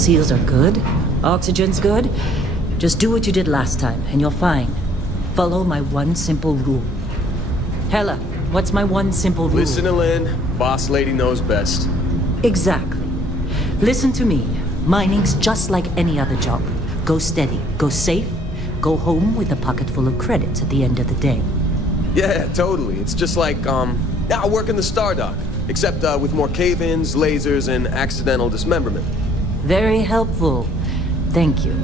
seals are good. Oxygen's good. Just do what you did last time, and you're fine. Follow my one simple rule. Hella, what's my one simple rule? Listen to Lynn. Boss lady knows best. Exactly. Listen to me. Mining's just like any other job. Go steady, go safe, go home with a pocket full of credits at the end of the day. Yeah, totally. It's just like, I work in the Star Dock. Except, with more cave-ins, lasers, and accidental dismemberment. Very helpful. Thank you.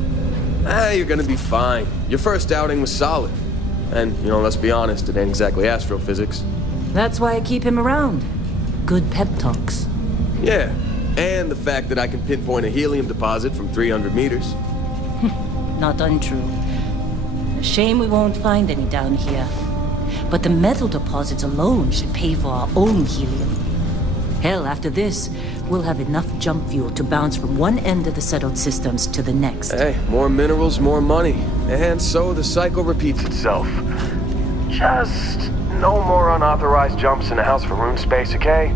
You're gonna be fine. Your first outing was solid. And, let's be honest, it ain't exactly astrophysics. That's why I keep him around. Good pep talks. Yeah, and the fact that I can pinpoint a helium deposit from 300 meters. Not untrue. A shame we won't find any down here. But the metal deposits alone should pay for our own helium. Hell, after this, we'll have enough jump fuel to bounce from one end of the settled systems to the next. Hey, more minerals, more money. And so the cycle repeats itself. Just no more unauthorized jumps in the house for room space, okay?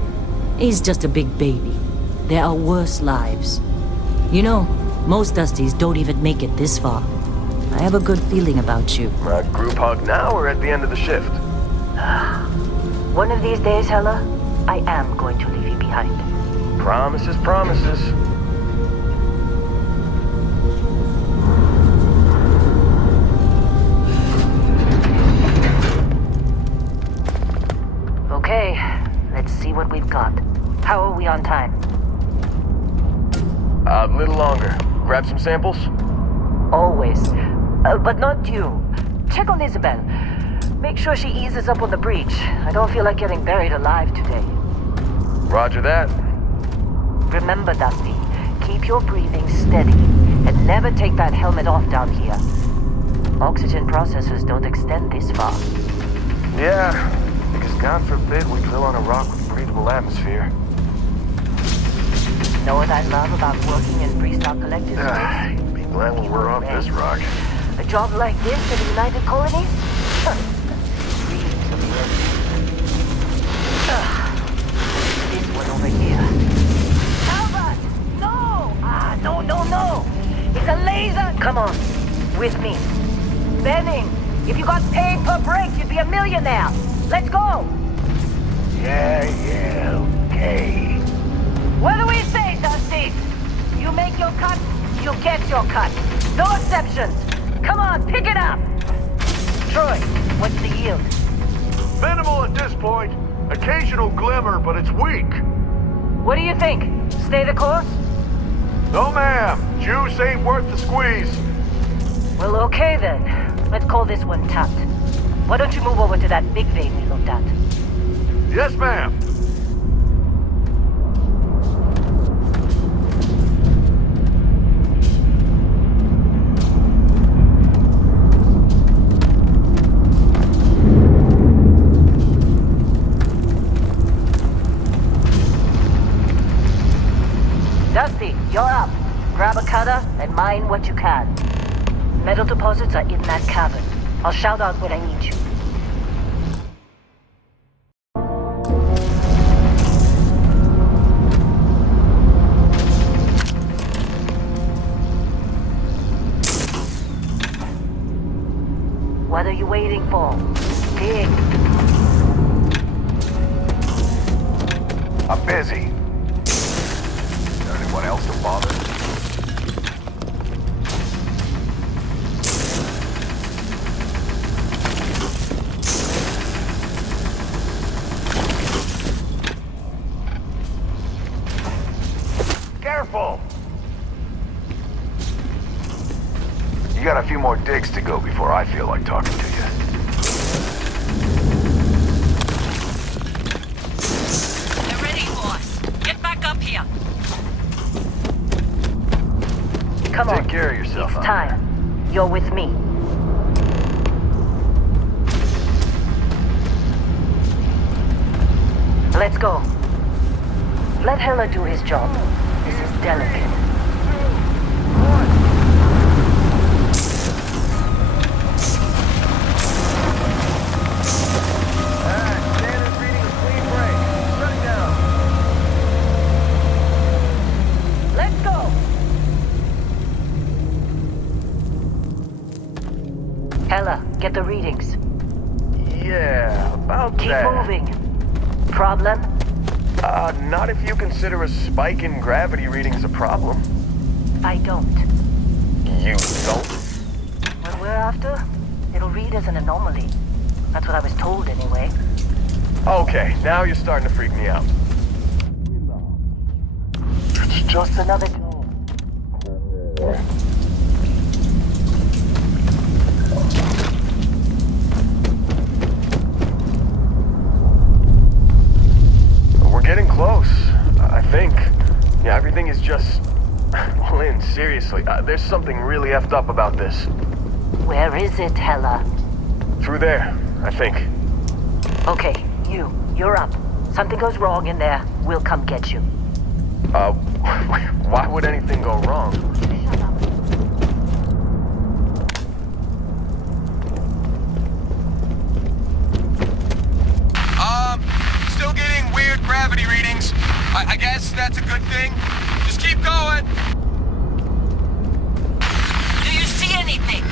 He's just a big baby. There are worse lives. Most Dusties don't even make it this far. I have a good feeling about you. Group hug now or at the end of the shift? One of these days, Hella, I am going to leave you behind. Promises, promises. Okay, let's see what we've got. How are we on time? A little longer. Grab some samples? Always. But not you. Check on Isabel. Make sure she eases up on the breach. I don't feel like getting buried alive today. Roger that. Remember, Dusty, keep your breathing steady and never take that helmet off down here. Oxygen processors don't extend this far. Yeah, because God forbid we drill on a rock with breathable atmosphere. Know what I love about working in Freestock Collective space? Be glad when we're off this rock. A job like this in the United Colonies? Dreams of work. This one over here. Albert! No! No! It's a laser! Come on, with me. Benning, if you got paid per break, you'd be a millionaire. Let's go! Yeah, okay. What do we say, Dusty? You make your cut, you get your cut. No exceptions. Come on, pick it up. Troy, what's the yield? Minimal at this point. Occasional glimmer, but it's weak. What do you think? Stay the course? No, ma'am. Juice ain't worth the squeeze. Well, okay then. Let's call this one tapped. Why don't you move over to that big vein we looked at? Yes, ma'am. Dusty, you're up. Grab a cutter and mine what you can. Metal deposits are in that cavern. I'll shout out when I need you. What are you waiting for? Dig. I'm busy. Anyone else to bother? Careful! You got a few more digs to go before I feel like talking to you. They're ready, boss. Get back up here. Come on. Take care of yourself. It's time. You're with me. Let's go. Let Hella do his job. This is delicate. Let's go. Hella, get the readings. Yeah, about Keep that. moving. Problem? Not if you consider a spike in gravity readings a problem. I don't. You don't? What we're after, it'll read as an anomaly. That's what I was told anyway. Okay, now you're starting to freak me out. It's just another... We're getting close, I think. Yeah, everything is just... Lynn, seriously, there's something really effed up about this. Where is it, Hella? Through there, I think. Okay, you're up. Something goes wrong in there, we'll come get you. Why would anything go wrong? Shut up. Still getting weird gravity readings. I guess that's a good thing. Just keep going. Do you see anything?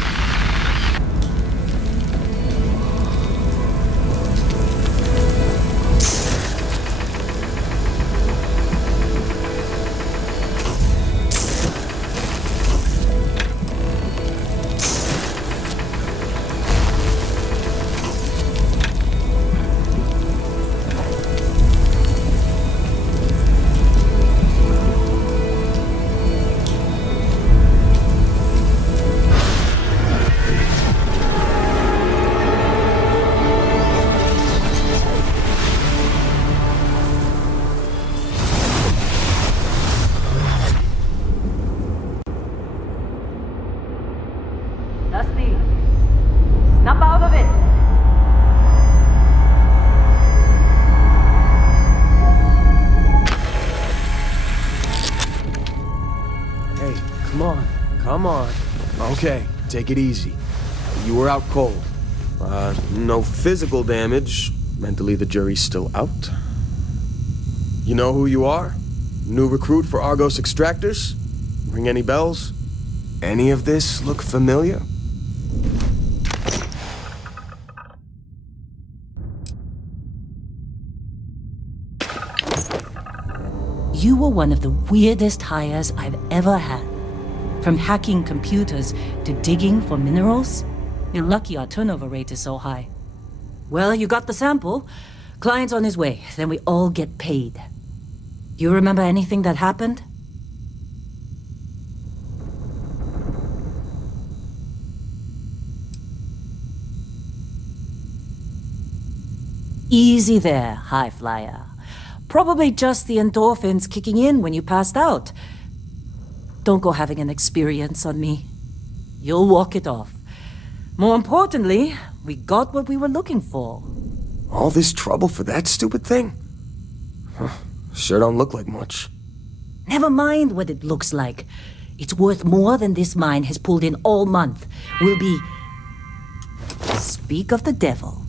Dusty, snap out of it! Hey, come on. Okay, take it easy. You were out cold. No physical damage. Mentally, the jury's still out. You know who you are? New recruit for Argos Extractors? Ring any bells? Any of this look familiar? You were one of the weirdest hires I've ever had. From hacking computers to digging for minerals. You're lucky our turnover rate is so high. Well, you got the sample. Client's on his way, then we all get paid. You remember anything that happened? Easy there, high flyer. Probably just the endorphins kicking in when you passed out. Don't go having an experience on me. You'll walk it off. More importantly, we got what we were looking for. All this trouble for that stupid thing? Huh, sure don't look like much. Never mind what it looks like. It's worth more than this mine has pulled in all month. We'll be... Speak of the devil.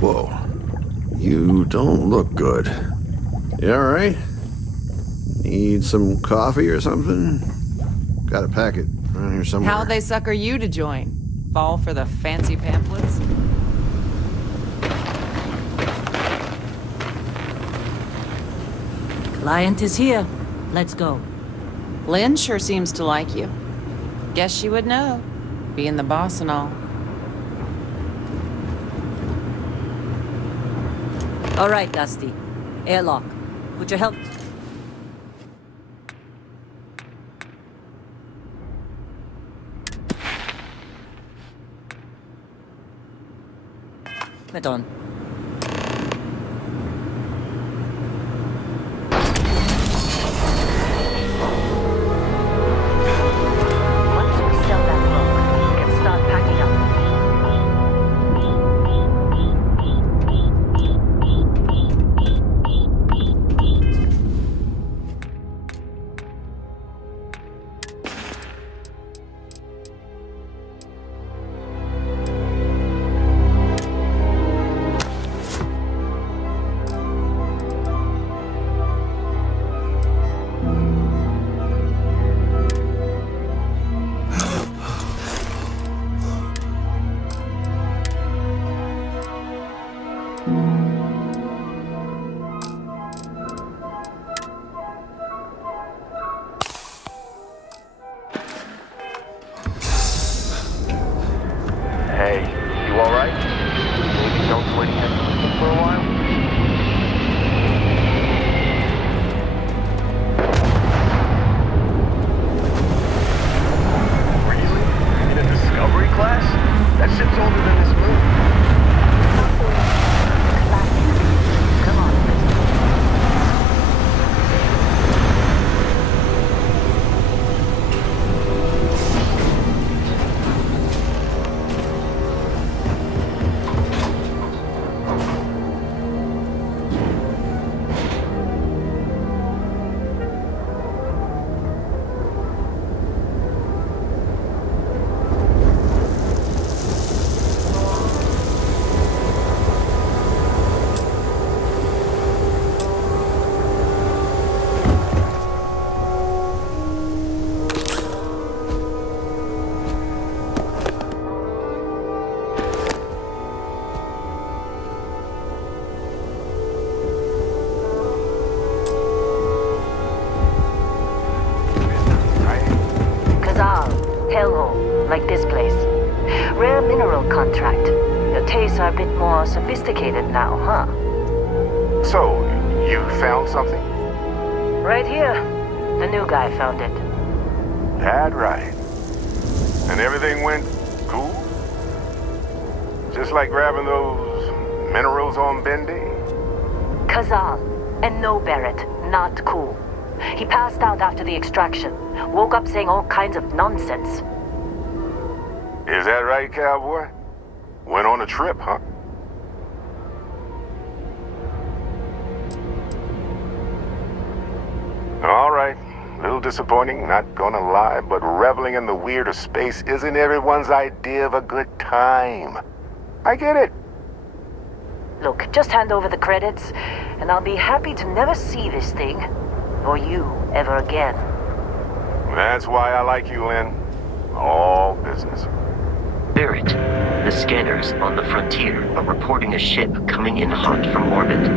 Whoa. You don't look good. You alright? Need some coffee or something? Got a packet around here somewhere. How'd they sucker you to join? Fall for the fancy pamphlets? Client is here. Let's go. Lynn sure seems to like you. Guess she would know, being the boss and all. All right, Dusty. Airlock. Put your help... Let on. Once we sell that book, we can start packing up. like this place. Rare mineral contract. Your tastes are a bit more sophisticated now, huh? So, you found something? Right here. The new guy found it. That right. And everything went cool? Just like grabbing those minerals on Bendy? Kazal. And no Barrett. Not cool. He passed out after the extraction. Woke up saying all kinds of nonsense. Is that right, cowboy? Went on a trip, huh? All right. Little disappointing, not gonna lie, but reveling in the weird of space isn't everyone's idea of a good time. I get it. Look, just hand over the credits, and I'll be happy to never see this thing, or you, ever again. That's why I like you, Lynn. All business. Barrett, the scanners on the frontier are reporting a ship coming in hot from orbit.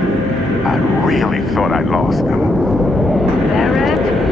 I really thought I'd lost them. Barrett?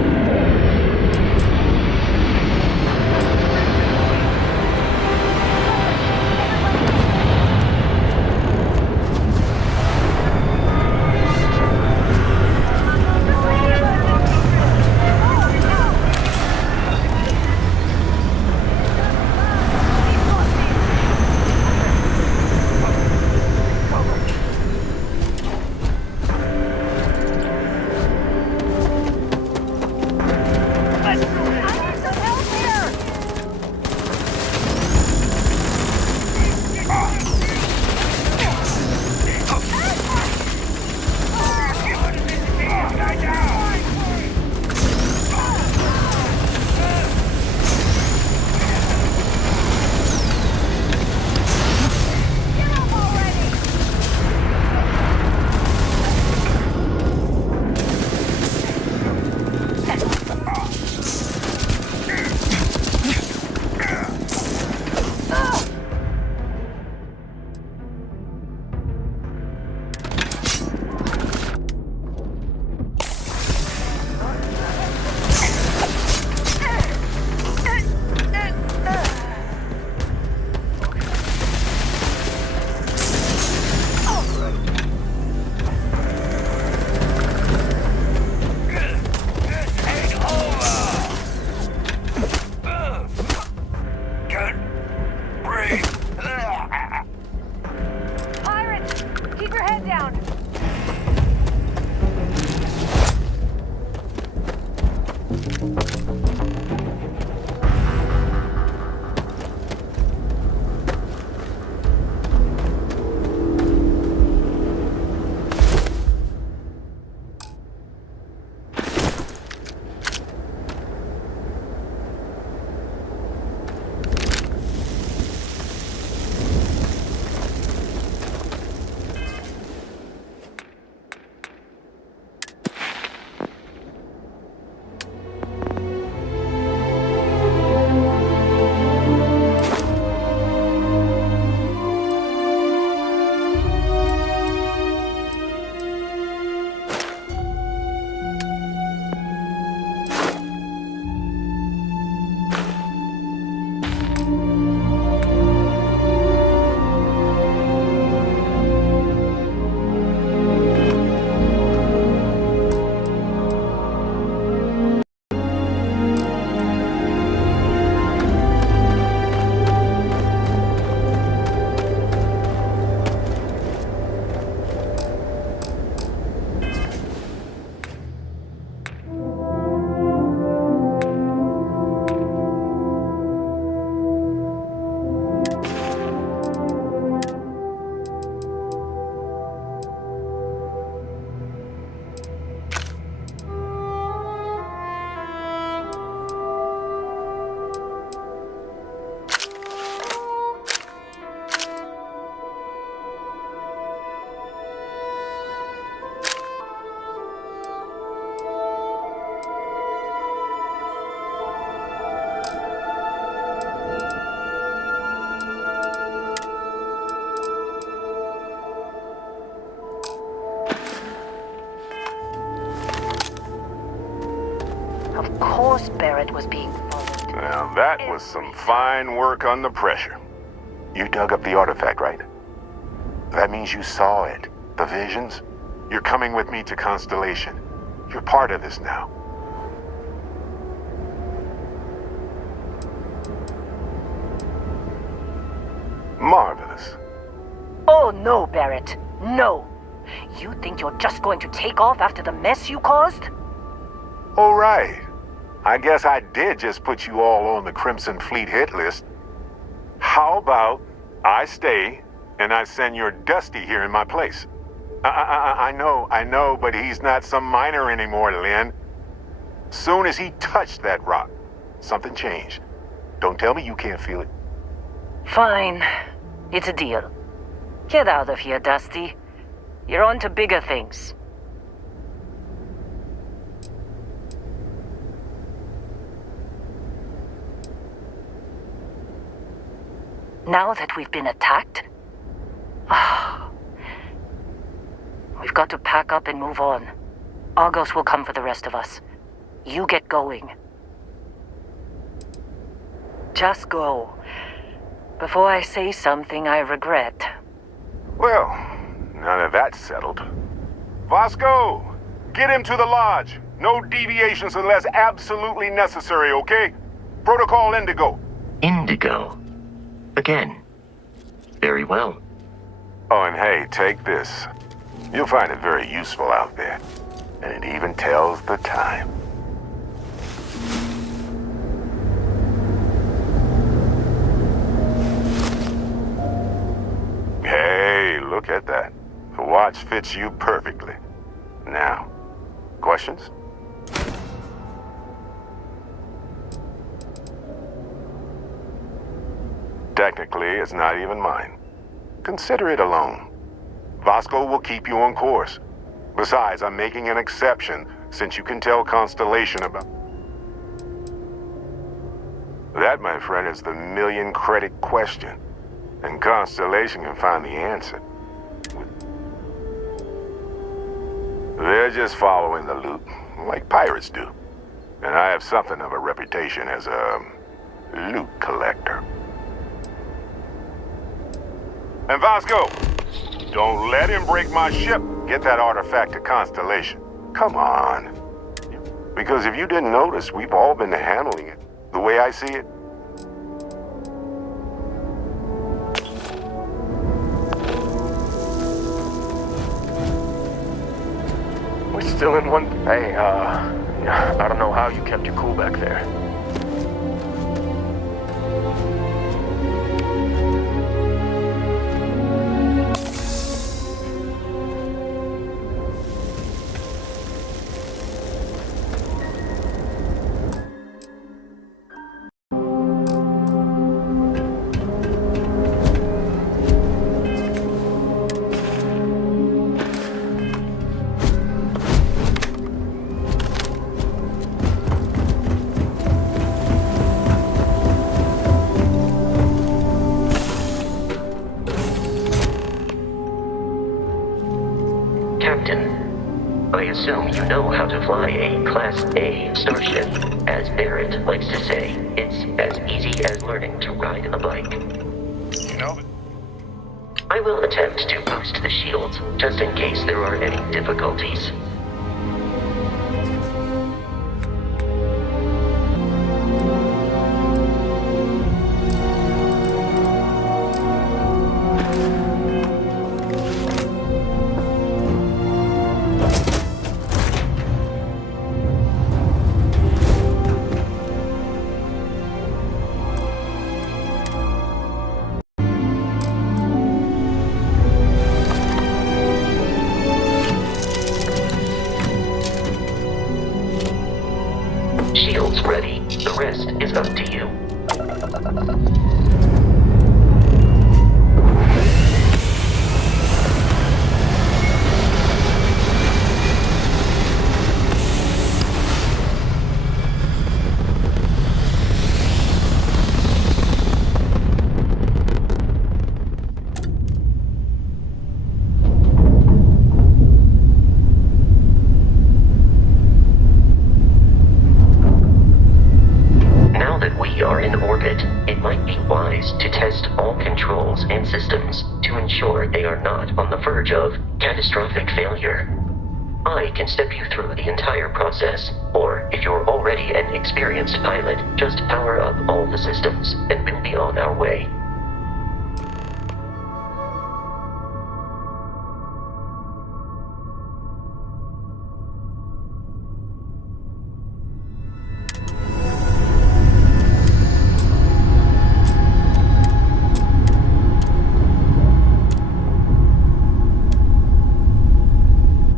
Of course Barrett was being followed. Now that was some fine work under pressure. You dug up the artifact, right? That means you saw it. The visions? You're coming with me to Constellation. You're part of this now. Marvelous. Oh no, Barrett. No. You think you're just going to take off after the mess you caused? All right. I guess I did just put you all on the Crimson Fleet hit list. How about I stay and I send your Dusty here in my place? I know, but he's not some miner anymore, Lynn. Soon as he touched that rock, something changed. Don't tell me you can't feel it. Fine. It's a deal. Get out of here, Dusty. You're on to bigger things. Now that we've been attacked, we've got to pack up and move on. Argos will come for the rest of us. You get going. Just go. Before I say something I regret. Well, now that that's settled. Vasco, get him to the lodge. No deviations unless absolutely necessary, okay? Protocol Indigo. Indigo. Again. Very well. Oh, and hey, take this. You'll find it very useful out there. And it even tells the time. Hey, look at that. The watch fits you perfectly. Now, questions? Technically, it's not even mine. Consider it a loan. Vasco will keep you on course. Besides, I'm making an exception since you can tell Constellation about... That, my friend, is the million-credit question. And Constellation can find the answer. They're just following the loot, like pirates do. And I have something of a reputation as a loot collector. And Vasco, don't let him break my ship. Get that artifact to Constellation. Come on. Because if you didn't notice, we've all been handling it the way I see it. We're still in one... Hey, I don't know how you kept your cool back there. I assume you know how to fly a Class A starship. As Barrett likes to say, it's as easy as learning to ride a bike. You know, I will attempt to boost the shields, just in case there are any difficulties. Shields ready. The rest is up to you. Now that we not on the verge of catastrophic failure. I can step you through the entire process, or if you're already an experienced pilot, just power up all the systems, and we'll be on our way.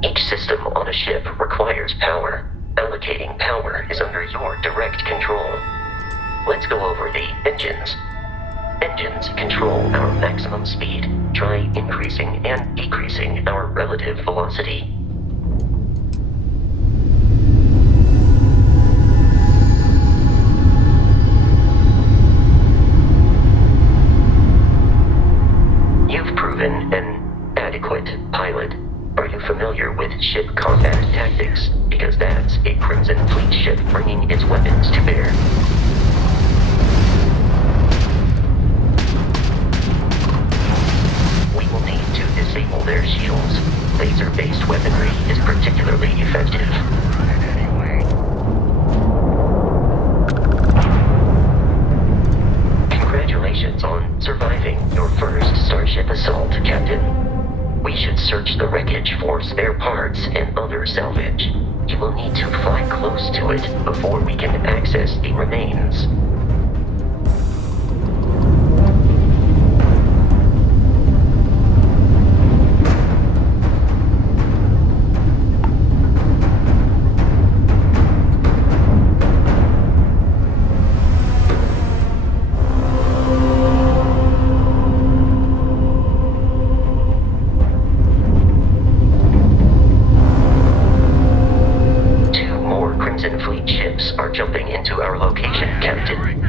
Each system on a ship requires power. Allocating power is under your direct control. Let's go over the engines. Engines control our maximum speed. Try increasing and decreasing our relative velocity. You've proven an adequate pilot. Are you familiar with ship combat tactics? Because that's a Crimson Fleet ship bringing its weapons to bear. We will need to disable their shields. Laser-based weaponry is particularly effective. Congratulations on surviving your first Starship assault, Captain. We should search the wreckage for spare parts and other salvage. You will need to fly close to it before we can access the remains. Are jumping into our location, Captain.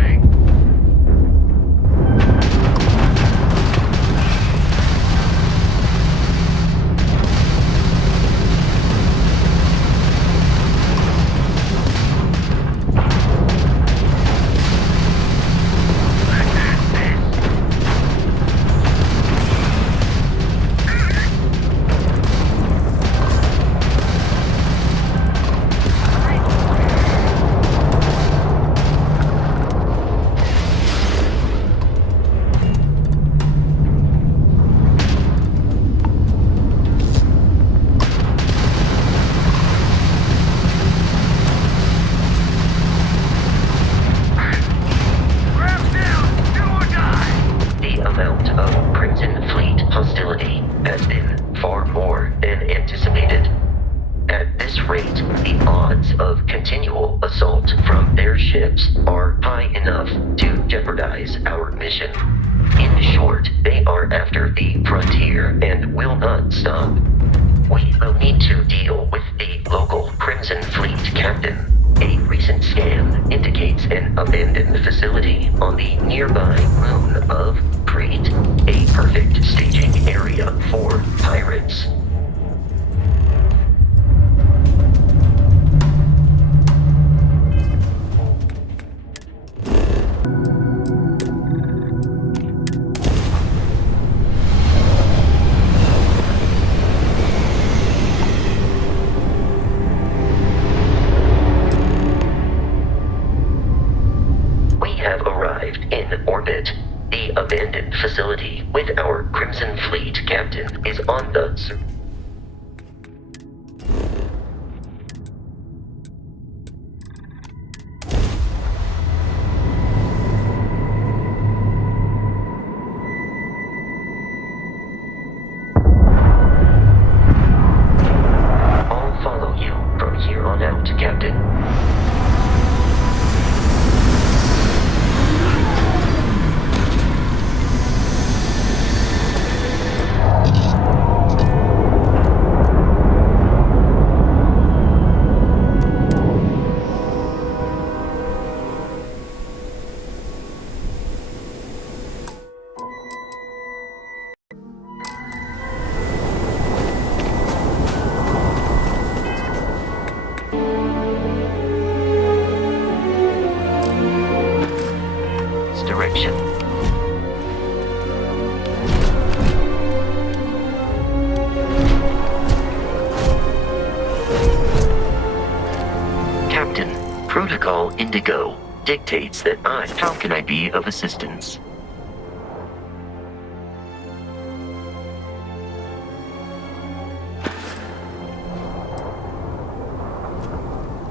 Captain, Protocol Indigo dictates that How can I be of assistance?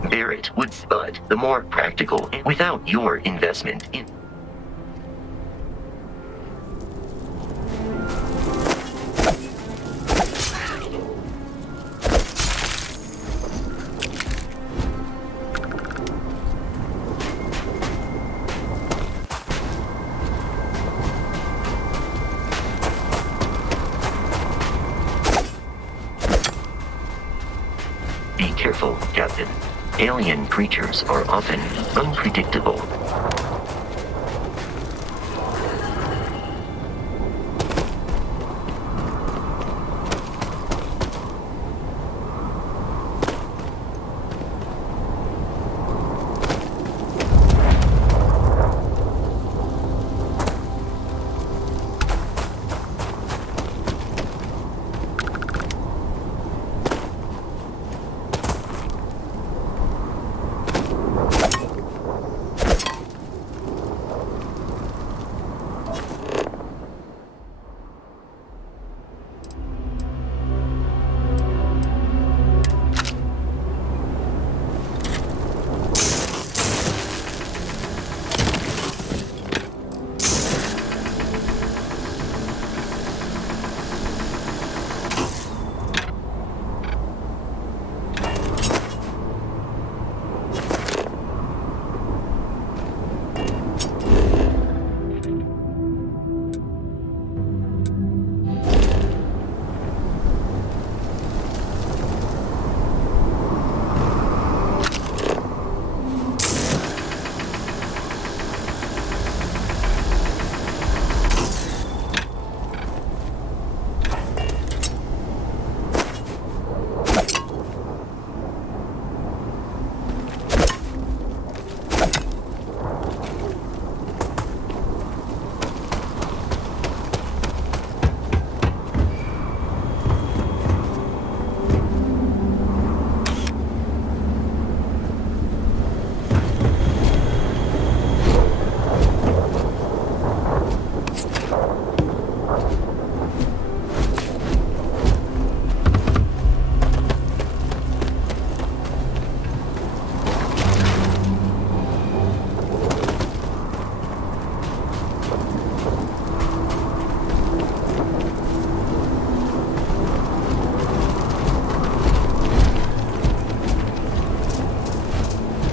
Barrett would, but the more practical, without your investment in. Be careful, Captain. Alien creatures are often unpredictable.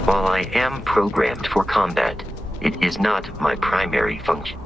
While I am programmed for combat, it is not my primary function.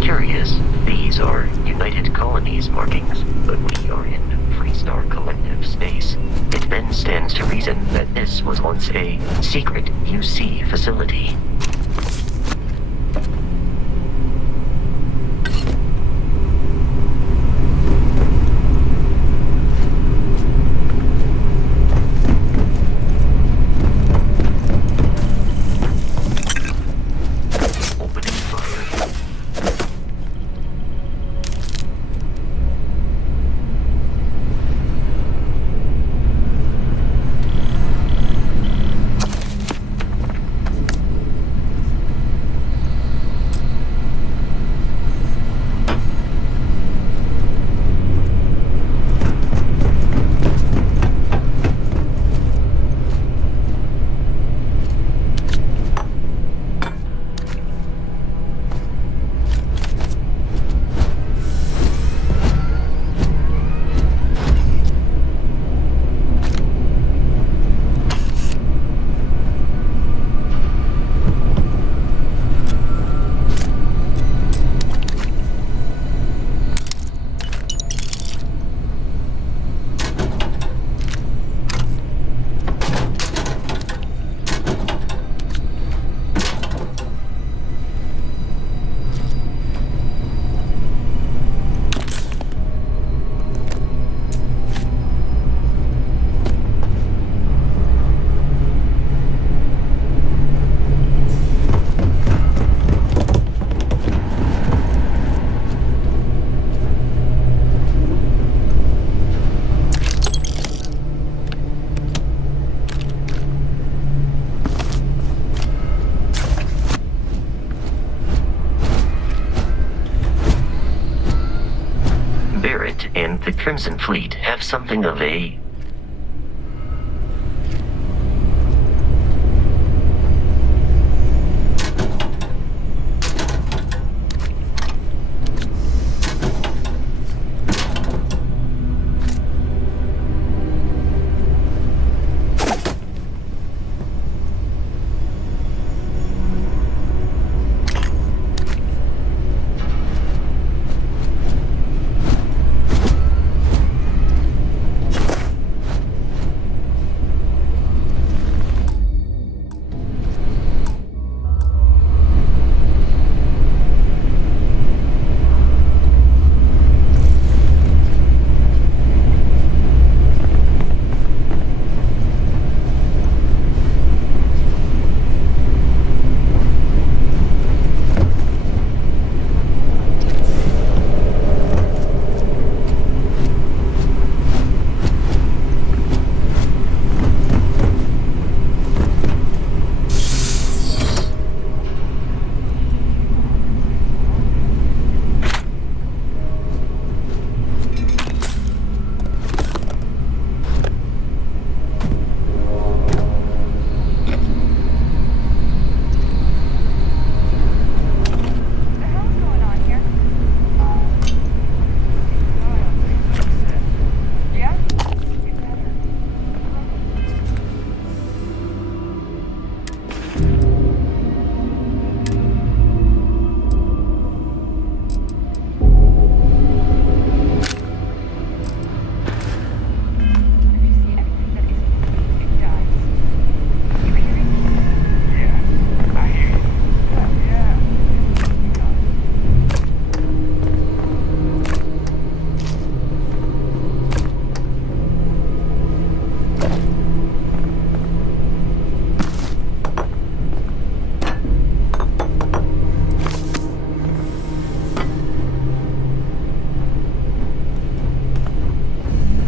Curious, these are United Colonies markings, but we are in Freestar Collective space. It then stands to reason that this was once a secret UC facility. Barrett and the Crimson Fleet have something of a...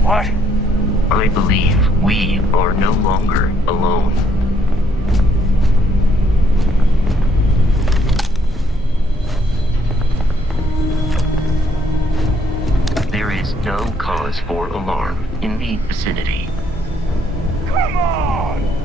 What? I believe we are no longer alone. There is no cause for alarm in the vicinity. Come on!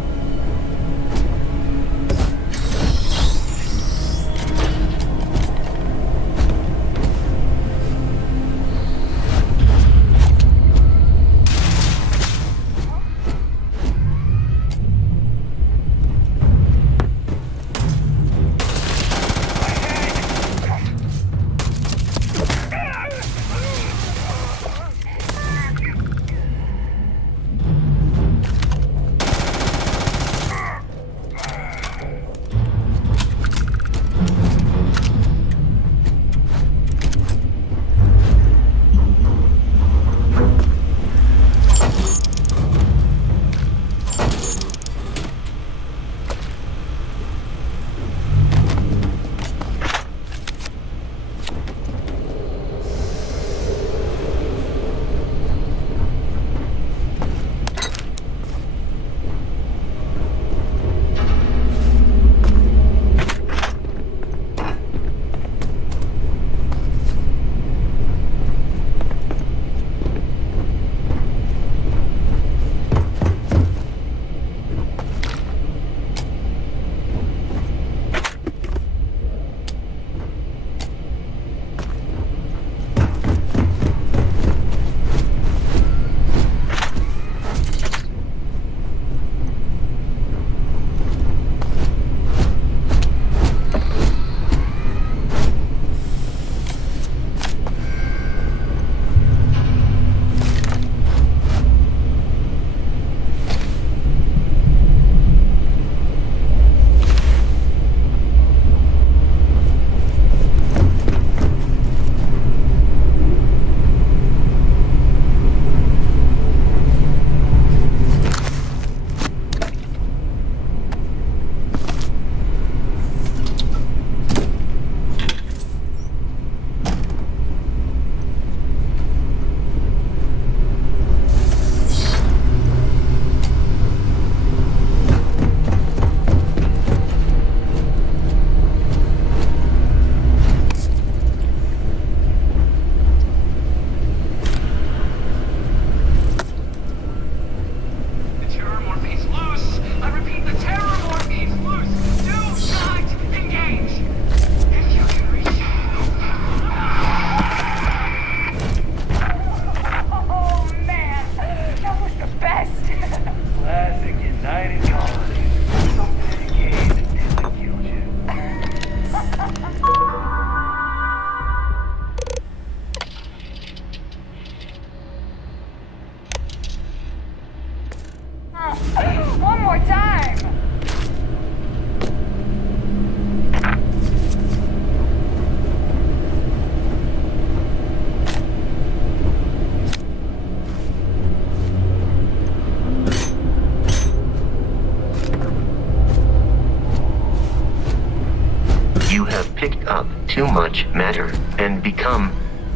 picked up too much matter and become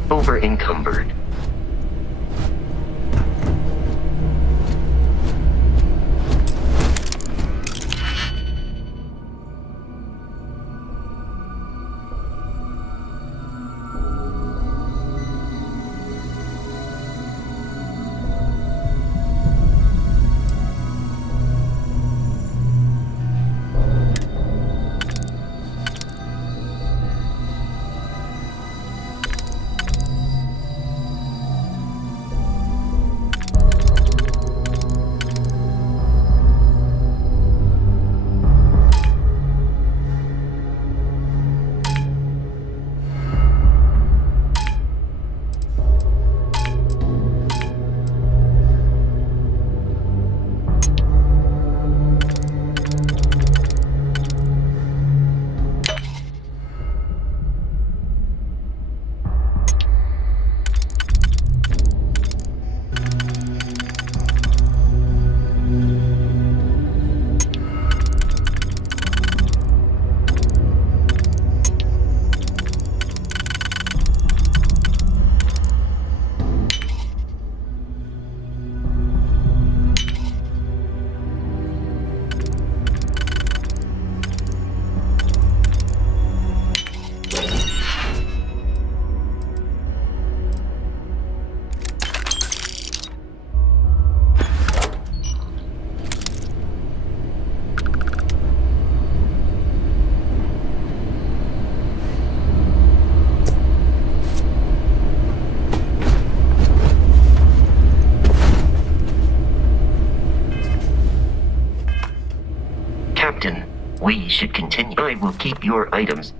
over-encumbered. Captain, we should continue. I will keep your items.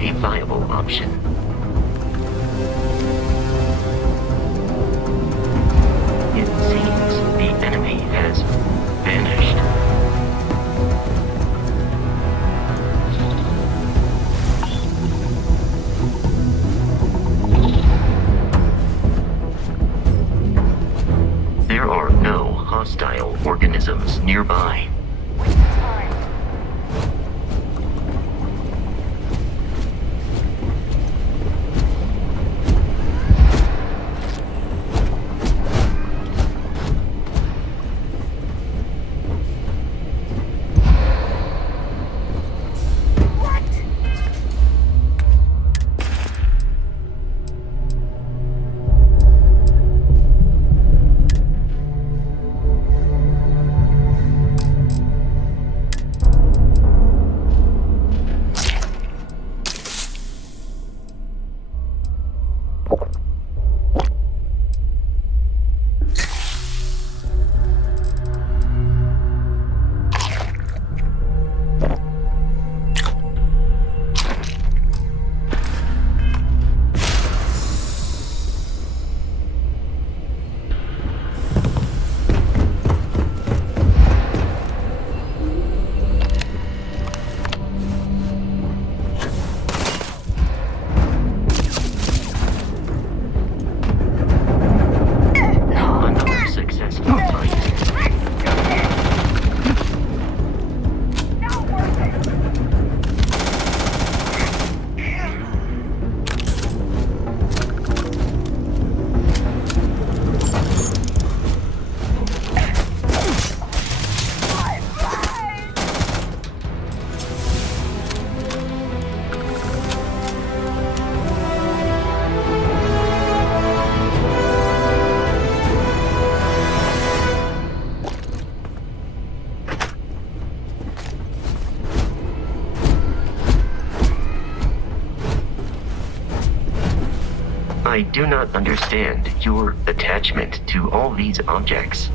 a viable option. It seems the enemy has vanished. There are no hostile organisms nearby. I do not understand your attachment to all these objects.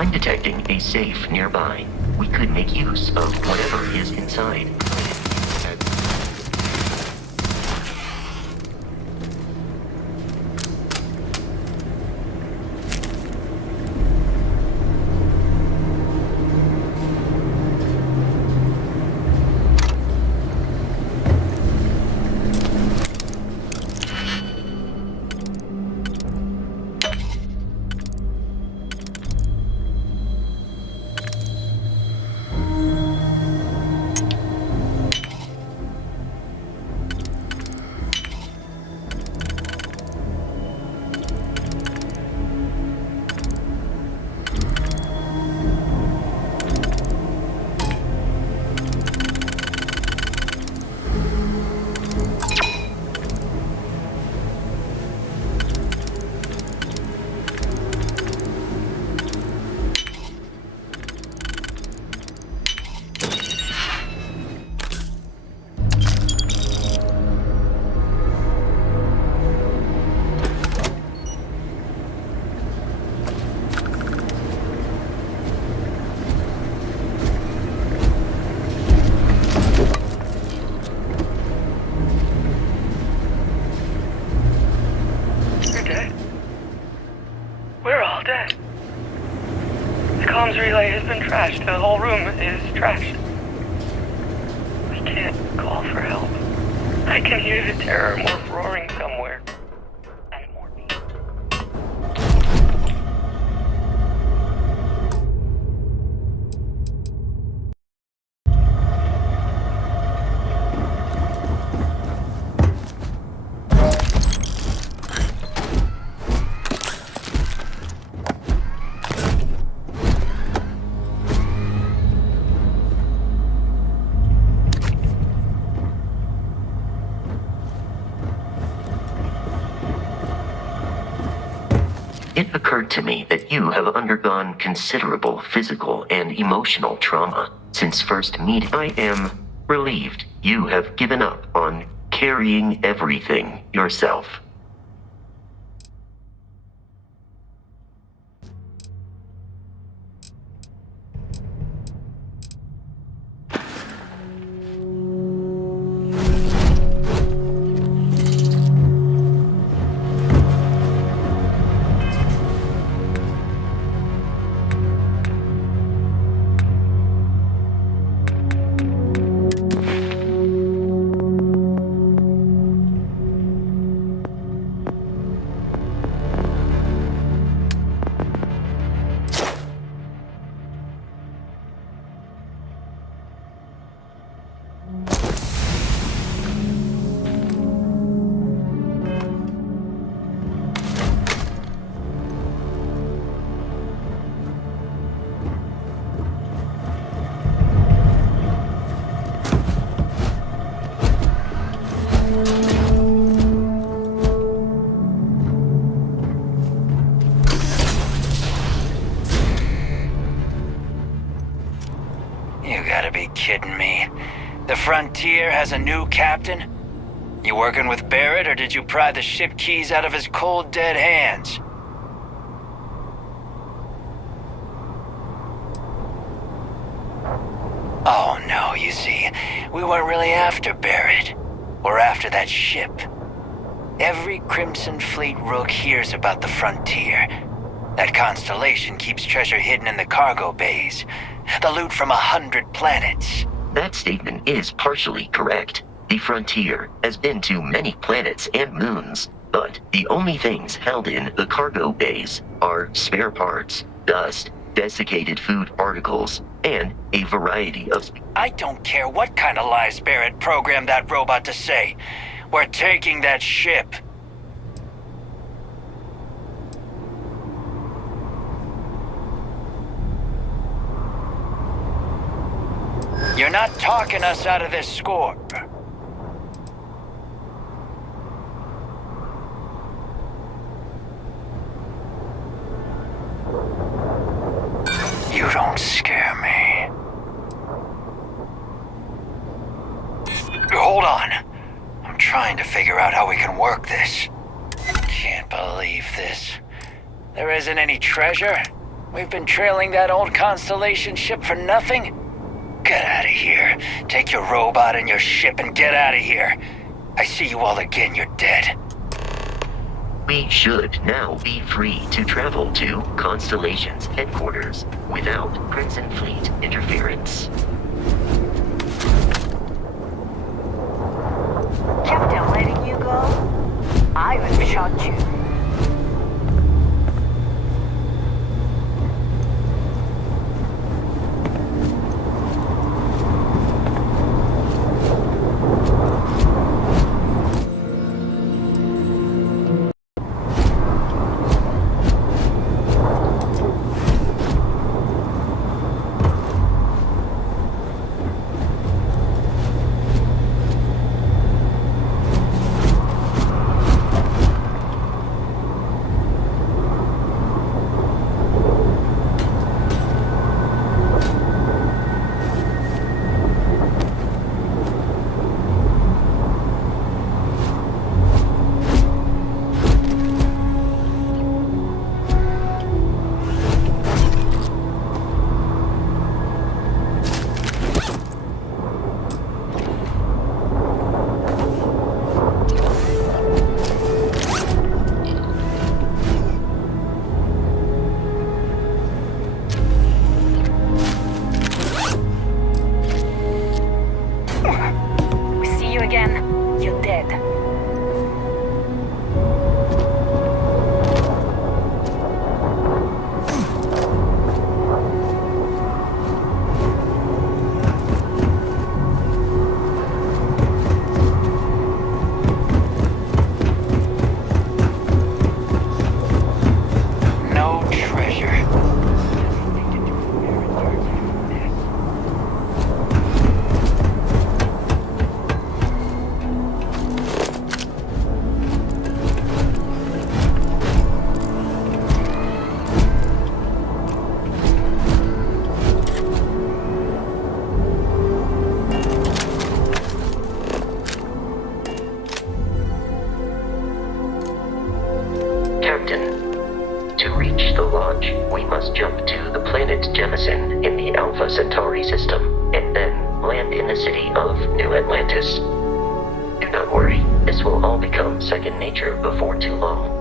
I'm detecting a safe nearby. We could make use of whatever is inside. Relay has been trashed. The whole room is trashed. We can't call for help. I can hear the terror morph roaring somewhere. And more people. It occurred to me that you have undergone considerable physical and emotional trauma since first meeting. I am relieved you have given up on carrying everything yourself. You gotta be kidding me. The Frontier has a new captain? You working with Barrett, or did you pry the ship keys out of his cold, dead hands? Oh no, you see, we weren't really after Barrett. We're after that ship. Every Crimson Fleet rook hears about the Frontier. That Constellation keeps treasure hidden in the cargo bays. The loot from 100 planets. That statement is partially correct. The Frontier has been to many planets and moons, but the only things held in the cargo bays are spare parts, dust, desiccated food particles, and a variety of... I don't care what kind of lies Barrett programmed that robot to say. We're taking that ship. You're not talking us out of this score. You don't scare me. Hold on. I'm trying to figure out how we can work this. Can't believe this. There isn't any treasure? We've been trailing that old Constellation ship for nothing? Get out of here. Take your robot and your ship and get out of here. I see you all again, you're dead. We should now be free to travel to Constellation's headquarters without Crimson Fleet interference. Captain letting you go? I would have shot you. Jemison in the Alpha Centauri system, and then land in the city of New Atlantis. Do not worry, this will all become second nature before too long.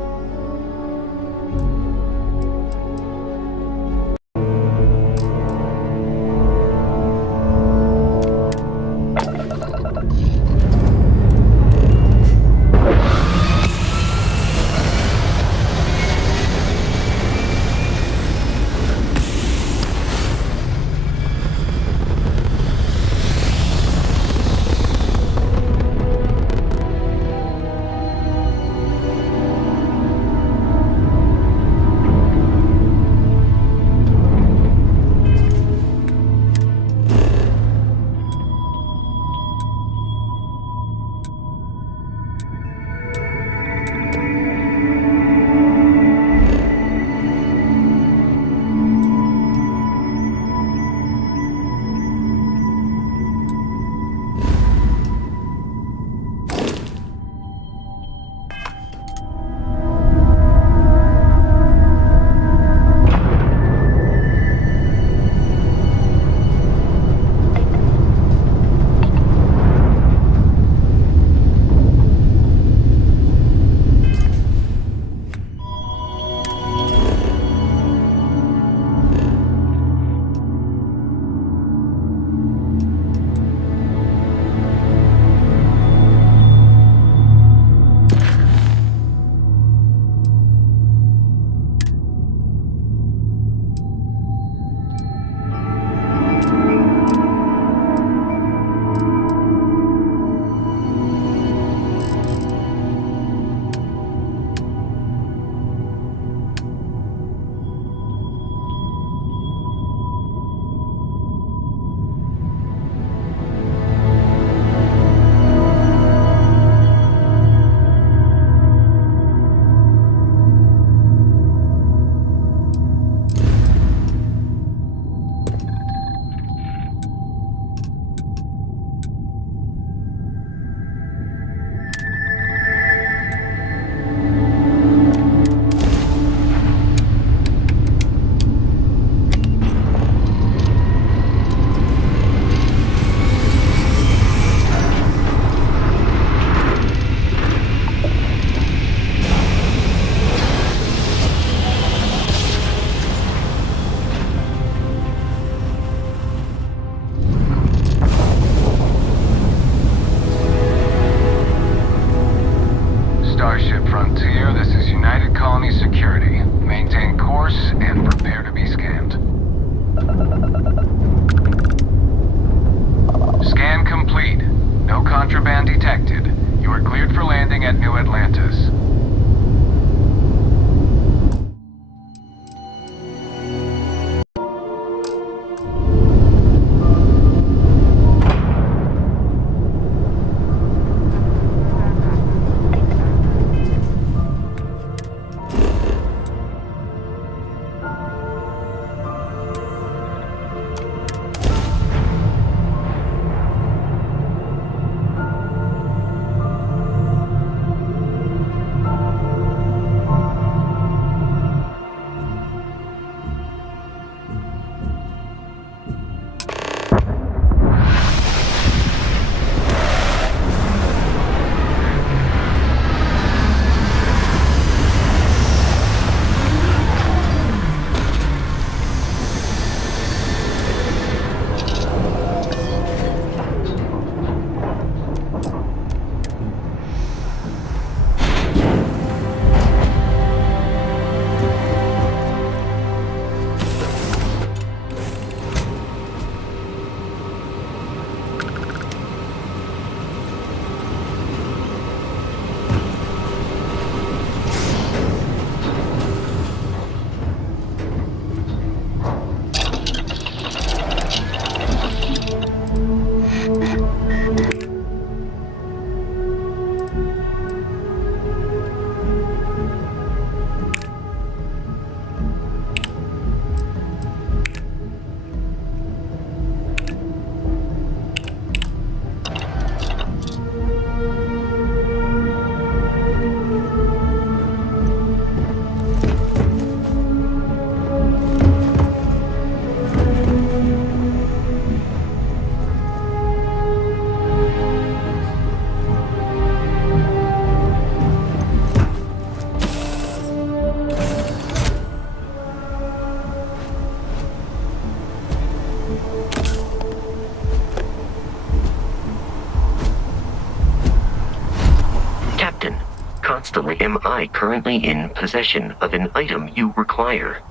Constellation, am I currently in possession of an item you require?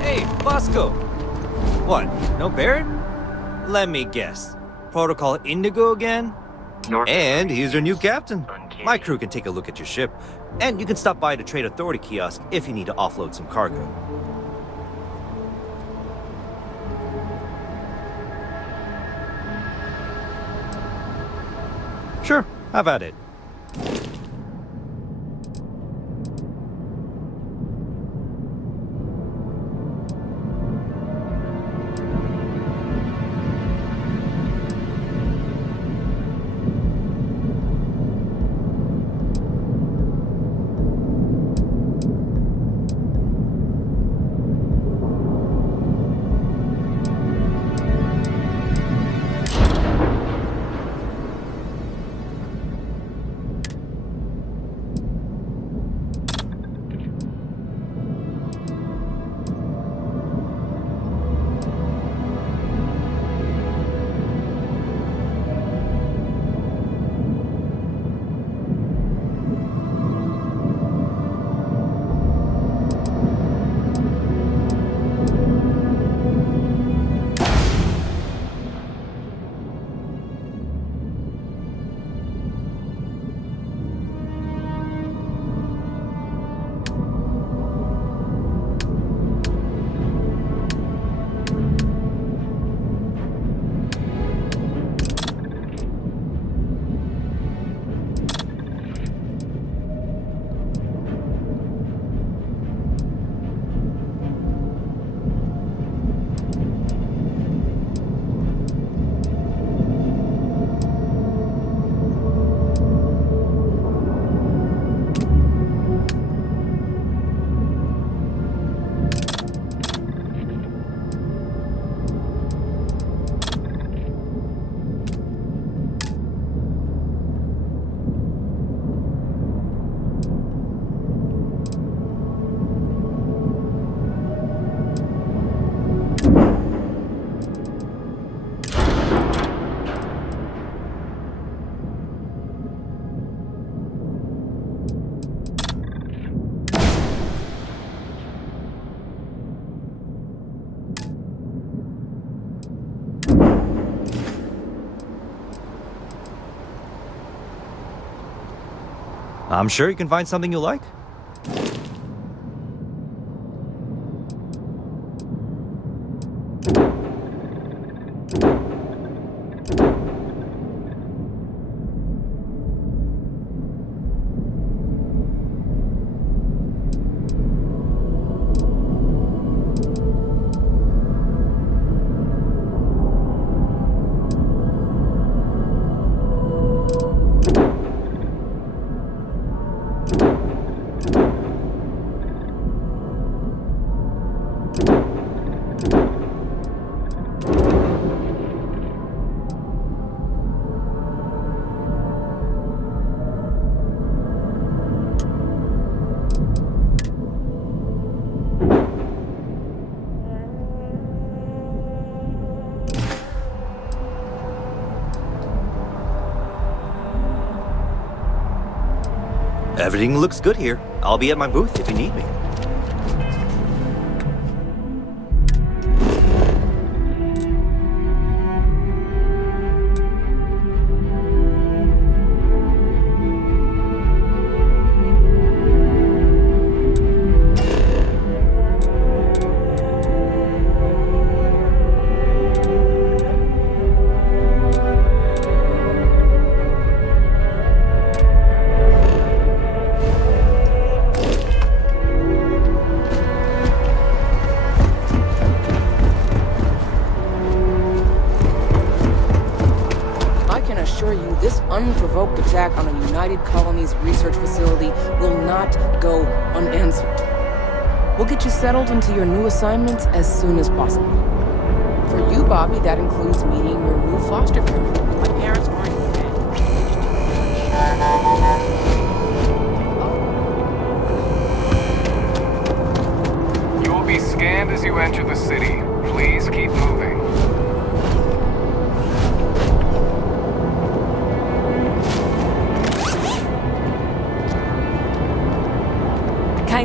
Hey, Bosco! What, no Barrett? Let me guess. Protocol Indigo again? And he's your new captain. My crew can take a look at your ship. And you can stop by the Trade Authority kiosk if you need to offload some cargo. Sure, have at it. I'm sure you can find something you like. Everything looks good here. I'll be at my booth if you need me. Unprovoked attack on a United Colonies research facility will not go unanswered. We'll get you settled into your new assignments as soon as possible. For you, Bobby, that includes meeting your new foster parent. My parents aren't You will be scanned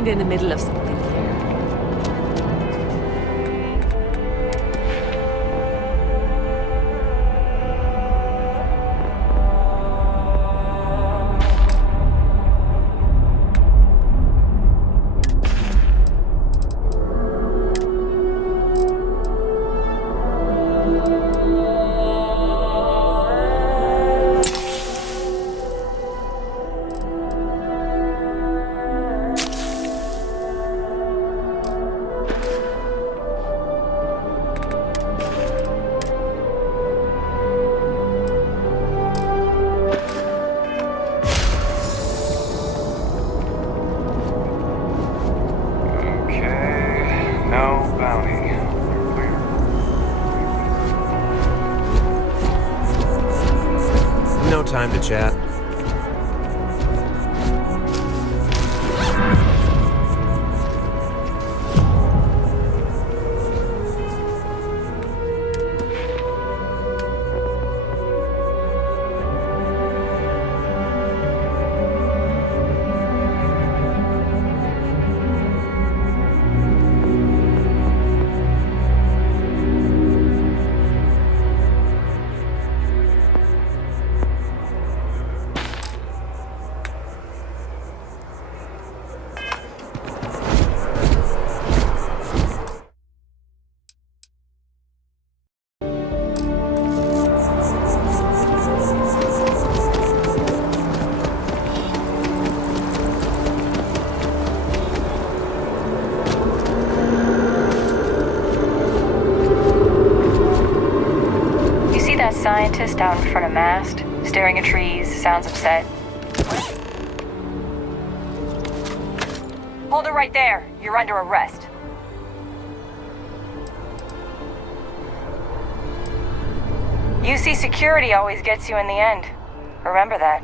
kinda in the middle of something here. Okay, no bounty. No time to chat. Scientist out in front of mast, staring at trees, sounds upset. Hold it right there. You're under arrest. UC security always gets you in the end. Remember that.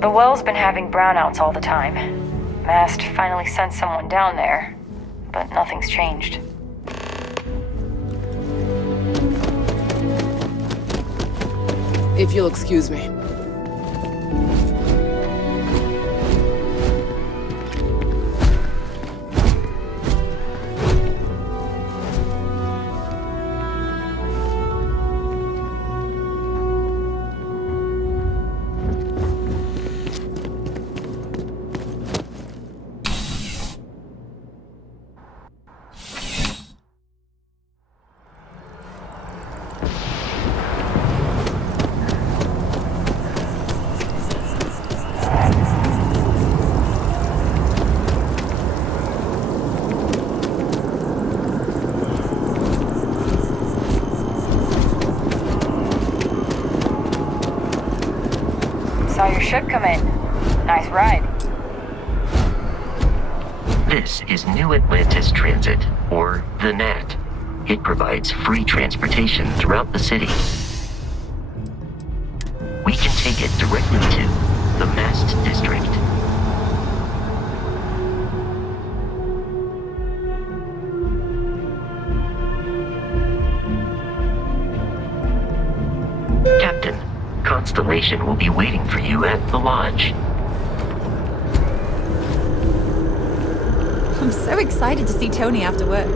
The well's been having brownouts all the time. Mast finally sent someone down there, but nothing's changed. If you'll excuse me. Saw your ship come in. Nice ride. This is New Atlantis Transit, or the NAT. It provides free transportation throughout the city. We can take it directly to the Mast District. Captain, Constellation will be waiting for you at the lodge. I'm so excited to see Tony after work.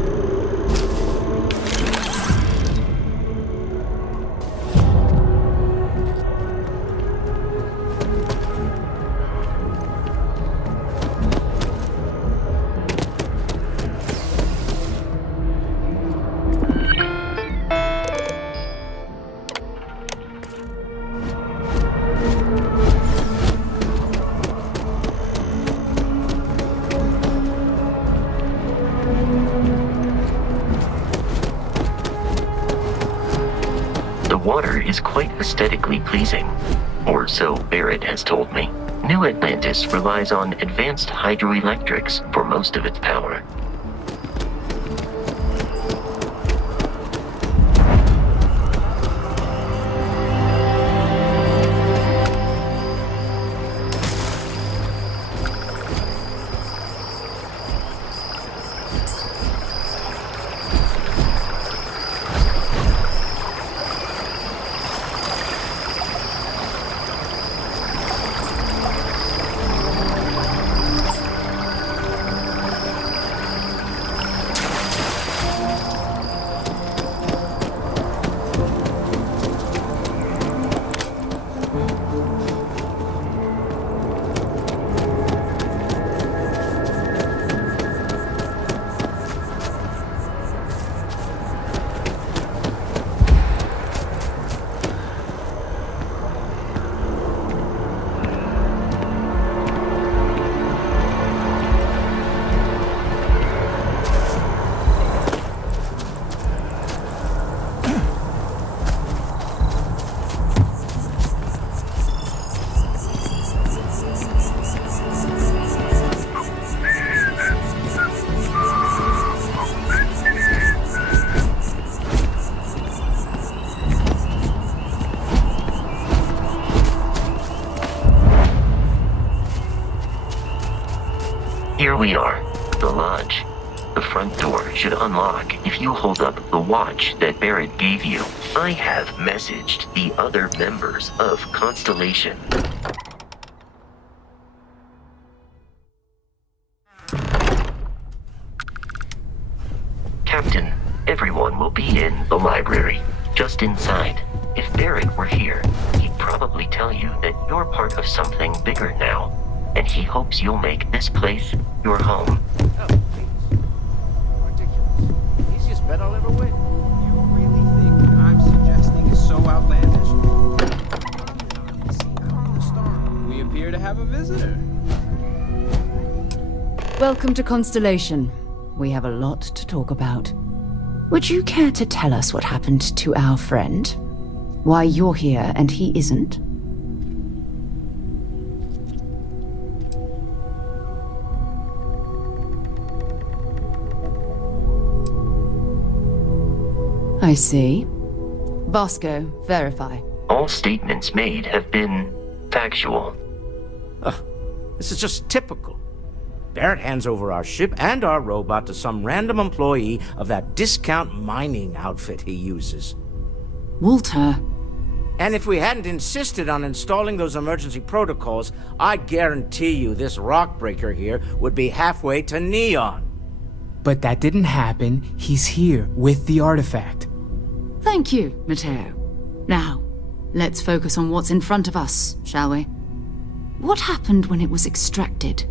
The water is quite aesthetically pleasing, or so Barrett has told me. New Atlantis relies on advanced hydroelectrics for most of its power. Here we are, the lodge. The front door should unlock if you hold up the watch that Barrett gave you. I have messaged the other members of Constellation. Captain, everyone will be in the library, just inside. If Barrett were here, he'd probably tell you that you're part of something bigger now, and he hopes you'll make this place your home. Oh, please. Ridiculous. Easiest bet I'll ever win. You really think what I'm suggesting is so outlandish? We appear to have a visitor. Welcome to Constellation. We have a lot to talk about. Would you care to tell us what happened to our friend? Why you're here and he isn't? I see. Bosco, verify. All statements made have been factual. This is just typical. Barrett hands over our ship and our robot to some random employee of that discount mining outfit he uses. Walter. And if we hadn't insisted on installing those emergency protocols, I guarantee you this rock breaker here would be halfway to Neon. But that didn't happen. He's here with the artifact. Thank you, Matteo. Now, let's focus on what's in front of us, shall we? What happened when it was extracted?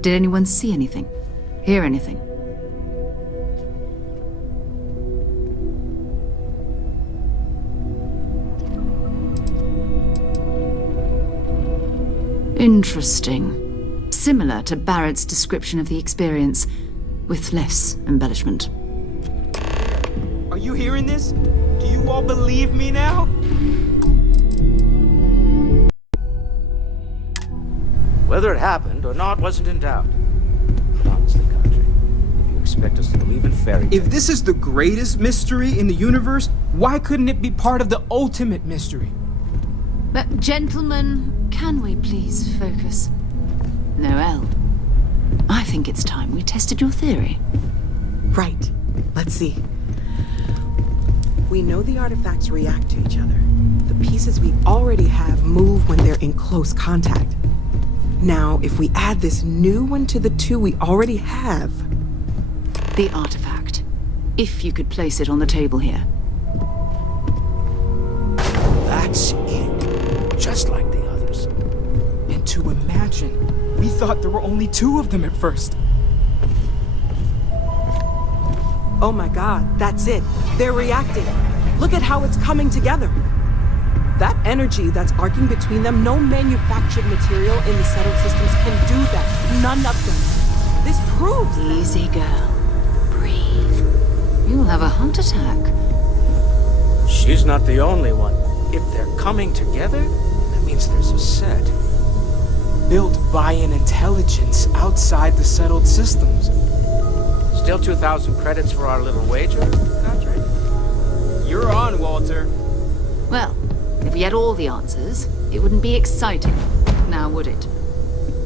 Did anyone see anything? Hear anything? Interesting. Similar to Barrett's description of the experience, with less embellishment. Are you hearing this? Do you all believe me now? Whether it happened or not wasn't in doubt. But honestly, Country, if you expect us to believe in fairy tales... If this is the greatest mystery in the universe, why couldn't it be part of the ultimate mystery? But gentlemen, can we please focus? Noelle, I think it's time we tested your theory. Right. Let's see. We know the artifacts react to each other. The pieces we already have move when they're in close contact. Now, if we add this new one to the two we already have... The artifact. If you could place it on the table here. That's it. Just like the others. And to imagine, we thought there were only 2 of them at first. Oh my god, that's it. They're reacting. Look at how it's coming together. That energy that's arcing between them, no manufactured material in the settled systems can do that. None of them. This proves that. Easy, girl. Breathe. You'll have a heart attack. She's not the only one. If they're coming together, that means there's a set. Built by an intelligence outside the settled systems. Still 2,000 credits for our little wager, Country? You're on, Walter. Well, if we had all the answers, it wouldn't be exciting, now would it?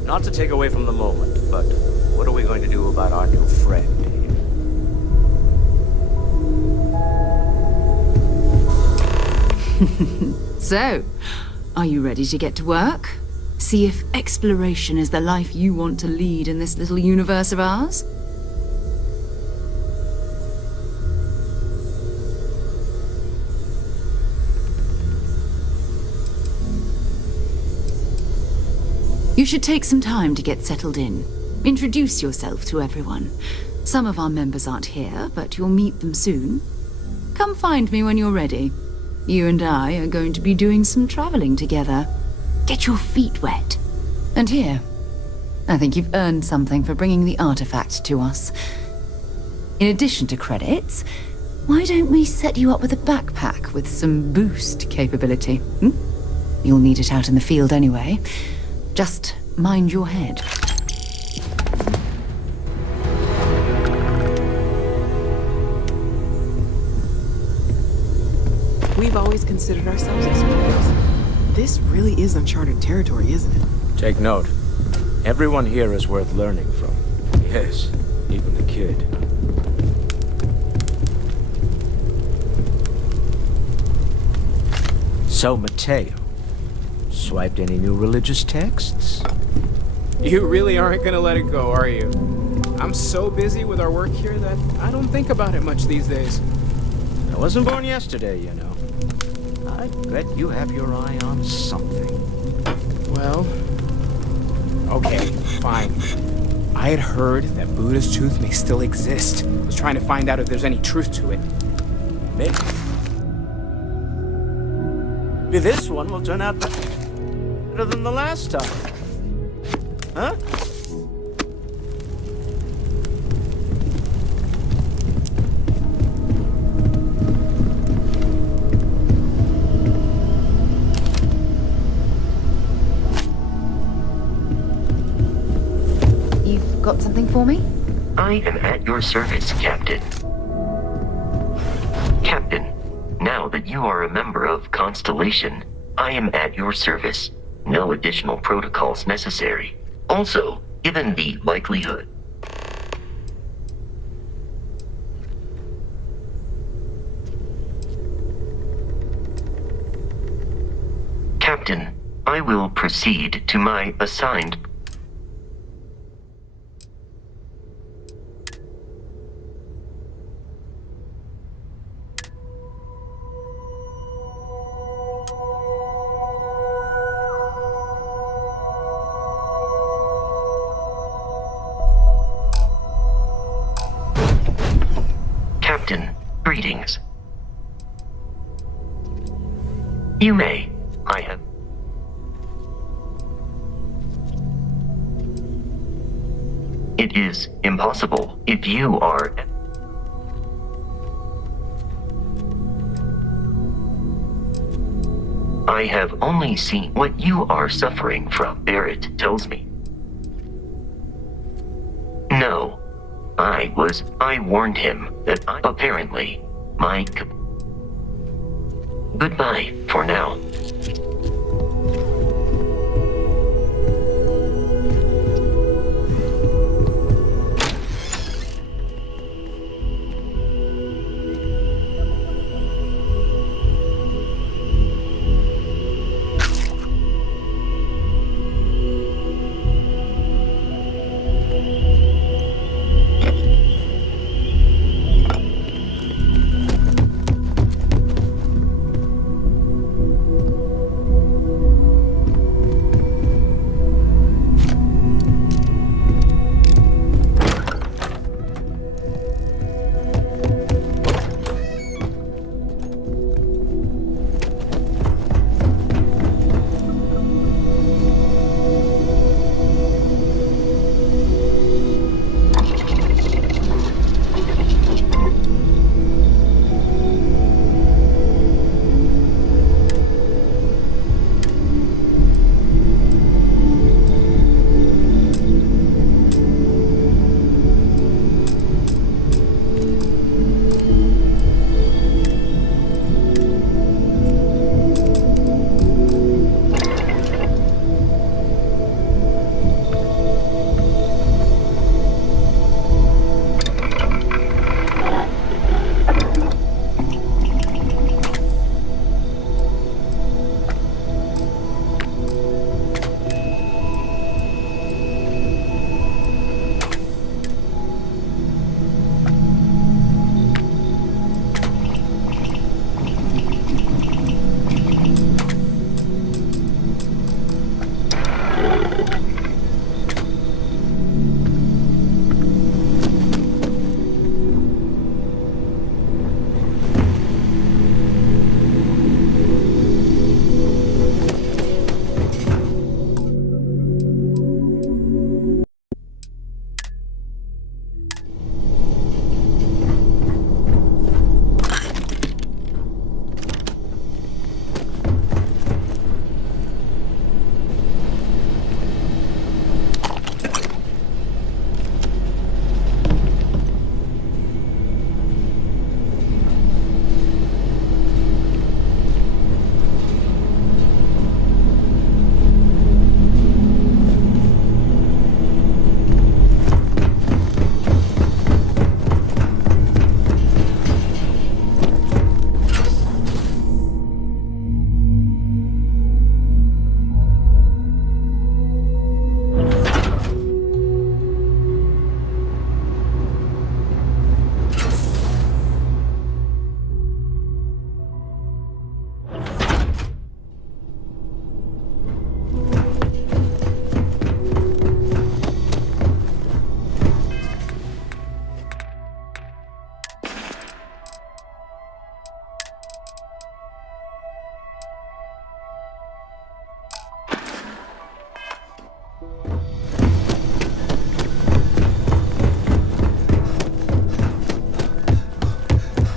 Not to take away from the moment, but what are we going to do about our new friend here? So, are you ready to get to work? See if exploration is the life you want to lead in this little universe of ours? You should take some time to get settled in. Introduce yourself to everyone. Some of our members aren't here, but you'll meet them soon. Come find me when you're ready. You and I are going to be doing some traveling together. Get your feet wet. And here, I think you've earned something for bringing the artifact to us. In addition to credits, why don't we set you up with a backpack with some boost capability? You'll need it out in the field anyway. Just mind your head. We've always considered ourselves explorers. This really is uncharted territory, isn't it? Take note. Everyone here is worth learning from. Yes, even the kid. So, Mateo, swiped any new religious texts? You really aren't gonna let it go, are you? I'm so busy with our work here that I don't think about it much these days. I wasn't born yesterday, you know. I bet you have your eye on something. Well, okay, fine. I had heard that Buddha's tooth may still exist. I was trying to find out if there's any truth to it. Maybe. Maybe this one will turn out better than the last time. Huh? You've got something for me? I am at your service, Captain. Captain, now that you are a member of Constellation, I am at your service. No additional protocols necessary. Also, given the likelihood. Captain, I will proceed to my assigned. Captain, greetings. You may. I have. It is impossible if you are. I have only seen what you are suffering from, Barrett tells me. No. I warned him that apparently, Goodbye, for now.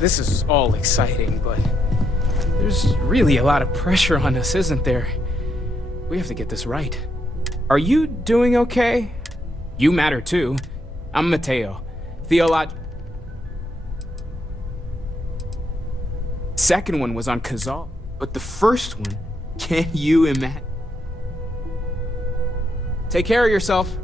This is all exciting, but there's really a lot of pressure on us, isn't there? We have to get this right. Are you doing okay? You matter too. I'm Mateo. Second one was on Kazal, but the first one, can you imagine? Take care of yourself.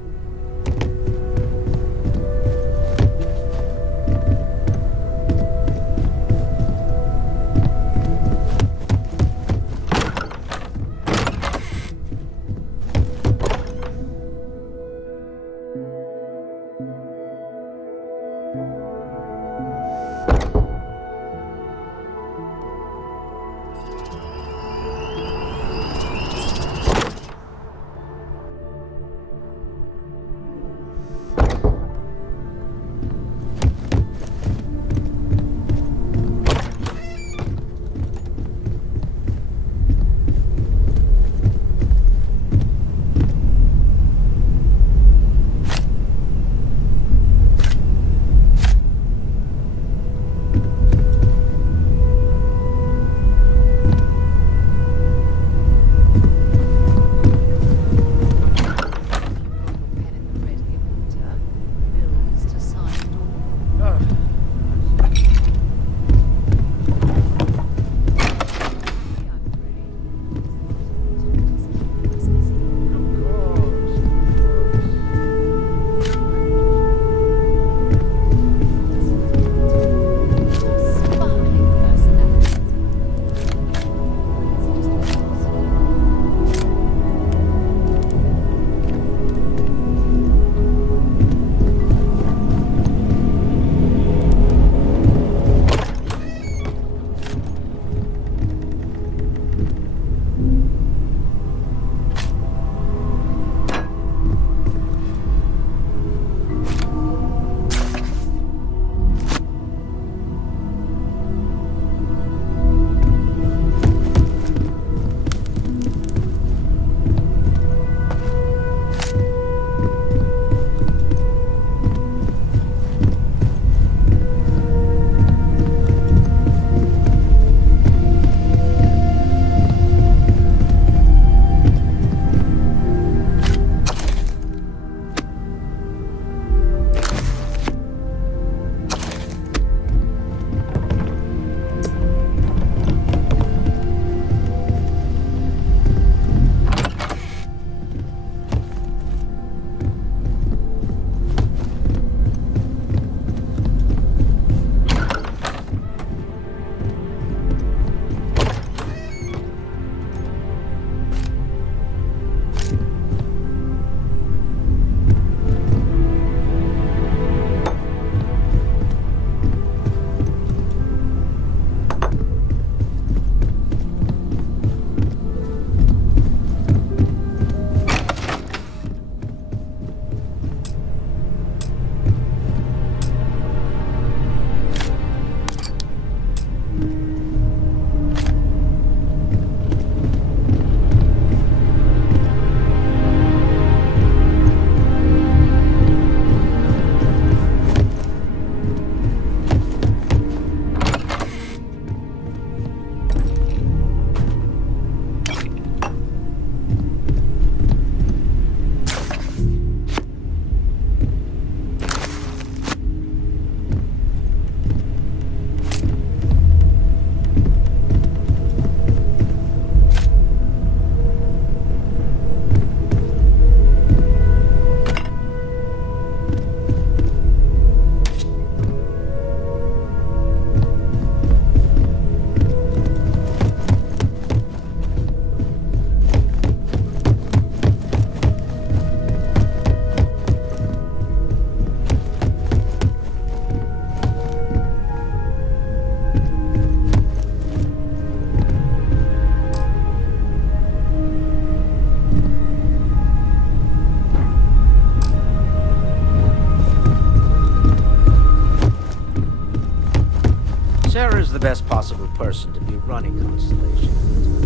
Sarah's the best possible person to be running Constellation.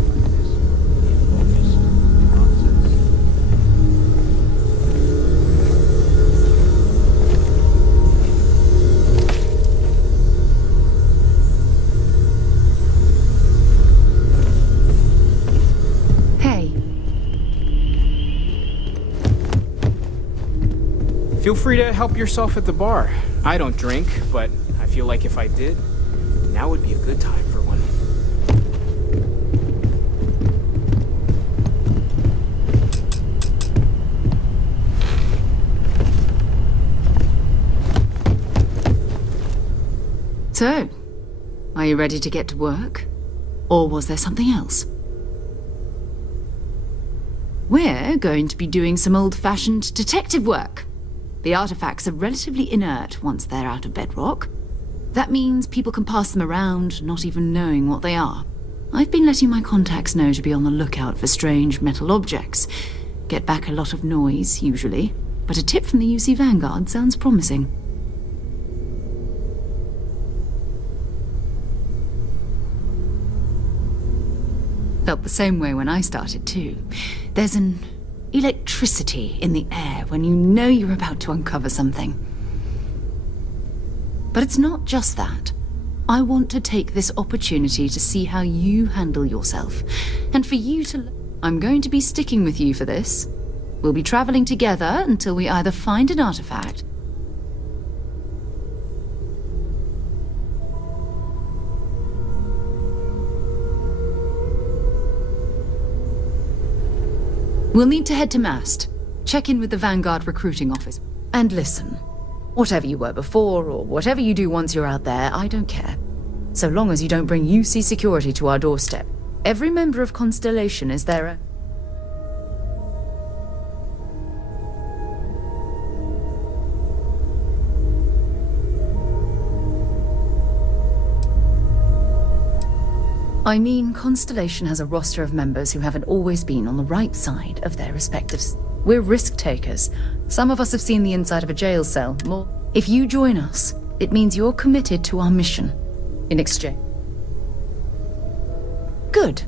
Like this. Focused. Nonsense. Feel free to help yourself at the bar. I don't drink, but I feel like if I did, now would be a good time for one. So, are you ready to get to work? Or was there something else? We're going to be doing some old-fashioned detective work. The artifacts are relatively inert once they're out of bedrock. That means people can pass them around, not even knowing what they are. I've been letting my contacts know to be on the lookout for strange metal objects. Get back a lot of noise, usually, but a tip from the UC Vanguard sounds promising. Felt the same way when I started, too. There's an electricity in the air when you know you're about to uncover something. But it's not just that. I want to take this opportunity to see how you handle yourself, and for you to... I'm going to be sticking with you for this. We'll be traveling together until we either find an artifact... We'll need to head to Mast, check in with the Vanguard recruiting office. And listen, whatever you were before, or whatever you do once you're out there, I don't care. So long as you don't bring UC security to our doorstep. Every member of Constellation is there. I mean, Constellation has a roster of members who haven't always been on the right side of their respective... We're risk takers. Some of us have seen the inside of a jail cell. More. If you join us, it means you're committed to our mission. In exchange. Good.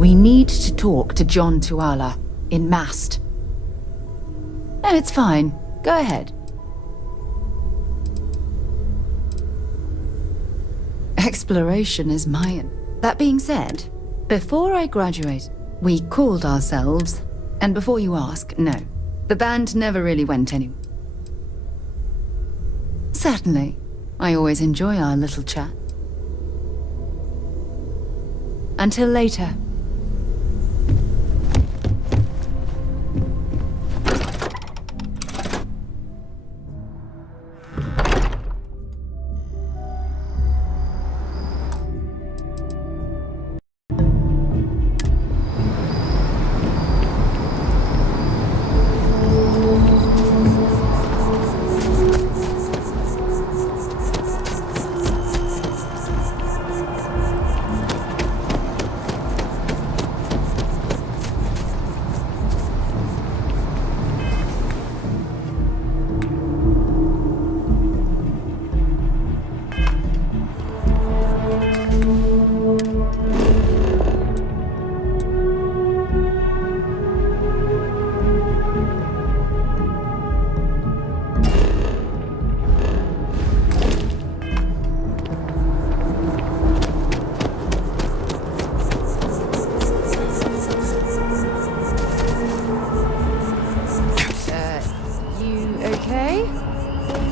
We need to talk to John Tuala in Mast. No, it's fine. Go ahead. Exploration is mine. That being said, before I graduate, we called ourselves, and before you ask, no, the band never really went anywhere. Certainly. I always enjoy our little chat. Until later.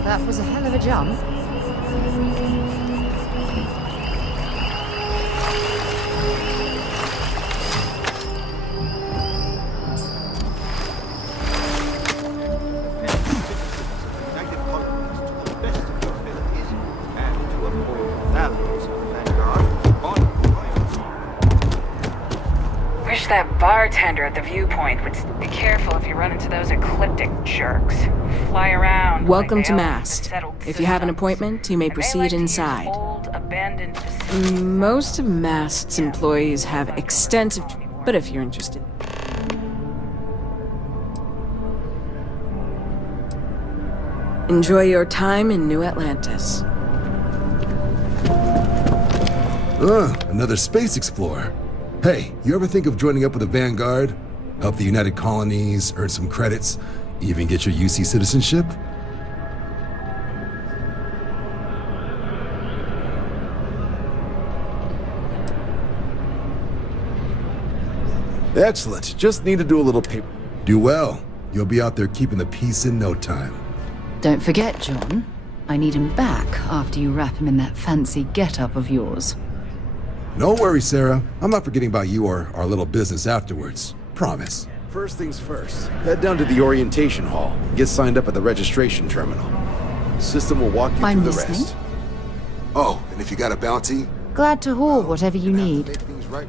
That was a hell of a jump. Wish that bartender at the viewpoint would be careful if you run into those ecliptic jerks. Fly around. Welcome to Mast. If you have an appointment, you may proceed inside. Most of Mast's employees have extensive... But if you're interested... Enjoy your time in New Atlantis. Another space explorer. Hey, you ever think of joining up with the Vanguard? Help the United Colonies, earn some credits, even get your UC citizenship? Excellent. Just need to do a little paper. Do well. You'll be out there keeping the peace in no time. Don't forget, John. I need him back after you wrap him in that fancy get-up of yours. No worries, Sarah. I'm not forgetting about you or our little business afterwards. Promise. First things first. Head down to the orientation hall. Get signed up at the registration terminal. System will walk you I'm through the listening. rest. Oh, and if you got a bounty, Glad to haul whatever you need. make things right.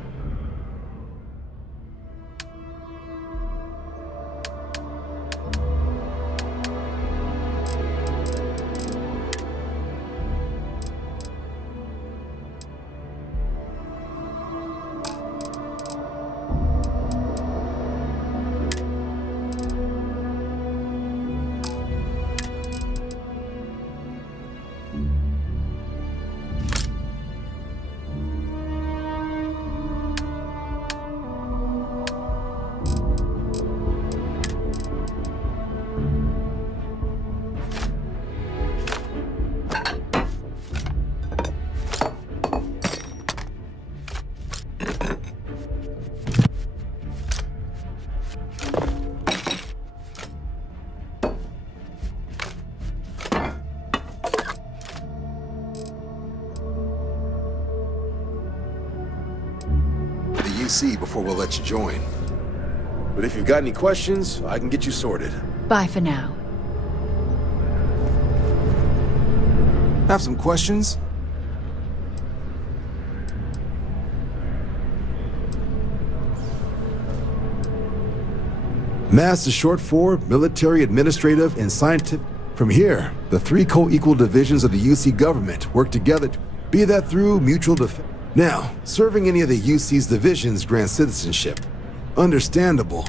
UC before we'll let you join. But if you've got any questions, I can get you sorted. Bye for now. Have some questions? MASS is short for Military, Administrative, and Scientific. From here, the three co-equal divisions of the UC government work together, be that through mutual defense. Now, serving any of the UC's divisions grants citizenship. Understandable.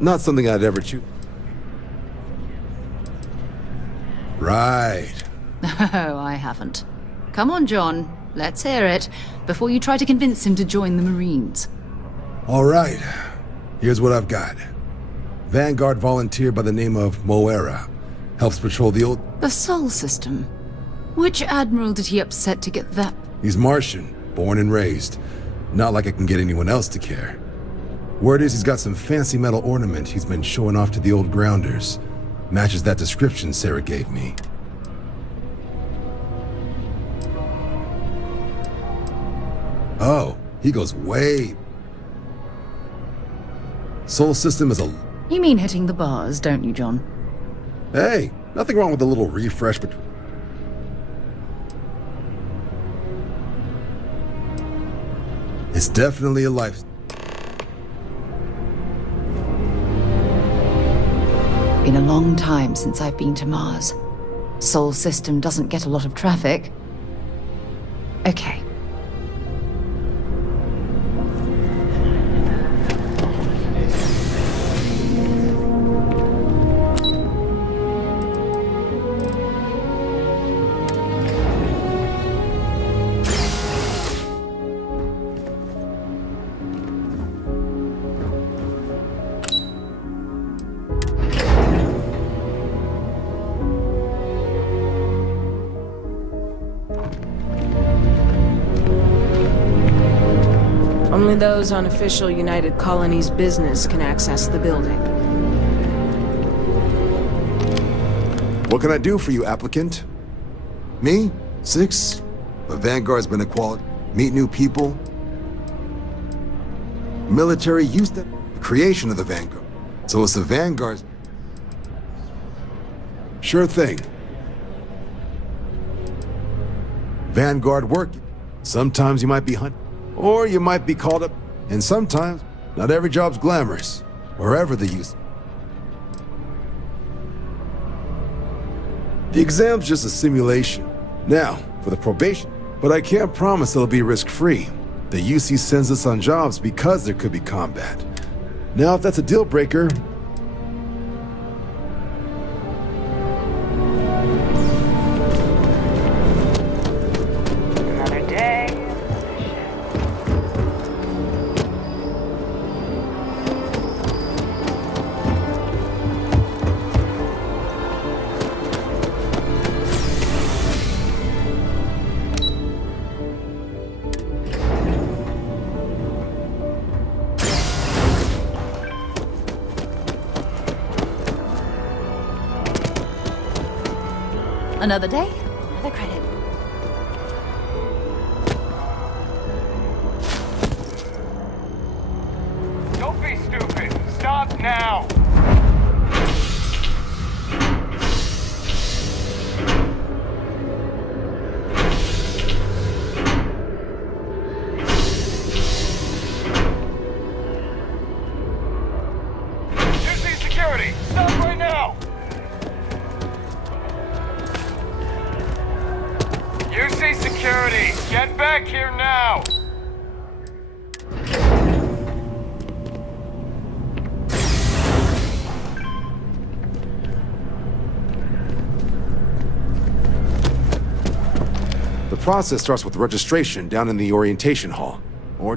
Not something I'd ever choose. Right. Oh, I haven't. Come on, John. Let's hear it, before you try to convince him to join the Marines. All right. Here's what I've got. Vanguard volunteer by the name of Moera. Helps patrol the old... The Sol system. Which admiral did he upset to get that? He's Martian, born and raised. Not like I can get anyone else to care. Word is he's got some fancy metal ornament he's been showing off to the old grounders. Matches that description Sarah gave me. Oh, he goes way... Sol system is a... You mean hitting the bars, don't you, John? Hey, nothing wrong with a little refresh, but... It's definitely a life... Been a long time since I've been to Mars. Sol system doesn't get a lot of traffic. Okay. Only those on official United Colonies business can access the building. What can I do for you, applicant? Me? 6? But Vanguard's been a quality. Meet new people. Military used the creation of the Vanguard. So it's the Vanguard's... Sure thing. Vanguard work. Sometimes you might be hunted. Or you might be called up. And sometimes, not every job's glamorous. Wherever the use. The exam's just a simulation. Now, for the probation. But I can't promise it'll be risk-free. The UC sends us on jobs because there could be combat. Now, if that's a deal breaker, Another day. Another day, another credit. Don't be stupid. Stop now. UC security, stop right now. UC security, get back here now. The process starts with registration down in the orientation hall. Or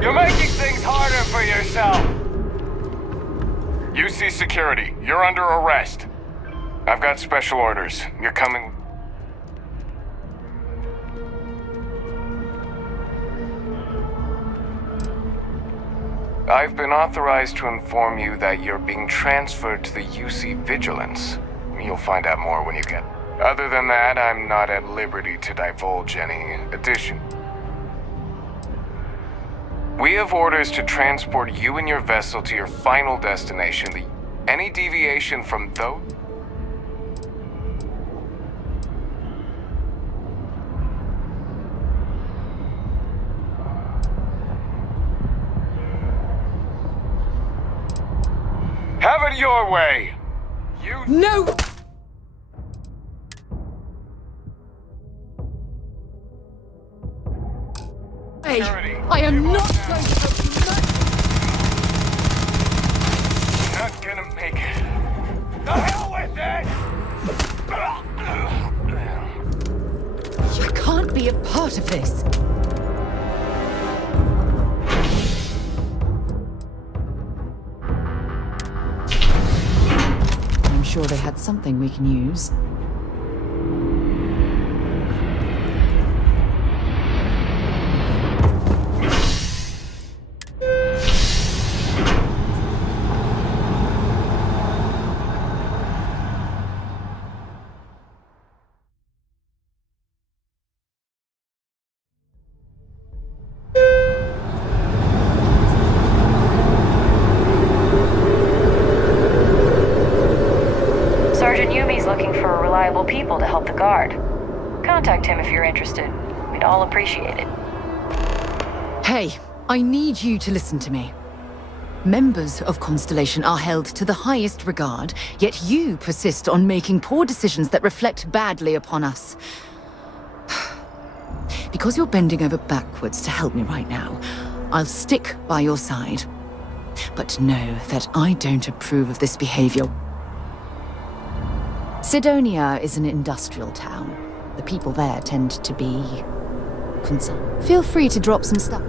You're making things harder for yourself. UC security, you're under arrest. I've got special orders. You're coming. I've been authorized to inform you that you're being transferred to the UC Vigilance. You'll find out more when you get. Other than that, I'm not at liberty to divulge any addition. We have orders to transport you and your vessel to your final destination. Any deviation from those... Have it your way! You... No! Hey, I am not going to help you much. Not gonna make it. The hell with it! You can't be a part of this. I'm sure they had something we can use. Sergeant Yumi's looking for reliable people to help the guard. Contact him if you're interested. We'd all appreciate it. Hey, I need you to listen to me. Members of Constellation are held to the highest regard, yet you persist on making poor decisions that reflect badly upon us. Because you're bending over backwards to help me right now, I'll stick by your side. But know that I don't approve of this behavior. Sidonia is an industrial town. The people there tend to be concerned. Feel free to drop some stuff.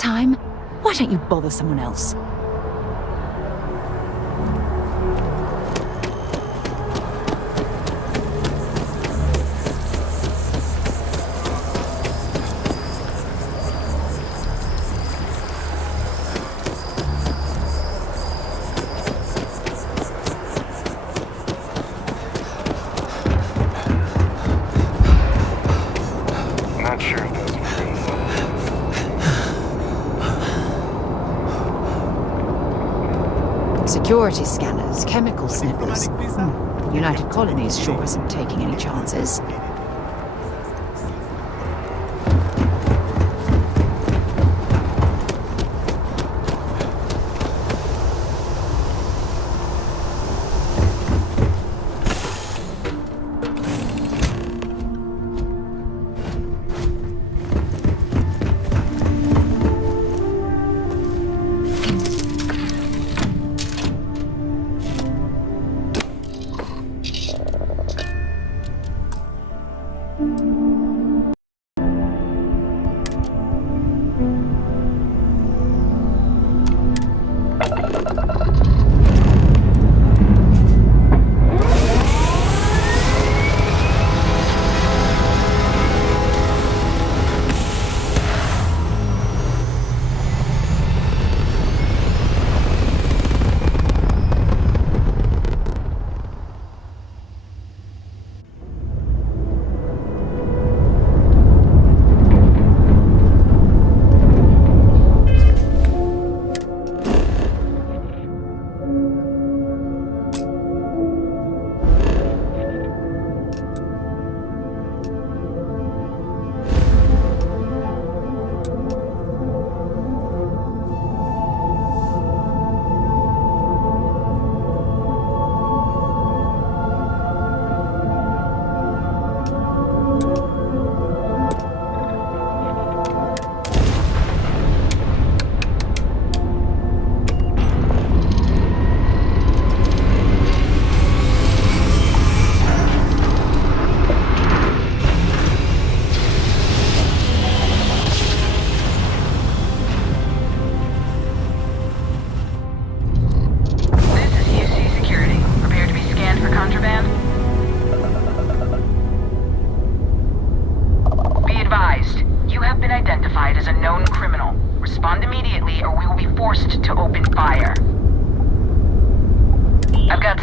Next time, why don't you bother someone else? Not sure if those were real though. Security scanners, chemical sniffers. The United Colonies sure isn't taking any chances.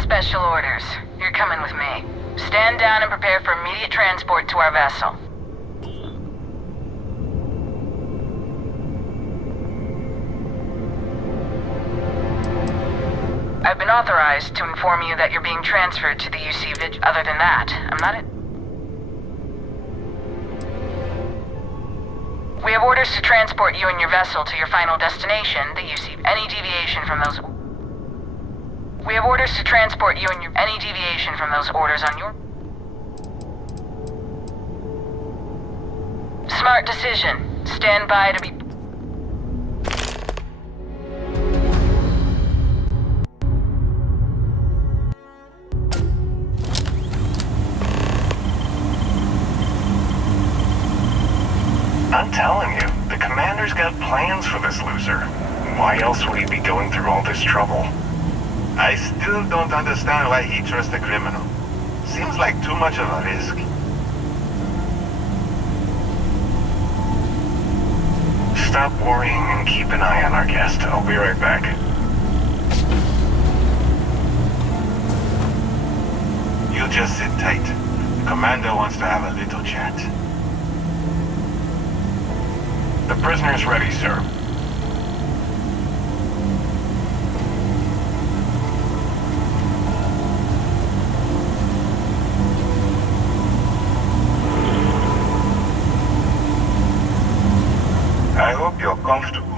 Special orders. You're coming with me. Stand down and prepare for immediate transport to our vessel. I've been authorized to inform you that you're being transferred to the UC Vig. Other than that, I'm not it. We have orders to transport you and your vessel to your final destination, the UC. Any deviation from those... We have orders to transport you and your... Any deviation from those orders on your... Smart decision. Stand by to be... I'm telling you, the commander's got plans for this loser. Why else would he be going through all this trouble? I still don't understand why he trusts a criminal. Seems like too much of a risk. Stop worrying and keep an eye on our guest. I'll be right back. You just sit tight. The commander wants to have a little chat. The prisoner's ready, sir. I hope you're comfortable.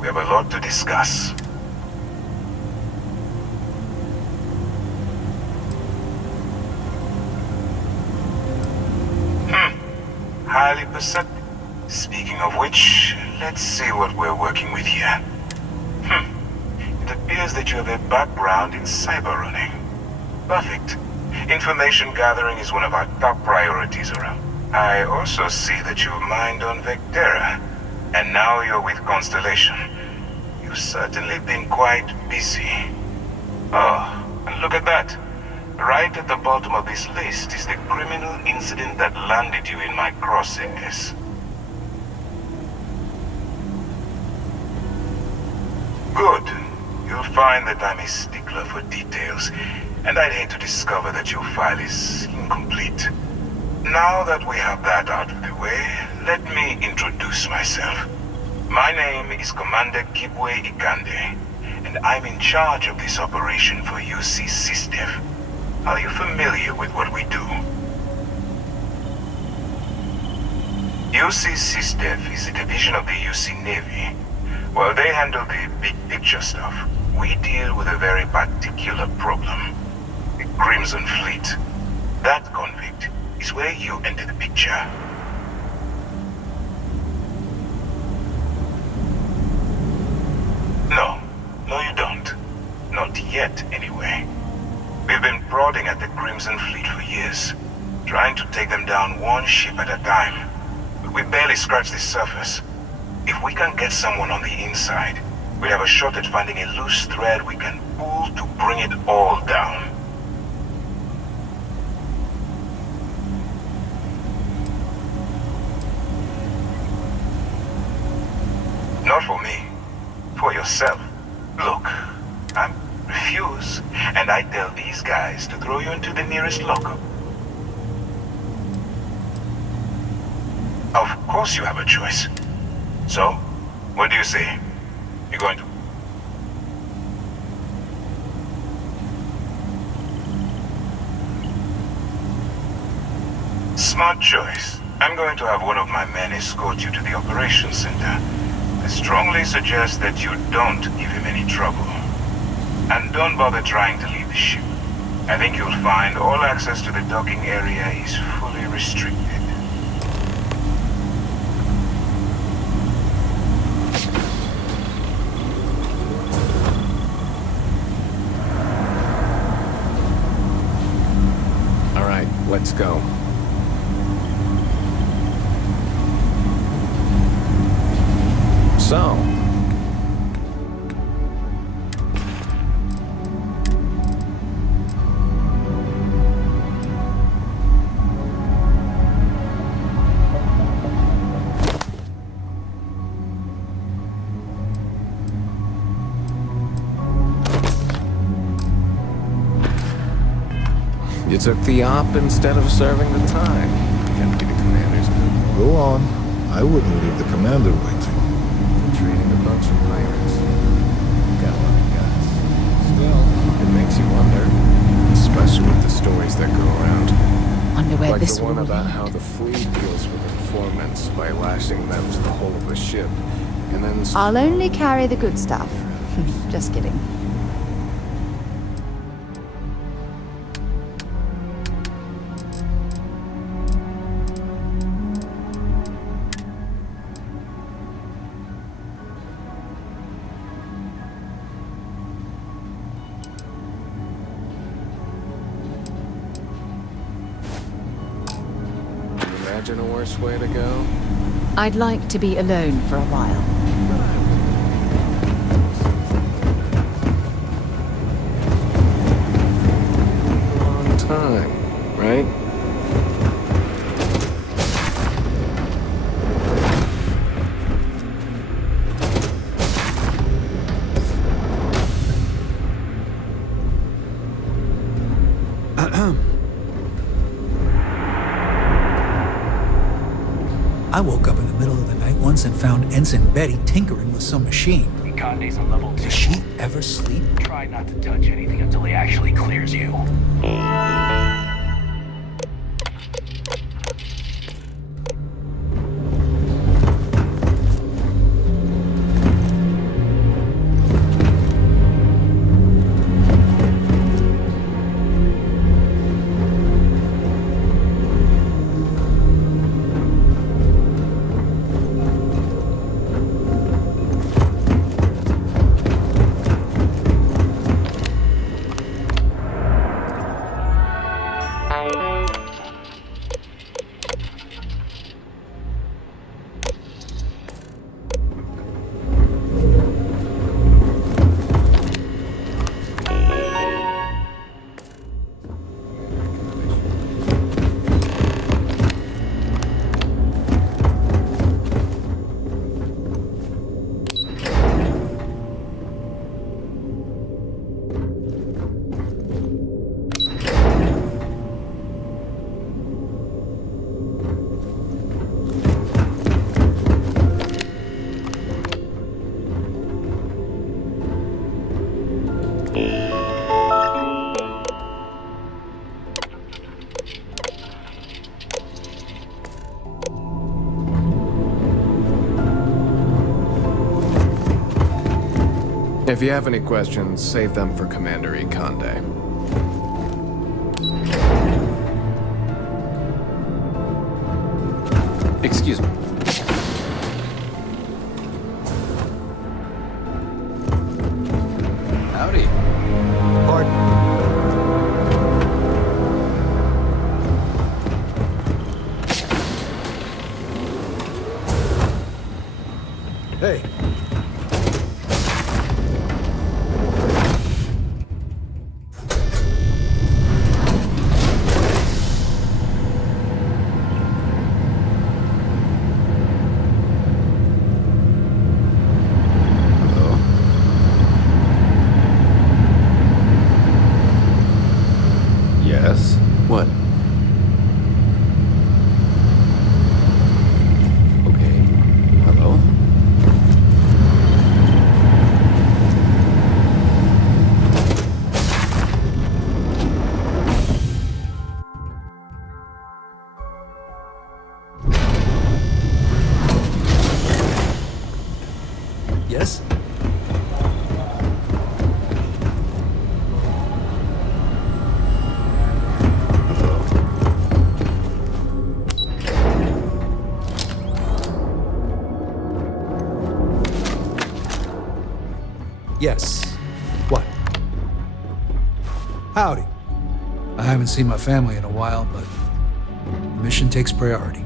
We have a lot to discuss. Highly perceptive. Speaking of which, let's see what we're working with here. It appears that you have a background in cyber running. Perfect. Information gathering is one of our top priorities around. I also see that you mined on Vectera. And now you're with Constellation. You've certainly been quite busy. Oh, and look at that. Right at the bottom of this list is the criminal incident that landed you in my crosshairs. Good. You'll find that I'm a stickler for details, and I'd hate to discover that your file is incomplete. Now that we have that out of the way, let me introduce myself. My name is Commander Kibwe Ikande, and I'm in charge of this operation for UC SysDev. Are you familiar with what we do? UC SysDev is a division of the UC Navy. While they handle the big picture stuff, we deal with a very particular problem. The Crimson Fleet. That convict is where you enter the picture. No, you don't. Not yet, anyway. We've been prodding at the Crimson Fleet for years, trying to take them down one ship at a time. But we barely scratched the surface. If we can get someone on the inside, we'll have a shot at finding a loose thread we can pull to bring it all down. Not for me. For yourself. Look, I refuse, and I tell these guys to throw you into the nearest lockup. Of course you have a choice. So, what do you say? You're going to... Smart choice. I'm going to have one of my men escort you to the operations center. I strongly suggest that you don't give him any trouble. And don't bother trying to leave the ship. I think you'll find all access to the docking area is fully restricted. All right, let's go. So, you took the op instead of serving the time. Can't be the commander's good. Go on. I wouldn't leave the commander waiting. Treating a bunch of pirates. Got a lot of guts. Still, it makes you wonder, especially with the stories that go around. Wonder where Like this the one will about lead. how the fleet deals with informants by lashing them to the hull of a ship, and then... I'll only carry the good stuff. Just kidding. Imagine a worse way to go? I'd like to be alone for a while. Long time, right? I woke up in the middle of the night once and found Ensign Betty tinkering with some machine. Conde's on level 2. Does she ever sleep? Try not to touch anything until he actually clears you. If you have any questions, save them for Commander Ikonde. Excuse me. Howdy. Pardon. Hey. Yes? What? Okay. Hello? Yes? Yes. What? Howdy. I haven't seen my family in a while, but the mission takes priority.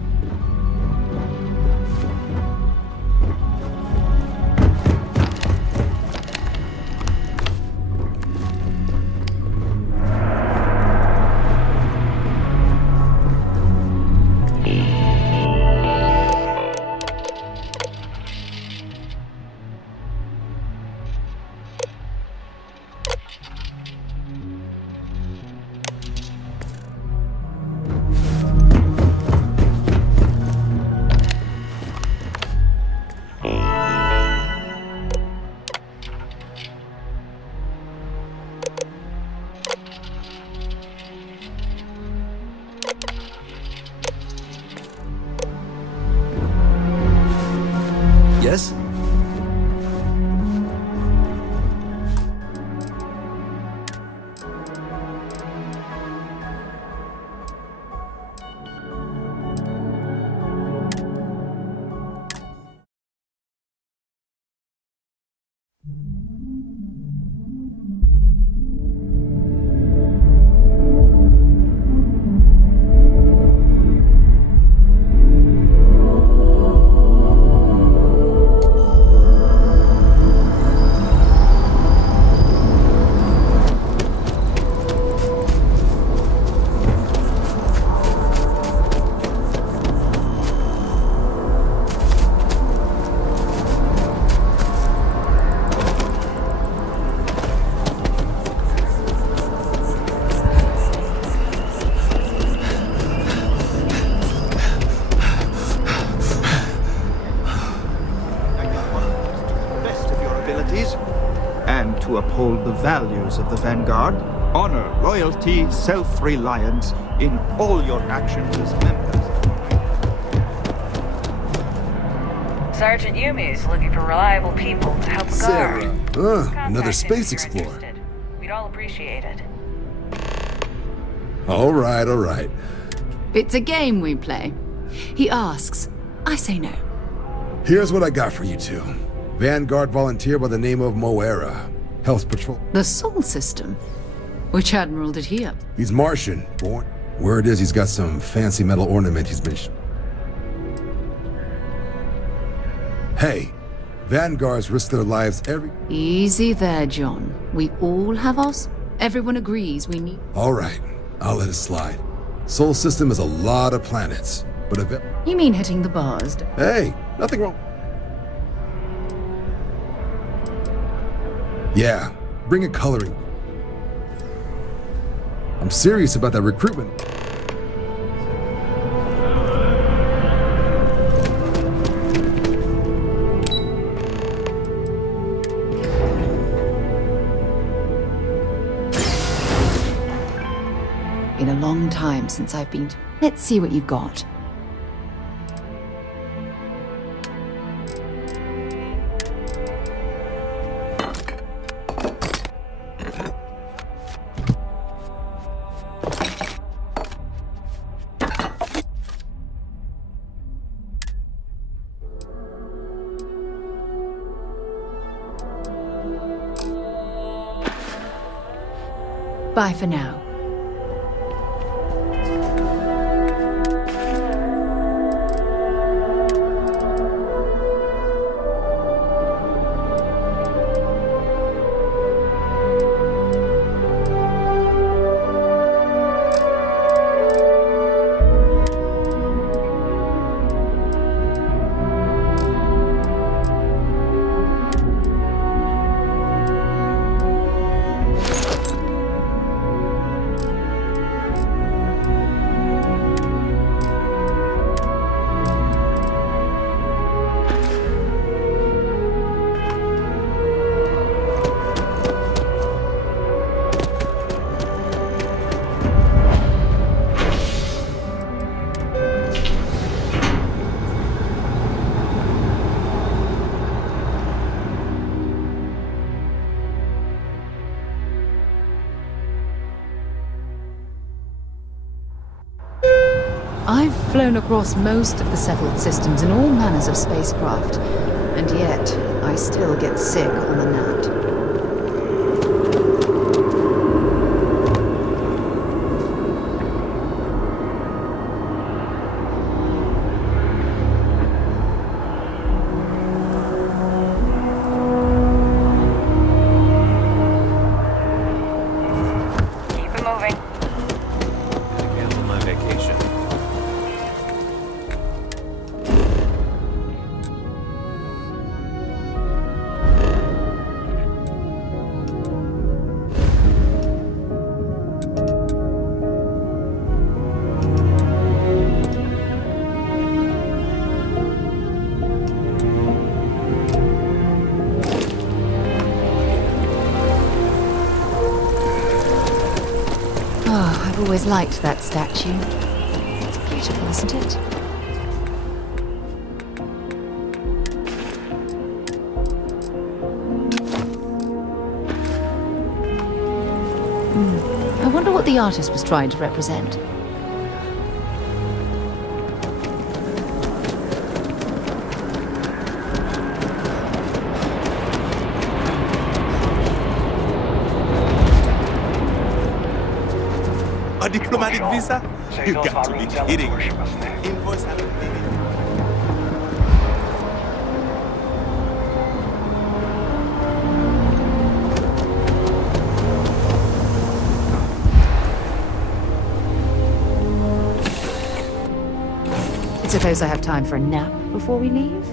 Yes? And to uphold the values of the Vanguard, honor, loyalty, self-reliance in all your actions as members. Sergeant Yumi's looking for reliable people to help guard. Sarah, another space explorer. We'd all appreciate it. All right. It's a game we play. He asks, I say no. Here's what I got for you two. Vanguard volunteer by the name of Moera. Health Patrol. The Sol system. Which admiral did he up? He's Martian, born. Word is he's got some fancy metal ornament he's been... Hey, Vanguards risk their lives every... Easy there, John. We all have us. Everyone agrees we need... All right, I'll let it slide. Sol system is a lot of planets, but if... You mean hitting the bars? Hey, nothing wrong. Yeah, bring a coloring. I'm serious about that recruitment. Been a long time since I've been. Let's see what you've got. Bye for now. I've flown across most of the settled systems in all manners of spacecraft, and yet I still get sick on the gnat. Keep it moving. Cancel my vacation. Oh, I've always liked that statue. It's beautiful, isn't it? I wonder what the artist was trying to represent. A diplomatic visa? You got to be kidding. Invoice Suppose I have time for a nap before we leave?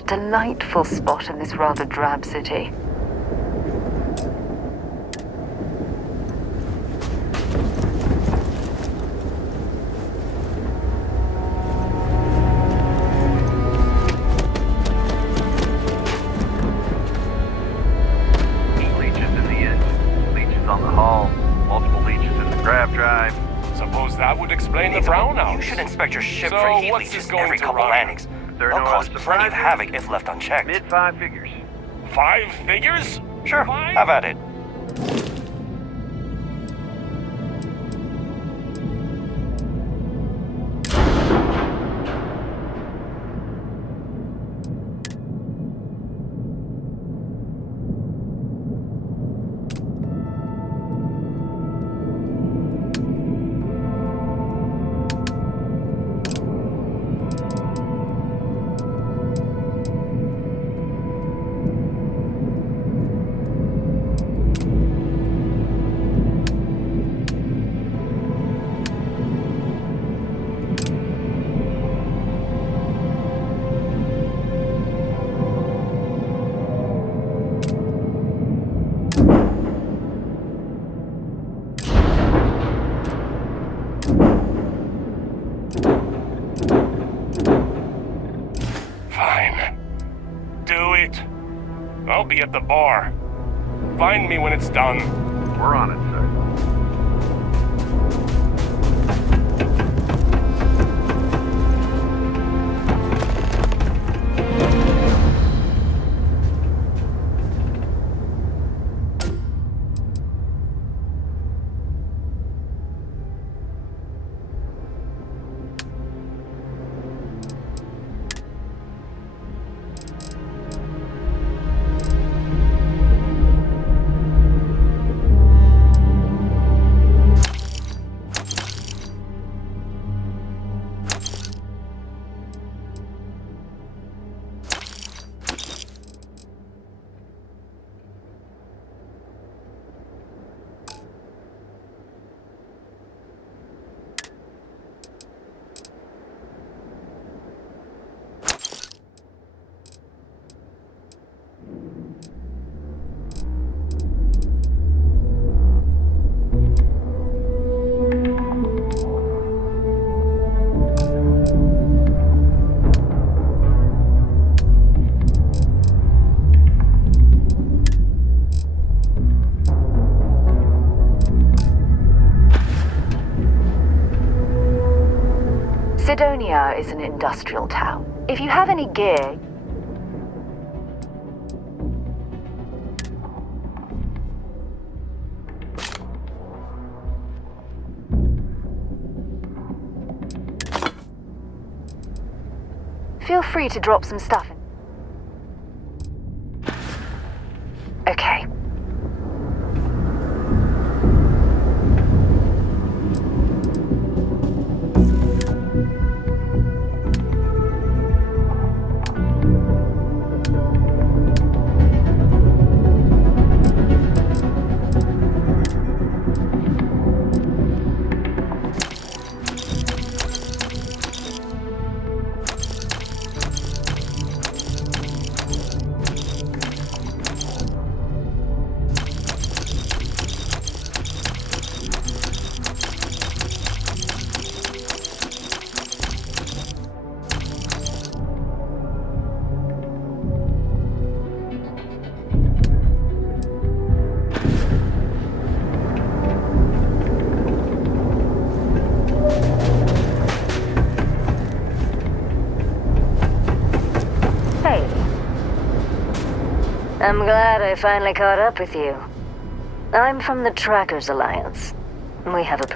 a delightful spot in this rather drab city. Leeches in the engine, leeches on the hull, multiple leeches in the grav drive. Suppose that would explain the brownouts. You should inspect your ship So for heat what's this leeches going every to couple run? landings. There They'll no cause other plenty of surprises? havoc if left unchecked. Mid-5 figures. 5 figures? Sure, Five? have at it. Fine. Do it. I'll be at the bar. Find me when it's done. We're on it, sir. Sidonia is an industrial town. If you have any gear... Feel free to drop some stuff in. Okay. I'm glad I finally caught up with you. I'm from the Trackers Alliance. We have a...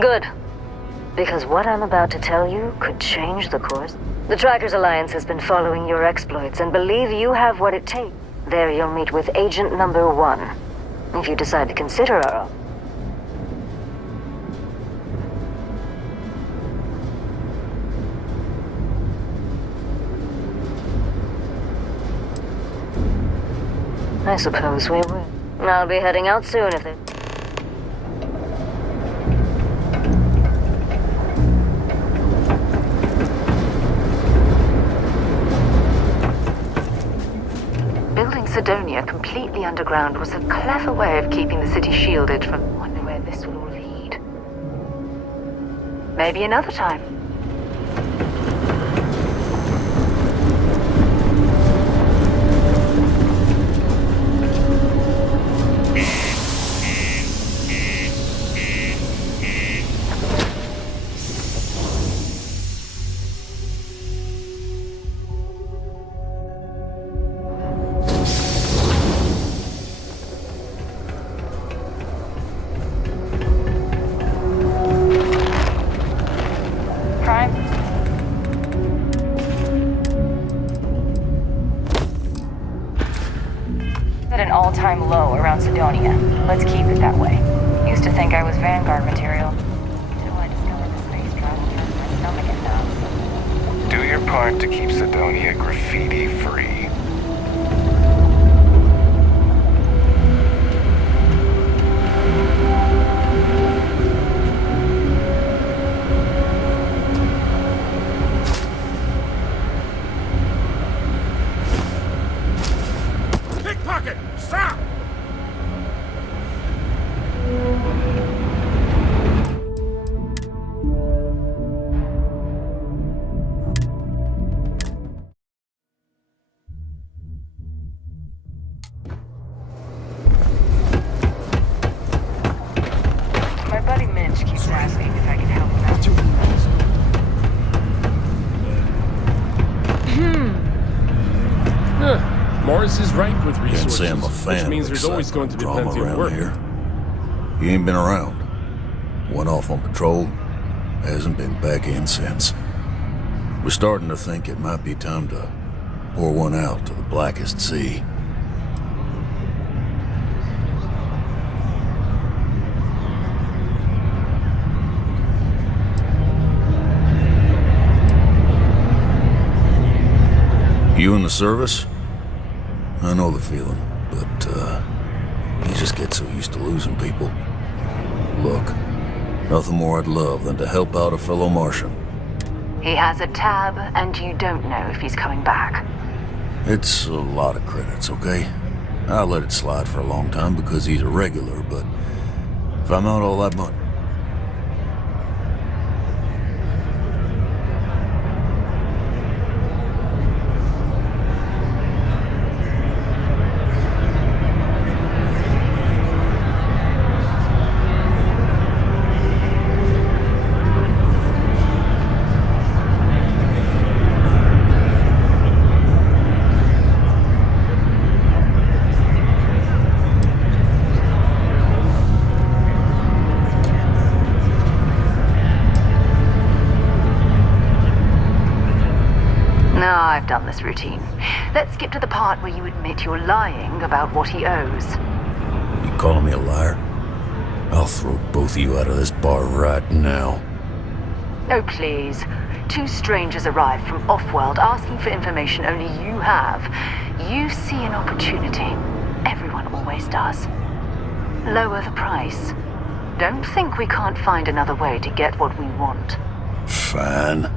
Good. Because what I'm about to tell you could change the course. The Trackers Alliance has been following your exploits and believe you have what it takes. There you'll meet with Agent Number 1. If you decide to consider our... I suppose we will. I'll be heading out soon if it... Cydonia completely underground was a clever way of keeping the city shielded from... I wonder where this will all lead. Maybe another time. At an all-time low around Cydonia. Let's keep it that way. Used to think I was Vanguard material. Until I discovered the space travel turned my stomach in now. Do your part to keep Cydonia graffiti-free. Pickpocket! Stop! My buddy Minch keeps asking if I can help him out. Morris is ripe with Can't resources, say I'm a fan which means of there's always going to be drama plenty of around work. here. He ain't been around. Went off on patrol. Hasn't been back in since. We're starting to think it might be time to pour one out to the blackest sea. You in the service? I know the feeling, but, you just get so used to losing people. Look, nothing more I'd love than to help out a fellow Martian. He has a tab, and you don't know if he's coming back. It's a lot of credits, okay? I'll let it slide for a long time because he's a regular, but if I'm out all that money... Now I've done this routine. Let's skip to the part where you admit you're lying about what he owes. You calling me a liar? I'll throw both of you out of this bar right now. Oh, please. Two strangers arrived from off-world asking for information only you have. You see an opportunity. Everyone always does. Lower the price. Don't think we can't find another way to get what we want. Fine.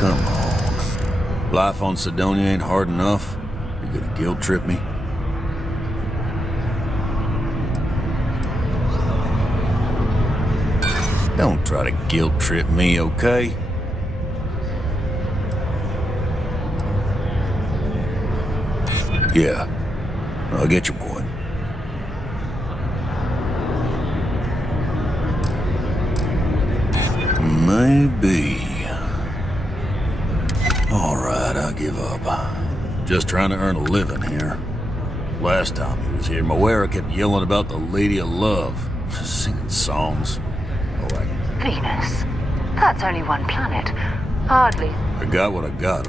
Come on. Life on Cydonia ain't hard enough. You gonna guilt trip me? Don't try to guilt trip me, okay? Yeah, I'll get your point. Maybe. All right, I'll give up. Just trying to earn a living here. Last time he was here, Moera kept yelling about the Lady of Love, singing songs. Like, Venus? That's only one planet. Hardly. I got what I got.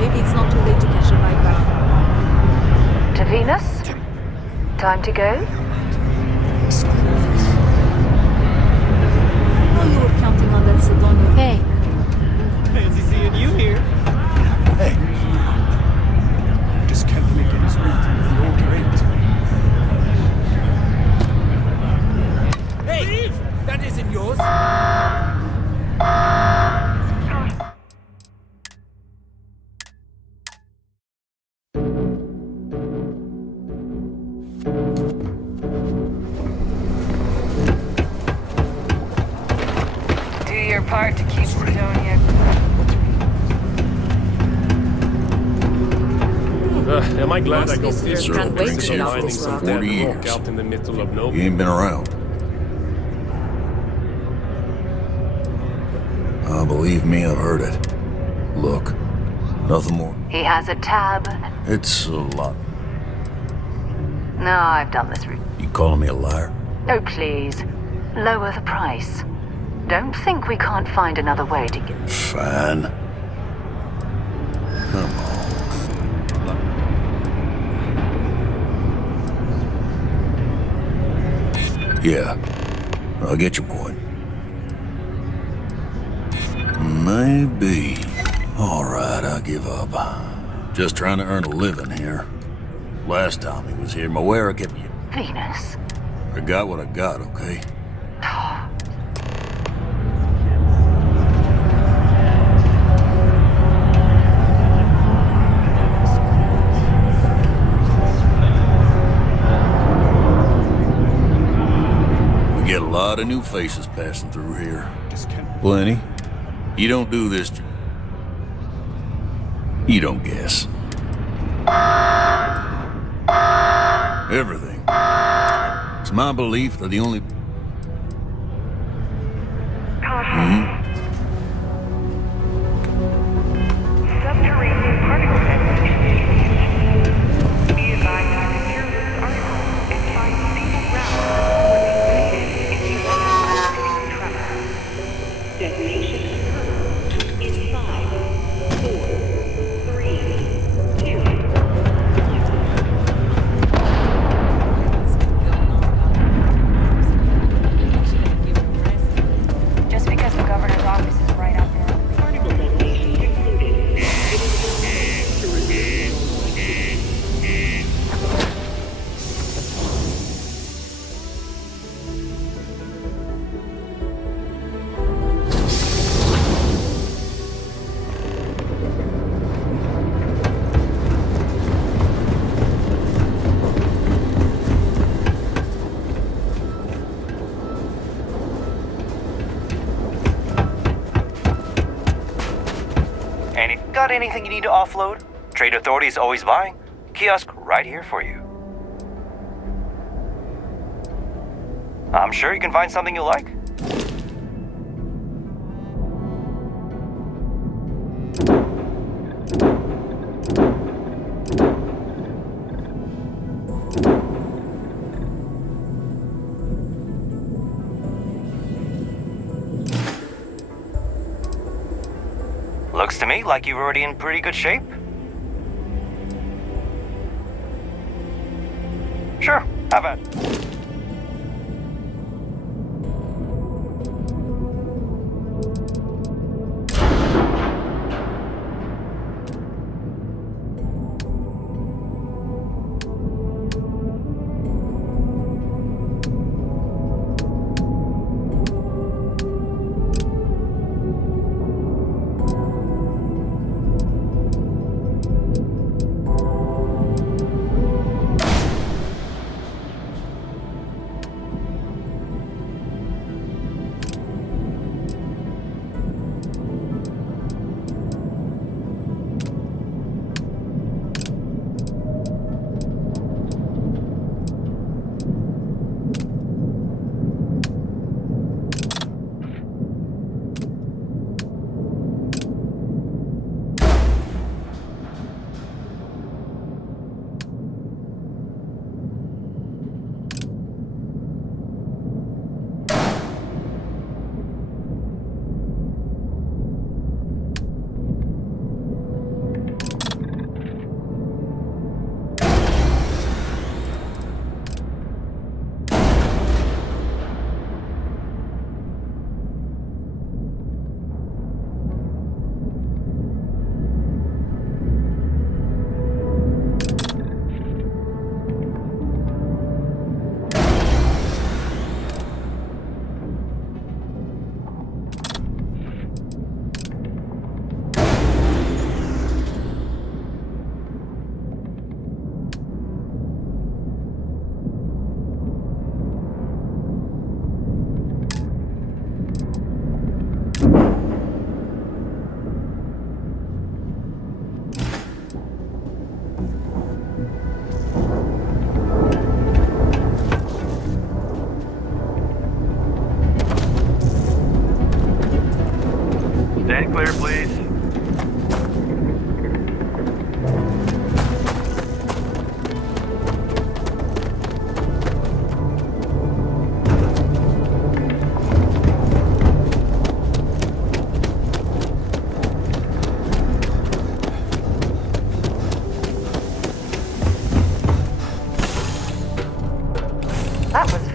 Maybe it's not too late to catch a ride back. To Venus? Time to go? Oh, you were counting on that Cydonia. Hey. Fancy seeing you here. Hey. Just can't make any Am I glad I got Most visitors 50 can't wait drinks to here get off for this mining rock. some dead 40 rock years. out in the middle of You nowhere? ain't been around. Believe me, I've heard it. Look, nothing more. He has a tab. It's a lot. No, I've done this route. You calling me a liar? Oh, please. Lower the price. Don't think we can't find another way to get... Fine. Come on. Yeah, I get your point. Maybe. All right, I give up. Just trying to earn a living here. Last time he was here, Moera kept me. Venus? I got what I got, okay? We get a lot of new faces passing through here. Plenty. You don't do this. You don't guess. Everything. It's my belief they're the only... Subterranean particle detonation. Be advised to secure this article and find stable ground before being in the event of a tremor. Detonation occurs in 5, 4, 3, 2. Just because the governor's office is right out there. Particle detonation concluded. And if you've got anything you need to offload, Trade Authority is always buying. Kiosk right here for you. I'm sure you can find something you like. Looks to me like you're already in pretty good shape. Sure, have at it.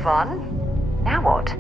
fun. Now what?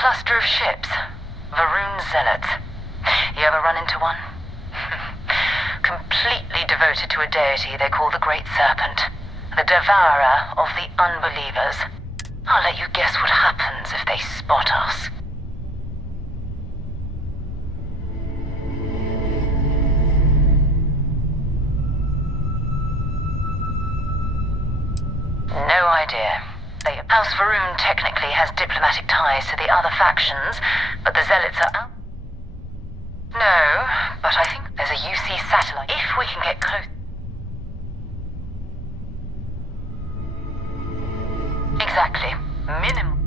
cluster of ships. Varun Zealots. You ever run into one? Completely devoted to a deity they call the Great Serpent. The devourer of the unbelievers. I'll let you guess what happens if they spot us. No idea. House Varun technically has diplomatic ties to the other factions, but the Zealots are out. No, but I think there's a UC satellite. If we can get close. Exactly. Minimum.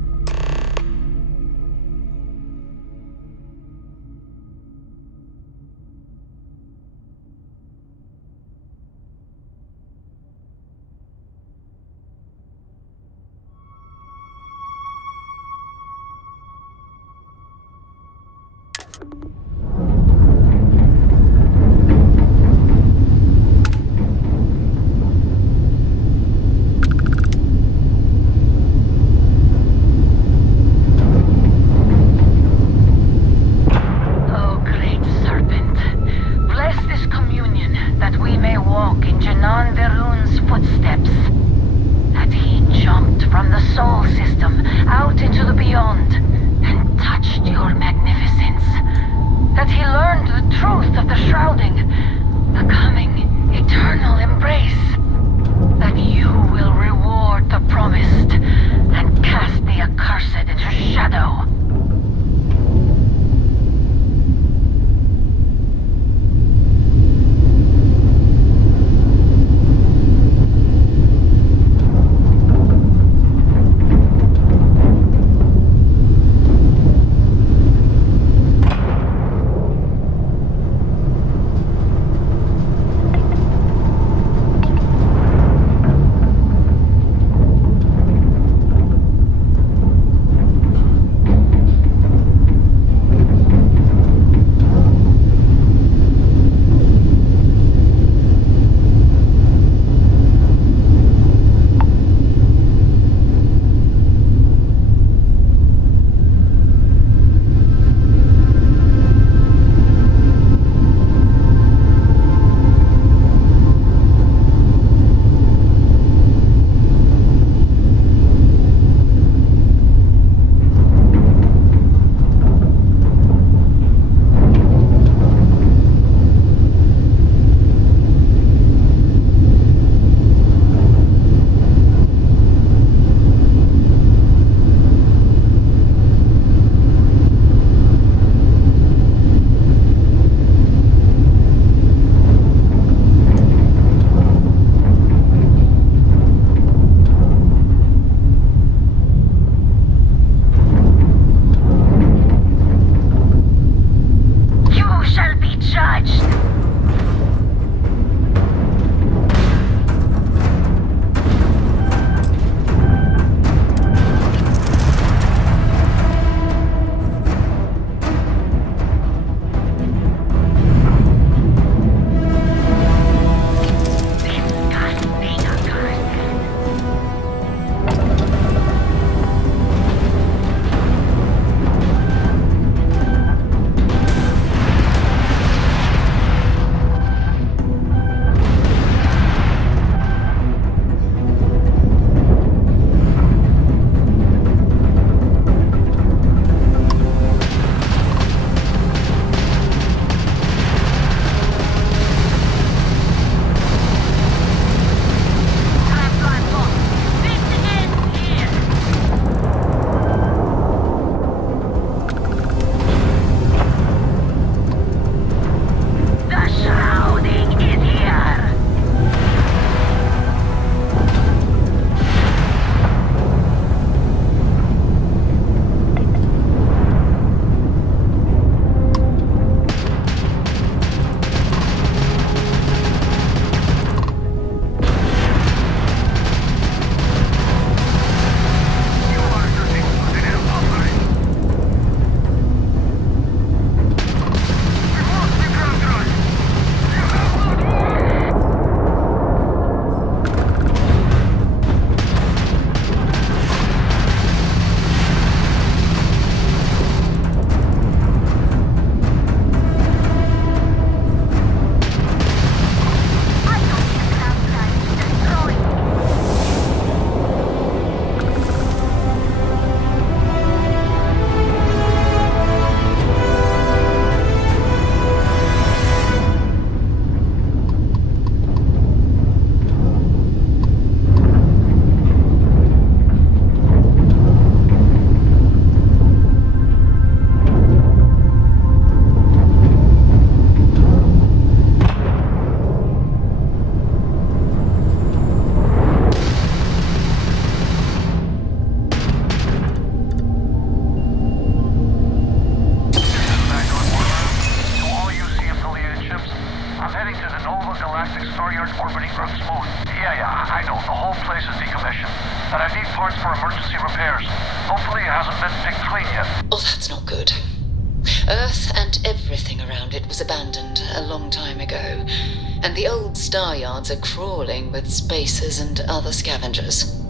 Everything runs smooth. Yeah, I know. The whole place is decommissioned. And I need parts for emergency repairs. Hopefully it hasn't been picked clean yet. Oh, that's not good. Earth and everything around it was abandoned a long time ago, and the old star yards are crawling with spacers and other scavengers.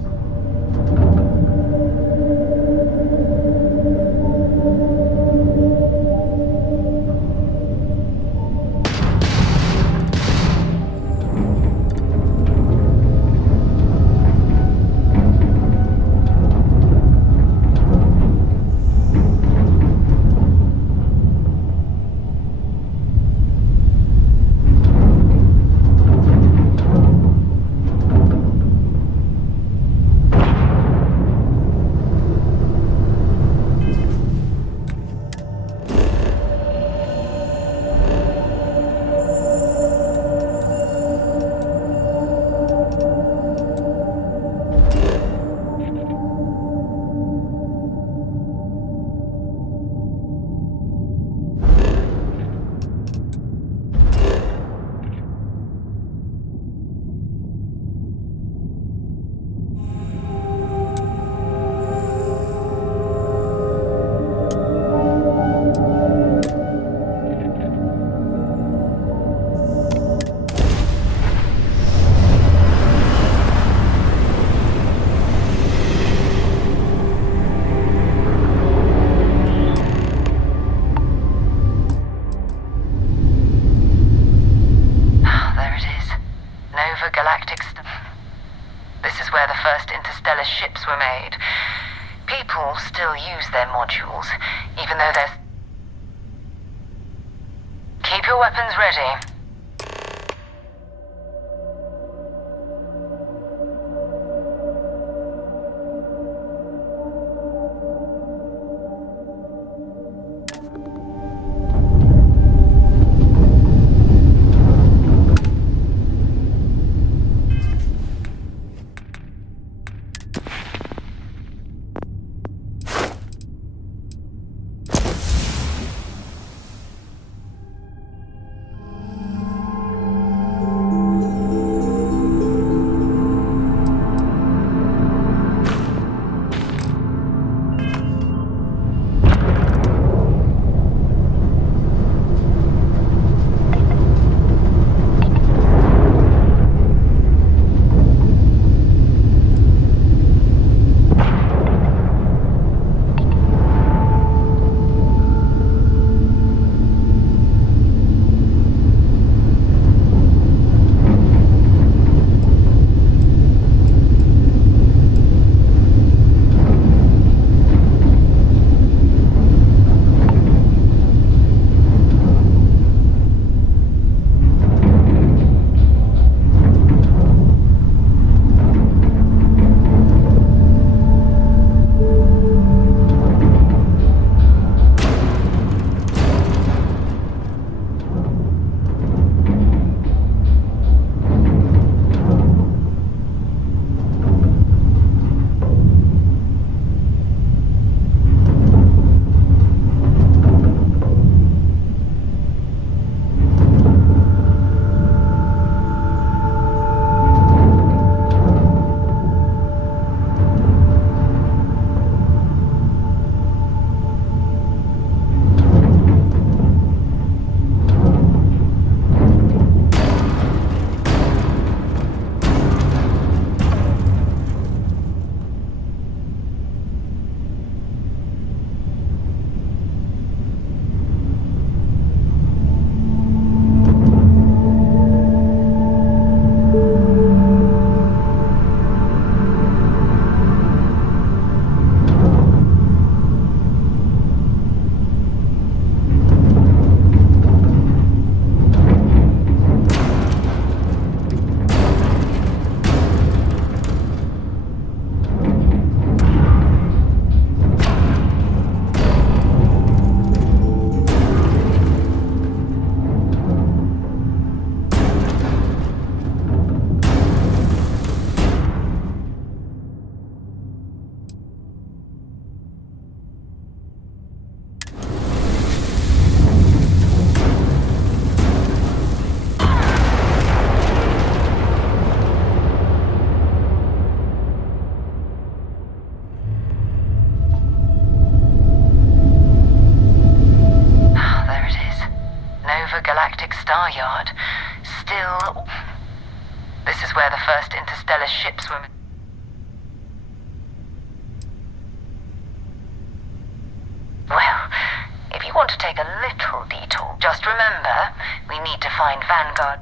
Ships were made. People still use their modules, even though there's... Keep your weapons ready. our yard. Still, this is where the first interstellar ships were. Well, if you want to take a little detour, just remember, we need to find Vanguard.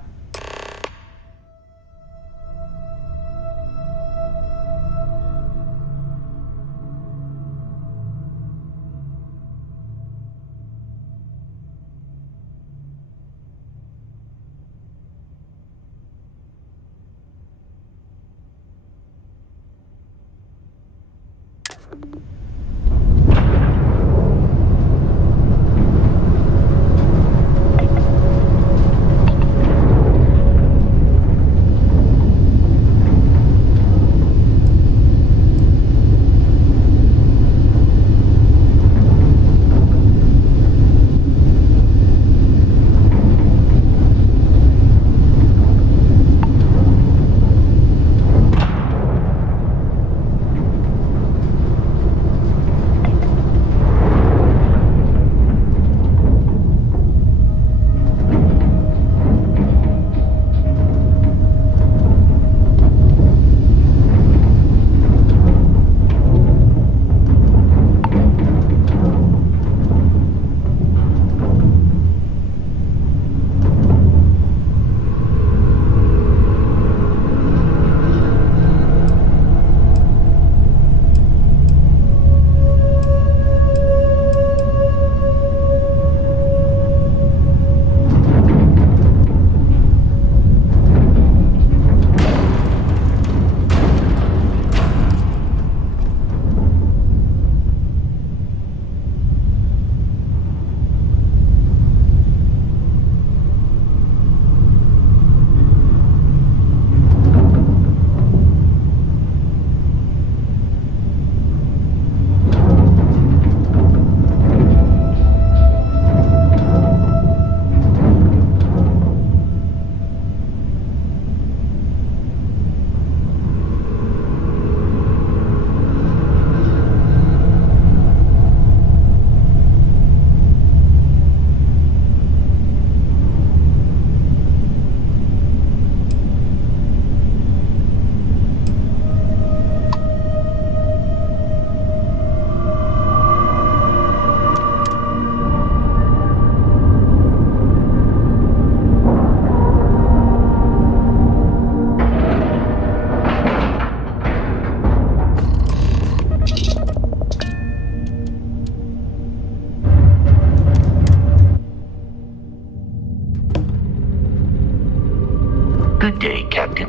Good day, Captain.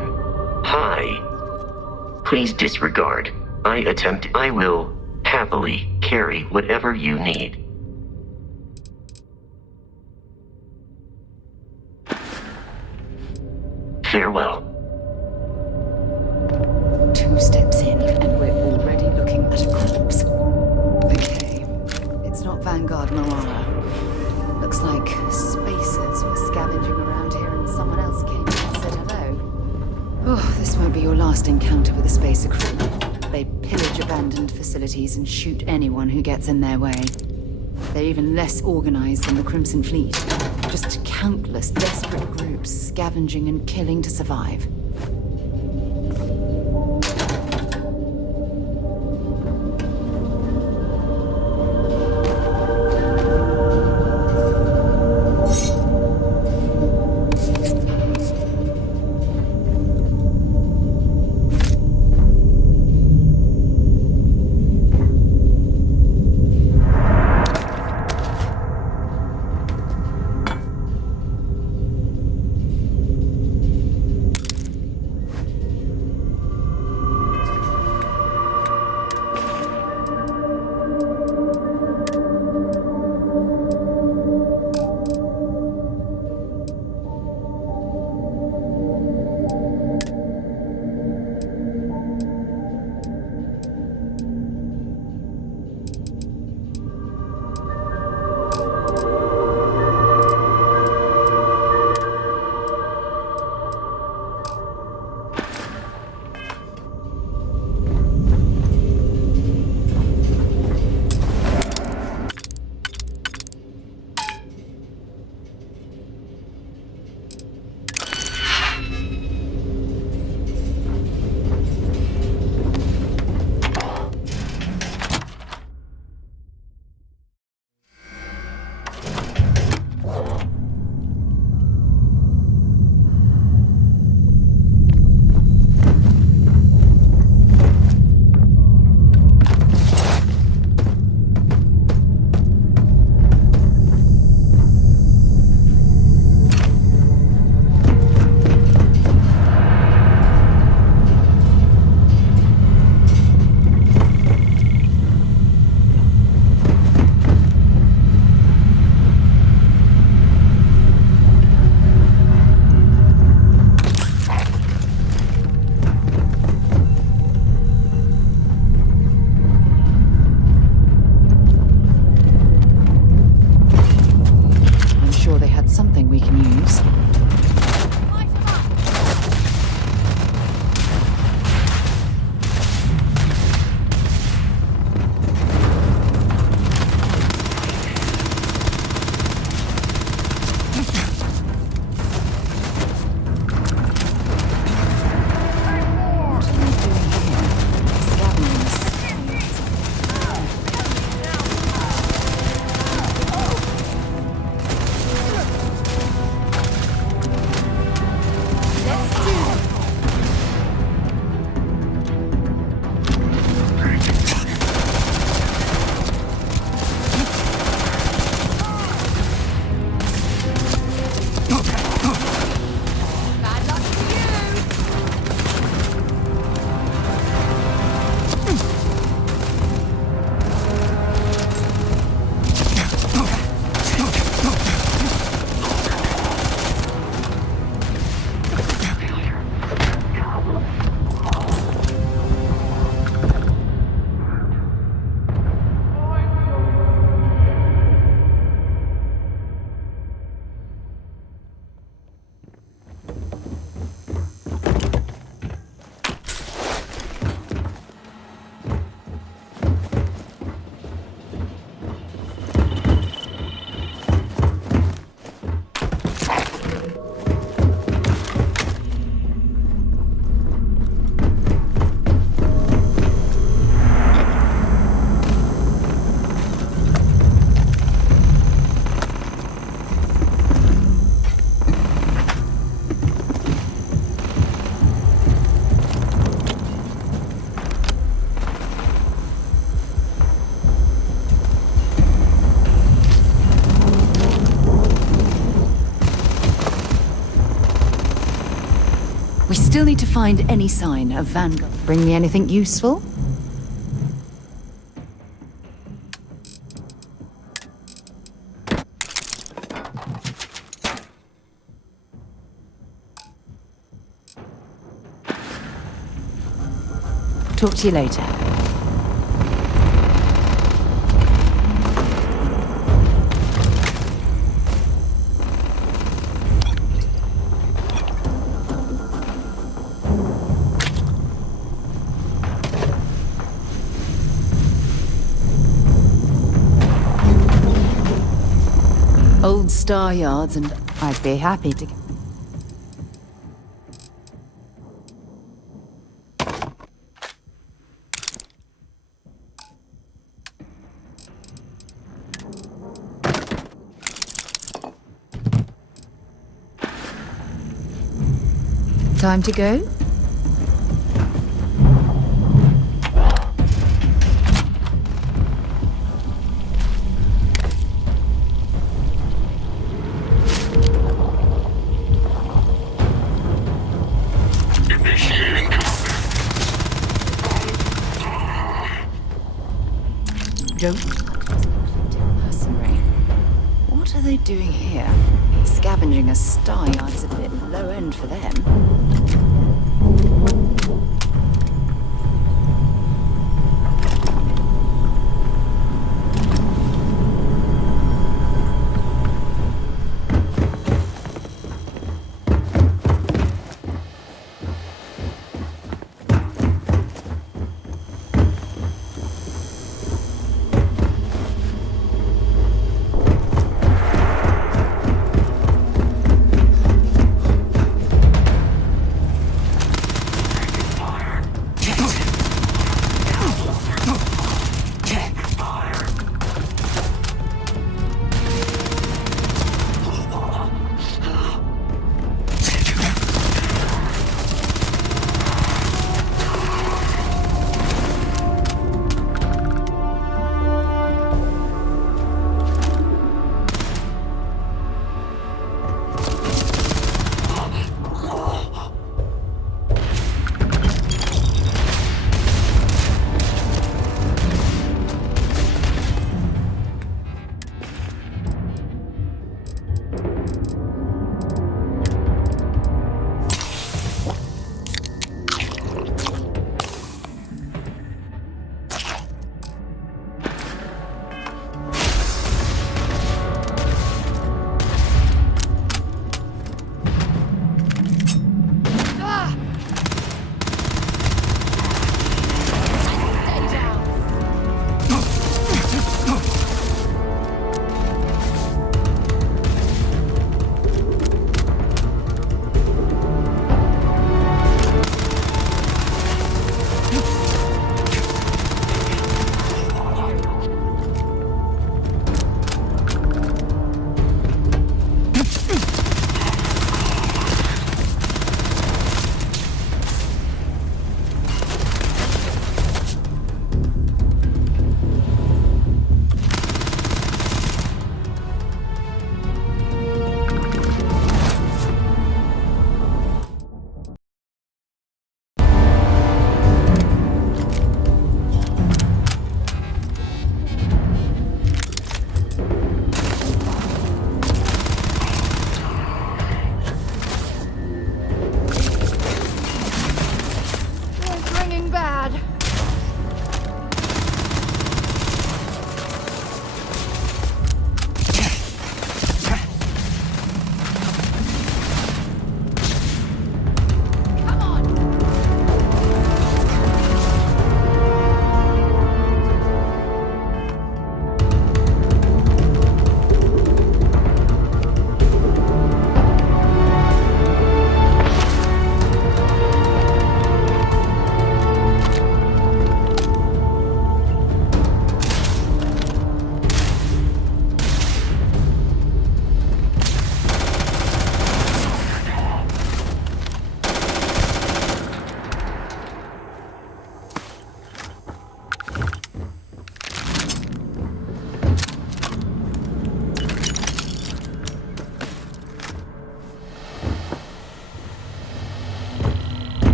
Hi. Please disregard. I will happily carry whatever you need. Farewell. 2 steps in, and we're already looking at a corpse. Okay, it's not Vanguard Moara. Looks like spacers were scavenging around here and someone else came and said hello. Oh, this won't be your last encounter with a spacer crew. They pillage abandoned facilities and shoot anyone who gets in their way. They're even less organized than the Crimson Fleet. Just countless desperate groups scavenging and killing to survive. me to find any sign of Vanguard. Bring me anything useful? Talk to you later. Old star yards, and I'd be happy to. time to go? Mercenary. What are they doing here? Scavenging a star yard is a bit low end for them.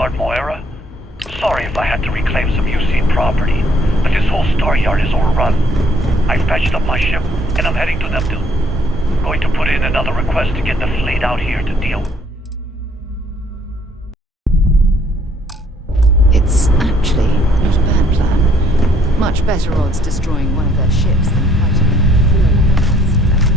Vanguard Moira. Sorry if I had to reclaim some UC property, but this whole star yard is overrun. I fetched up my ship, and I'm heading to Neptune. Going to put in another request to get the fleet out here to deal with. It's actually not a bad plan. Much better odds destroying one of their ships than fighting all the rest of them.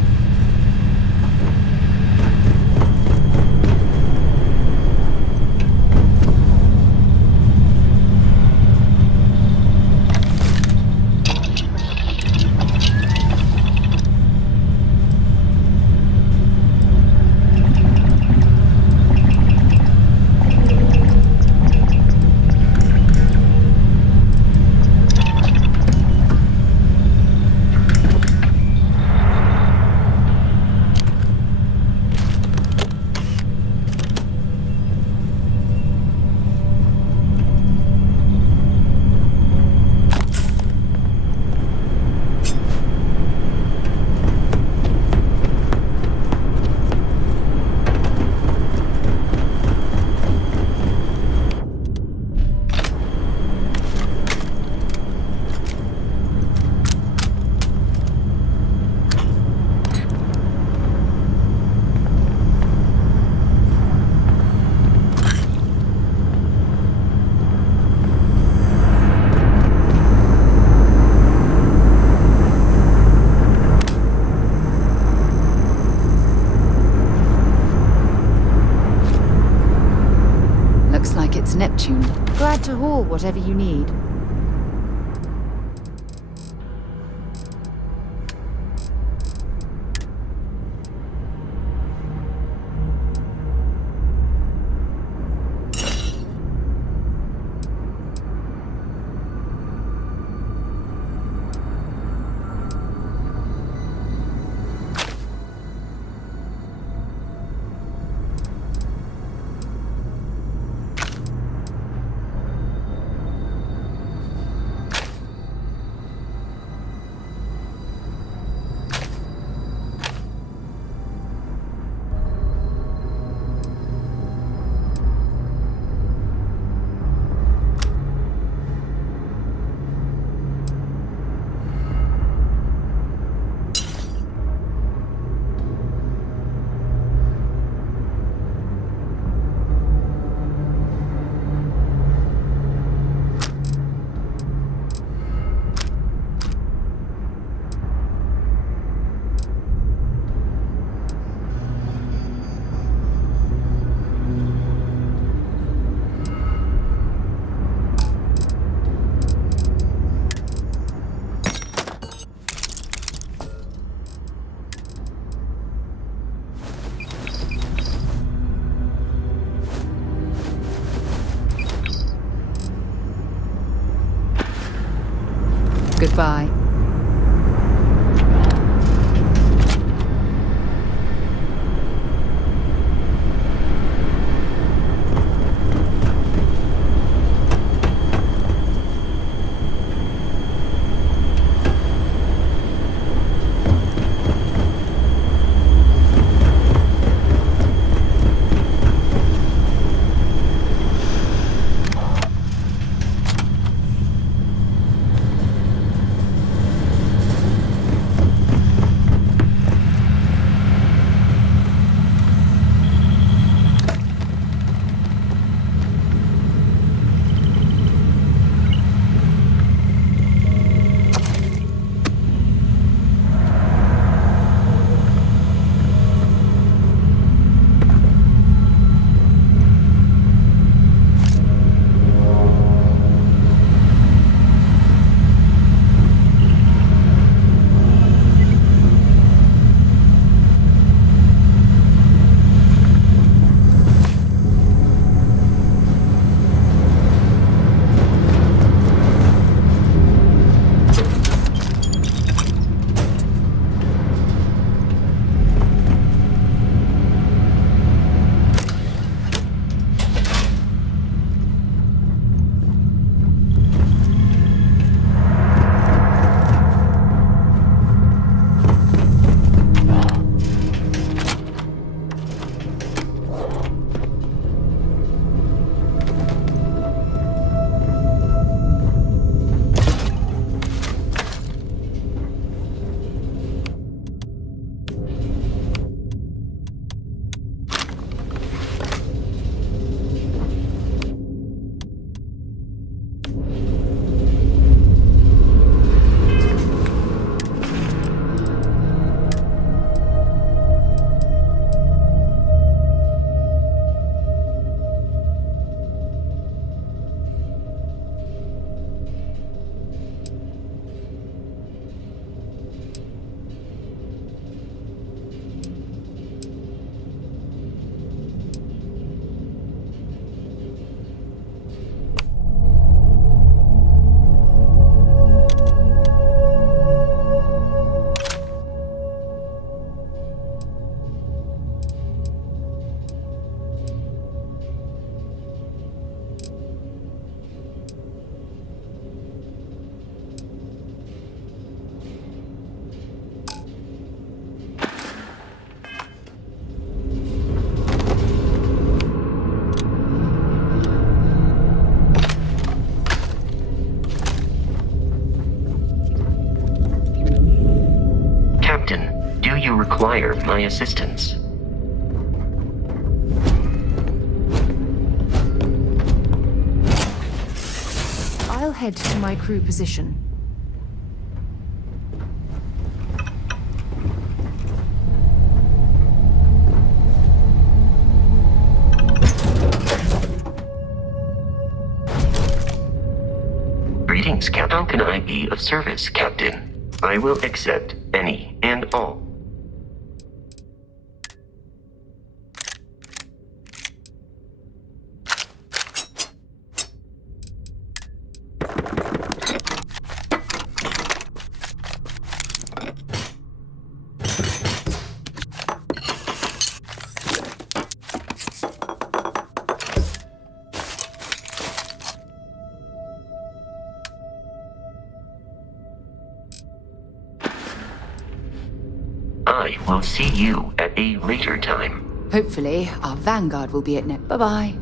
Looks like it's Neptune. Glad to haul whatever you need. Goodbye. require my assistance. I'll head to my crew position. Greetings, Captain. How can I be of service, Captain? I will accept any and all. I will see you at a later time. Hopefully, our vanguard will be at net. Bye-bye.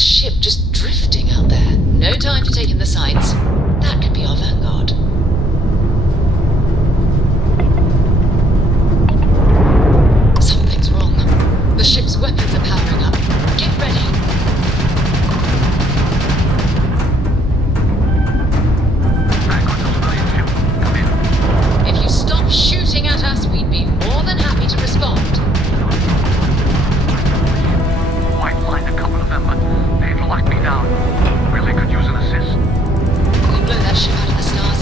a ship just drifting out there. No time to take in the sights. That could be our vanguard. Something's wrong. The ship's weapons are powering up. Get ready. If you stop shooting at us, we'd be more than happy to respond. Might find a couple of them, but they've locked me down. Really could use an assist. We blow that ship out of the stars,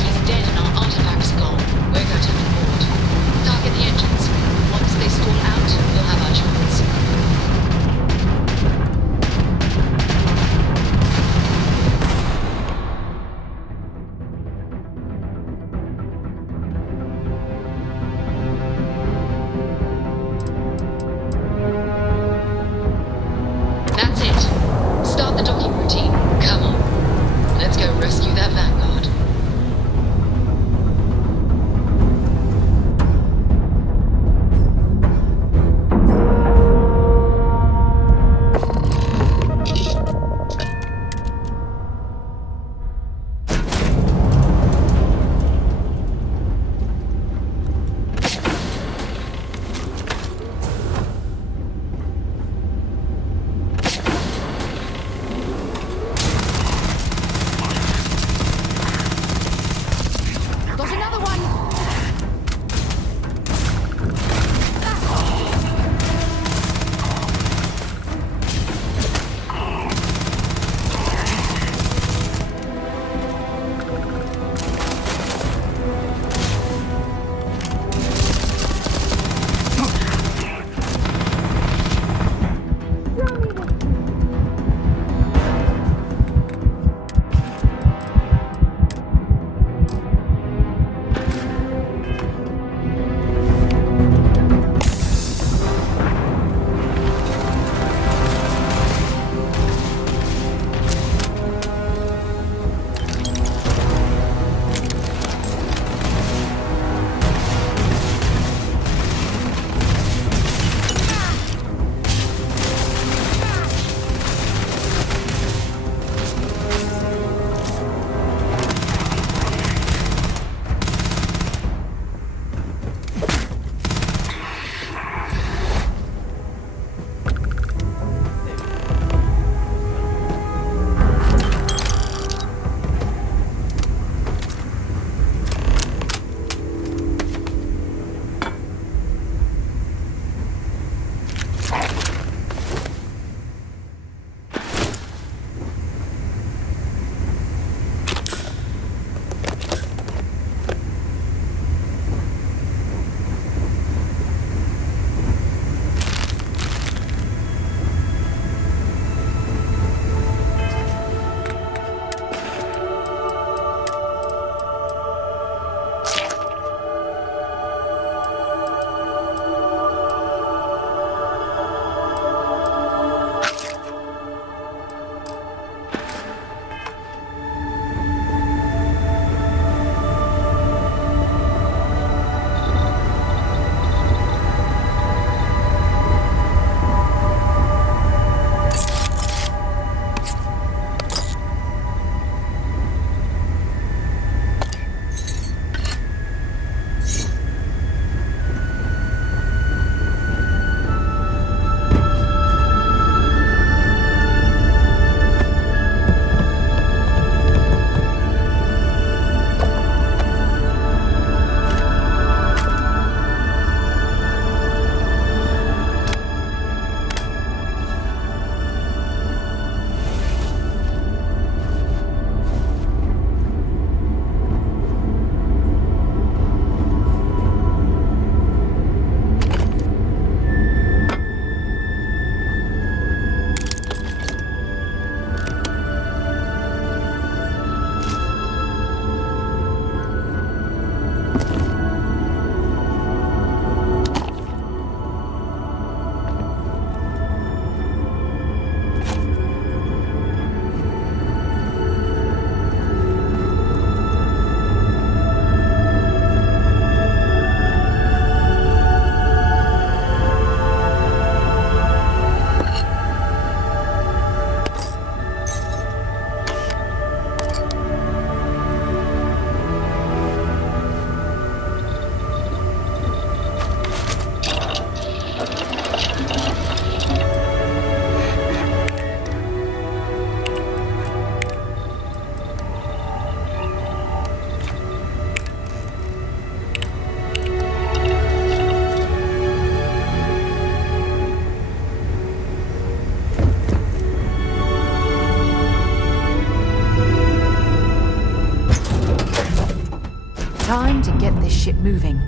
Time to get this ship moving.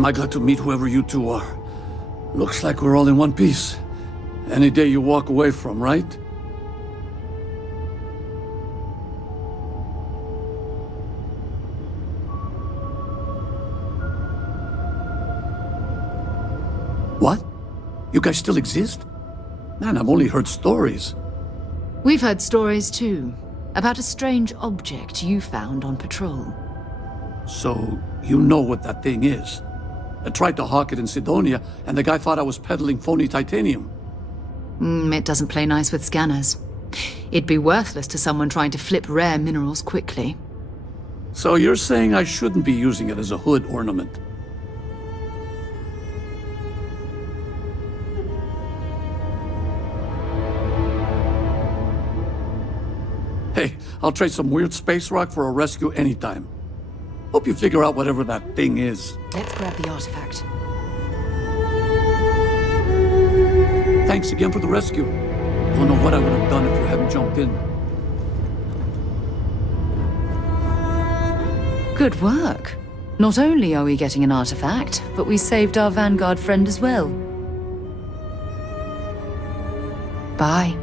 Am I glad to meet whoever you two are. Looks like we're all in one piece. Any day you walk away from, right? What? You guys still exist? Man, I've only heard stories. We've heard stories too, about a strange object you found on patrol. So, you know what that thing is? I tried to hawk it in Sidonia, and the guy thought I was peddling phony titanium. It doesn't play nice with scanners. It'd be worthless to someone trying to flip rare minerals quickly. So you're saying I shouldn't be using it as a hood ornament? Hey, I'll trade some weird space rock for a rescue anytime. Hope you figure out whatever that thing is. Let's grab the artifact. Thanks again for the rescue. Don't know what I would have done if you hadn't jumped in. Good work. Not only are we getting an artifact, but we saved our Vanguard friend as well. Bye.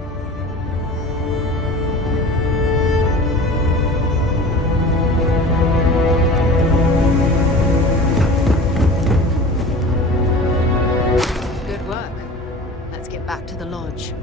Back to the lodge.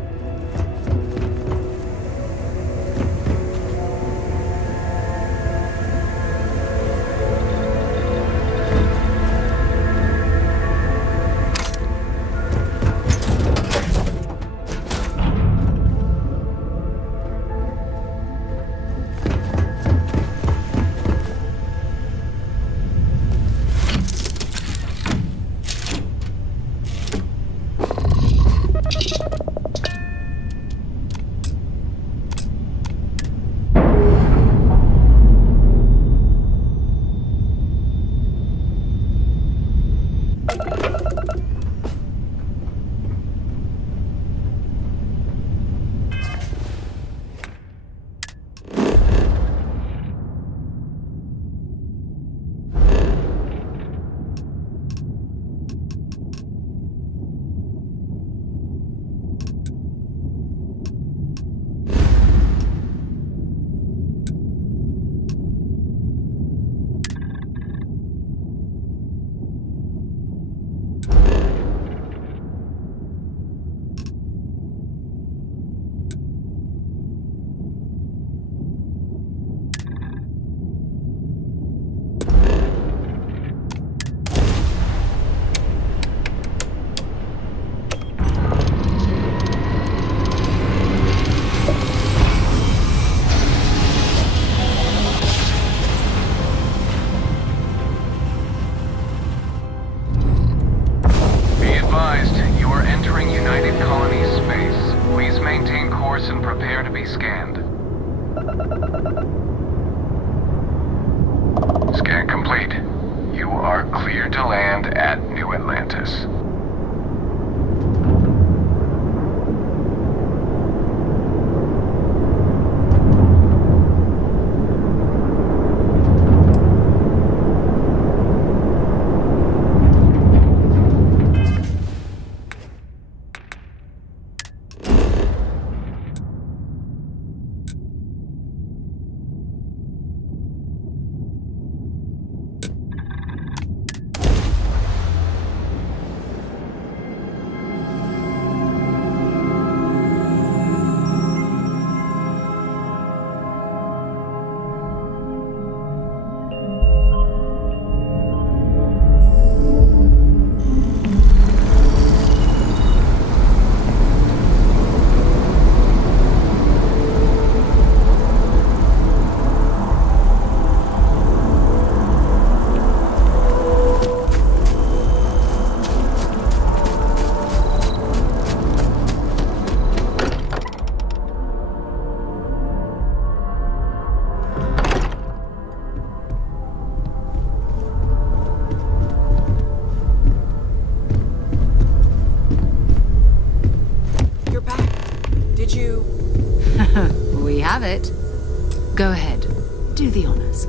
And prepare to be scanned. Scan complete. You are cleared to land at New Atlantis. We have it. Go ahead. Do the honors.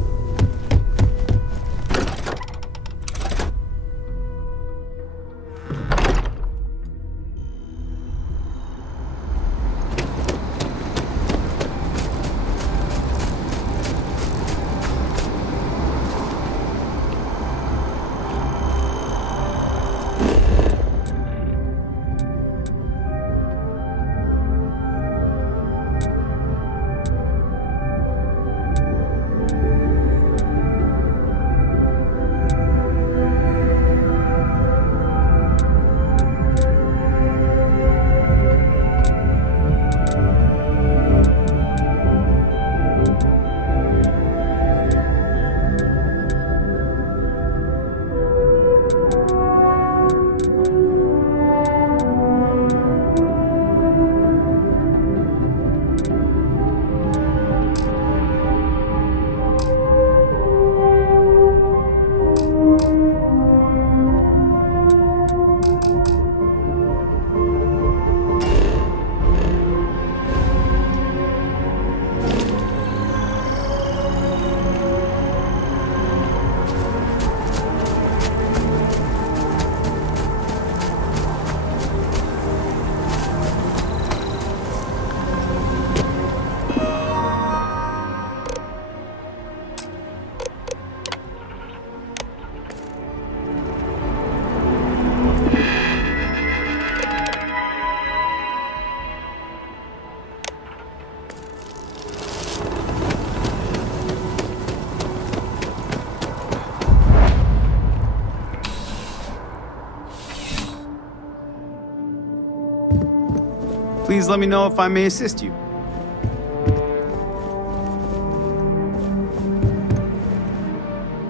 Please let me know if I may assist you.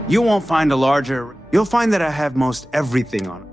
You won't find a larger... You'll find that I have most everything on it.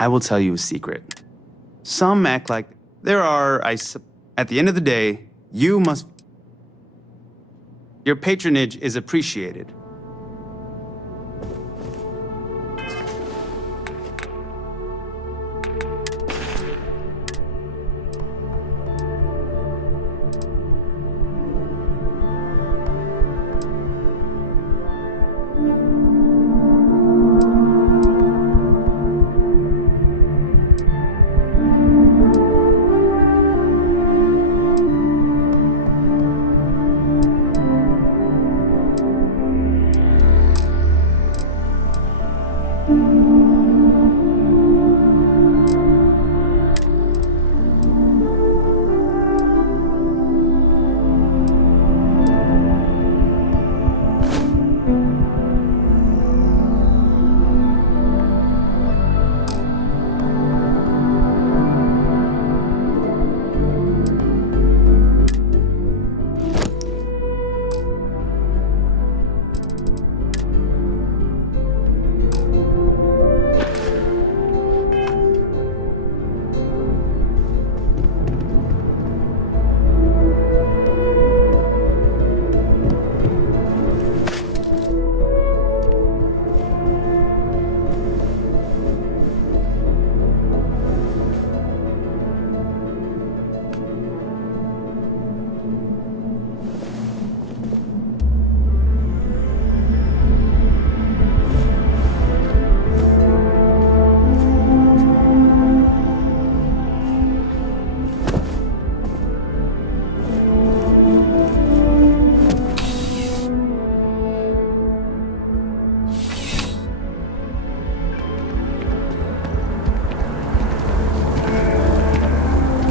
I will tell you a secret. Some act like there are, at the end of the day, you must... Your patronage is appreciated.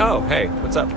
Oh, hey, what's up?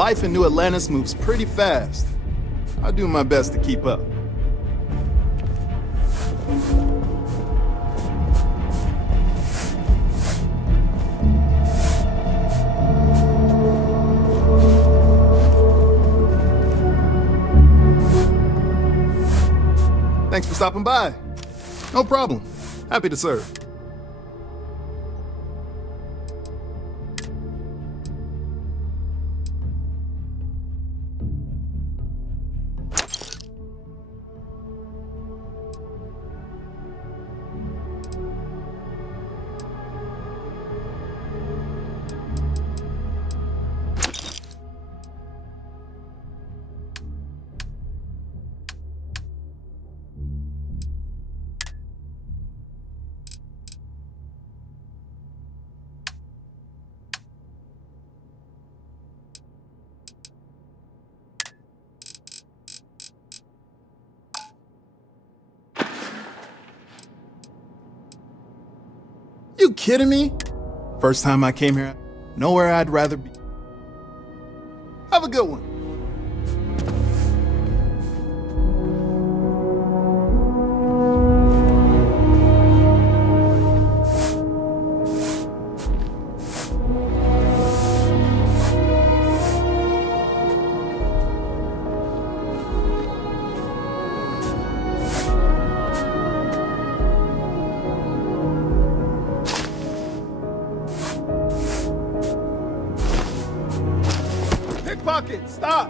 Life in New Atlantis moves pretty fast. I do my best to keep up. Thanks for stopping by. No problem. Happy to serve. You kidding me? First time I came here, nowhere I'd rather be. Have a good one. Pickpocket, stop!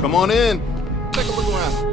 Come on in. Take a look around.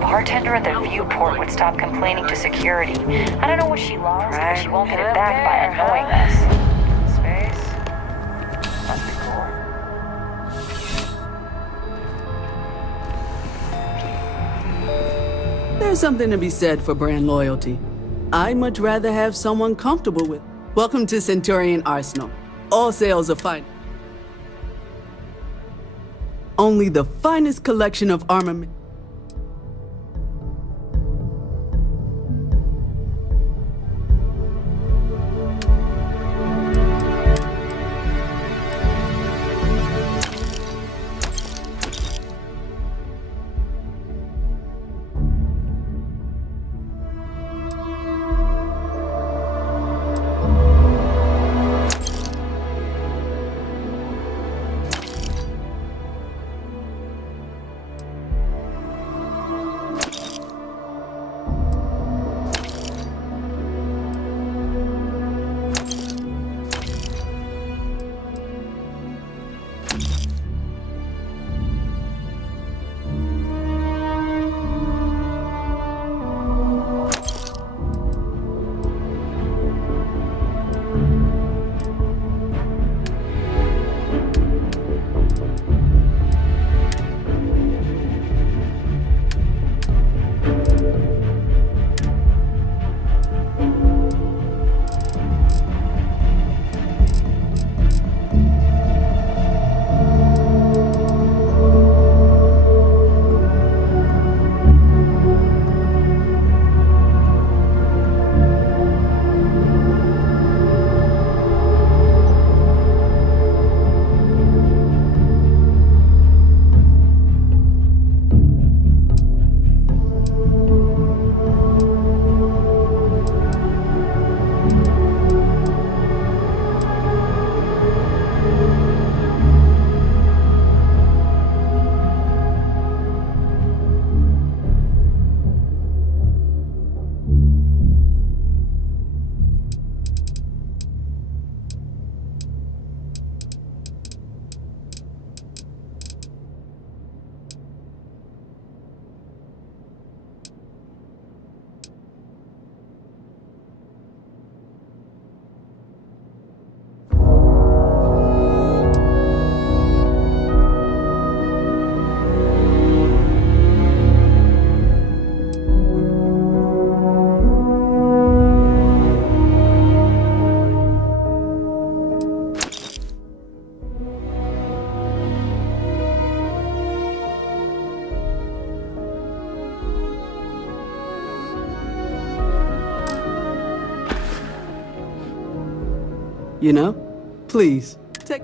Bartender at the viewport would stop complaining to security. I don't know what she lost, but she won't get it back by annoying us. Space? Must be cool. There's something to be said for brand loyalty. I'd much rather have someone comfortable with. Welcome to Centurion Arsenal. All sales are fine. Only the finest collection of armament. You know? Please, take.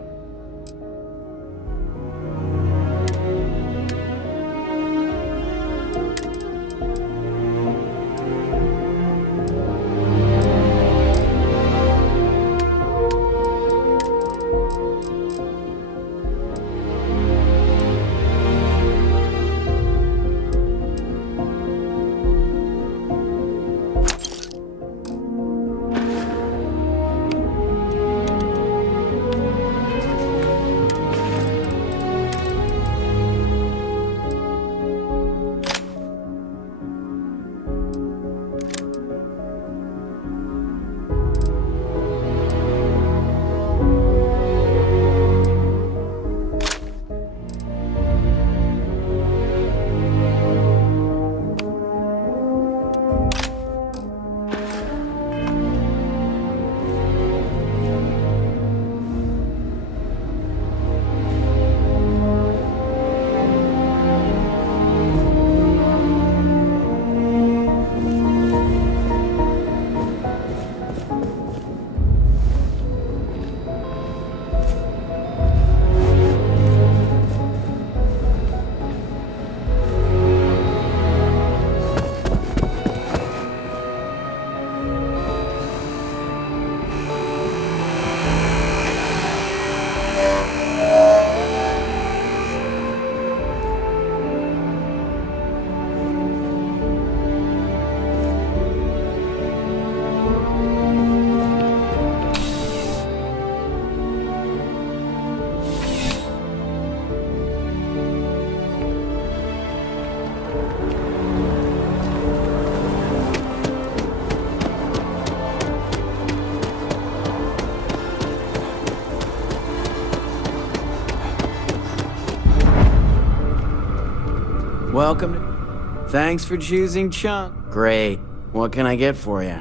Welcome. Thanks for choosing Chunk. Great. What can I get for you?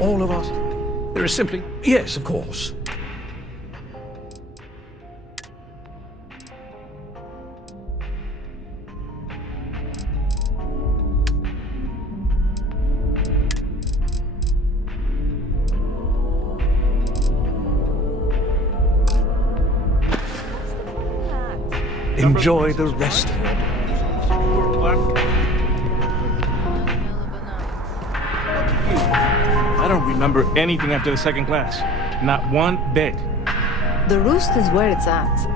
All of us? There is simply... Yes, of course. Enjoy the rest of your day. I don't remember anything after the second class. Not one bit. The roost is where it's at.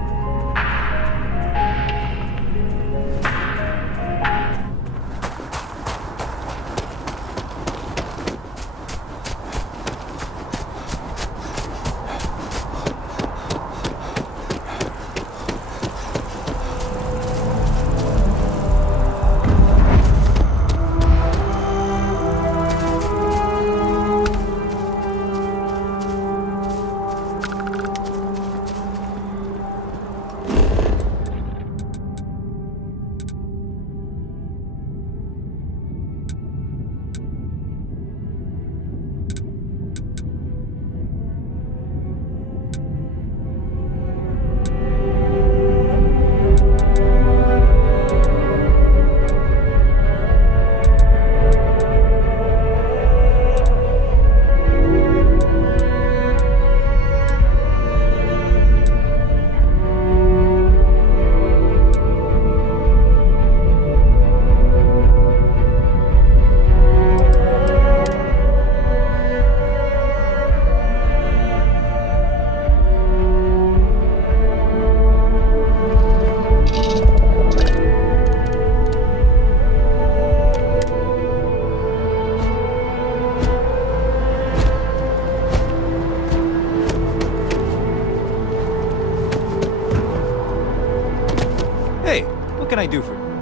What can I do for you?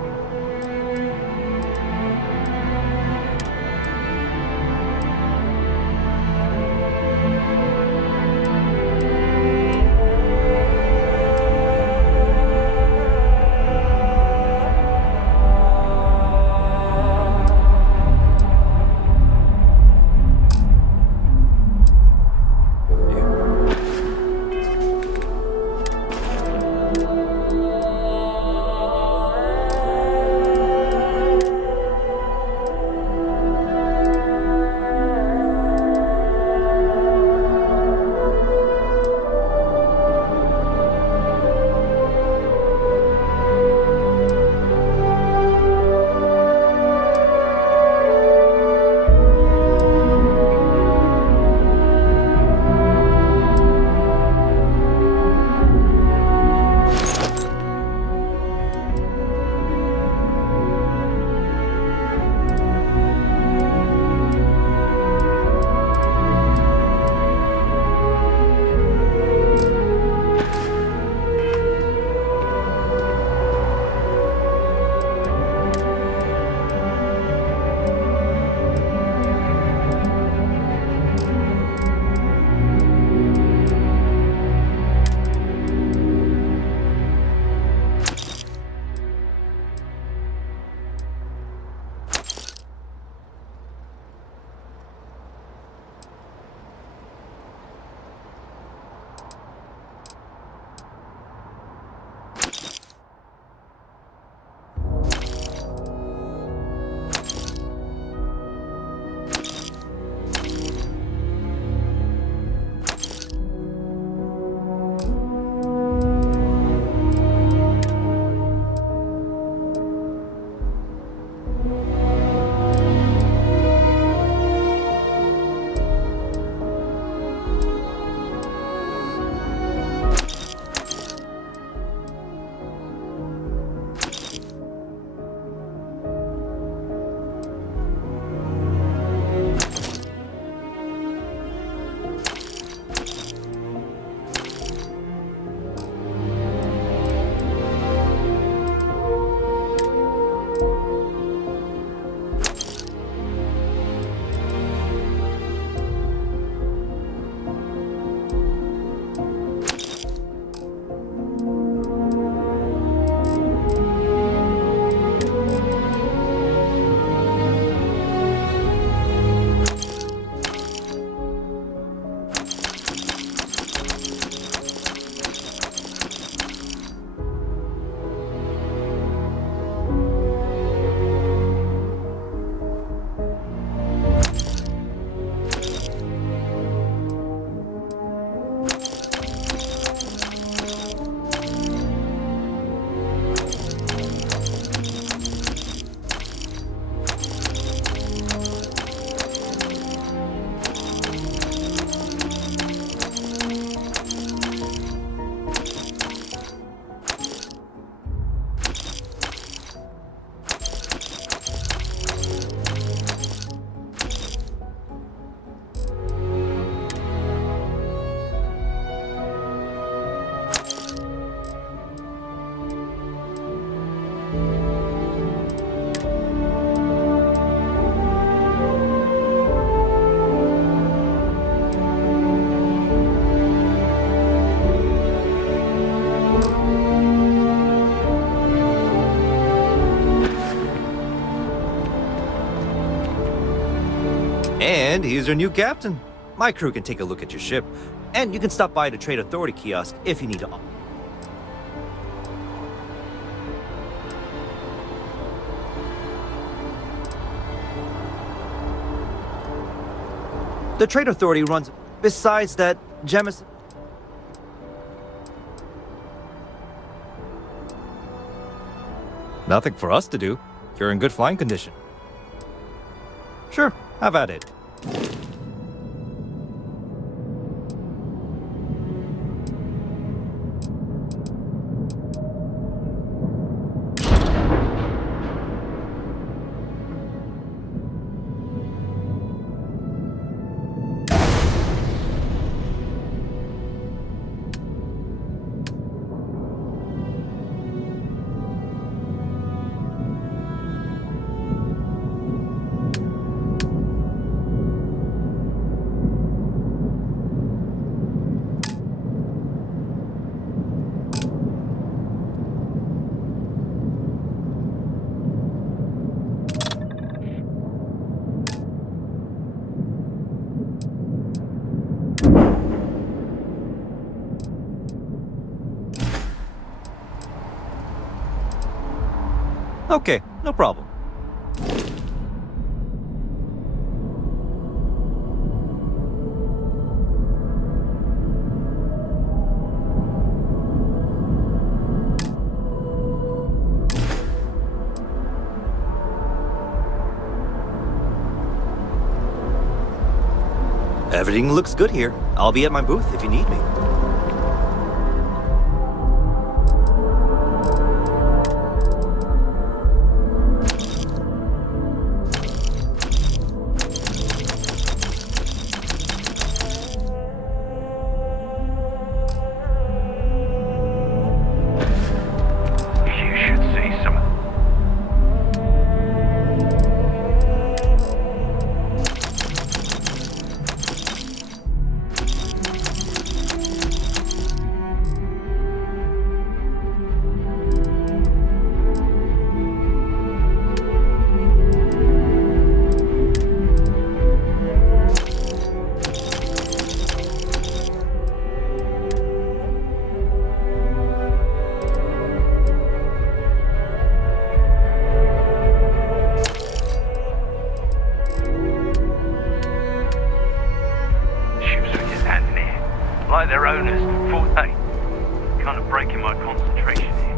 And he's your new captain. My crew can take a look at your ship, and you can stop by the Trade Authority kiosk if you need to. The Trade Authority runs. Besides that, Jemison. Nothing for us to do. You're in good flying condition. Sure, have at it. Okay, no problem. Everything looks good here. I'll be at my booth if you need me. You should see some. Ships were just handing here, like their owners, thought they. Kind of breaking my concentration here.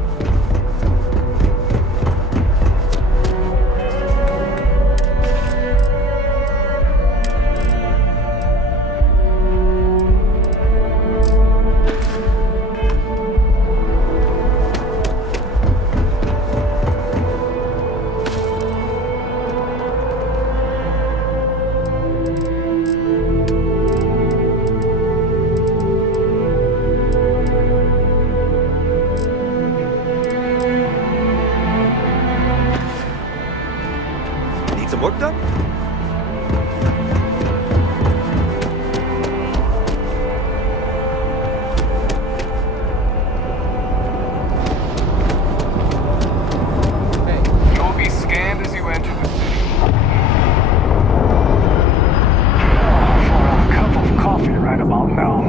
Need some work done? You'll be scanned as you enter the city. For a cup of coffee right about now.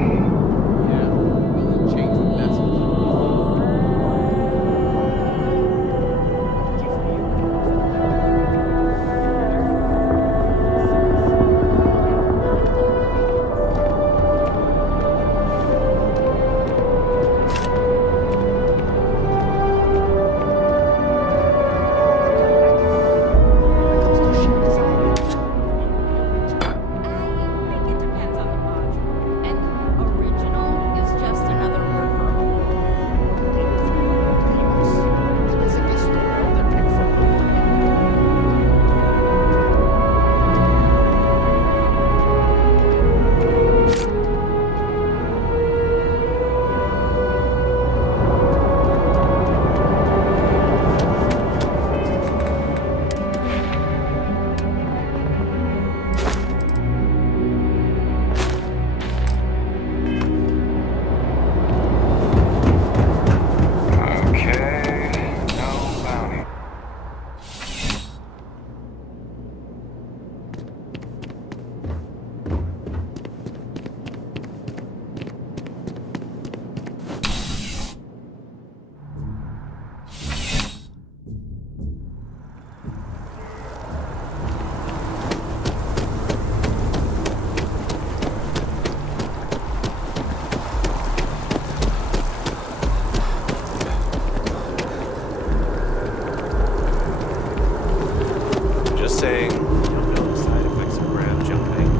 Just saying. You'll know the side effects of ground jumping.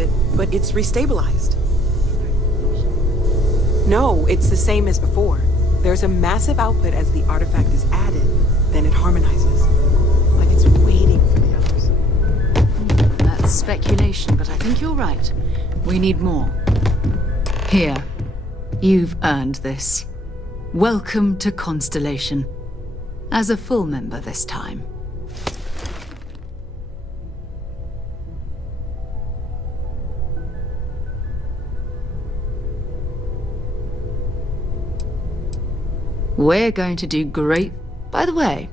bit, but it's restabilized. No, it's the same as before. There's a massive output as the artifact is added, then it harmonizes. Like it's waiting for the others. That's speculation, but I think you're right. We need more. Here. You've earned this. Welcome to Constellation. As a full member this time. We're going to do great. By the way,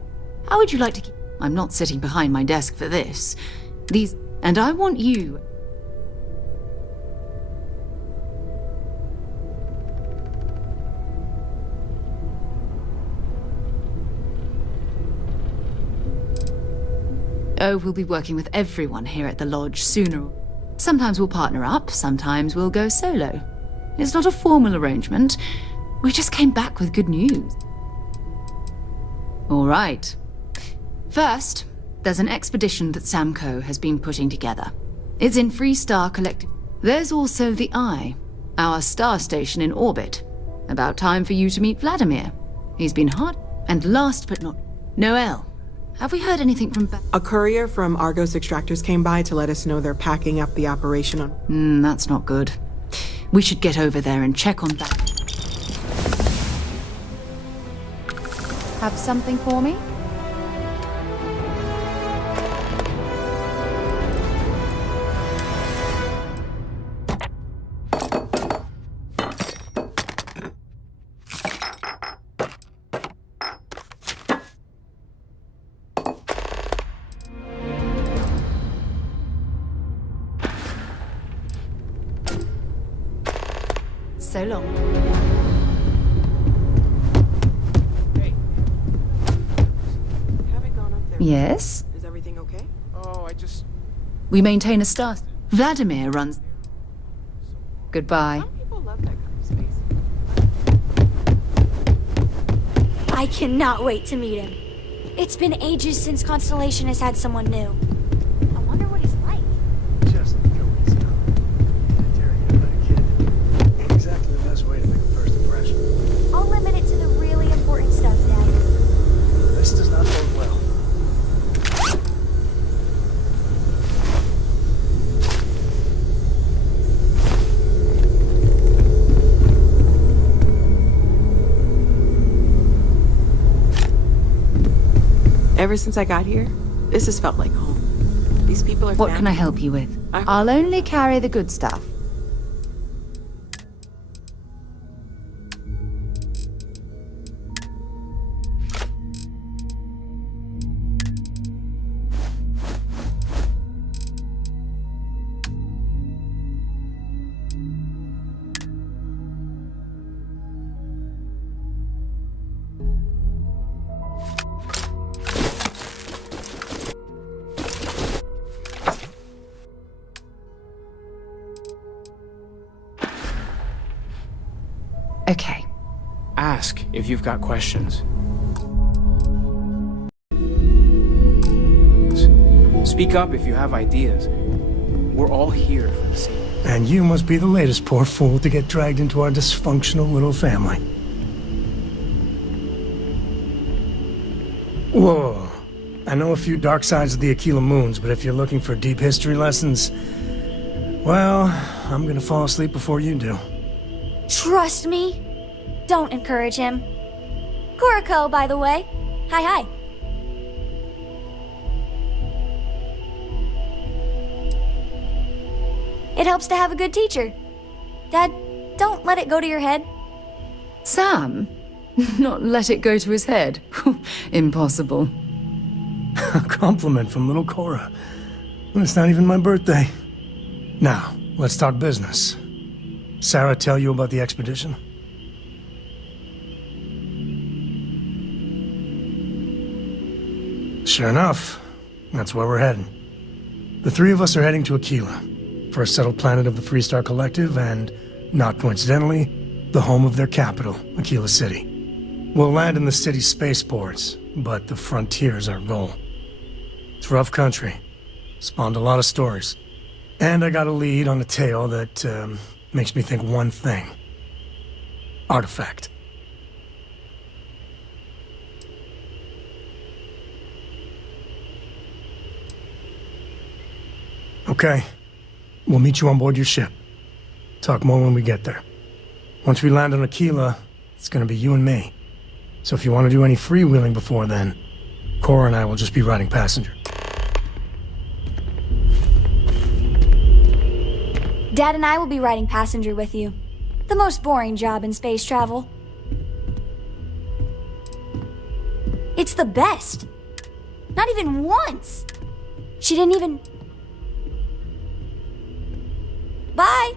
how would you like to keep... I'm not sitting behind my desk for this. And I want you... Oh, we'll be working with everyone here at the lodge sooner. Sometimes we'll partner up, sometimes we'll go solo. It's not a formal arrangement. We just came back with good news. All right. First, there's an expedition that Samco has been putting together. It's in Freestar Collective. There's also the Eye, our star station in orbit. About time for you to meet Vladimir. He's been hard. And last but not... Noel. Have we heard anything from... A courier from Argos Extractors came by to let us know they're packing up the operation on... That's not good. We should get over there and check on that. Have something for me? So long. Yes? Is everything okay? Oh, We maintain a star... Vladimir runs... Goodbye. Some people love that kind of space. I cannot wait to meet him. It's been ages since Constellation has had someone new. I wonder what he's like. Just go easy on him. Interrogate like a kid. Ain't exactly the best way to make a first impression. I'll limit it to the really important stuff, Dad. This does not bode well. Ever since I got here, this has felt like home. These people are What can I help you with? I'll only carry the good stuff. Okay. Ask if you've got questions. Speak up if you have ideas. We're all here for the same... And you must be the latest poor fool to get dragged into our dysfunctional little family. Whoa. I know a few dark sides of the Aquila Moons, but if you're looking for deep history lessons, well, I'm gonna fall asleep before you do. Trust me. Don't encourage him. Kuriko, by the way. Hi. It helps to have a good teacher. Dad, don't let it go to your head. Sam? Not let it go to his head? Impossible. A compliment from little Cora. Well, it's not even my birthday. Now, let's talk business. Sarah tell you about the expedition? Sure enough, that's where we're heading. The three of us are heading to Aquila, for a settled planet of the Freestar Collective and, not coincidentally, the home of their capital, Aquila City. We'll land in the city's spaceports, but the frontier's our goal. It's rough country. Spawned a lot of stories. And I got a lead on a tale that makes me think one thing. Artifact. Okay. We'll meet you on board your ship. Talk more when we get there. Once we land on Aquila, it's gonna be you and me. So if you want to do any freewheeling before then, Cora and I will just be riding passenger. Dad and I will be riding passenger with you. The most boring job in space travel. It's the best. Not even once. She didn't even... Bye!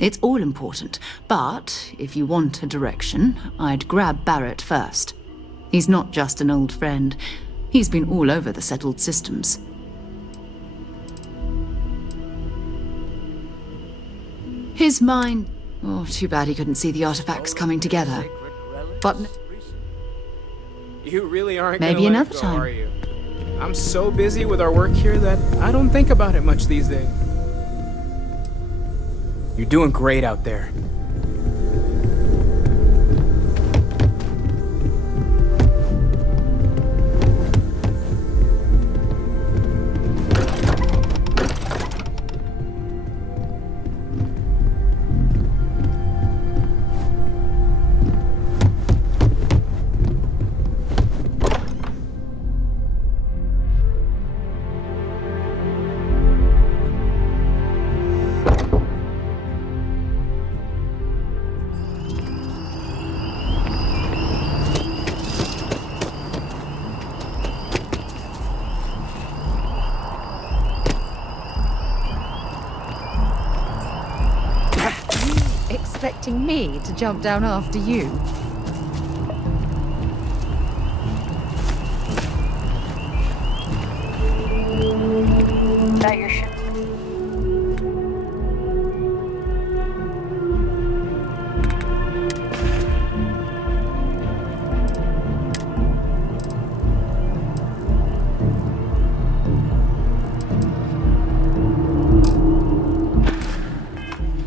It's all important, but if you want a direction, I'd grab Barrett first. He's not just an old friend. He's been all over the settled systems. His mind... Oh, too bad he couldn't see the artifacts coming together. But... You really aren't Maybe gonna let another it go, time. are you? I'm so busy with our work here that I don't think about it much these days. You're doing great out there. Expecting me to jump down after you? That your ship?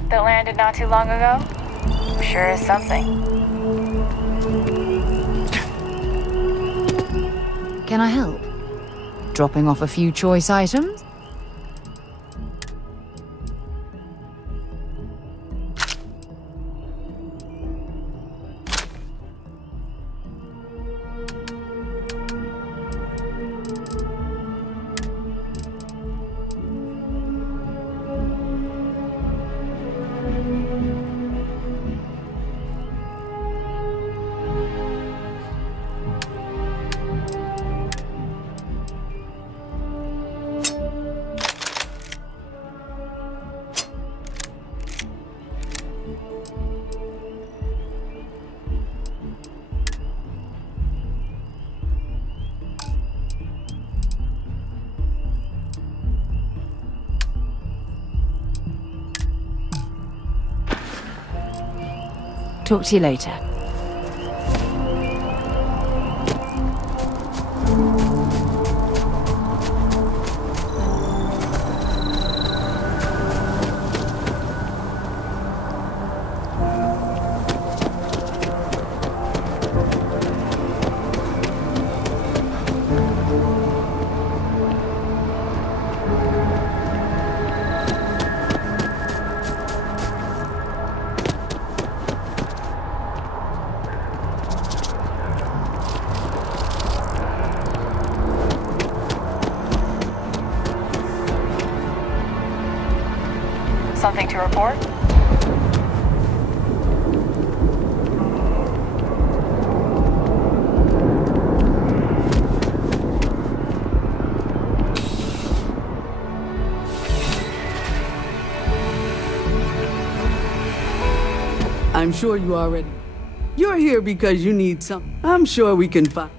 That landed not too long ago? Sure is something. Can I help? Dropping off a few choice items? Talk to you later. Something to report? I'm sure you already. You're here because you need something. I'm sure we can find.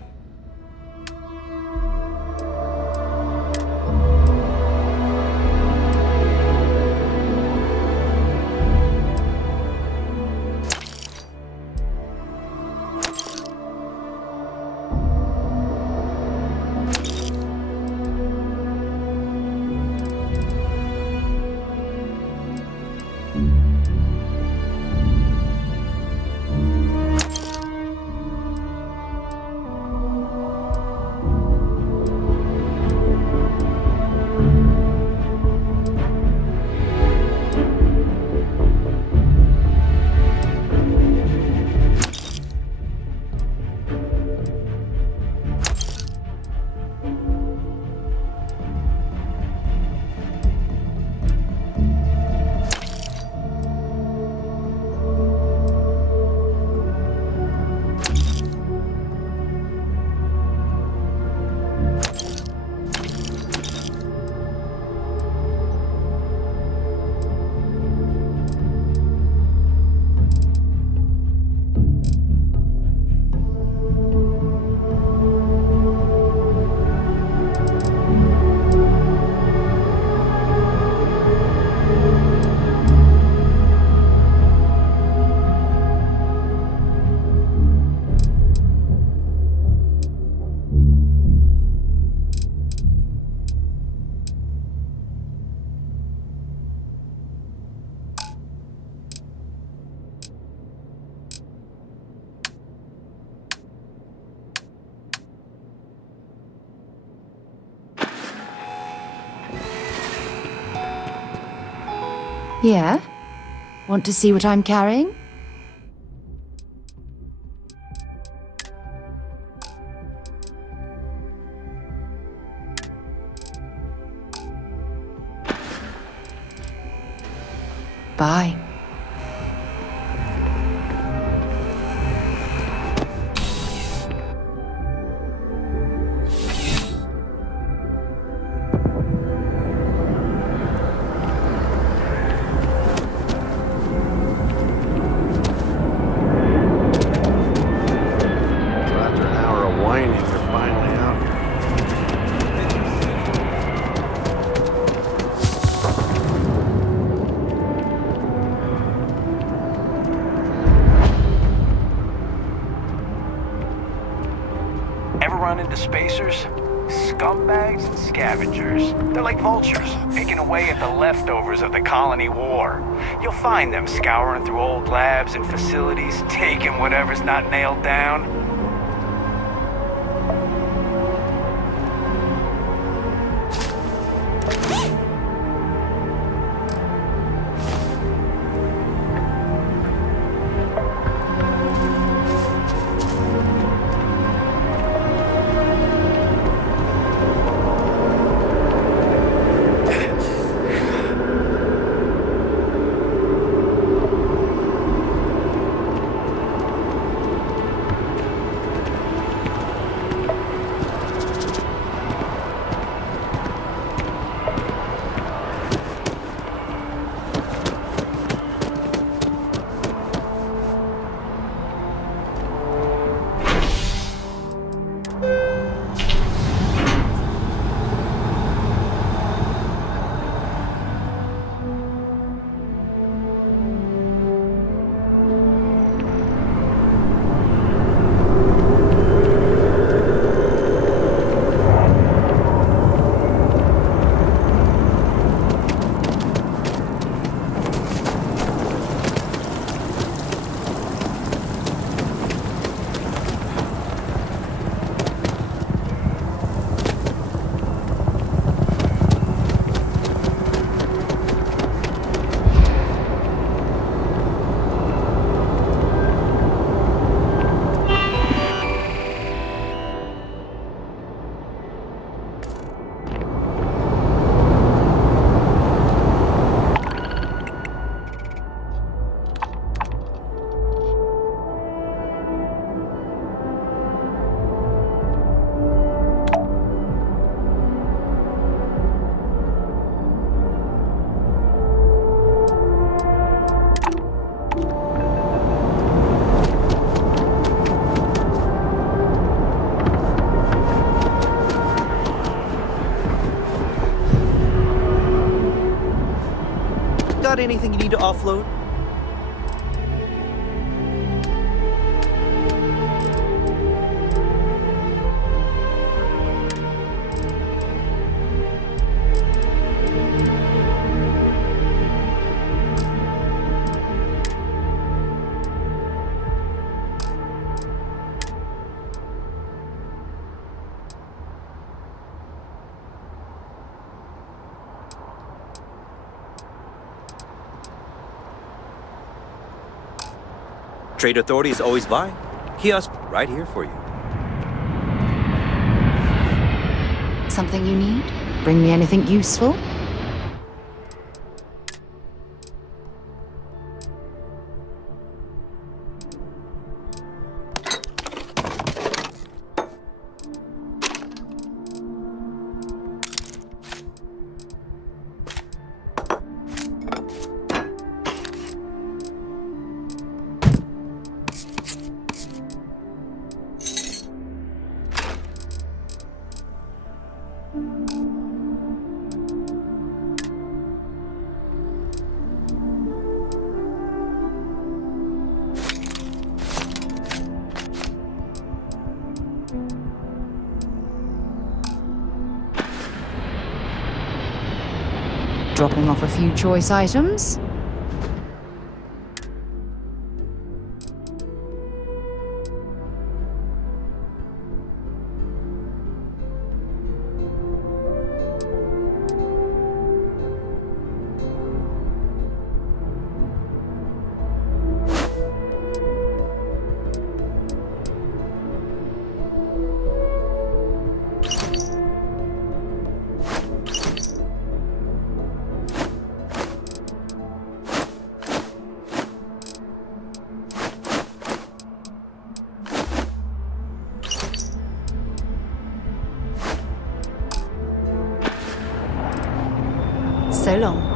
Yeah? Want to see what I'm carrying? Bye. After an hour of whining, you're finally out. Ever run into spacers? Scumbags and scavengers. They're like vultures, picking away at the leftovers of the colony war. You'll find them scouring through old labs and facilities, taking whatever's not nailed down. anything you need to offload? Trade Authority is always buying. Kiosk right here for you. Something you need? Bring me anything useful? Dropping off a few choice items. So long.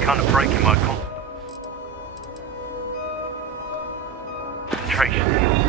Kind of breaking my concentration.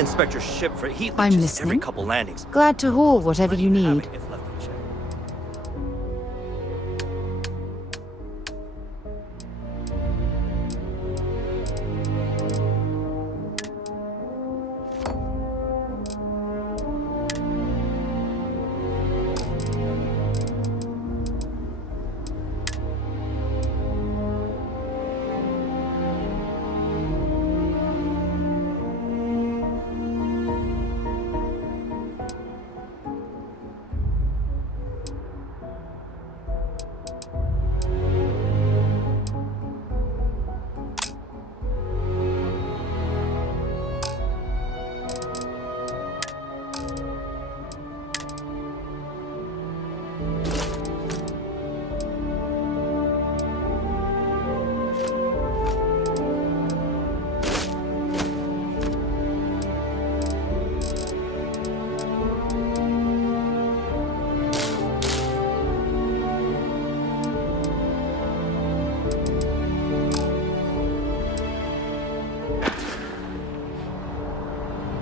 gonna inspect your ship for heat I'm leeches every listening. couple landings. Glad to haul whatever you need. If left unchecked.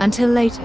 Until later.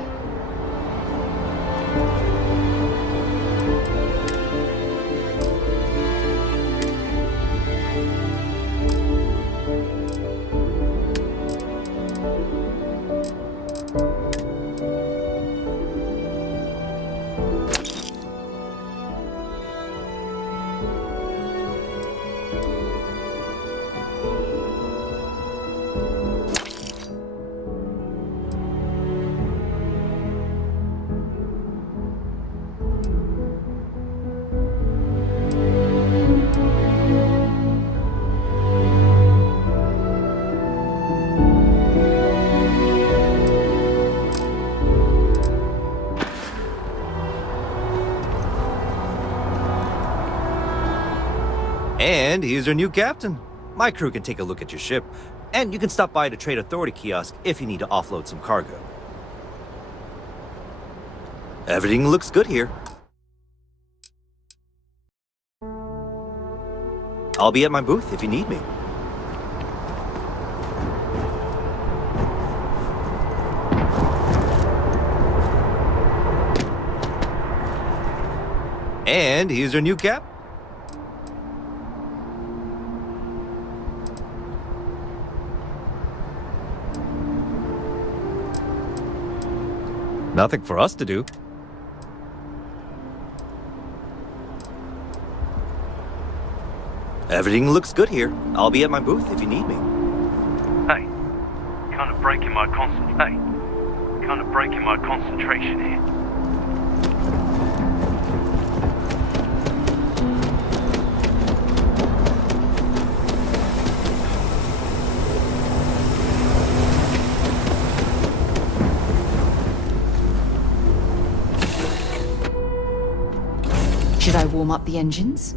And here's your new captain. My crew can take a look at your ship, and you can stop by the Trade Authority kiosk if you need to offload some cargo. Everything looks good here. I'll be at my booth if you need me. And here's your new cap. Nothing for us to do. Everything looks good here. I'll be at my booth if you need me. Hey, kind of breaking my concentration here. Should I warm up the engines?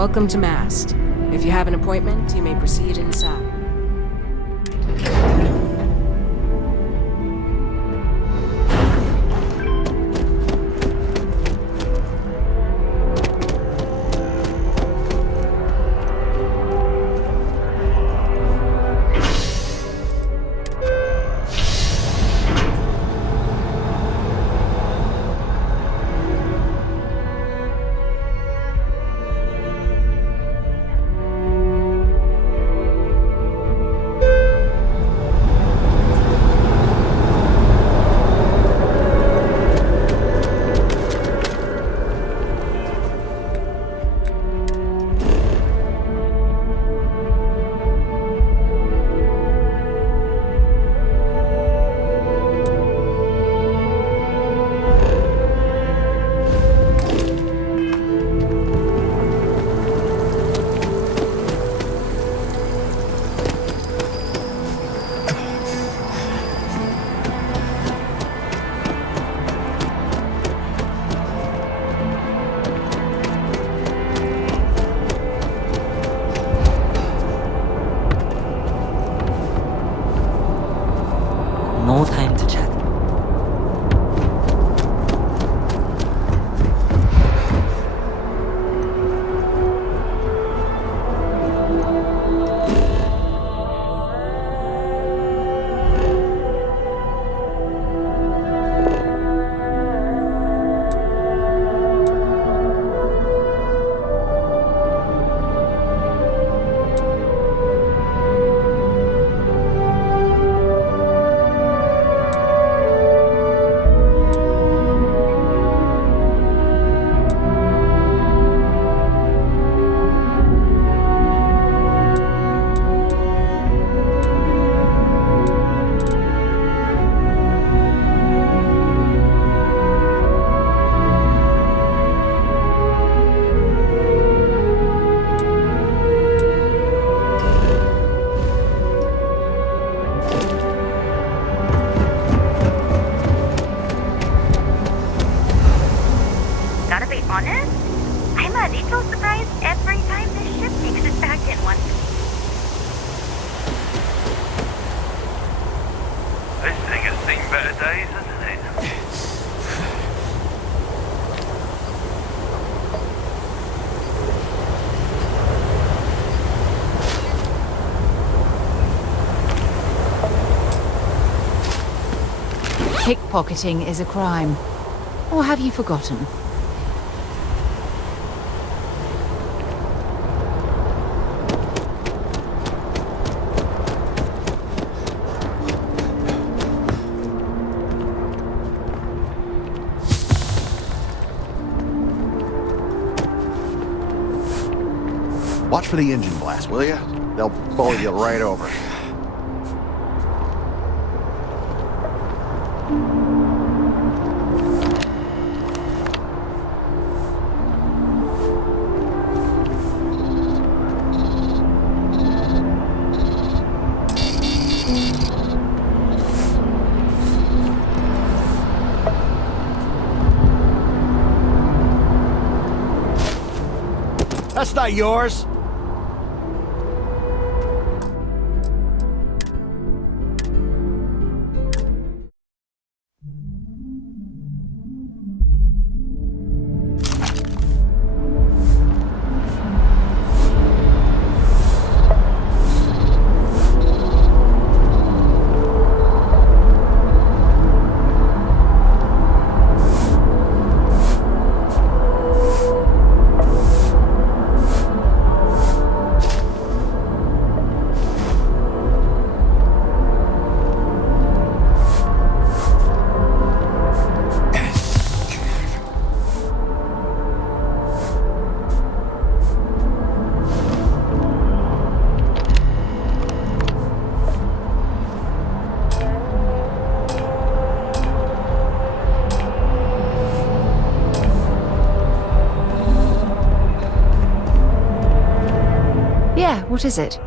Welcome to Mast. If you have an appointment, you may proceed inside. No time to chat. Gotta be honest, I'm a little surprised every time this ship makes it back in one. This thing has seen better days, hasn't it? Pickpocketing is a crime. Or have you forgotten? Watch for the engine blast, will you? They'll bowl you right over. That's not yours. Yeah, what is it?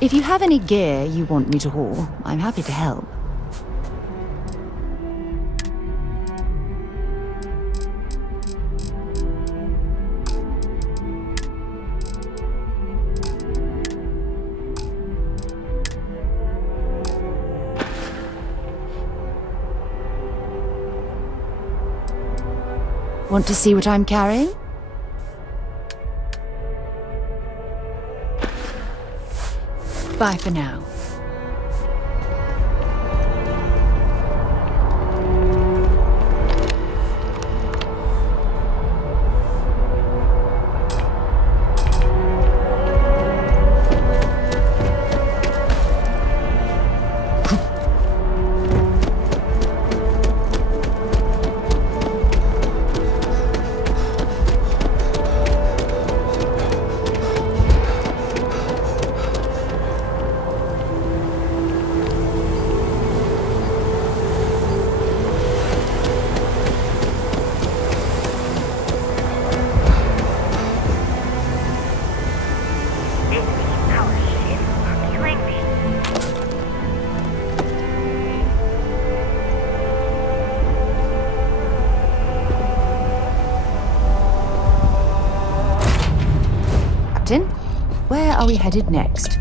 If you have any gear you want me to haul, I'm happy to help. Want to see what I'm carrying? Bye for now. Captain, where are we headed next?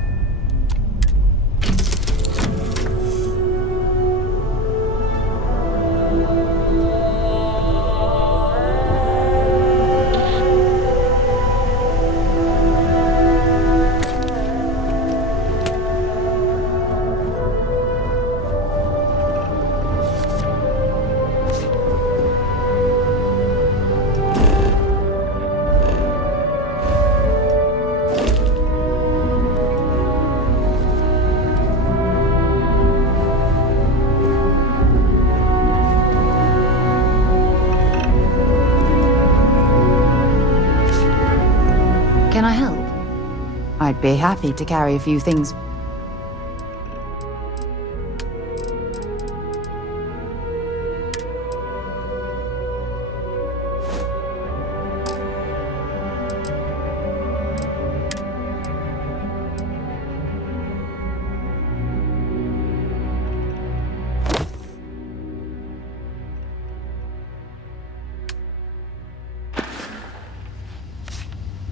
Can I help? I'd be happy to carry a few things.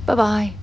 Bye-bye.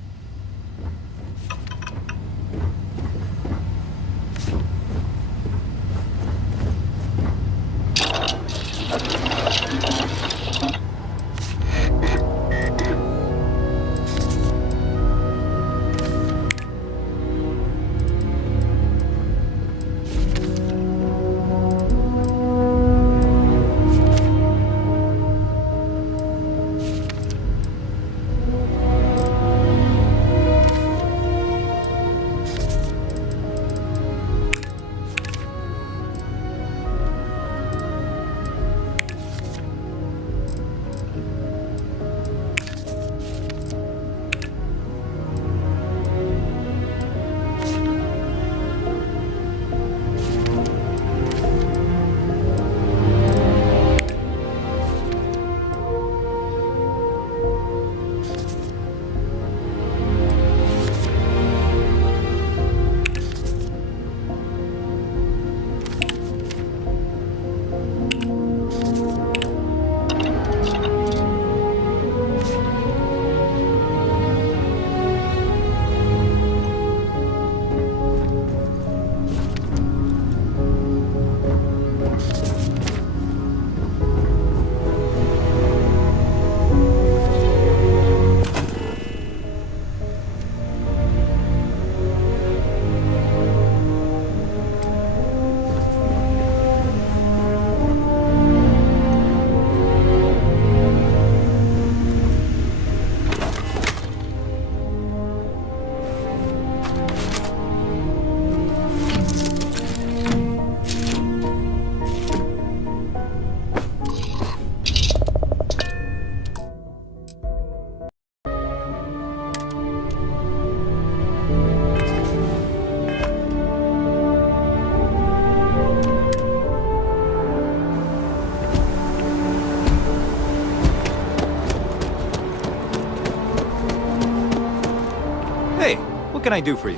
Hey, what can I do for you?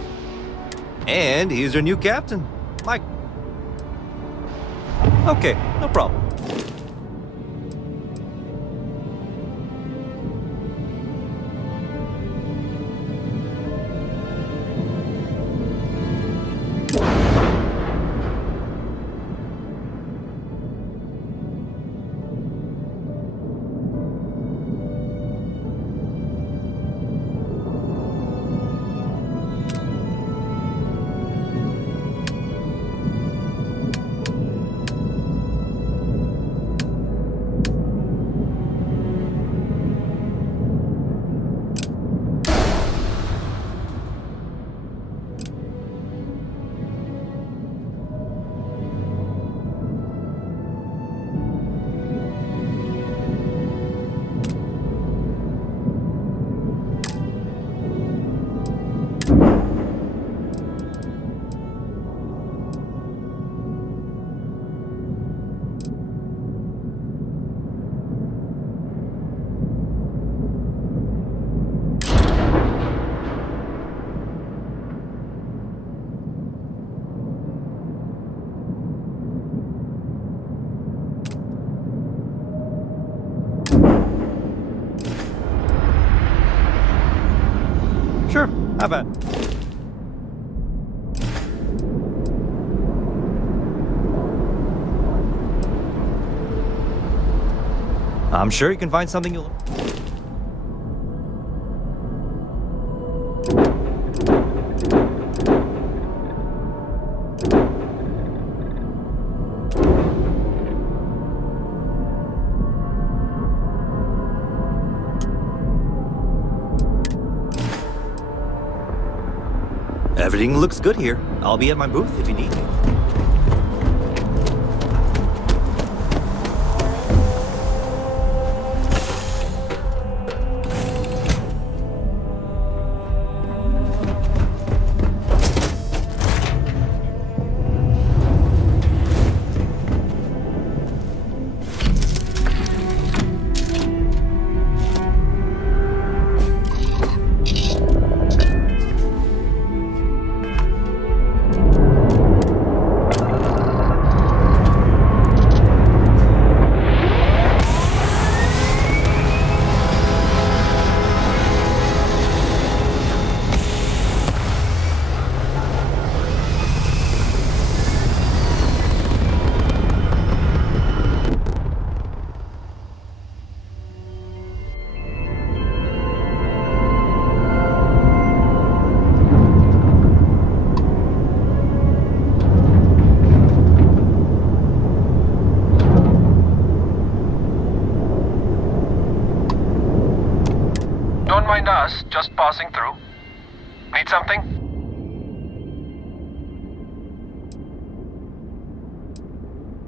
And he's your new captain, Mike. Okay, no problem. Have at. I'm sure you can find something you'll... Everything looks good here. I'll be at my booth if you need me. Don't mind us, just passing through. Need something?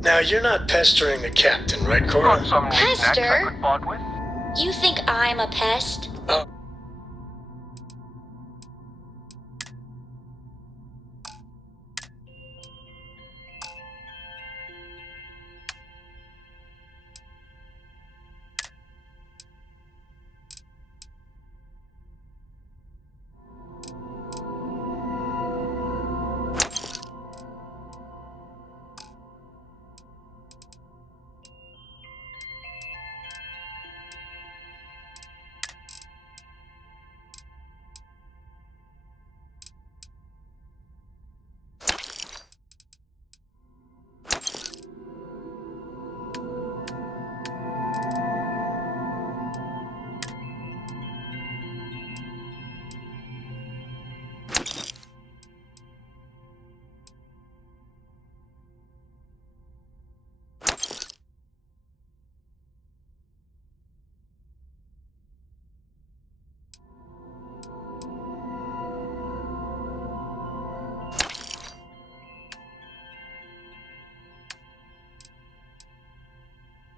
Now, you're not pestering the captain, right, Cora? Got some knickknacks I Pester? could part with? You think I'm a pest?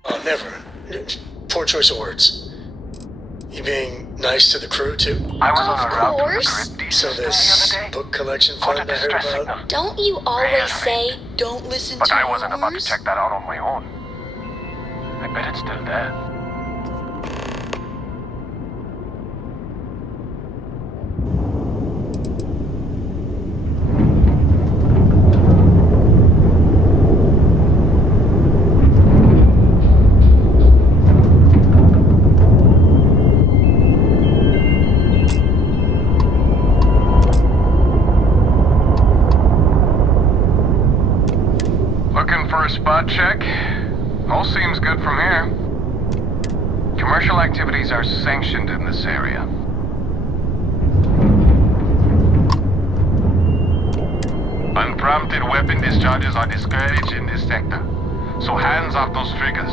Oh, never. Poor choice of words. You being nice to the crew, too? I was on a route to course. the grid So this book collection fund I heard about? Don't you always say, don't listen But to I wasn't about to rumors? check that out on my own. I bet it's still there. Looking for a spot check? All seems good from here. Commercial activities are sanctioned in this area. Unprompted weapon discharges are discouraged in this sector, so hands off those triggers.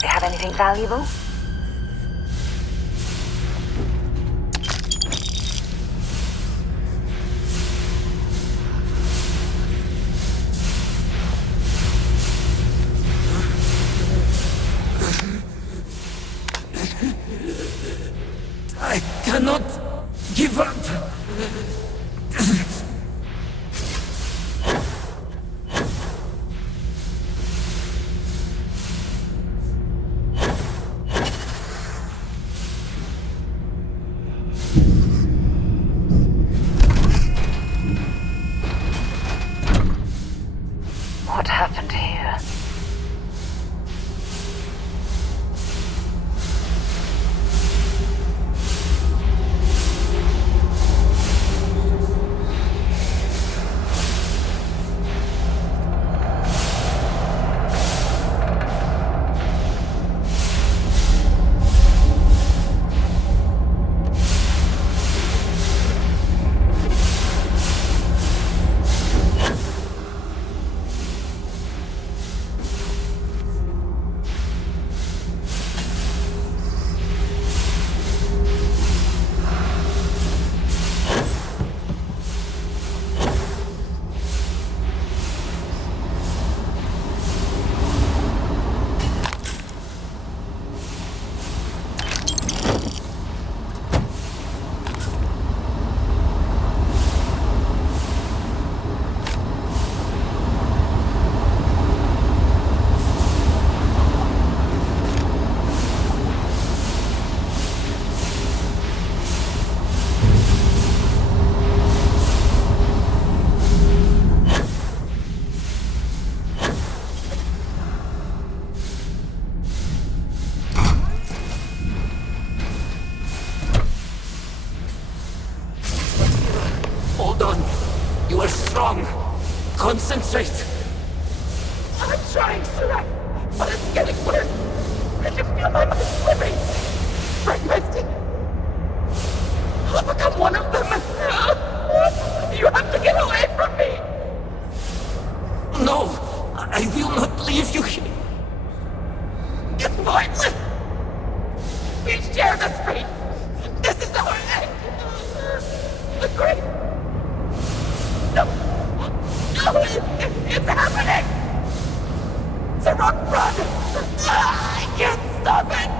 You have anything valuable? I cannot give up. What happened here? Hold on. You are strong. Concentrate. I'm trying, Sarah, but it's getting worse. I can feel my mind slipping. Fragmenting. I'll become one of them. You have to get away from me. No, I will not leave you here. It's pointless. We share this fate. This is our end. The great. No! No! It's happening! Sarah, run! I can't stop it!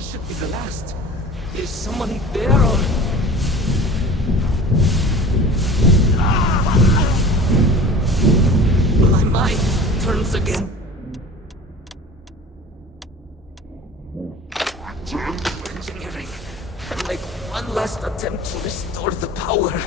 Should be the last. Is someone there or... My mind turns again. Turn to engineering. And make one last attempt to restore the power.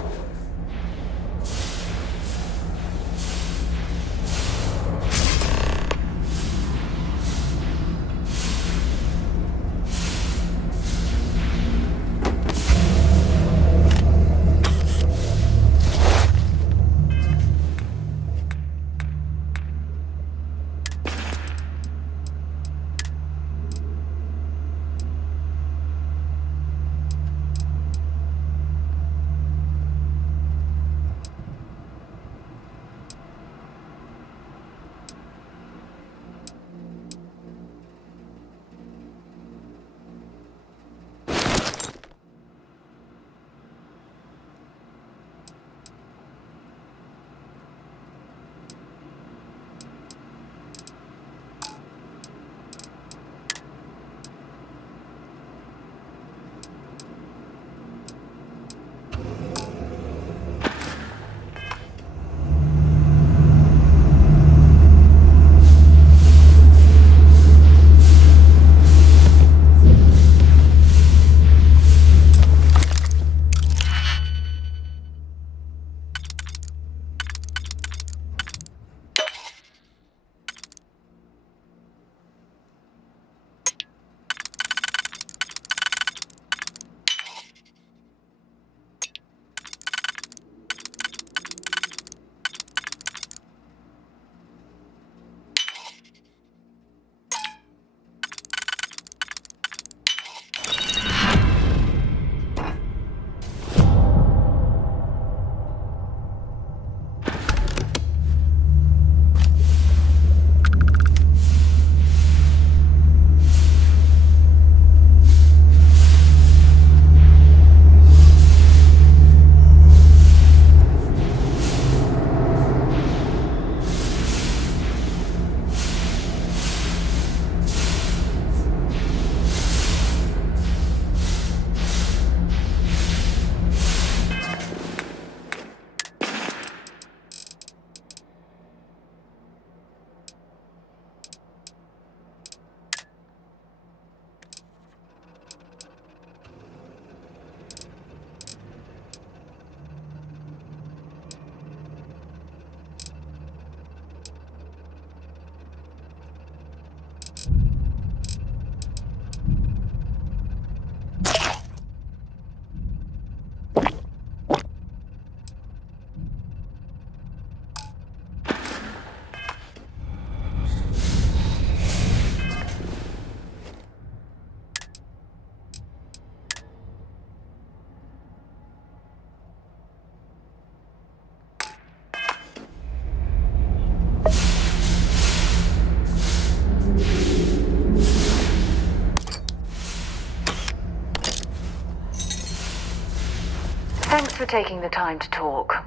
for taking the time to talk.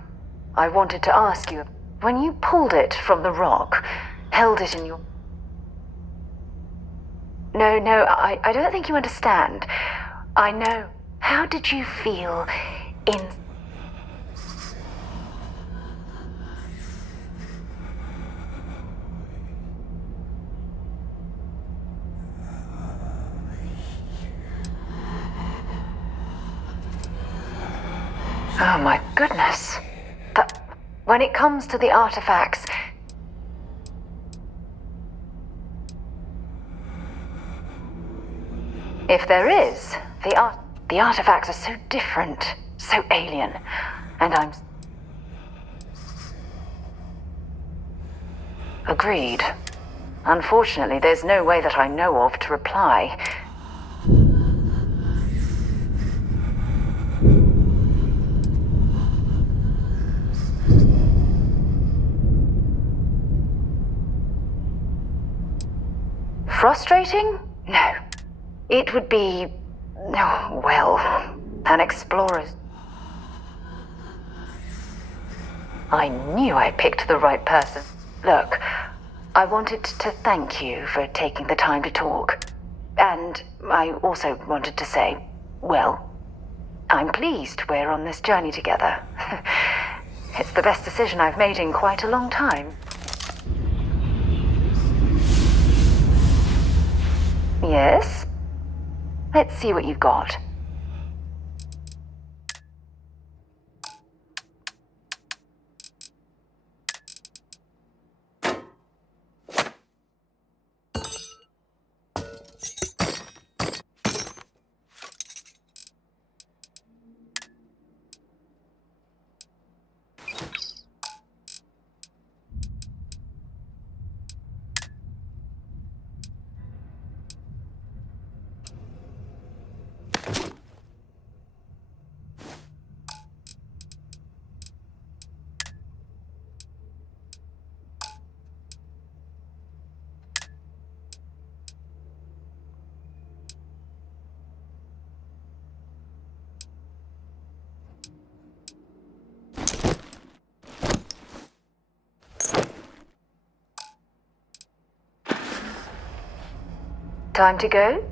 I wanted to ask you, when you pulled it from the rock, held it in your... No, I don't think you understand. I know. How did you feel in... Oh my goodness. When it comes to the artifacts... If there is, the artifacts are so different, so alien, and I'm... Agreed. Unfortunately, there's no way that I know of to reply. Frustrating? No. It would be... oh, well, an explorer's... I knew I picked the right person. Look, I wanted to thank you for taking the time to talk. And I also wanted to say, well, I'm pleased we're on this journey together. It's the best decision I've made in quite a long time. Yes? Let's see what you've got. Time to go?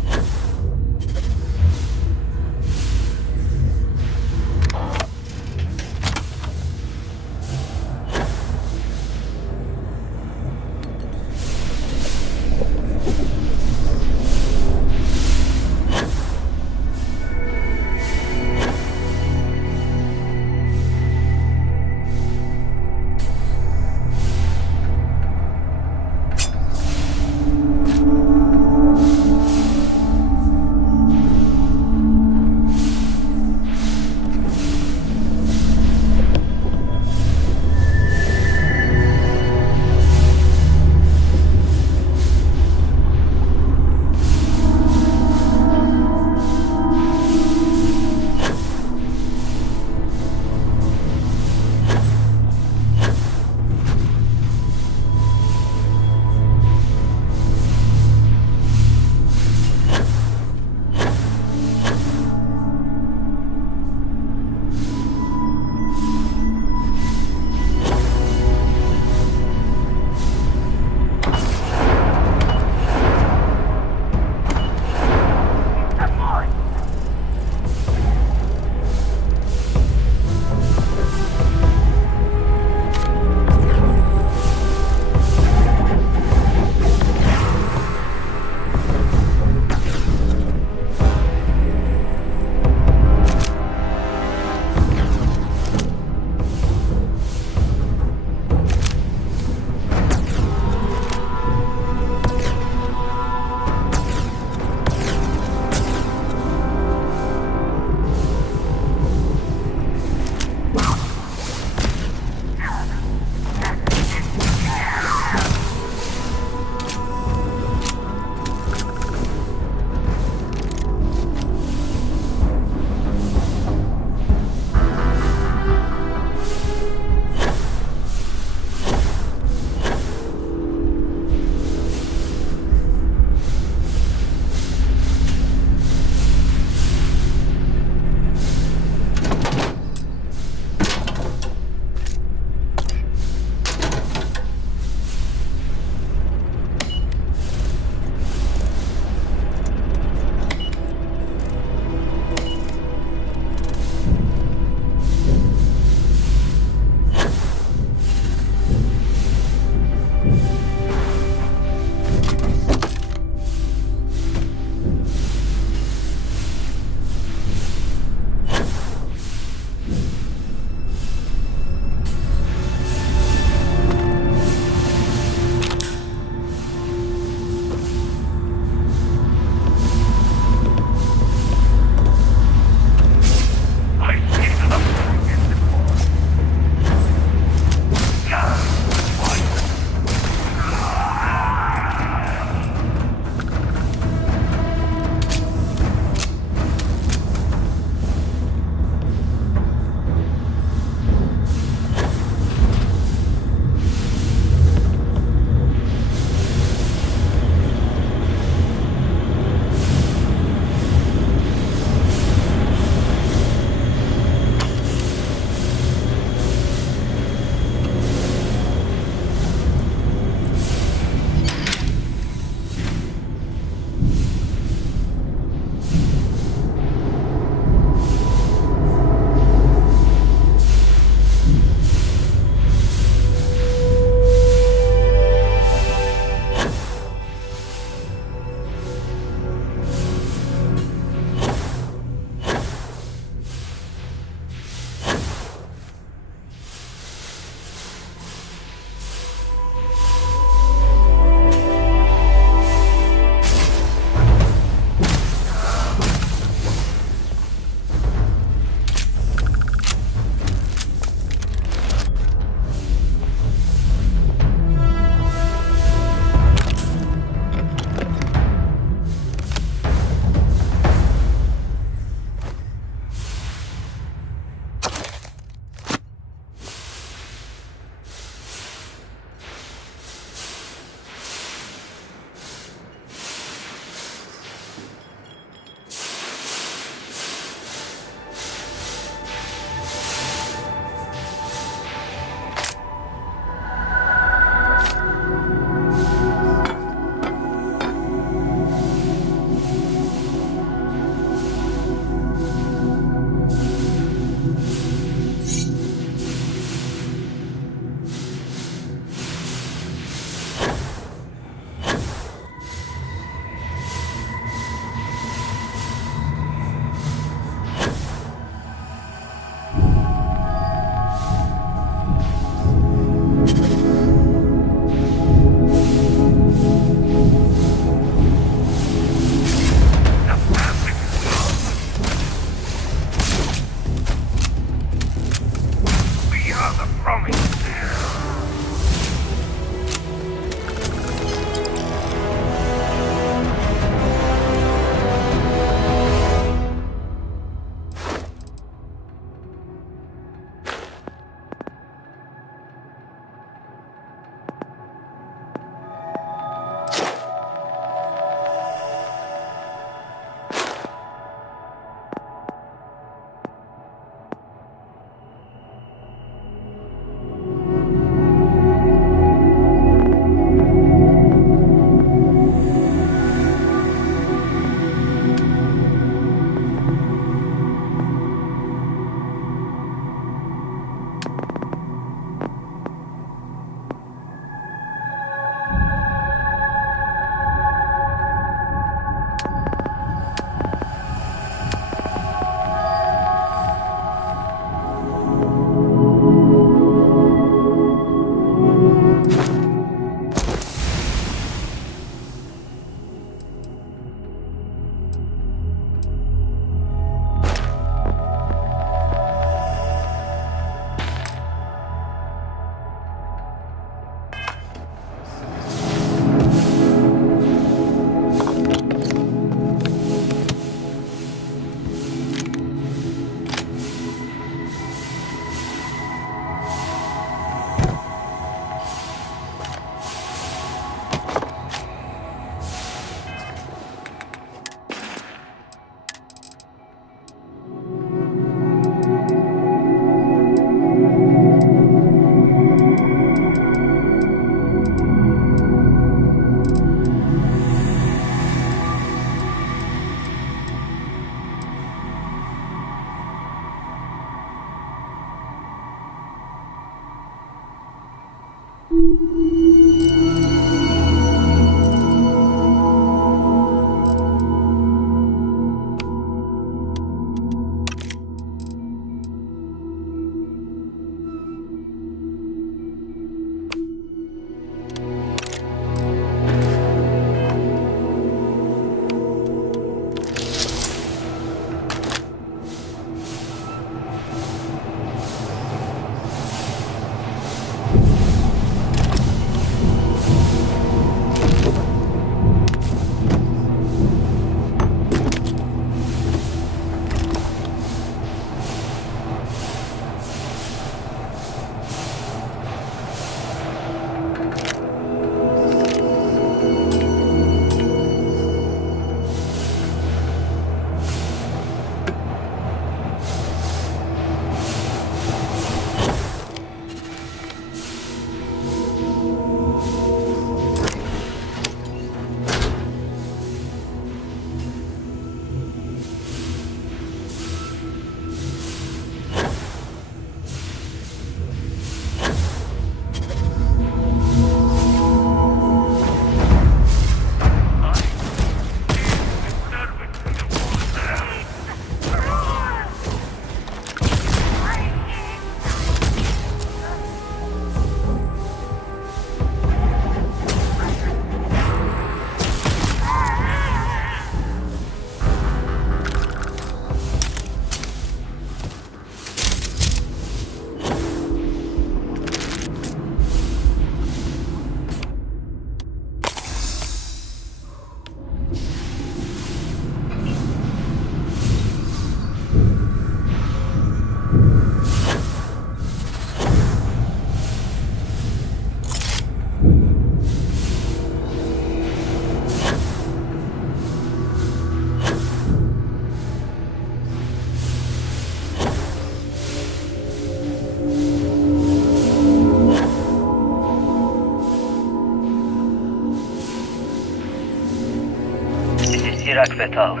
Iraq Vital.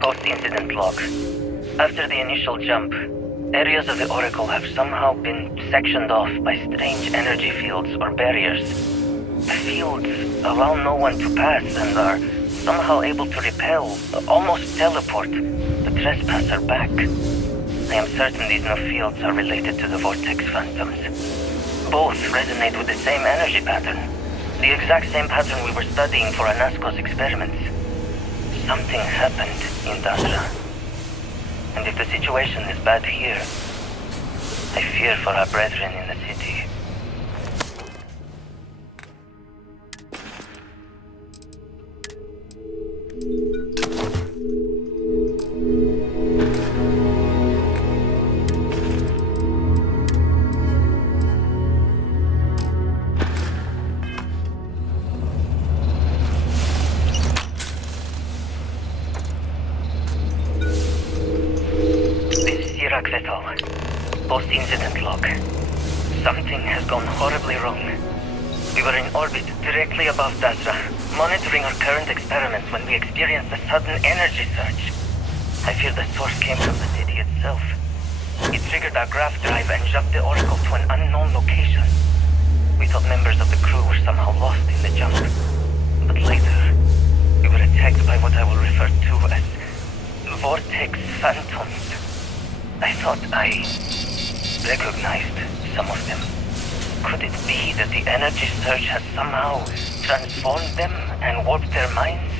Post-incident log. After the initial jump, areas of the Oracle have somehow been sectioned off by strange energy fields or barriers. The fields allow no one to pass and are somehow able to repel, almost teleport, the trespasser back. I am certain these new fields are related to the Vortex Phantoms. Both resonate with the same energy pattern. The exact same pattern we were studying for Anasco's experiments. Something happened in Dasra. And if the situation is bad here, I fear for our brethren in the city. Post-incident log. Something has gone horribly wrong. We were in orbit directly above Dasra, monitoring our current experiments when we experienced a sudden energy surge. I fear the source came from the city itself. It triggered our grav drive and jumped the Oracle to an unknown location. We thought members of the crew were somehow lost in the jump. But later, we were attacked by what I will refer to as Vortex Phantoms. I thought I recognized some of them. Could it be that the energy surge has somehow transformed them and warped their minds?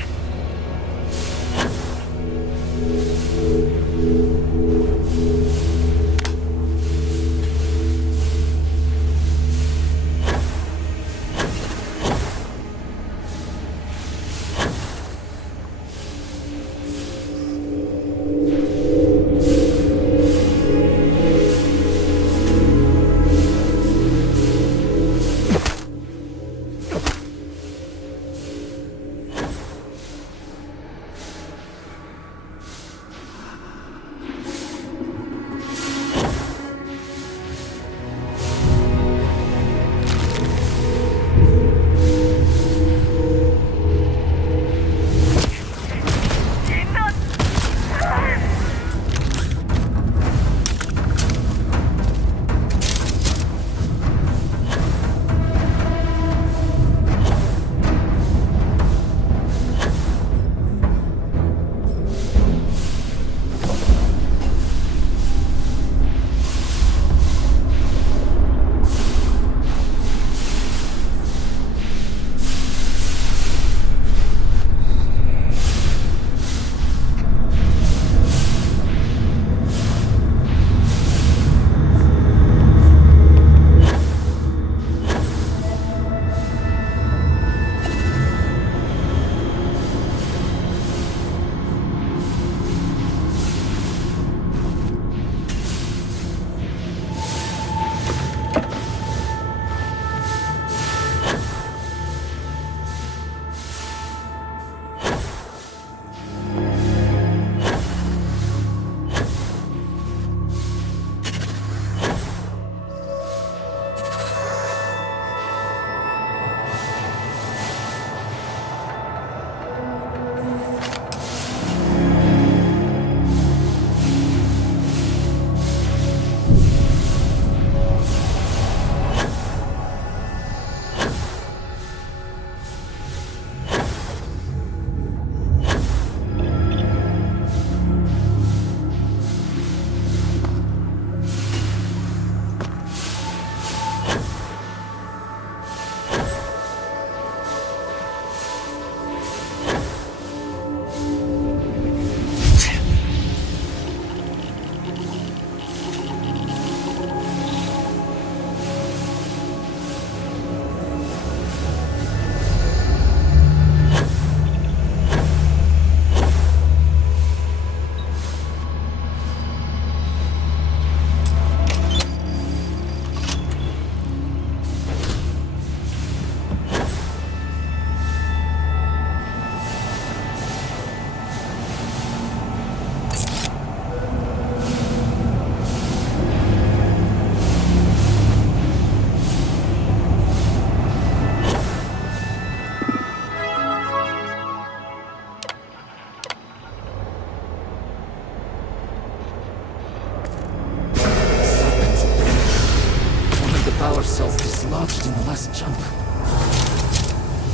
cells dislodged in the last jump.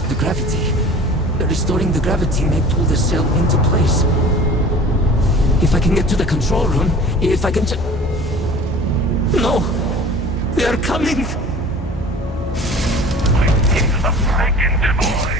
The gravity. Restoring the gravity may pull the cell into place. If I can get to the control room, if I can just... No! They are coming! It's the Frankenboy!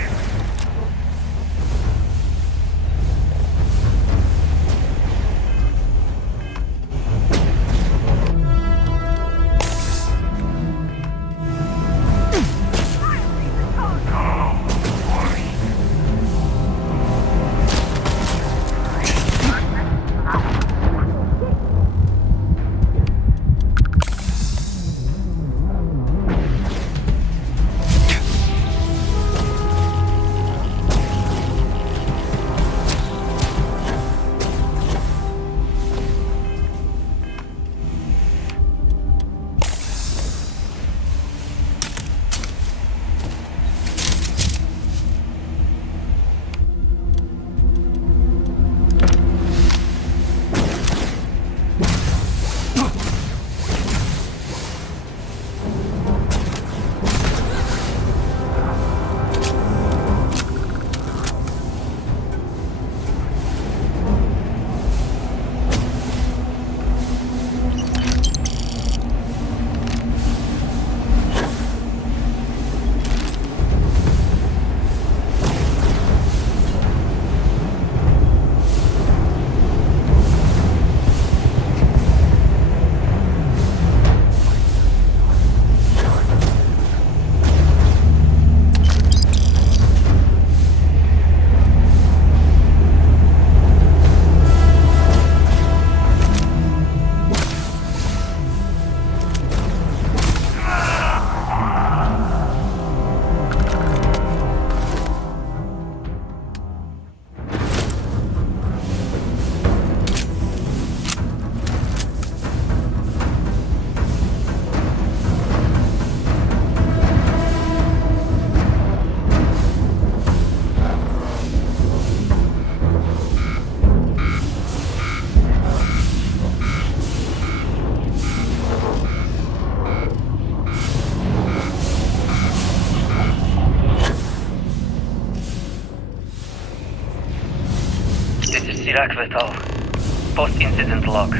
Post-incident log.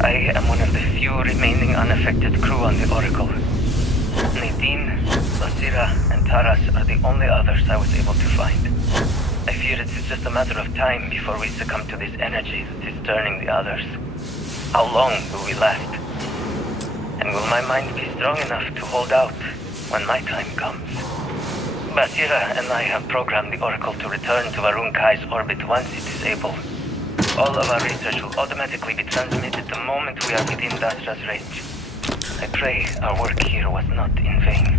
I am one of the few remaining unaffected crew on the Oracle. Nadine, Basira, and Taras are the only others I was able to find. I fear it's just a matter of time before we succumb to this energy that is turning the others. How long will we last? And will my mind be strong enough to hold out when my time comes? Basira and I have programmed the Oracle to return to Varun Kai's orbit once it is able. All of our research will automatically be transmitted the moment we are within Dasra's range. I pray our work here was not in vain.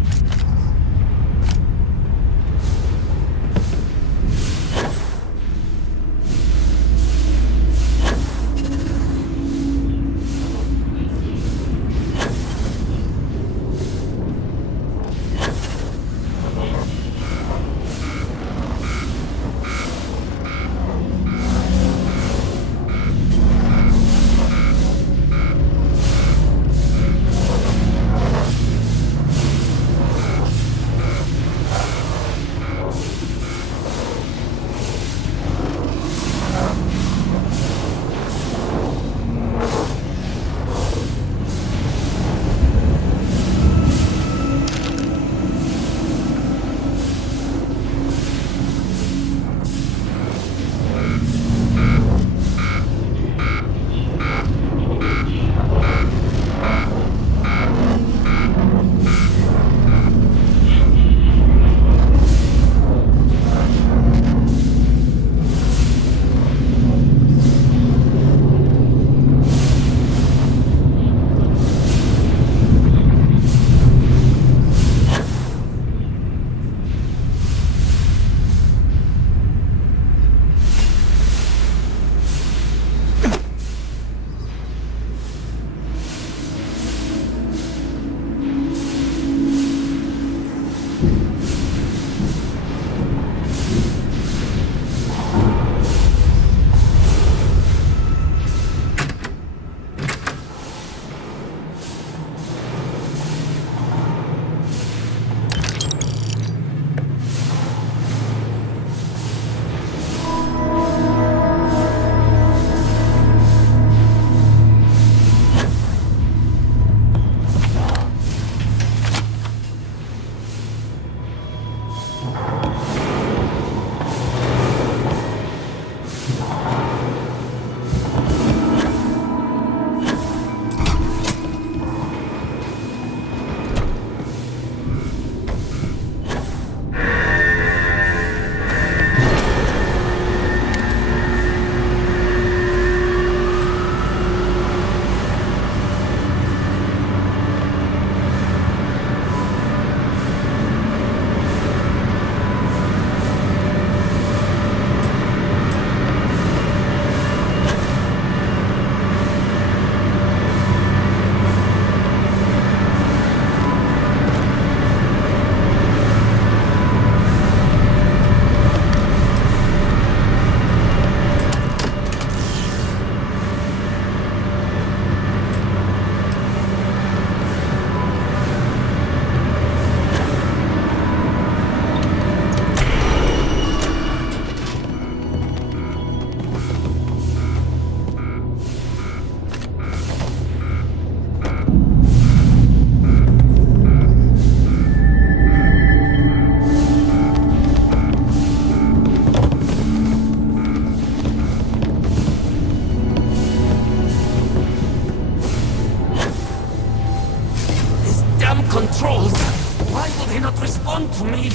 they not respond to me?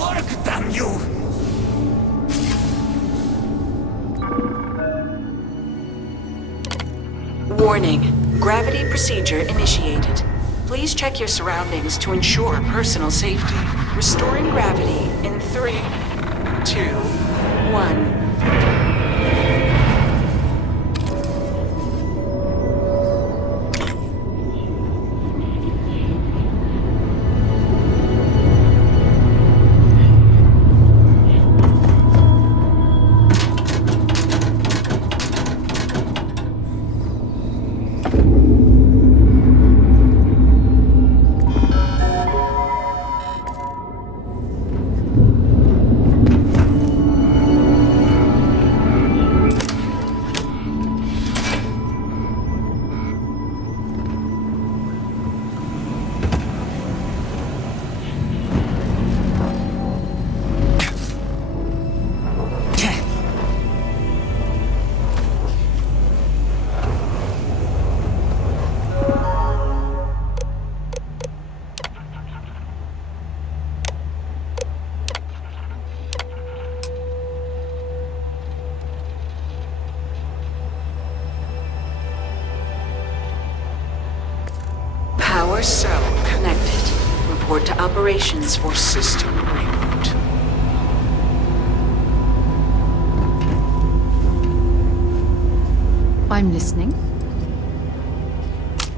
Work, damn you! Warning. Gravity procedure initiated. Please check your surroundings to ensure personal safety. Restoring gravity in 3, 2, 1. Power cell connected. Report to operations for system reboot. I'm listening.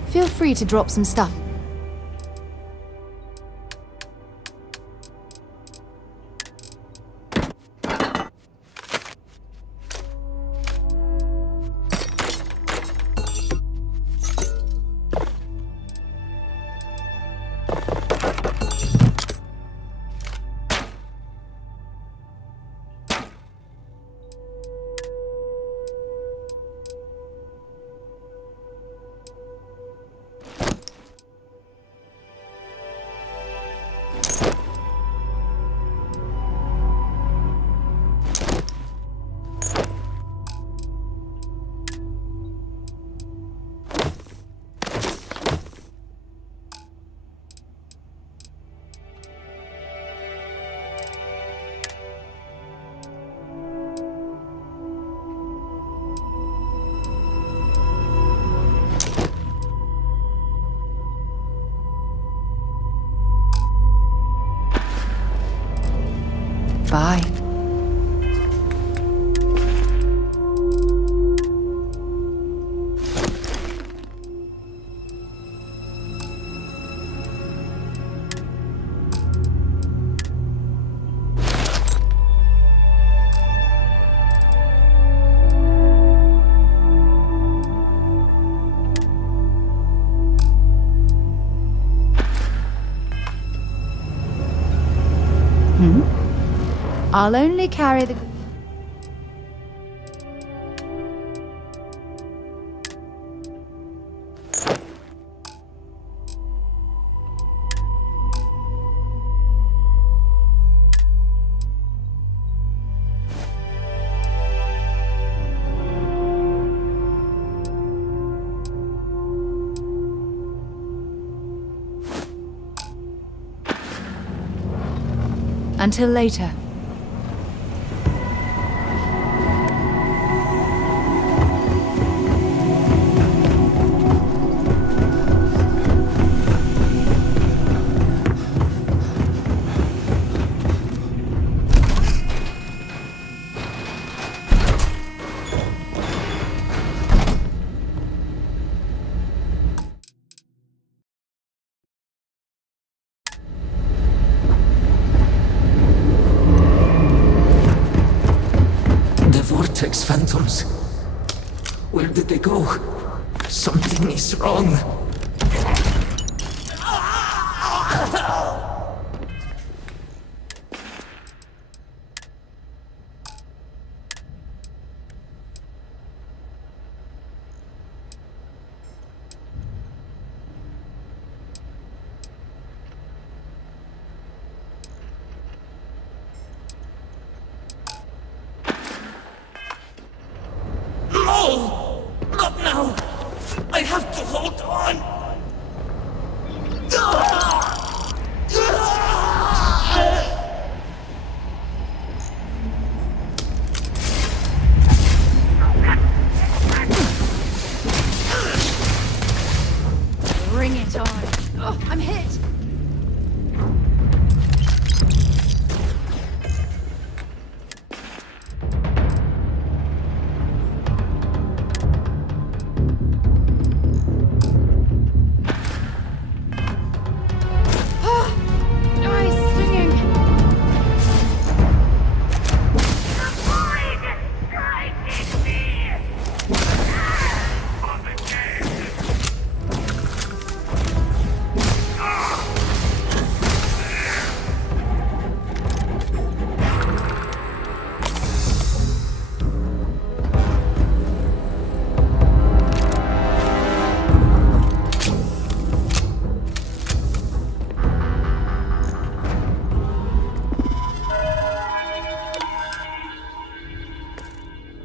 Feel free to drop some stuff. Bye. I'll only carry the... Until later. Vortex phantoms. Where did they go? Something is wrong. No! Not now! I have to hold on! Bring it on. Oh, I'm hit.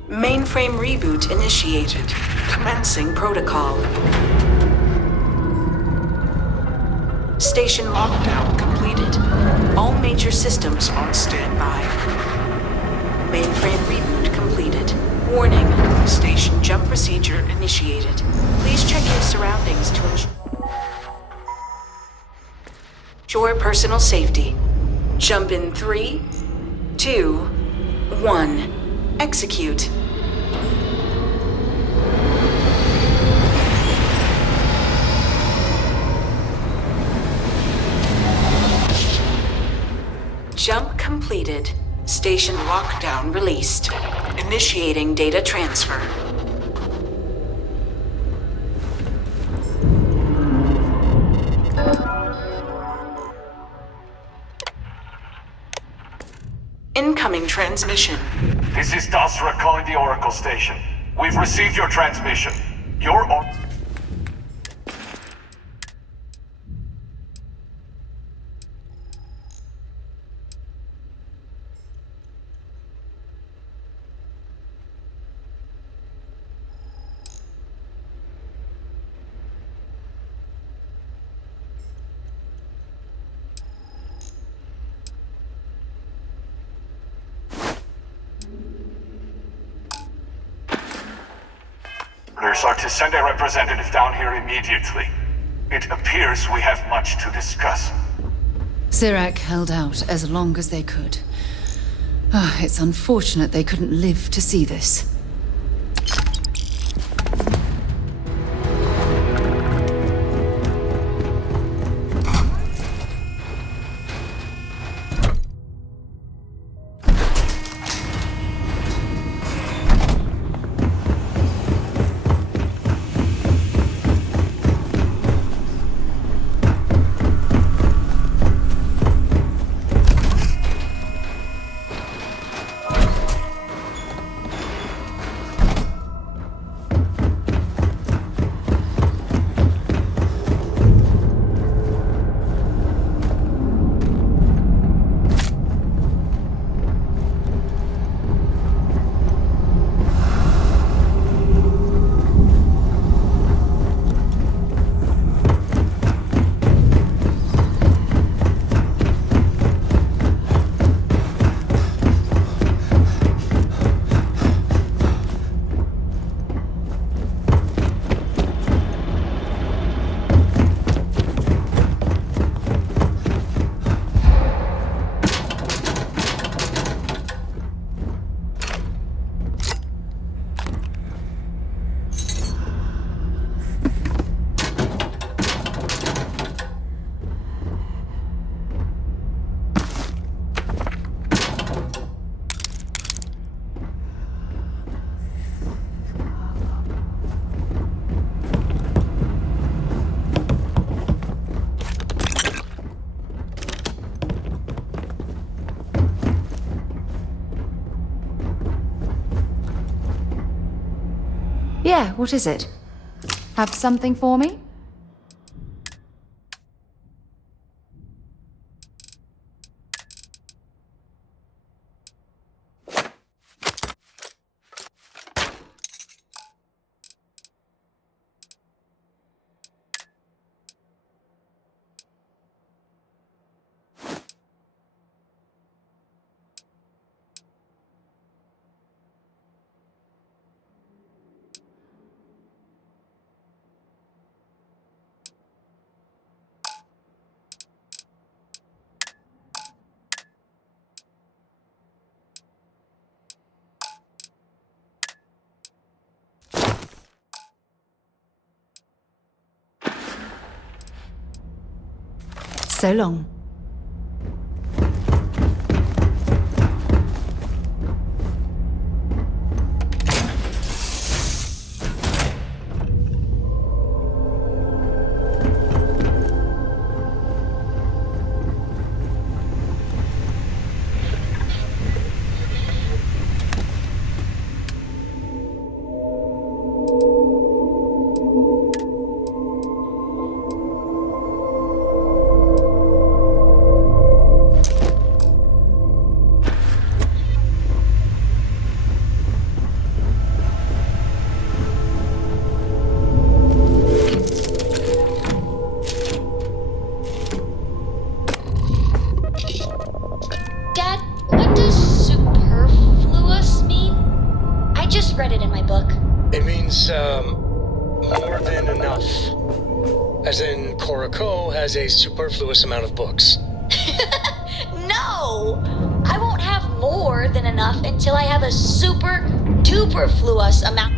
Mainframe reboot initiated. Commencing protocol. Station lockdown completed. All major systems on standby. Mainframe reboot completed. Warning. Station jump procedure initiated. Please check your surroundings to ensure personal safety. Jump in 3, 2, 1. Execute. Jump completed. Station lockdown released. Initiating data transfer. Incoming transmission. This is Dasra calling the Oracle Station. We've received your transmission. Your orders are to send a representative down here immediately. It appears we have much to discuss. Sirac held out as long as they could. It's unfortunate they couldn't live to see this. Yeah, what is it? Have something for me? So long. Dad, what does superfluous mean? I just read it in my book. It means, more than enough. As in, Koroko has a superfluous amount of books. No! I won't have more than enough until I have a super duperfluous amount.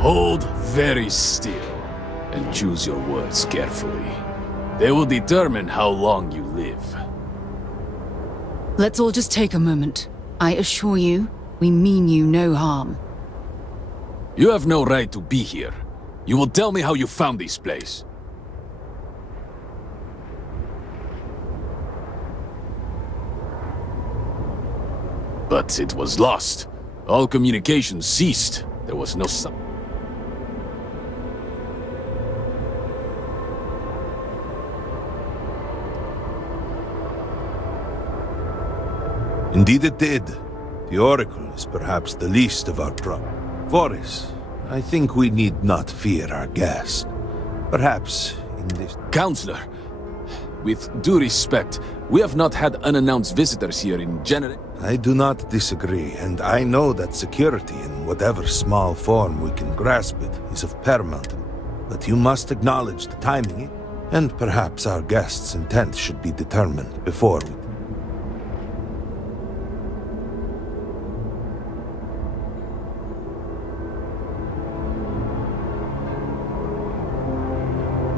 Hold very still and choose your words carefully. They will determine how long you live. Let's all just take a moment. I assure you, we mean you no harm. You have no right to be here. You will tell me how you found this place. But it was lost. All communication ceased. There was no sign. Indeed it did. The Oracle is perhaps the least of our problems. Voris, I think we need not fear our guest. Perhaps in this... Counselor, with due respect, we have not had unannounced visitors here in general. I do not disagree, and I know that security, in whatever small form we can grasp it, is of paramount. But you must acknowledge the timing, and perhaps our guest's intent should be determined before we...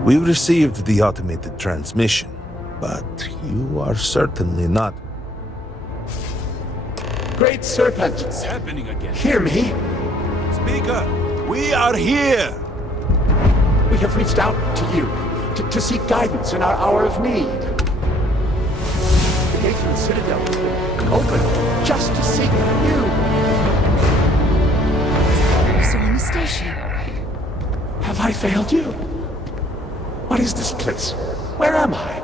We received the automated transmission, but you are certainly not... Great Serpent! What's happening again? Hear me! Speaker, we are here! We have reached out to you to seek guidance in our hour of need. The gate to the Citadel has been open just to seek you. You saw in the station. Have I failed you? What is this place? Where am I?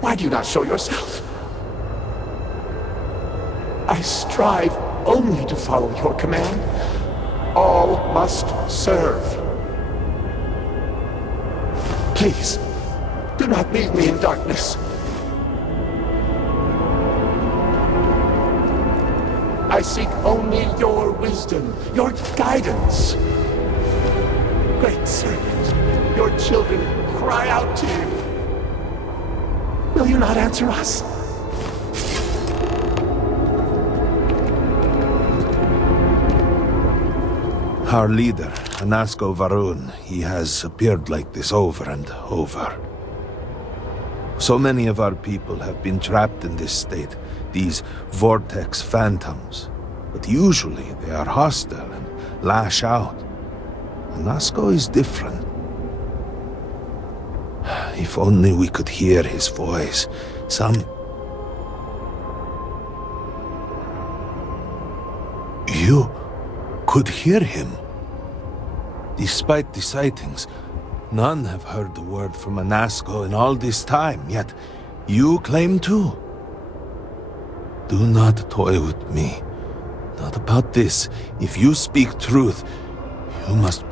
Why do you not show yourself? I strive only to follow your command. All must serve. Please, do not leave me in darkness. I seek only your wisdom, your guidance. Great Serpent, your children cry out to you. Will you not answer us? Our leader, Anasko Varun, he has appeared like this over and over. So many of our people have been trapped in this state, these vortex phantoms. But usually they are hostile and lash out. Anasko is different. If only we could hear his voice. You could hear him. Despite the sightings, None have heard the word from Anasco in all this time, yet you claim to. Do not toy with me. Not about this. If you speak truth, you must...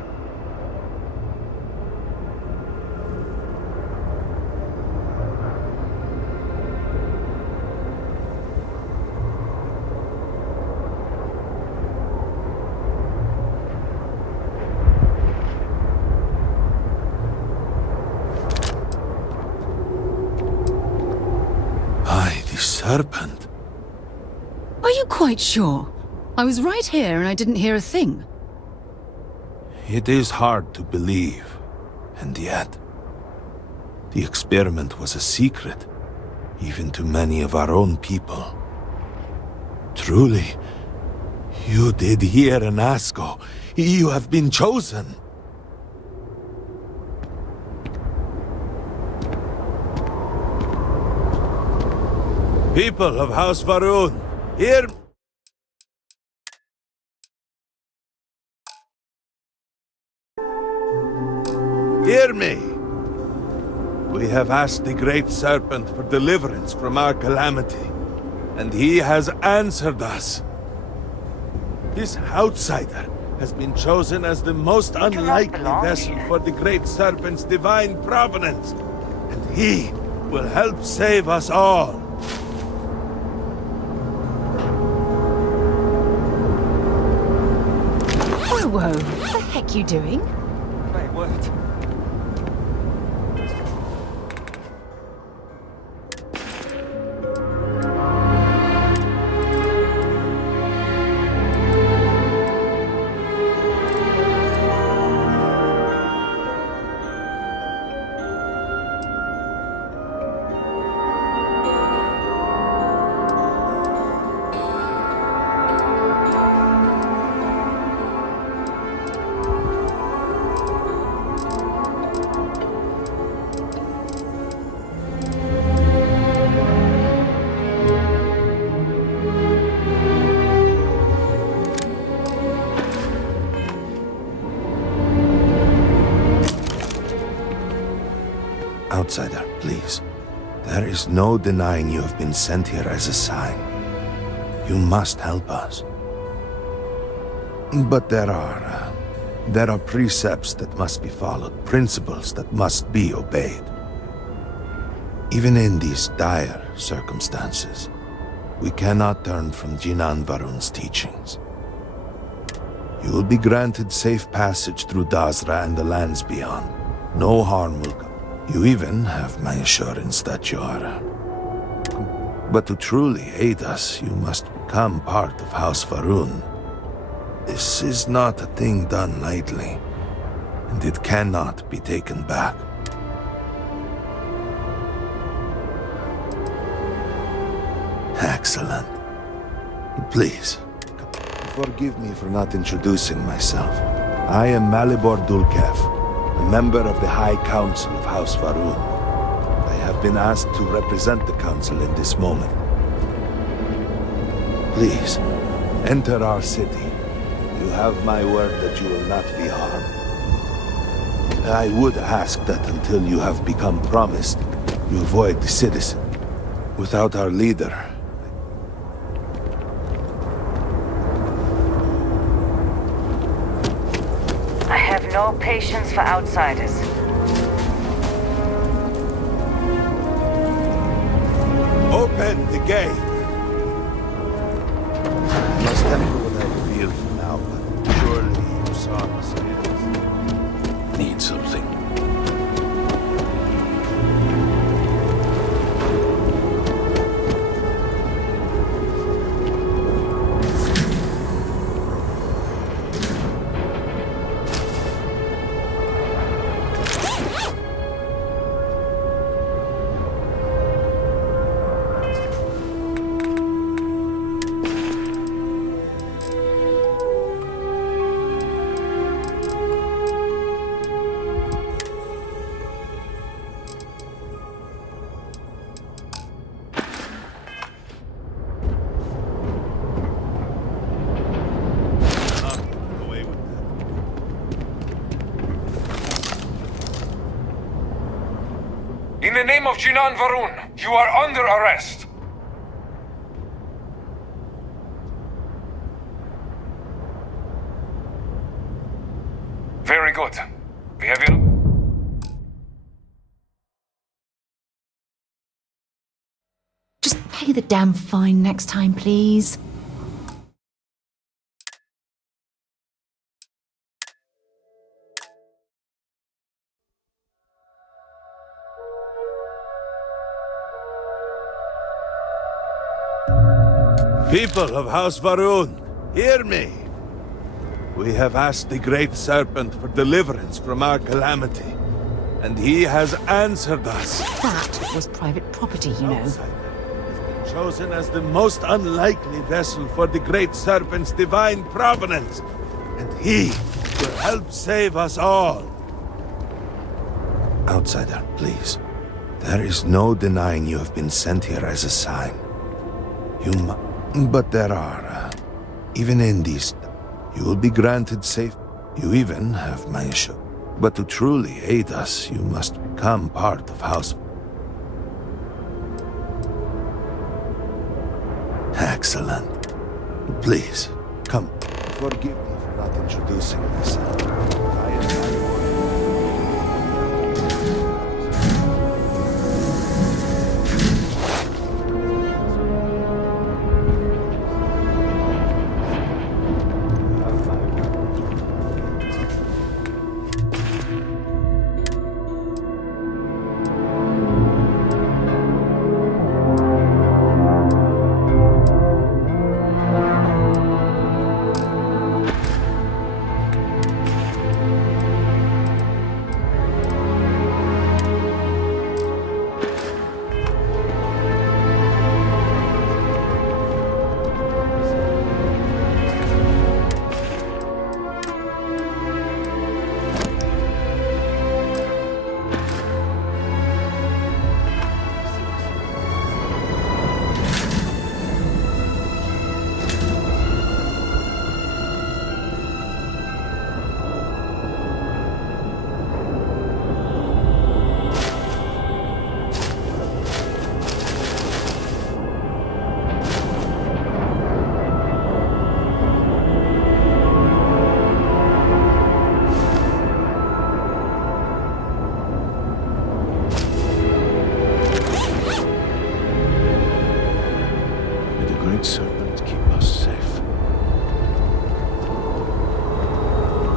Serpent. Are you quite sure? I was right here and I didn't hear a thing. It is hard to believe, and yet... The experiment was a secret, even to many of our own people. Truly, you did hear Anasco. You have been chosen. People of House Varun, hear me! We have asked the Great Serpent for deliverance from our calamity, and he has answered us. This outsider has been chosen as the most unlikely vessel for the Great Serpent's divine providence, and he will help save us all. Whoa, what the heck you doing? Wait, what? Outsider, please. There is no denying you have been sent here as a sign. You must help us. But there are precepts that must be followed, principles that must be obeyed. Even in these dire circumstances, we cannot turn from Jinan Varun's teachings. You will be granted safe passage through Dazra and the lands beyond. No harm will come. You even have my assurance that you are... But to truly aid us, you must become part of House Varun. This is not a thing done lightly, and it cannot be taken back. Excellent. Please, forgive me for not introducing myself. I am Malibor Dulkev, a member of the High Council of House Varun. I have been asked to represent the Council in this moment. Please, enter our city. You have my word that you will not be harmed. I would ask that until you have become promised, you avoid the citizen. Without our leader, No patience for outsiders. Open the gate! Must tell you what I feel for now, but surely you saw us. Need something. the name of Jinan Varun, you are under arrest. Very good. We have you. Just pay the damn fine next time, please. People of House Varun, hear me. We have asked the Great Serpent for deliverance from our calamity, and he has answered us. That was private property, you know. Chosen as the most unlikely vessel for the Great Serpent's divine providence, and he will help save us all. Outsider, please. There is no denying you have been sent here as a sign. But there are, even in these, you will be granted safe. You even have my assurance. But to truly aid us, you must become part of House. Excellent. Please, come. Forgive me for not introducing myself.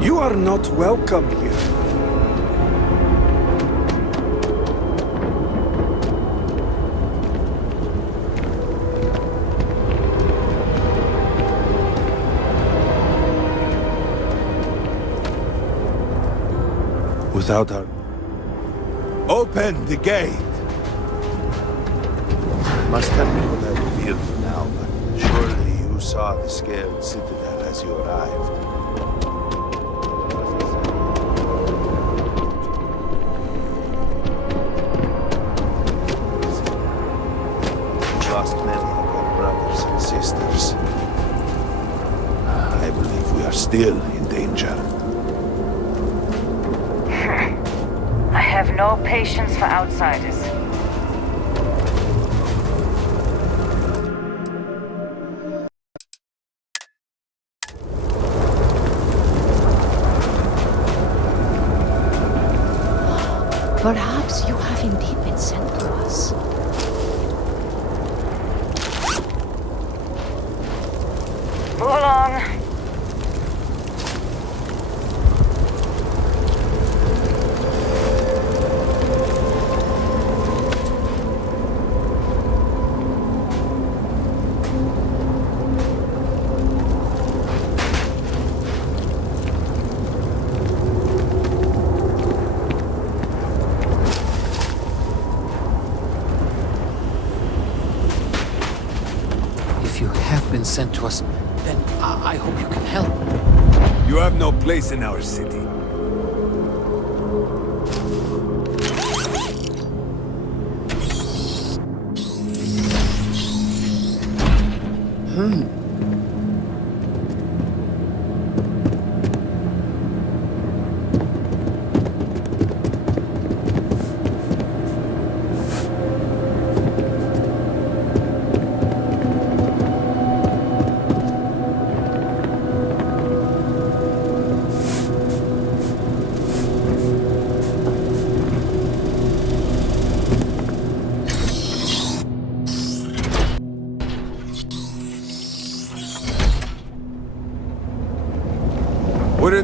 You are not welcome here. Without our... Open the gate! Must have been what I revealed for now, but surely you saw the scaled citadel as you arrived. Lost many of our brothers and sisters. I believe we are still in danger. I have no patience for outsiders. Perhaps you have indeed been sent to us. Move along. If you have been sent to us, then I hope you can help. You have no place in our city.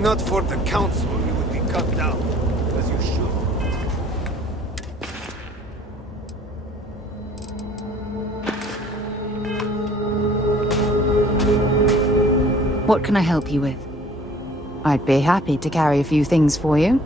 not for the council, you would be cut down, as you should. What can I help you with? I'd be happy to carry a few things for you.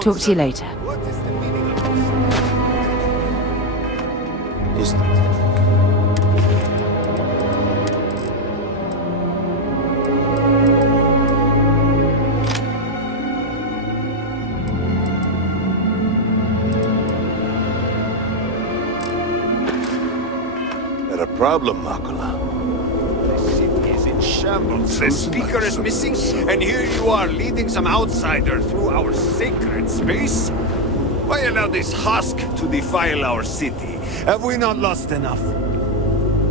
Talk to you later. Is there a problem, Makula? The city is in shambles. The speaker is missing, and here you are leading some outsider through our sacred space? Why allow this husk to defile our city? Have we not lost enough?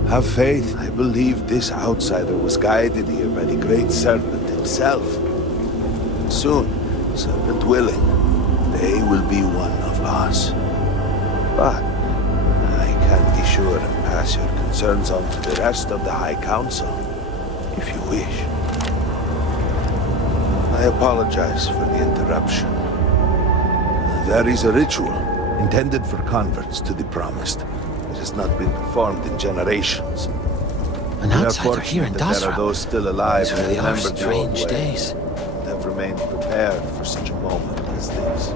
Have faith. I believe this outsider was guided here by the great serpent himself. Soon, serpent willing, they will be one of us. But I can be sure and pass your concerns on to the rest of the High Council, if you wish. I apologize for the interruption. There is a ritual intended for converts to the Promised. It has not been performed in generations. An outsider here in There are Dasra. those still alive These who really are remember the old strange ways days. and have remained prepared for such a moment as this.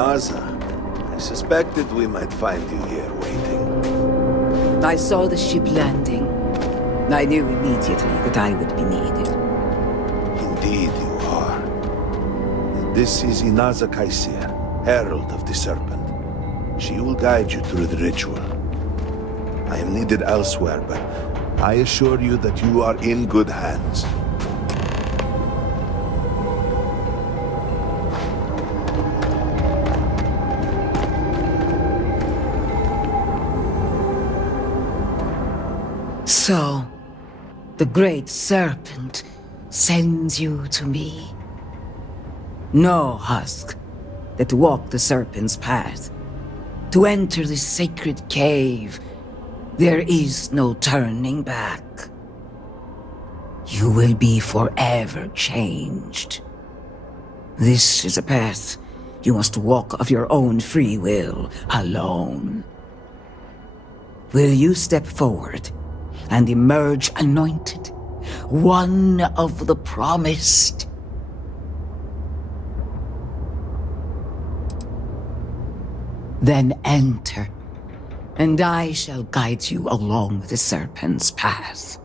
I suspected we might find you here waiting. I saw the ship landing. I knew immediately that I would be needed. Indeed you are. This is Inaza Kaisir, Herald of the Serpent. She will guide you through the ritual. I am needed elsewhere, but I assure you that you are in good hands. So, the great serpent sends you to me. No husk that walk the serpent's path. To enter this sacred cave, there is no turning back. You will be forever changed. This is a path you must walk of your own free will, alone. Will you step forward and emerge anointed? One of the promised? Then enter, and I shall guide you along the Serpent's path.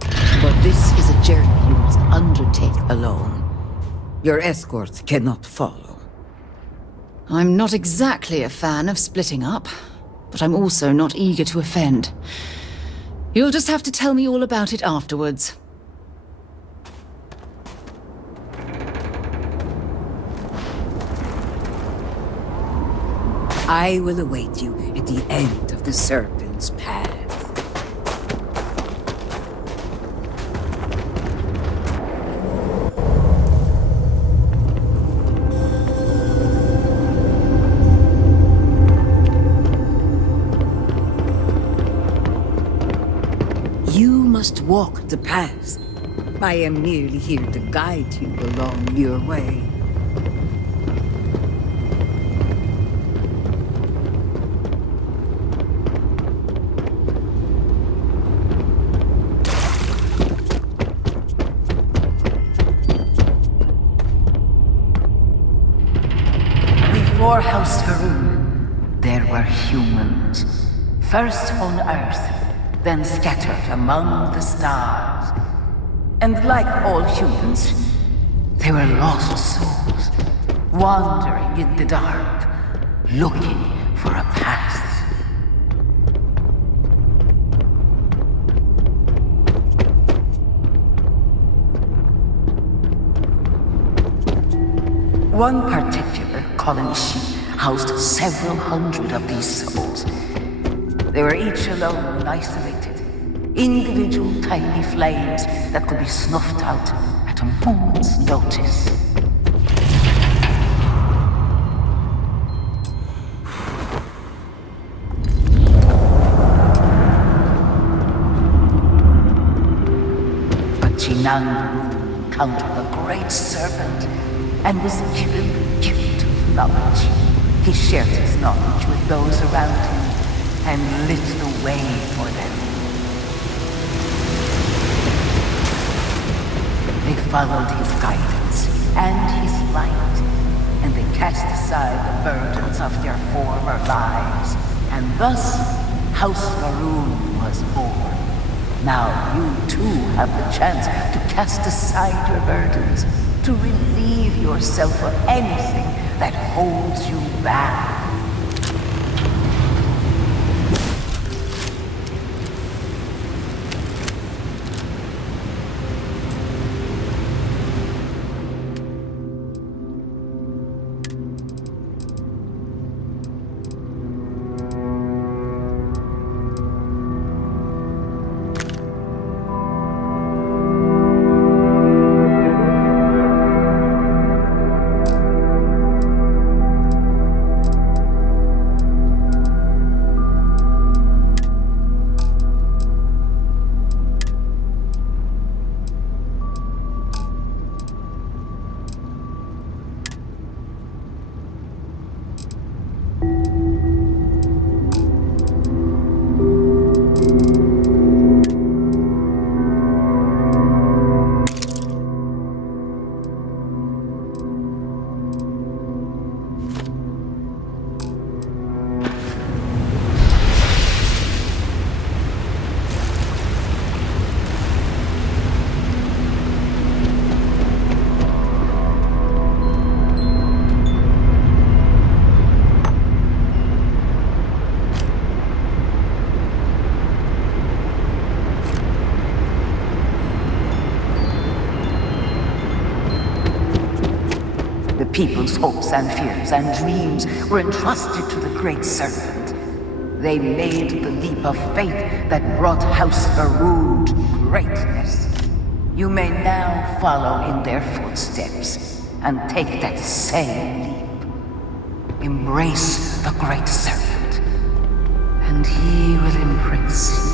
But this is a journey you must undertake alone. Your escort cannot follow. I'm not exactly a fan of splitting up, but I'm also not eager to offend. You'll just have to tell me all about it afterwards. I will await you at the end of the Serpent's path. You must walk the path. I am merely here to guide you along your way. Before House Varun, there were humans. First on Earth, then scattered among the stars. And like all humans, they were lost souls, wandering in the dark, looking for a path. One particular colony ship housed several hundred of these souls. They were each alone and isolated, individual tiny flames that could be snuffed out at a moment's notice. But Chinang encountered the great serpent and was given the gift of knowledge. He shared his knowledge with those around him and lit the way for them. They followed his guidance and his light, and they cast aside the burdens of their former lives, and thus House Varun was born. Now you too have the chance to cast aside your burdens, to relieve yourself of anything that holds you back. People's hopes and fears and dreams were entrusted to the Great Serpent. They made the leap of faith that brought House Varun to greatness. You may now follow in their footsteps and take that same leap. Embrace the Great Serpent, and he will embrace you.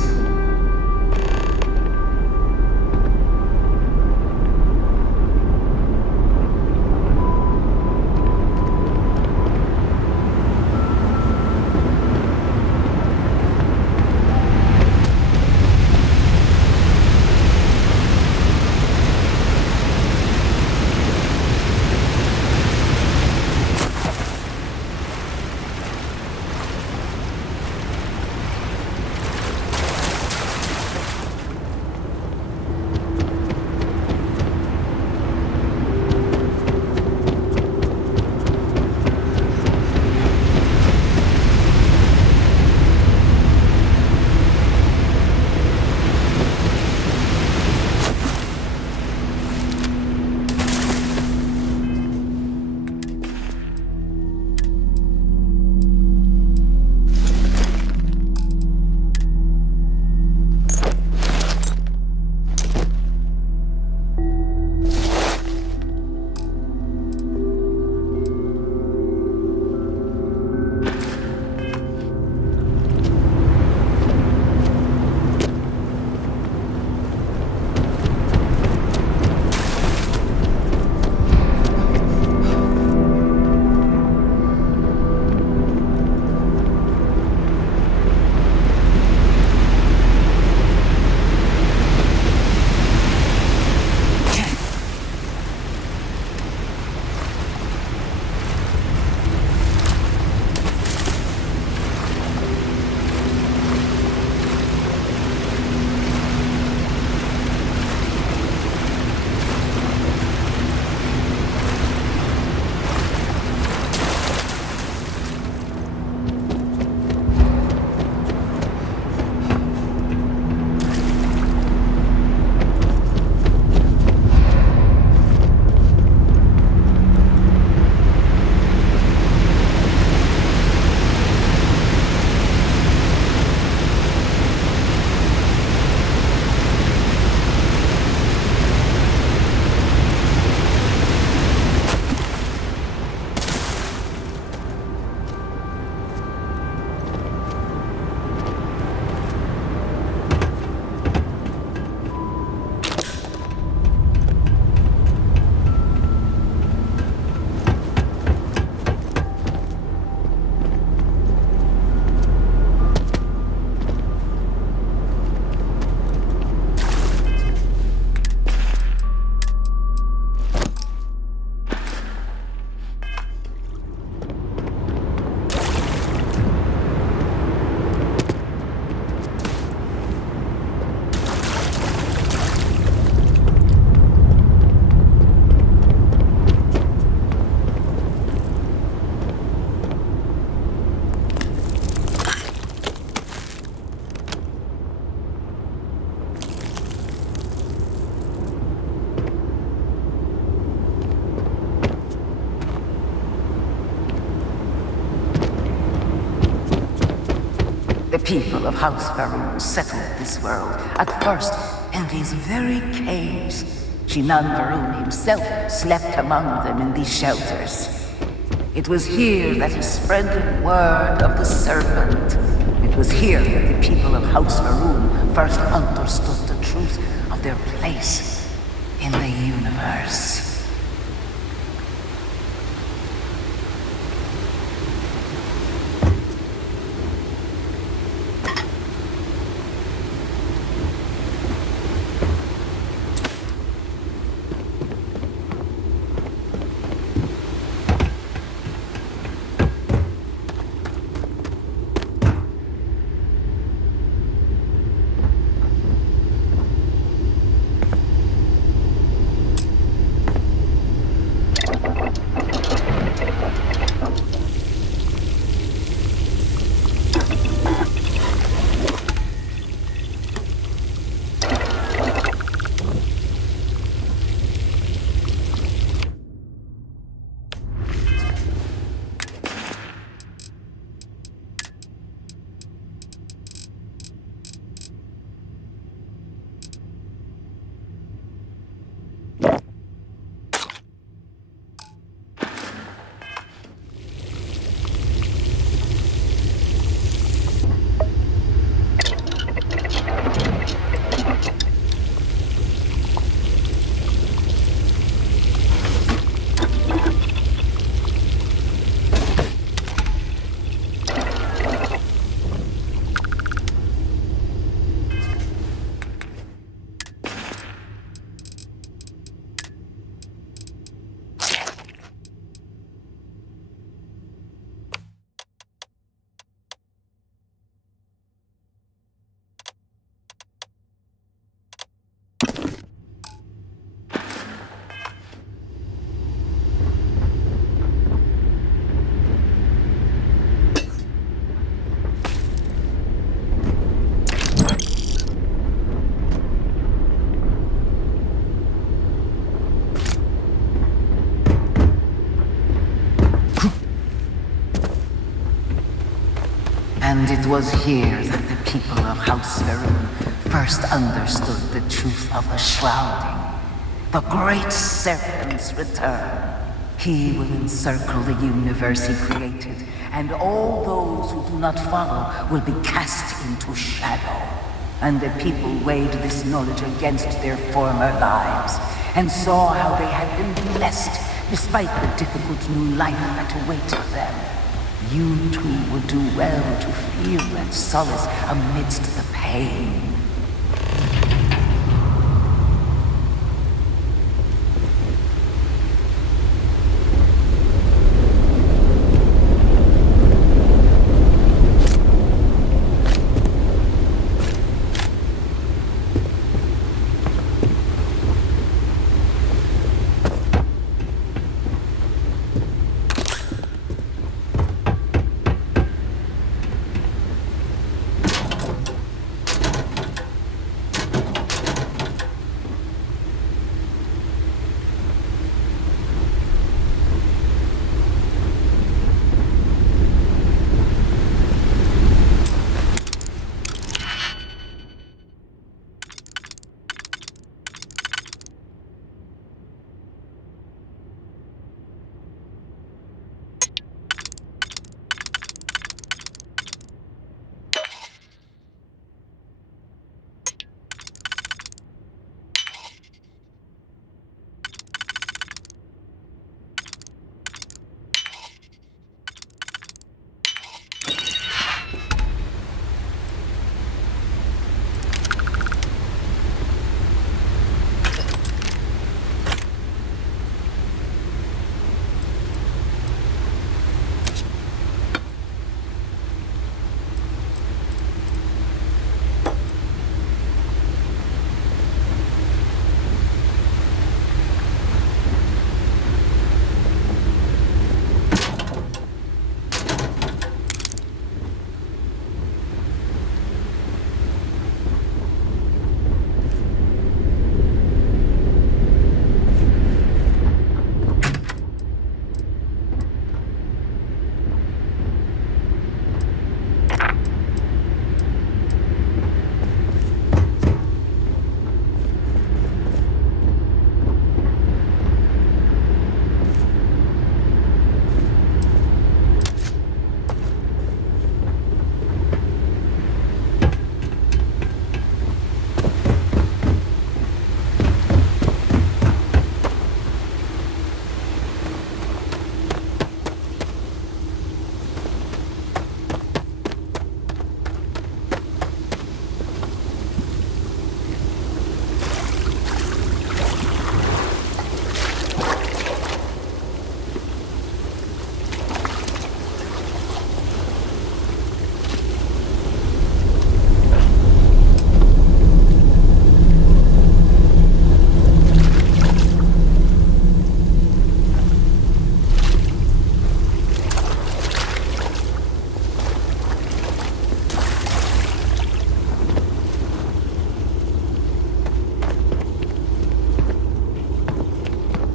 people of House Faroon settled this world, at first in these very caves. Shinan Varun himself slept among them in these shelters. It was here that he spread the word of the serpent. It was here that the people of House Faroon first understood the truth of their place in the universe. And it was here that the people of House Faroon first understood the truth of the shrouding. The great serpent's return. He will encircle the universe he created, and all those who do not follow will be cast into shadow. And the people weighed this knowledge against their former lives, and saw how they had been blessed despite the difficult new life that awaited them. You too would do well to feel that solace amidst the pain.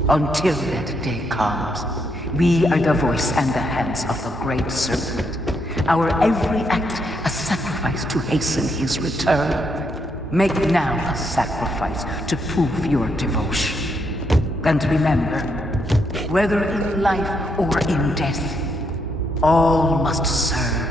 Until that day comes, we are the voice and the hands of the Great Serpent. Our every act a sacrifice to hasten his return. Make now a sacrifice to prove your devotion. And remember, whether in life or in death, all must serve.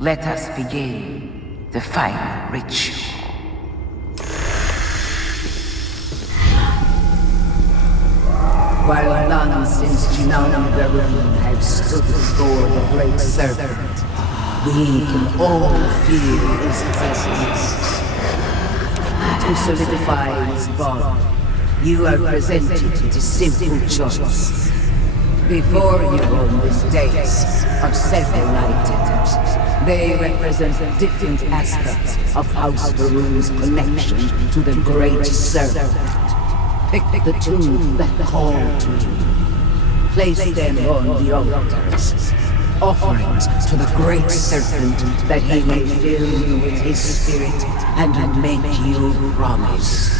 Let us begin the final ritual. While none since Genome Verun have stood before the Great Serpent, we can all feel his presence. To solidify his bond, you are presented with a simple choice. Before you on this dais are several items. They represent different aspects of House Verun's connection to the Great Serpent. Pick the two that call to you. Place them on the altars. Offerings to the Great Serpent that he may fill you with his spirit and make you promise.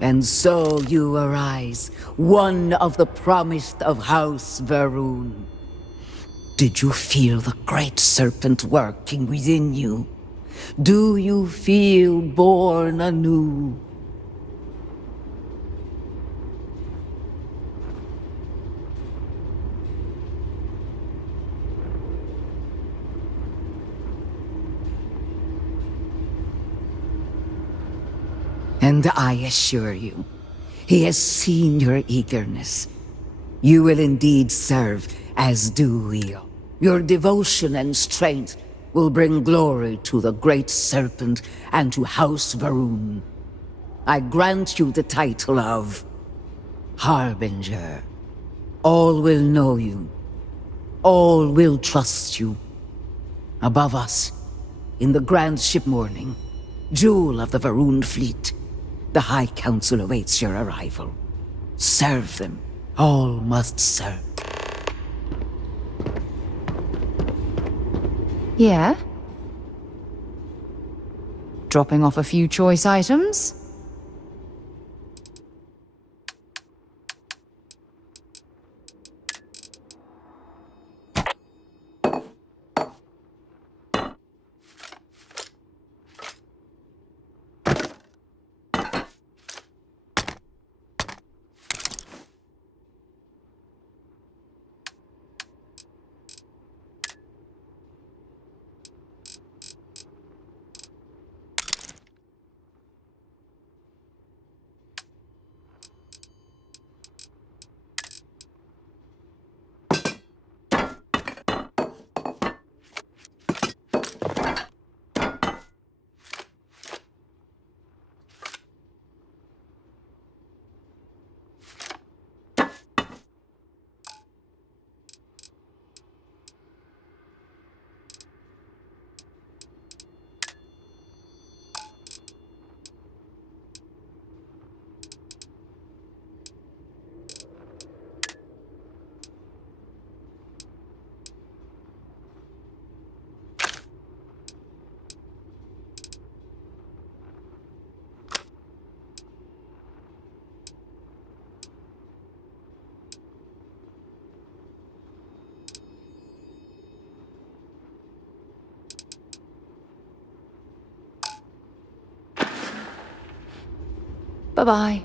And so you arise, one of the promised of House Verun. Did you feel the Great Serpent working within you? Do you feel born anew? And I assure you, he has seen your eagerness. You will indeed serve as do we. Your devotion and strength will bring glory to the Great Serpent and to House Verun. I grant you the title of Harbinger. All will know you. All will trust you. Above us, in the grand ship morning, jewel of the Verun fleet, the High Council awaits your arrival. Serve them. All must serve. Yeah? Dropping off a few choice items? Bye-bye.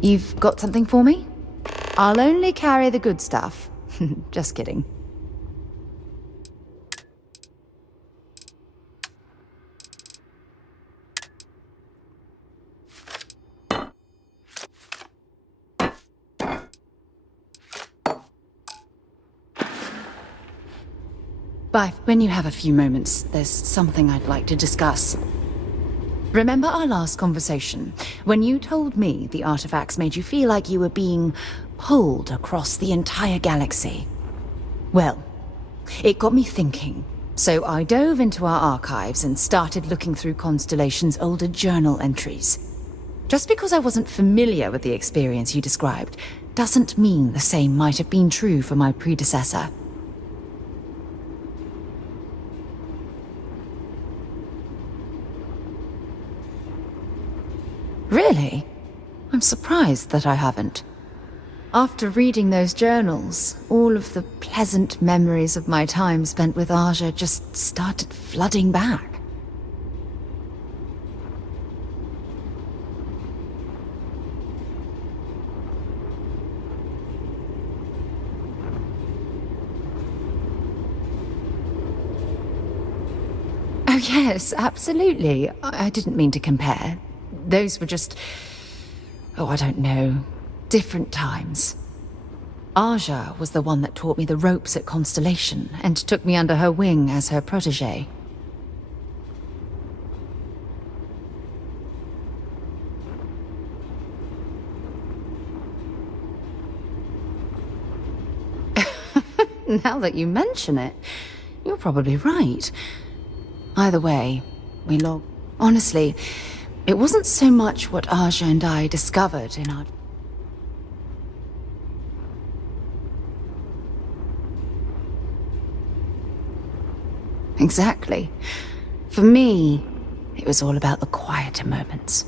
You've got something for me? I'll only carry the good stuff. Just kidding. Bye. When you have a few moments, there's something I'd like to discuss. Remember our last conversation, when you told me the artifacts made you feel like you were being pulled across the entire galaxy? Well, it got me thinking, so I dove into our archives and started looking through Constellation's older journal entries. Just because I wasn't familiar with the experience you described, doesn't mean the same might have been true for my predecessor. Really? I'm surprised that I haven't. After reading those journals, all of the pleasant memories of my time spent with Aja just started flooding back. Oh yes, absolutely. I didn't mean to compare. Those were just... oh, I don't know. Different times. Aja was the one that taught me the ropes at Constellation and took me under her wing as her protégé. Now that you mention it, you're probably right. Either way, we log... Honestly, it wasn't so much what Aja and I discovered in our... Exactly. For me, it was all about the quieter moments.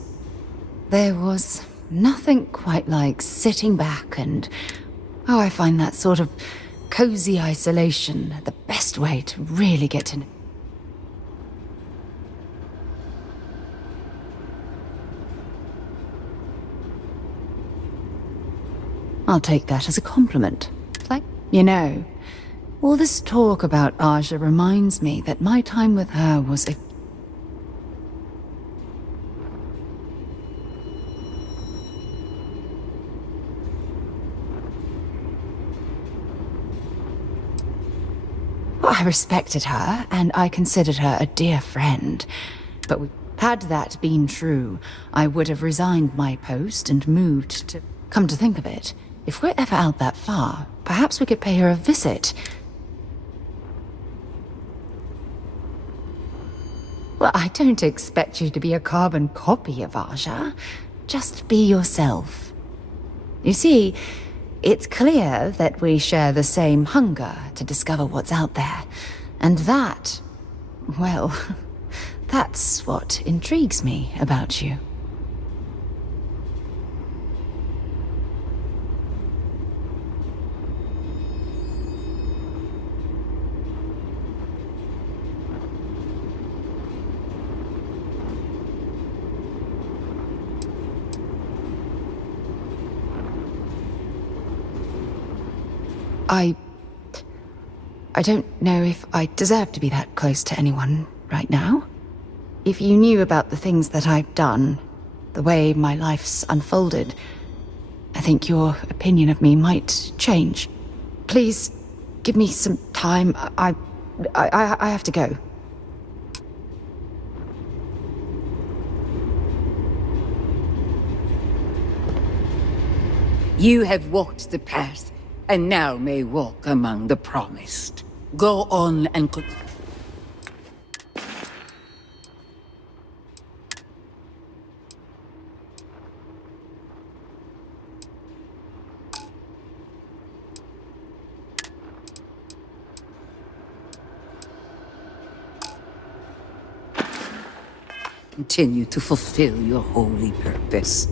There was nothing quite like sitting back and... oh, I find that sort of cozy isolation the best way to really get to know... I'll take that as a compliment. You know, all this talk about Aja reminds me that my time with her was a... I respected her, and I considered her a dear friend. But Had that been true, I would have resigned my post and moved to... Come to think of it, if we're ever out that far, perhaps we could pay her a visit. Well, I don't expect you to be a carbon copy of Aja. Just be yourself. You see, it's clear that we share the same hunger to discover what's out there. And that, well, that's what intrigues me about you. I don't know if I deserve to be that close to anyone right now. If you knew about the things that I've done, the way my life's unfolded, I think your opinion of me might change. Please, give me some time. I have to go. You have walked the path, and now may walk among the promised. Go on and... Continue to fulfill your holy purpose.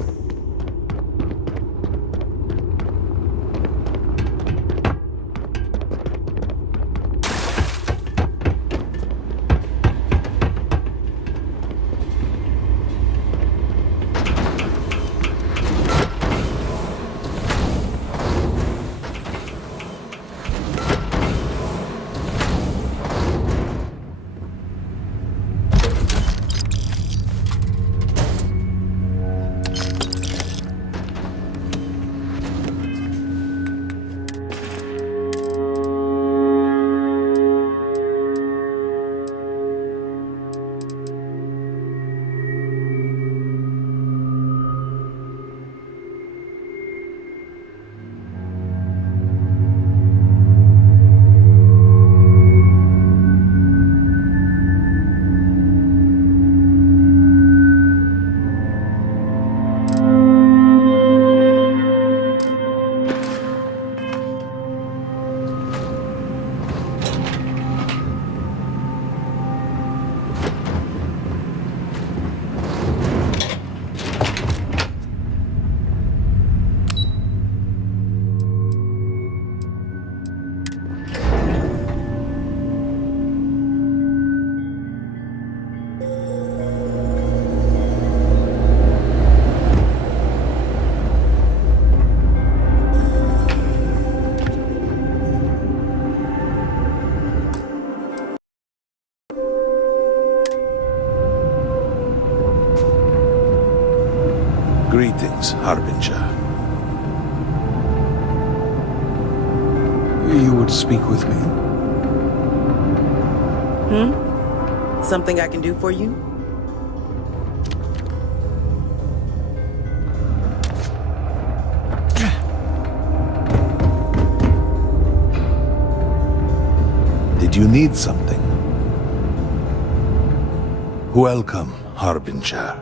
Greetings, Harbinger. You would speak with me? Something I can do for you? Did you need something? Welcome, Harbinger.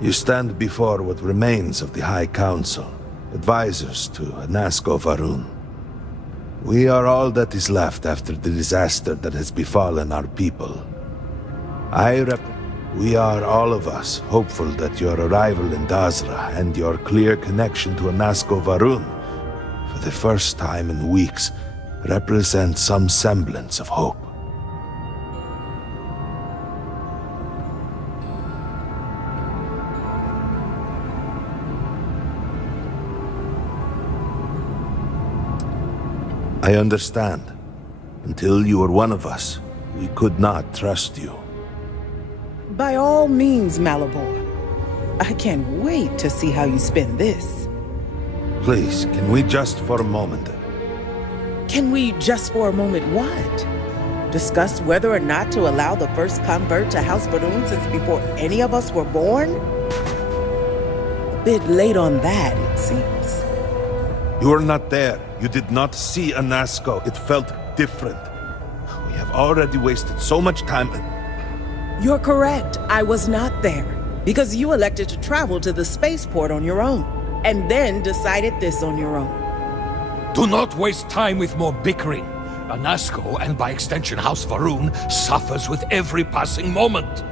You stand before what remains of the High Council, advisors to Anasko Varun. We are all that is left after the disaster that has befallen our people. We are all of us hopeful that your arrival in Dazra and your clear connection to Anasko Varun, for the first time in weeks, represent some semblance of hope. I understand. Until you were one of us, we could not trust you. By all means, Malabor. I can't wait to see how you spend this. Please, can we just for a moment? Can we just for a moment what? Discuss whether or not to allow the first convert to House Varun since before any of us were born? A bit late on that, it seems. You were not there. You did not see Anasco. It felt different. We have already wasted so much time. You're correct. I was not there. Because you elected to travel to the spaceport on your own. And then decided this on your own. Do not waste time with more bickering. Anasco, and by extension House Varun, suffers with every passing moment.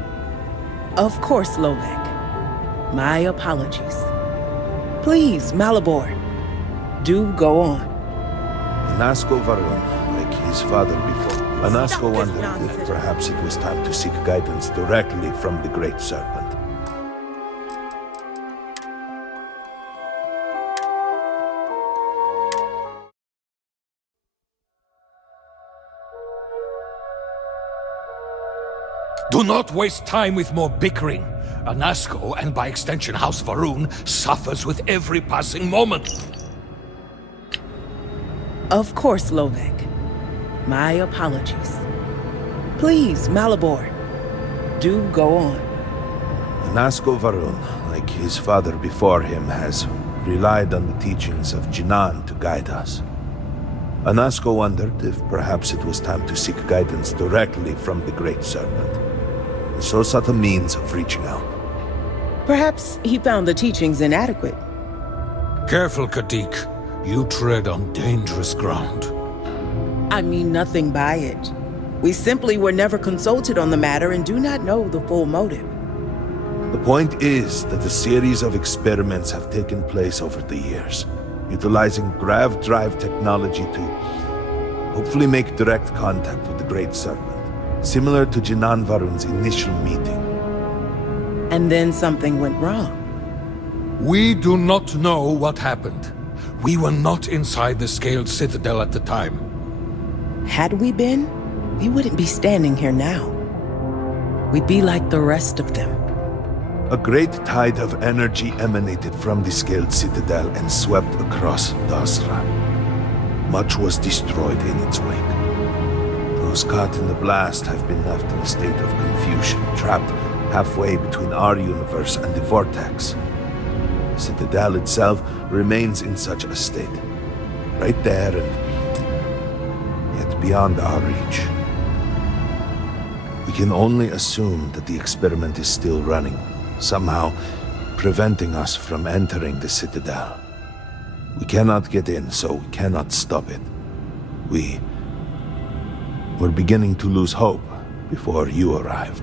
Of course, Lolek. My apologies. Please, Malabor, do go on. Anasco Varun, like his father before. Anasco wondered if perhaps it was time to seek guidance directly from the Great Serpent. Do not waste time with more bickering. Anasco, and by extension House Varun, suffers with every passing moment. Of course, Lolek. My apologies. Please, Malabor, do go on. Anasco Varun, like his father before him, has relied on the teachings of Jinan to guide us. Anasco wondered if perhaps it was time to seek guidance directly from the Great Serpent, and so sought a means of reaching out. Perhaps he found the teachings inadequate. Careful, Kadik. You tread on dangerous ground. I mean nothing by it. We simply were never consulted on the matter and do not know the full motive. The point is that a series of experiments have taken place over the years, utilizing grav drive technology to hopefully make direct contact with the Great Serpent, similar to Jinan Varun's initial meeting. And then something went wrong. We do not know what happened. We were not inside the Scaled Citadel at the time. Had we been, we wouldn't be standing here now. We'd be like the rest of them. A great tide of energy emanated from the Scaled Citadel and swept across Dasra. Much was destroyed in its wake. Those caught in the blast have been left in a state of confusion, trapped halfway between our universe and the Vortex. The Citadel itself remains in such a state, right there and yet beyond our reach. We can only assume that the experiment is still running, somehow preventing us from entering the Citadel. We cannot get in, so we cannot stop it. We're beginning to lose hope before you arrived.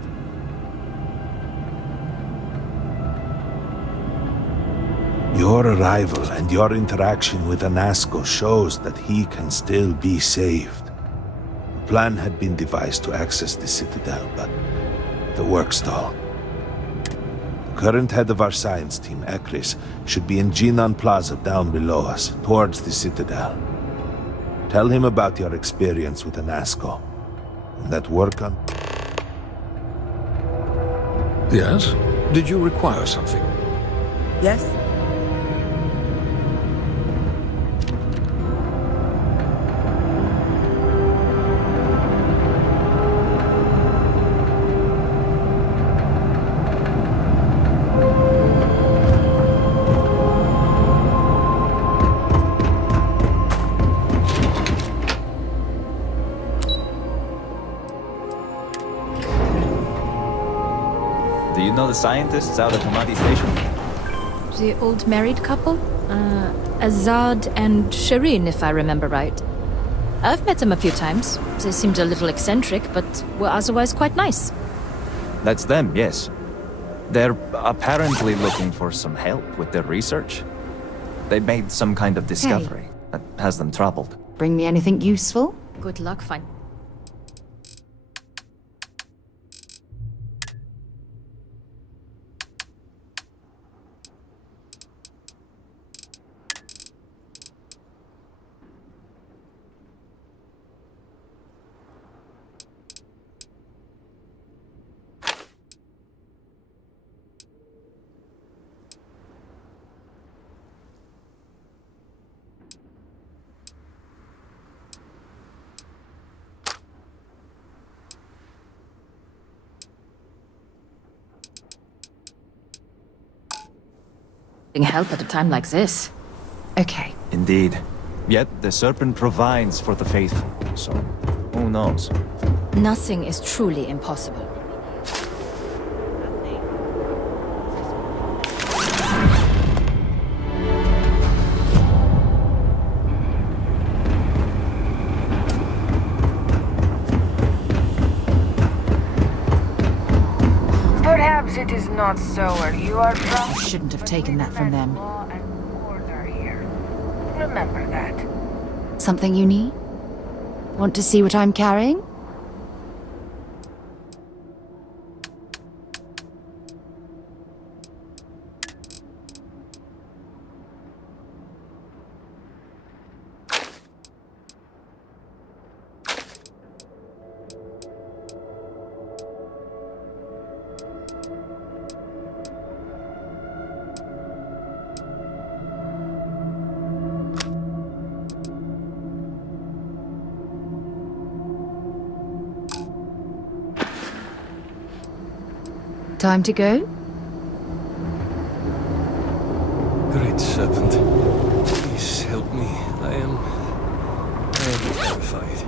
Your arrival and your interaction with Anasco shows that he can still be saved. A plan had been devised to access the Citadel, but the work stalled. The current head of our science team, Ekris, should be in Jinan Plaza down below us, towards the Citadel. Tell him about your experience with Anasco, and that work on... Yes? Did you require something? Yes? Do you know the scientists out at Hamadi Station? The old married couple? Azad and Shireen, if I remember right. I've met them a few times. They seemed a little eccentric, but were otherwise quite nice. That's them, yes. They're apparently looking for some help with their research. They made some kind of discovery that has them troubled. Bring me anything useful? Good luck, fine. help at a time like this. Okay. Indeed. Yet the serpent provides for the faithful, so who knows? Nothing is truly impossible. Perhaps it is not so where you are from. I shouldn't have taken that from them. Law and order here. Remember that. Something you need? Want to see what I'm carrying? Time to go? Great serpent, please help me. I am terrified.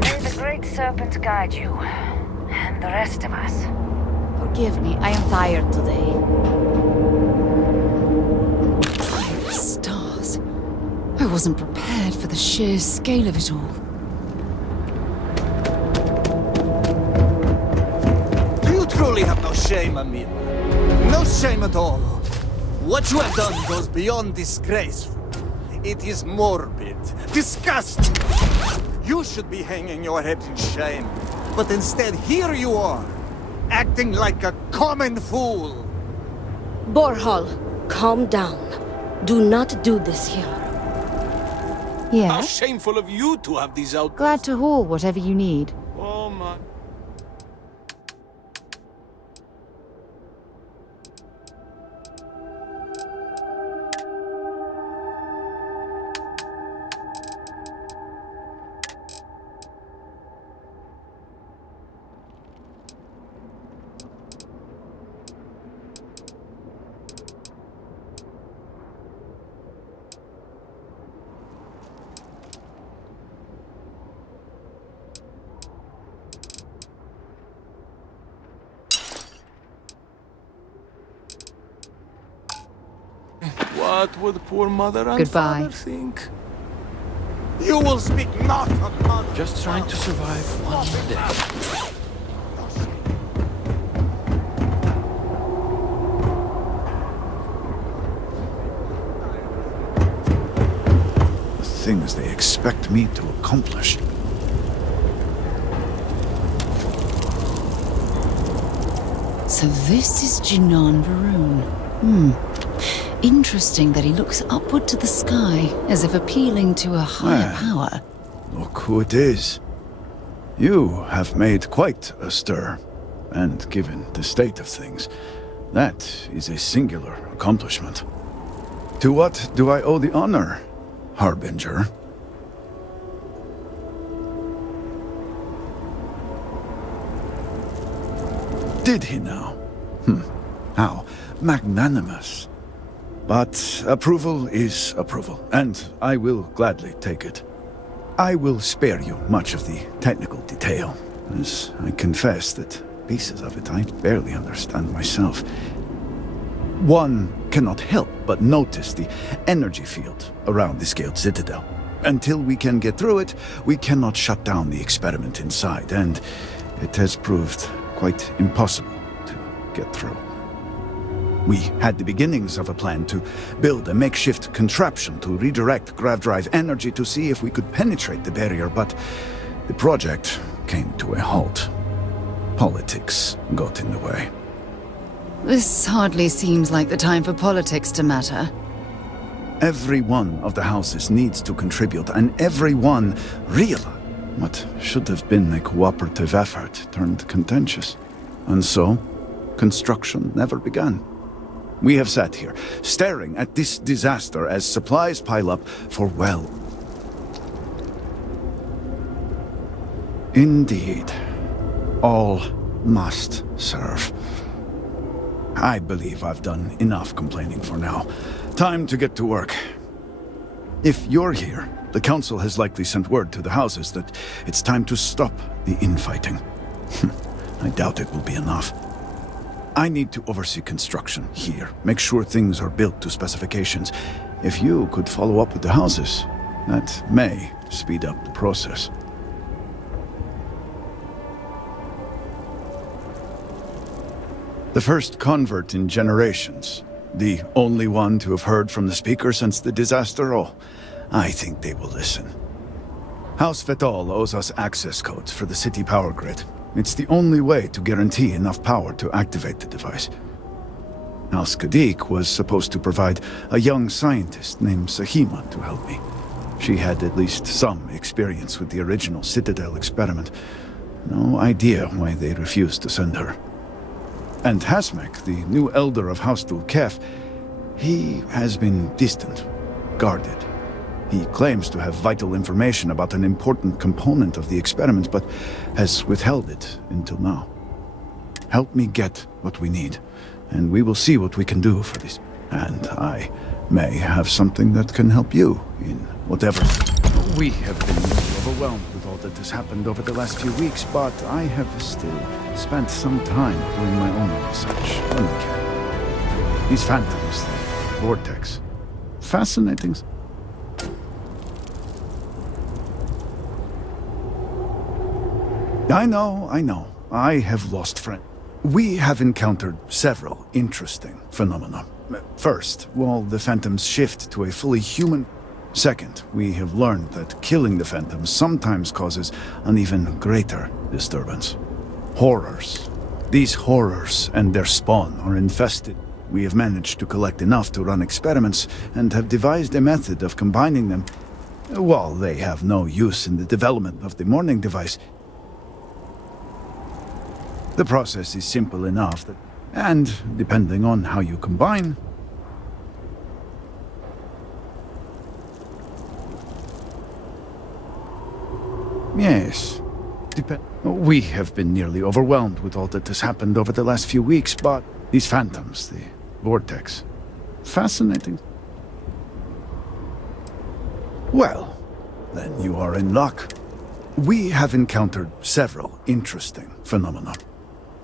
May the great serpent guide you, and the rest of us. Forgive me, I am tired today. Stars. I wasn't prepared for the sheer scale of it all. Truly have no shame, Amir. No shame at all. What you have done goes beyond disgraceful. It is morbid, disgusting. You should be hanging your head in shame. But instead, here you are, acting like a common fool. Borhal, calm down. Do not do this here. Yeah? How shameful of you to have these out. Glad to haul whatever you need. Oh my. What would poor mother and Goodbye. father think? You will speak not of mother. Just trying to survive one more day. The things they expect me to accomplish. So this is Jinan Varun. Interesting that he looks upward to the sky, as if appealing to a higher power. Look who it is. You have made quite a stir. And given the state of things, that is a singular accomplishment. To what do I owe the honor, Harbinger? Did he now? How magnanimous. But approval is approval, and I will gladly take it. I will spare you much of the technical detail, as I confess that pieces of it I barely understand myself. One cannot help but notice the energy field around the Scaled Citadel. Until we can get through it, we cannot shut down the experiment inside, and it has proved quite impossible to get through. We had the beginnings of a plan to build a makeshift contraption to redirect grav drive energy to see if we could penetrate the barrier, but the project came to a halt. Politics got in the way. This hardly seems like the time for politics to matter. Every one of the houses needs to contribute, and everyone realized what should have been a cooperative effort turned contentious. And so, construction never began. We have sat here, staring at this disaster as supplies pile up for, well... Indeed. All must serve. I believe I've done enough complaining for now. Time to get to work. If you're here, the Council has likely sent word to the houses that it's time to stop the infighting. I doubt it will be enough. I need to oversee construction here, make sure things are built to specifications. If you could follow up with the houses, that may speed up the process. The first convert in generations. The only one to have heard from the speaker since the disaster? Oh, I think they will listen. House Vetol owes us access codes for the city power grid. It's the only way to guarantee enough power to activate the device. House Kadik was supposed to provide a young scientist named Sahima to help me. She had at least some experience with the original Citadel experiment. No idea why they refused to send her. And Hasmek, the new elder of House Dulkef, he has been distant, guarded. He claims to have vital information about an important component of the experiment, but has withheld it until now. Help me get what we need, and we will see what we can do for this. And I may have something that can help you in whatever. We have been overwhelmed with all that has happened over the last few weeks, but I have still spent some time doing my own research. Okay. These phantoms, the vortex. Fascinating. I know. I have lost friends. We have encountered several interesting phenomena. First, while the phantoms shift to a fully human. Second, we have learned that killing the phantoms sometimes causes an even greater disturbance. Horrors. These horrors and their spawn are infested. We have managed to collect enough to run experiments and have devised a method of combining them. While they have no use in the development of the morning device, the process is simple enough that, and depending on how you combine, yes, we have been nearly overwhelmed with all that has happened over the last few weeks, but these phantoms, the vortex, fascinating. Well, then you are in luck. We have encountered several interesting phenomena.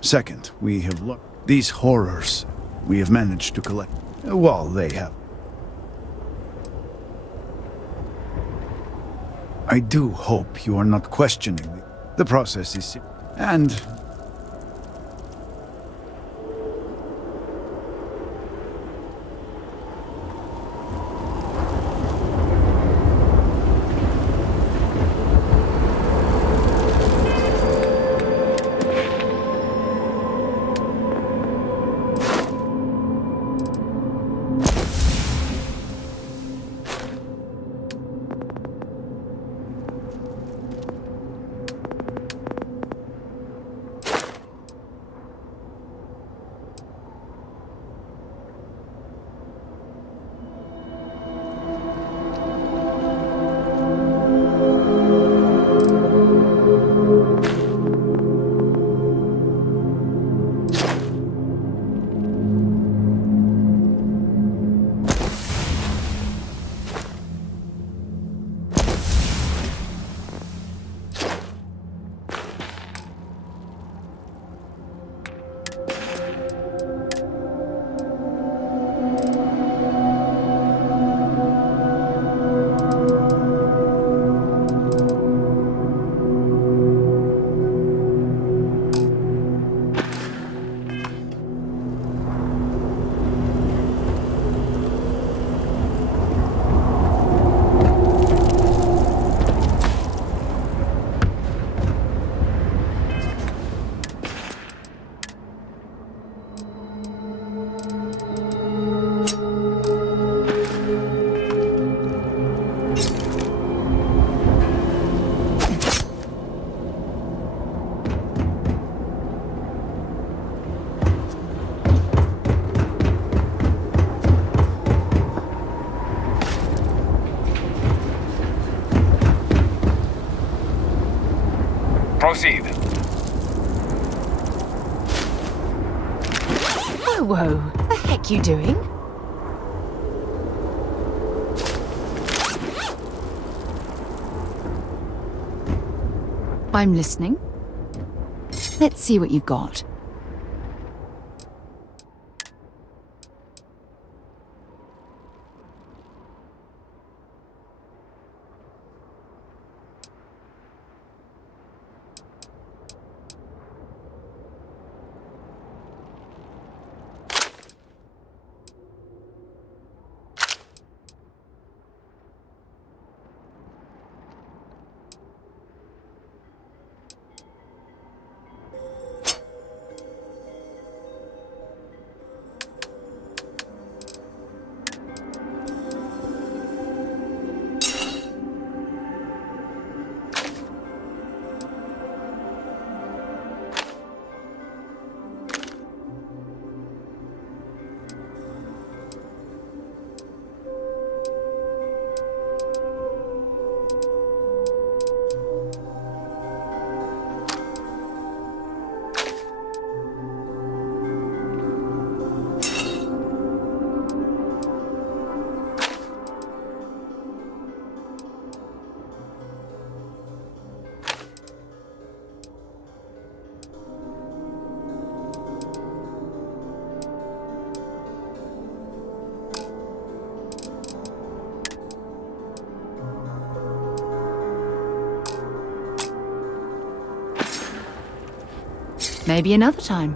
Second, we have looked. These horrors we have managed to collect. While they have. I do hope you are not questioning the process is. And. Proceed. whoa. What the heck you doing? I'm listening. Let's see what you've got. Maybe another time.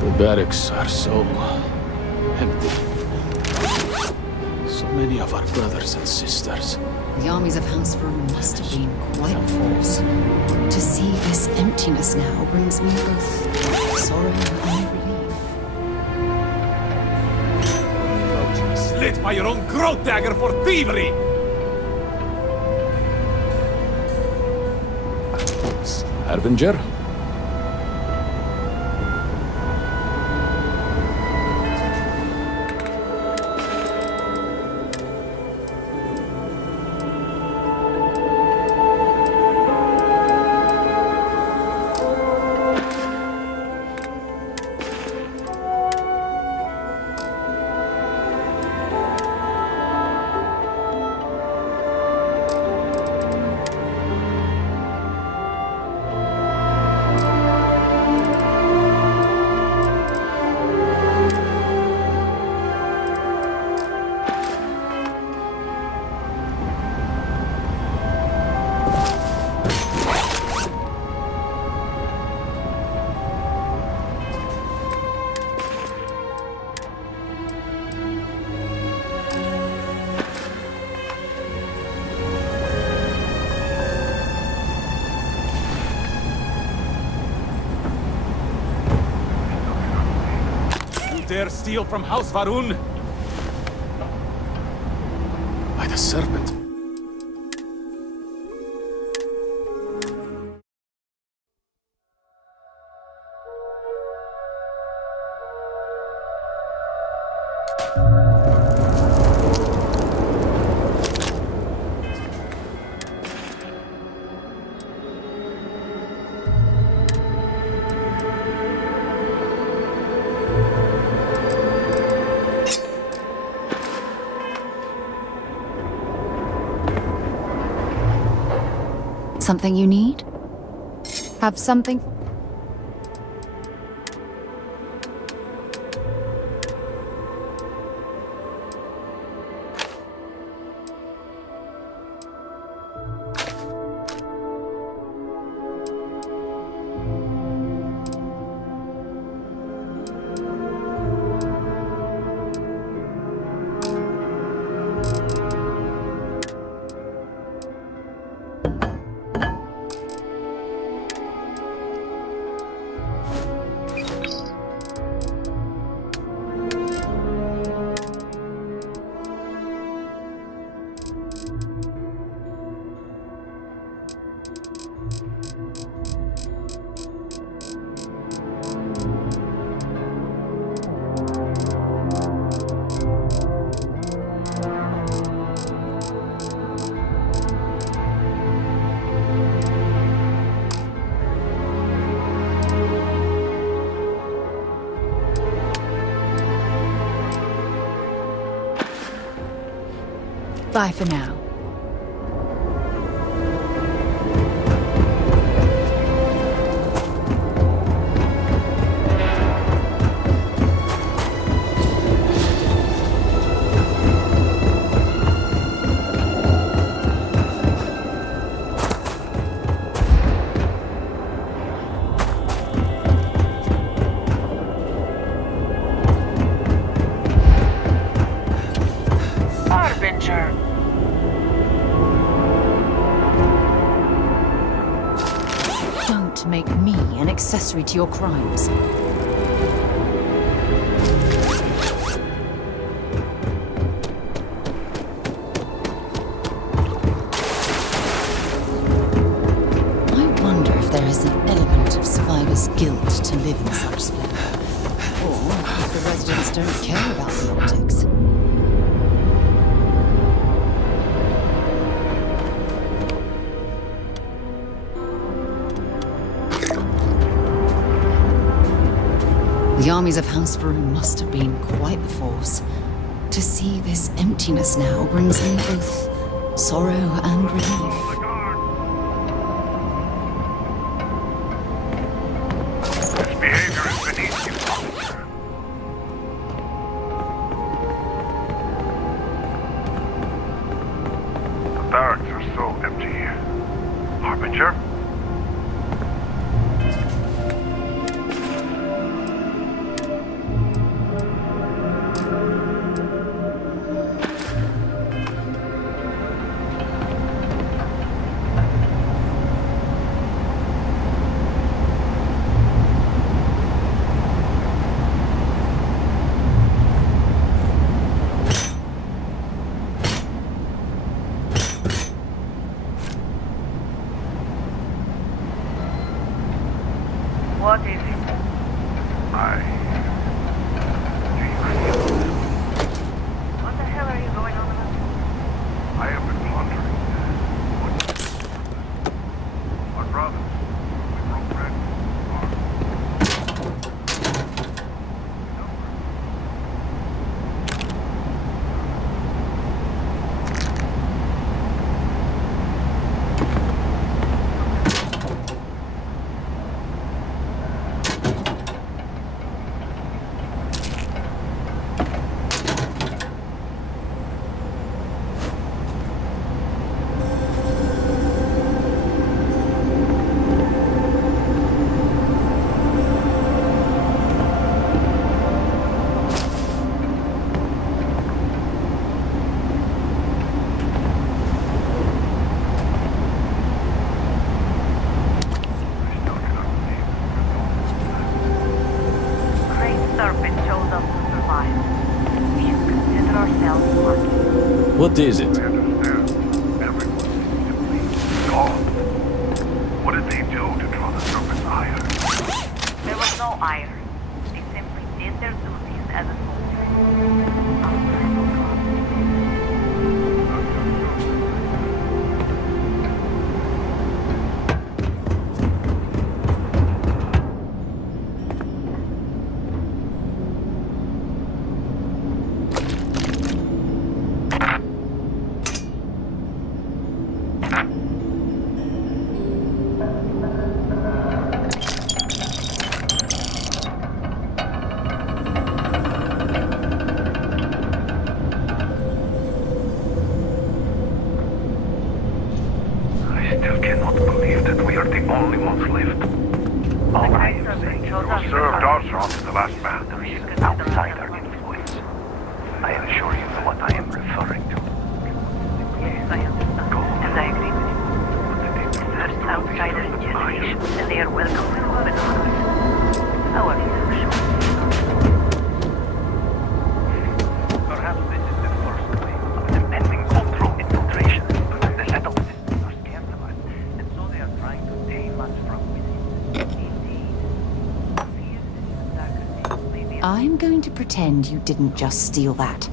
The barracks are so empty. So many of our brothers and sisters. The armies of House Varun must have been quite a force. To see this emptiness now brings me both sorrow and relief. Slit by your own growth dagger for thievery! Harbinger? Dare steal from House Varun? By the serpent. Something you need? Have something? Bye for now. Harbinger. Don't make me an accessory to your crimes. I wonder if there is an element of survivor's guilt to live in such splendor. Or if the residents don't care about the optics. The armies of House Varun must have been quite the force. To see this emptiness now brings me both sorrow and relief. This behavior is beneath you, officer. The barracks are so empty. Harbinger? What is it? What the hell are you going on about? I have been pondering. Our brothers, we broke bread. What is it? What did they do to draw the serpent's ire? There was no ire. They simply did their duties as a soldier. I still cannot believe that we are the only ones left. All I am saying, you served Osron to the last man. There is an outsider influence. I assure you know what I am referring to. Yes, I understand. And I agree with you. First outsider generation, and they are welcome with open arms. However, sure. Perhaps this is the first wave of an impending cultural infiltration. The settlements are scandalized, and so they are trying to tame us from within. I'm going to pretend you didn't just steal that.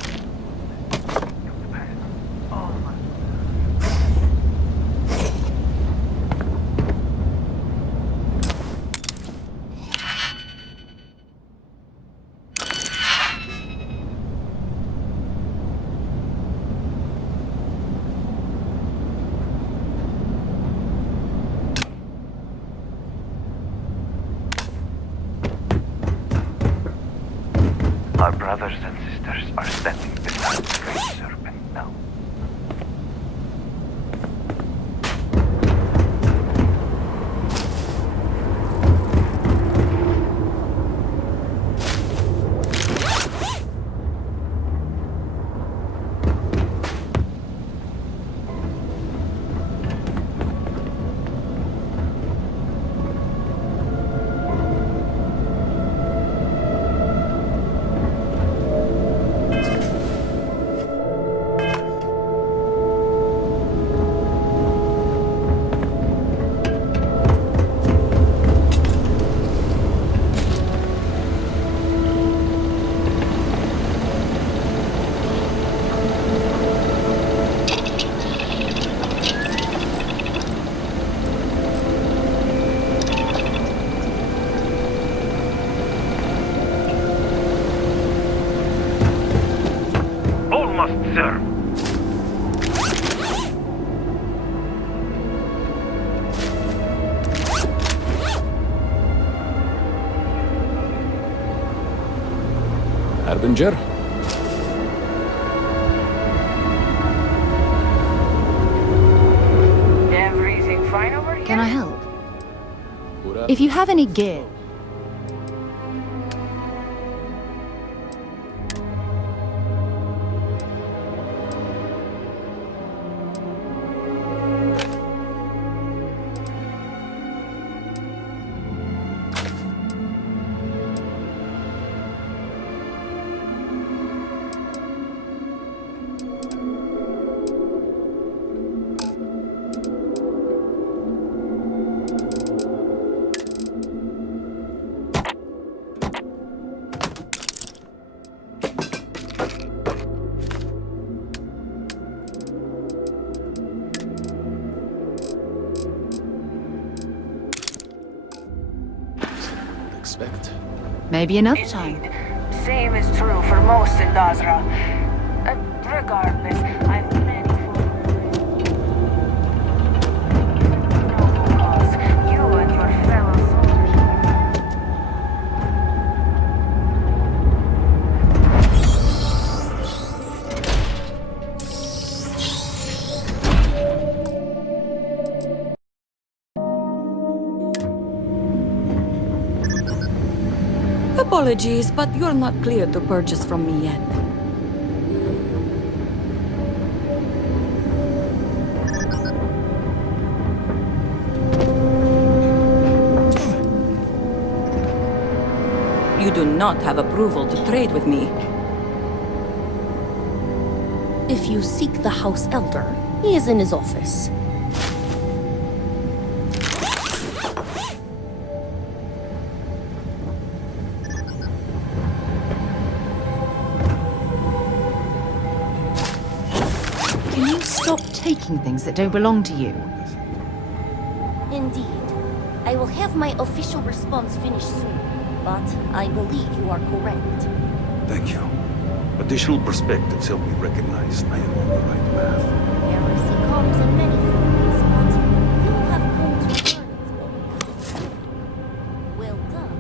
Our brothers and sisters are standing beside the great serpent now. Sir. Harbinger? Everything fine over here? Can I help? If you have any gear... Maybe another time. Same is true for most in Dazra. Regardless, I've many noble cause. You and your fellow Apologies, but you're not clear to purchase from me yet. You do not have approval to trade with me. If you seek the House Elder, he is in his office. Stop taking things that don't belong to you. Indeed. I will have my official response finished soon, but I believe you are correct. Thank you. Additional perspectives help me recognize I am on the right path. Heresy comes in many forms, but you have come to learn its meaning. Well done.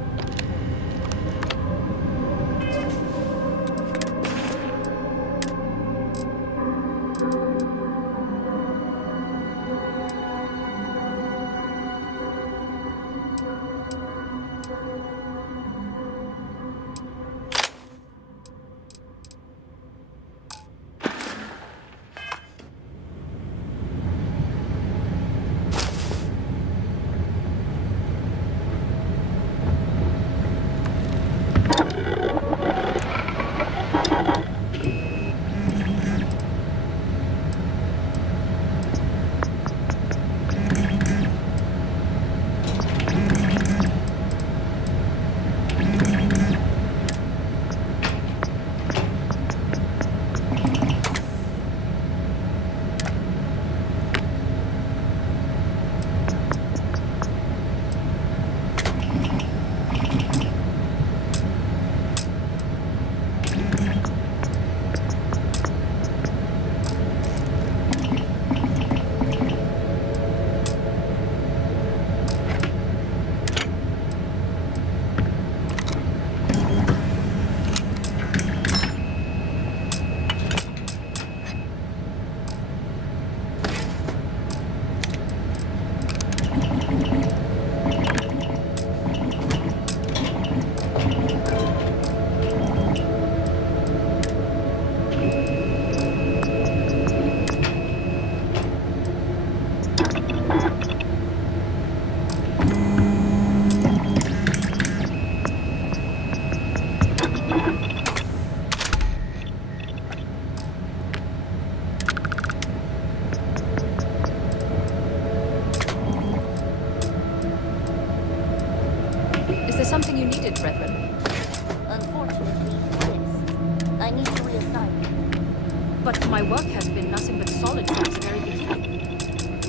but my work has been nothing but solid from the very beginning.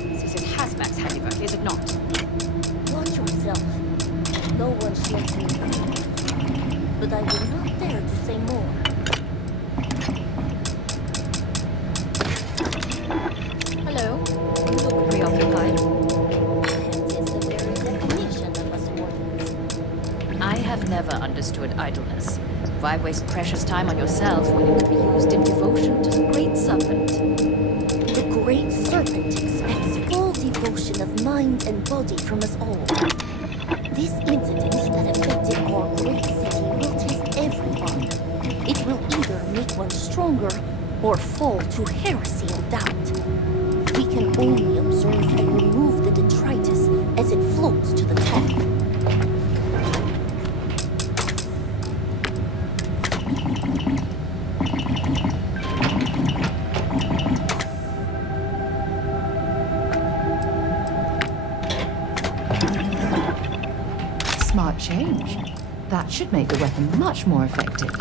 This is Hazmat's handiwork, is it not? Watch yourself. No one shows me anything. But I will not dare to say more. Hello. You look preoccupied. That is the very definition of a swordman. I have never understood idleness. Why waste precious time on yourself when it could be used in devotion to the Great Serpent? The Great Serpent expects full devotion of mind and body from us all. This incident that affected our great city will test everyone. It will either make one stronger or fall to heresy and doubt. We can only observe and remove the detritus as it floats to the top. Smart change. That should make the weapon much more effective.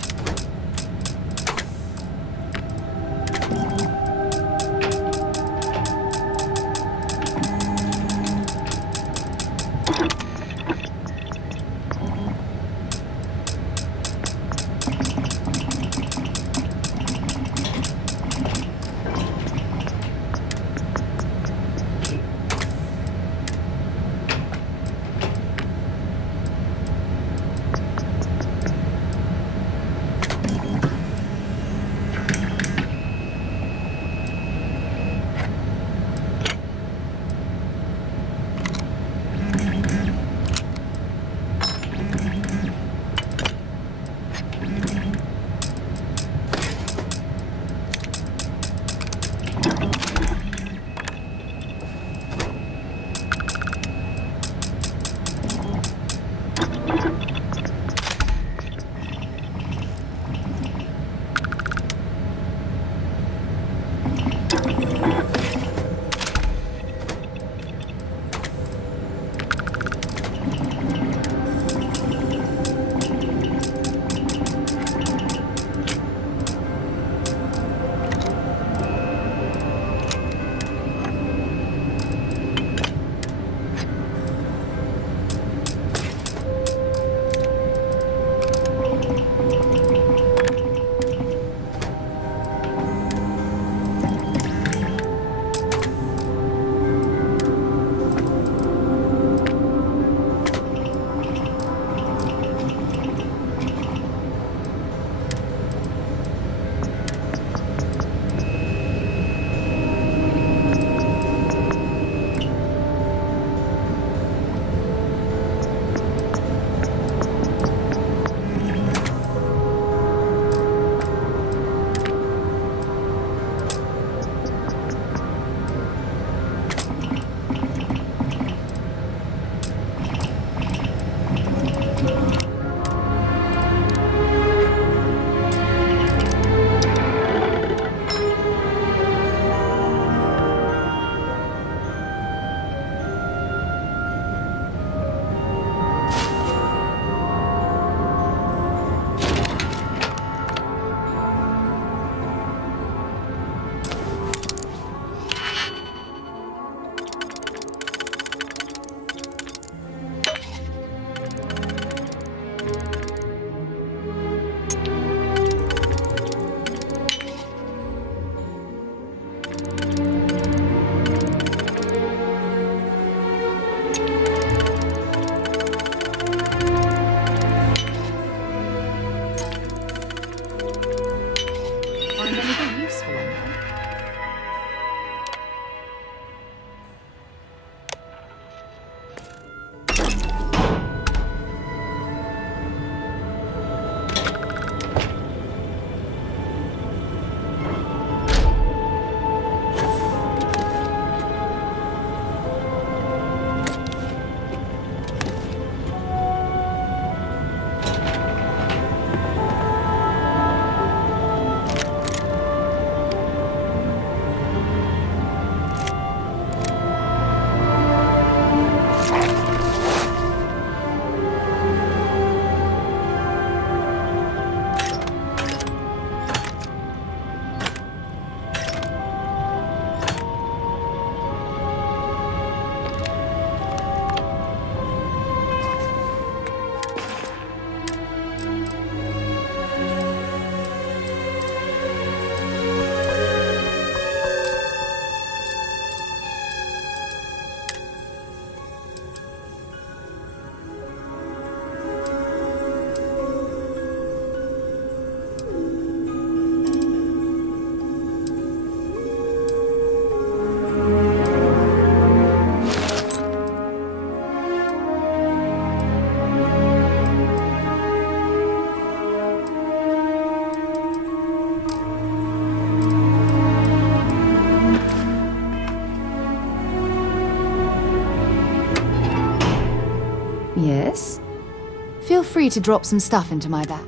free to drop some stuff into my bag.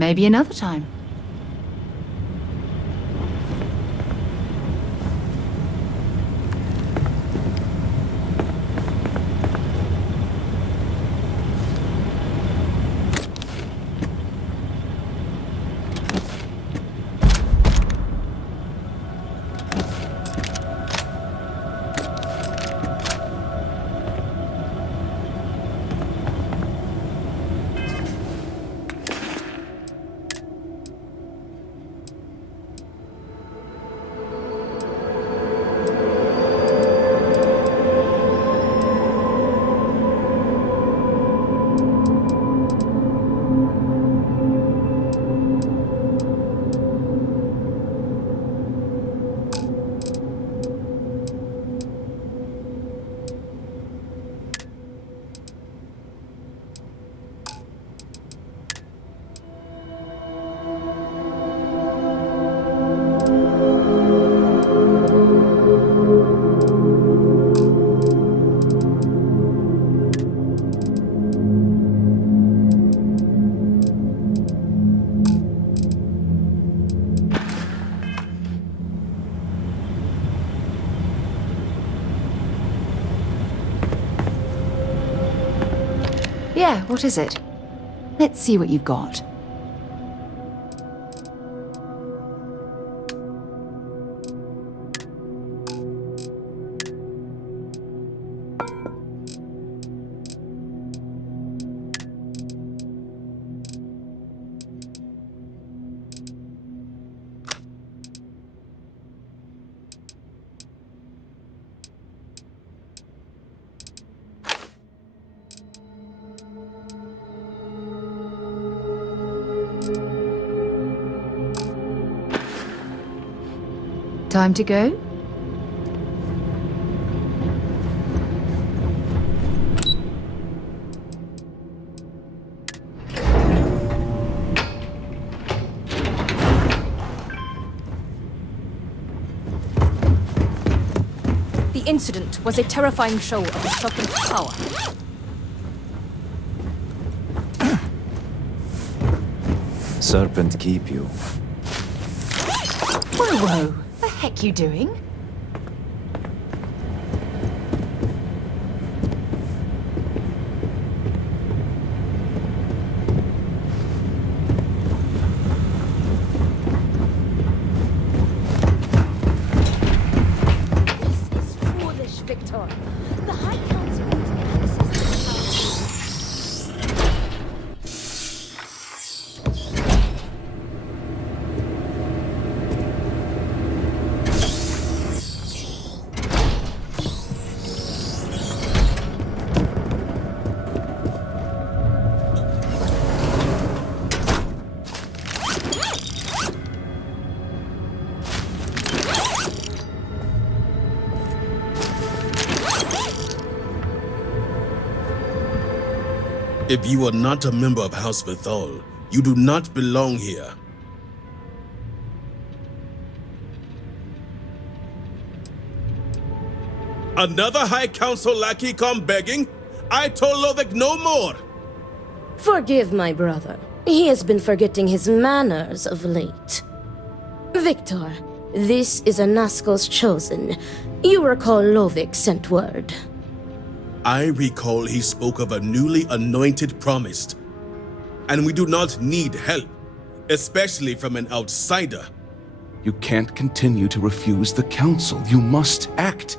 Maybe another time. Yeah, what is it? Let's see what you've got. Time to go? The incident was a terrifying show of the Serpent's power. Serpent keep you. Whoa, whoa. The heck you doing? This is foolish, Victor. The High Council needs access to power. If you are not a member of House Bethal, you do not belong here. Another High Council lackey come begging? I told Lovick no more! Forgive my brother. He has been forgetting his manners of late. Victor, this is Anaskel's chosen. You recall Lovick sent word. I recall he spoke of a newly anointed promised. And we do not need help, especially from an outsider. You can't continue to refuse the council. You must act.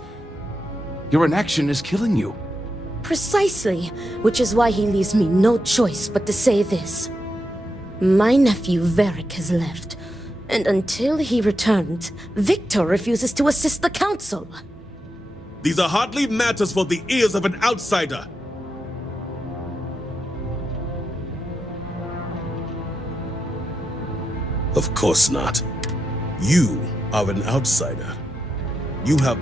Your inaction is killing you. Precisely, which is why he leaves me no choice but to say this. My nephew Varric has left, and until he returns, Victor refuses to assist the council. These are hardly matters for the ears of an outsider. Of course not. You are an outsider. You have...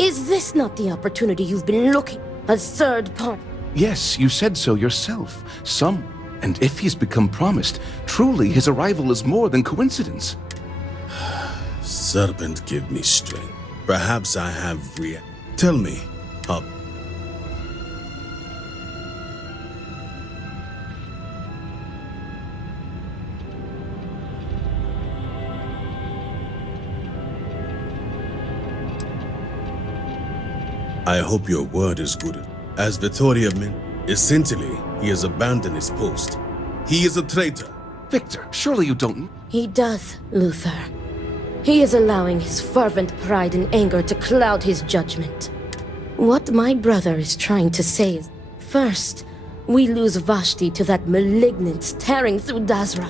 Is this not the opportunity you've been looking? A third party? Yes, you said so yourself. And if he's become promised, truly his arrival is more than coincidence. Serpent, give me strength. Perhaps I have Tell me, Hub. I hope your word is good. As Vittoria meant, essentially, he has abandoned his post. He is a traitor. Victor, surely you don't... He does, Luther. He is allowing his fervent pride and anger to cloud his judgment. What my brother is trying to say is, first, we lose Vashti to that malignance tearing through Dazra,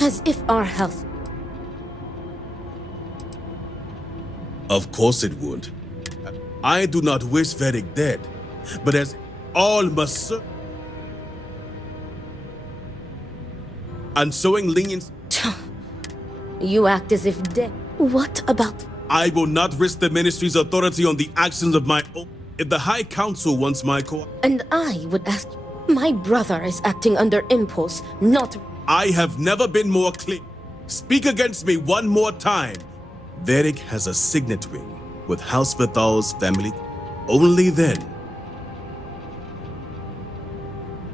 as if our health... Of course it would. I do not wish Varric dead, but as all must serve. And showing lenience... You act as if dead. What about... I will not risk the ministry's authority on the actions of my own. If the High Council wants my And I would ask you, my brother is acting under impulse, not... I have never been more clear. Speak against me one more time. Varric has a signet ring with House Vithal's family. Only then.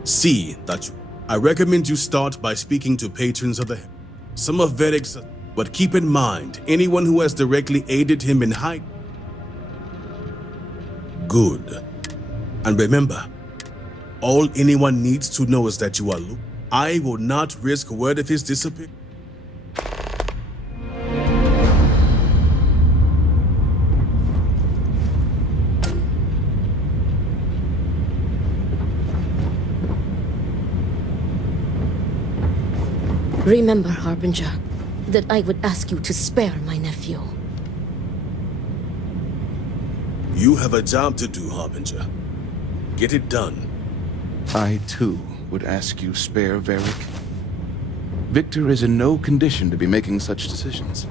See that I recommend you start by speaking to patrons of the... Some of Varric's... But keep in mind, anyone who has directly aided him in hiding. Good. And remember, all anyone needs to know is that you are Luke. I will not risk word of his disappearance. Remember, Harbinger, that I would ask you to spare my nephew. You have a job to do, Harbinger. Get it done. I, too, would ask you spare Varric. Victor is in no condition to be making such decisions.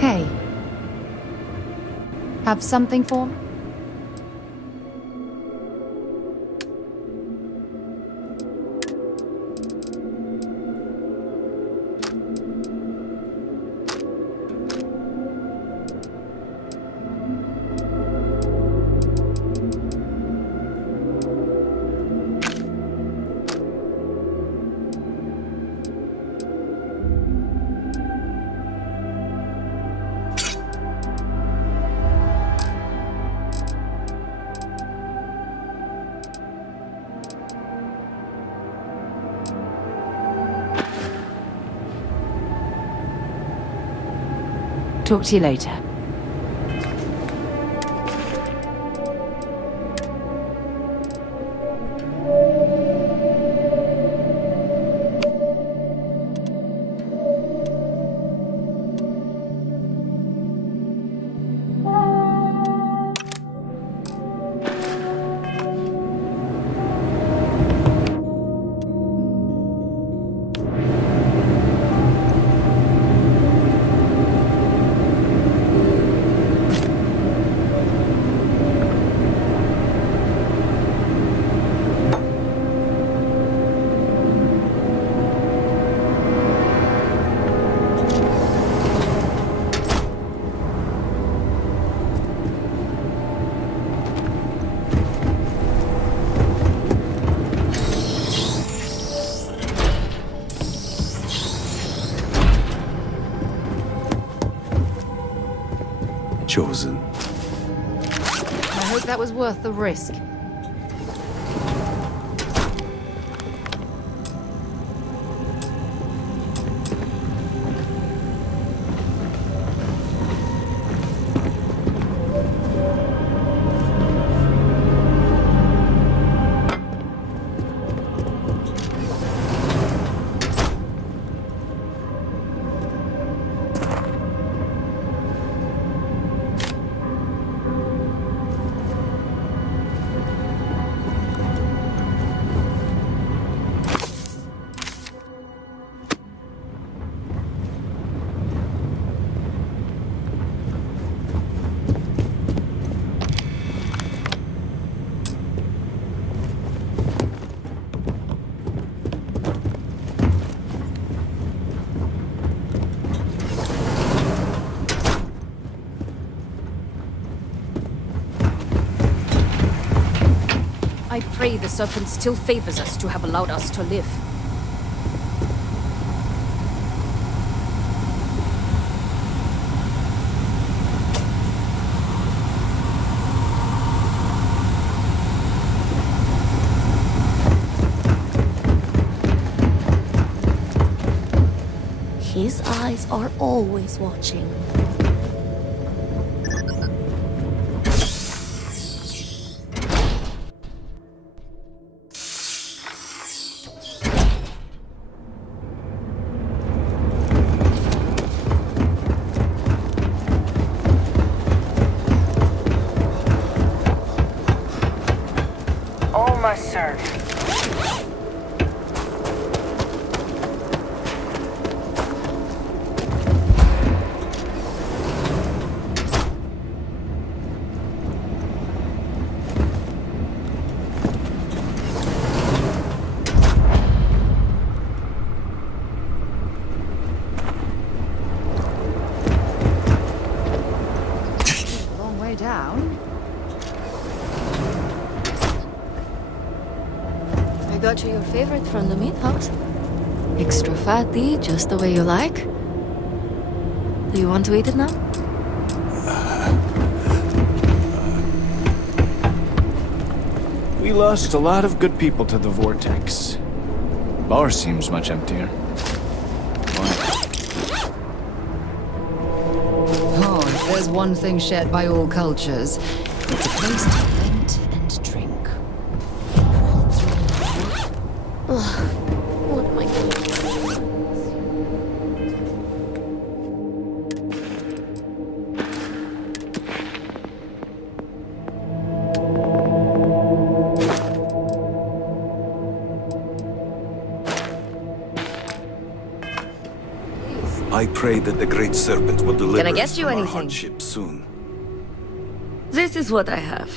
Hey. Have something for me? Talk to you later. Chosen. I hope that was worth the risk. I pray the Serpent still favors us to have allowed us to live. His eyes are always watching. All must serve. Long way down. I got you your favorite from the meat house. Extra fatty, just the way you like. Do you want to eat it now? We lost a lot of good people to the Vortex. Bar seems much emptier. Oh, if there's one thing shared by all cultures, it's a place to vent and drink. Ugh, what am I going to do? I pray that the Great Serpent will deliver Can I get us you from our anything? hardship soon. This is what I have.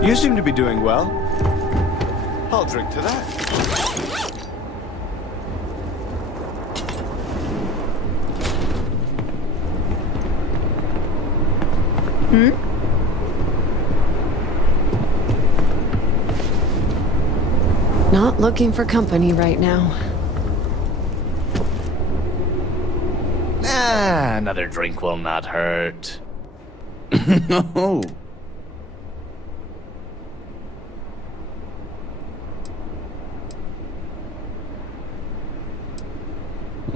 You seem to be doing well. I'll drink to that. Hmm? Not looking for company right now. Another drink will not hurt. No.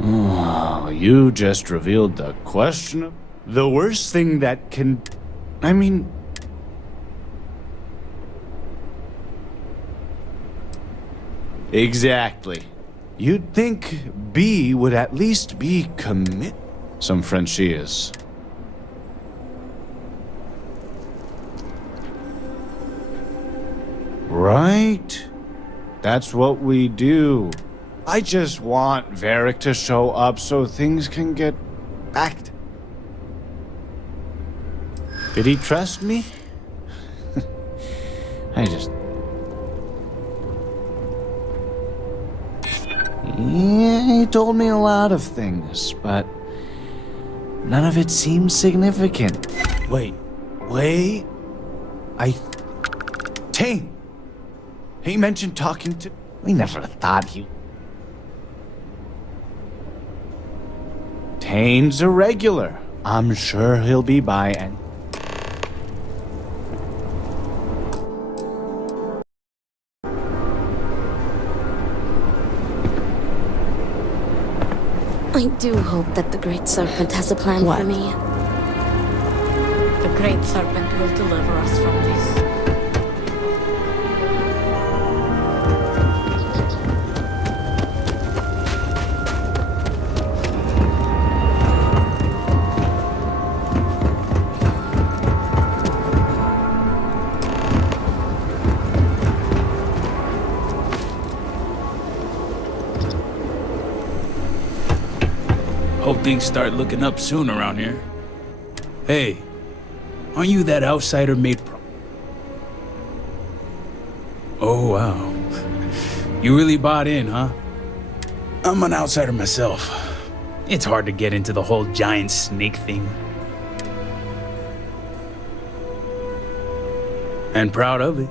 Oh, you just revealed the question. The worst thing that can... I mean... Exactly. You'd think B would at least be commit... Some French she is. Right? That's what we do. I just want Varric to show up so things can get backed. Did he trust me? I just... Yeah, he told me a lot of things, but none of it seems significant. Wait. Tane! He mentioned talking to... We never thought he... Tane's a regular. I'm sure he'll be by and... I do hope that the Great Serpent has a plan for me. The Great Serpent will deliver us from this. Hope things start looking up soon around here. Hey, aren't you that outsider made pro... Oh, wow. You really bought in, huh? I'm an outsider myself. It's hard to get into the whole giant snake thing. And proud of it.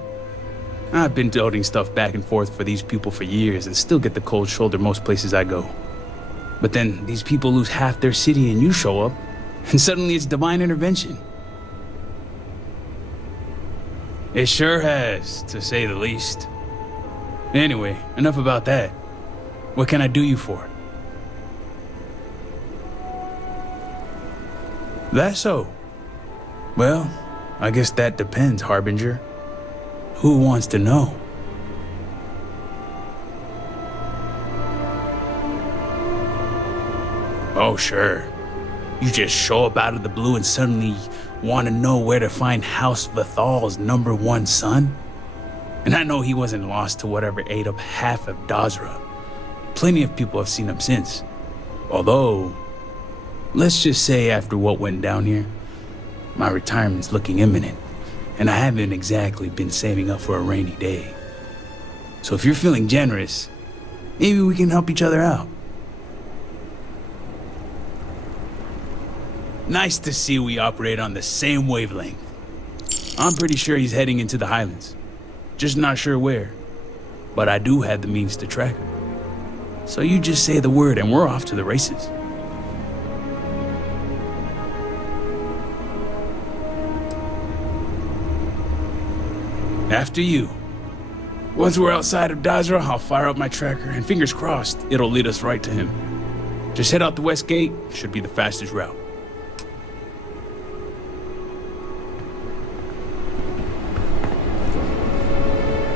I've been toting stuff back and forth for these people for years and still get the cold shoulder most places I go. But then these people lose half their city and you show up, and suddenly it's divine intervention. It sure has, to say the least. Anyway, enough about that. What can I do you for? That's so. Well, I guess that depends, Harbinger. Who wants to know? Oh, sure. You just show up out of the blue and suddenly want to know where to find House Vathal's #1 son? And I know he wasn't lost to whatever ate up half of Dazra. Plenty of people have seen him since. Although, let's just say after what went down here, my retirement's looking imminent, and I haven't exactly been saving up for a rainy day. So if you're feeling generous, maybe we can help each other out. Nice to see we operate on the same wavelength. I'm pretty sure he's heading into the Highlands. Just not sure where. But I do have the means to track him. So you just say the word and we're off to the races. After you. Once we're outside of Dazra, I'll fire up my tracker and fingers crossed, it'll lead us right to him. Just head out the west gate, should be the fastest route.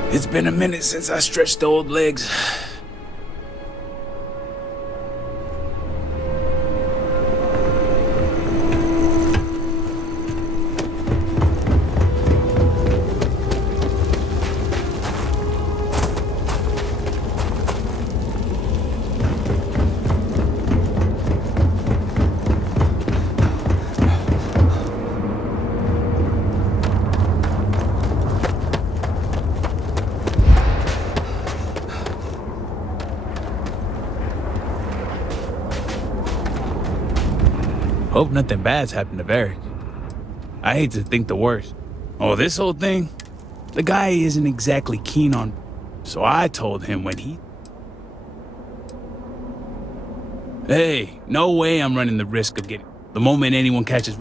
It's been a minute since I stretched the old legs. Hope nothing bad's happened to Varric. I hate to think the worst. Oh, this whole thing? The guy isn't exactly keen on... So I told him when he... Hey, no way I'm running the risk of getting... The moment anyone catches...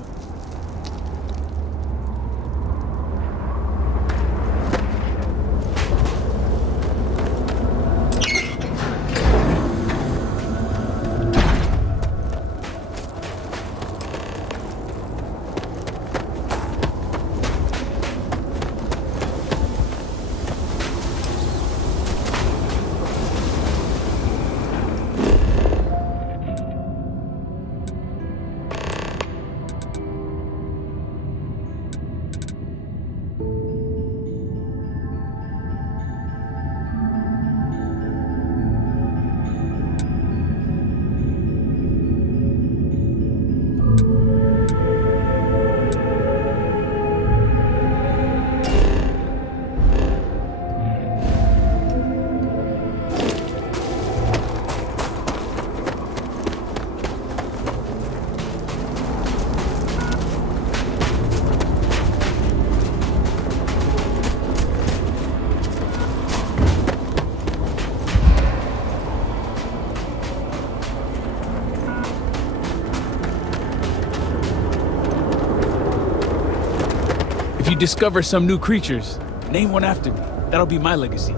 If you discover some new creatures, name one after me. That'll be my legacy.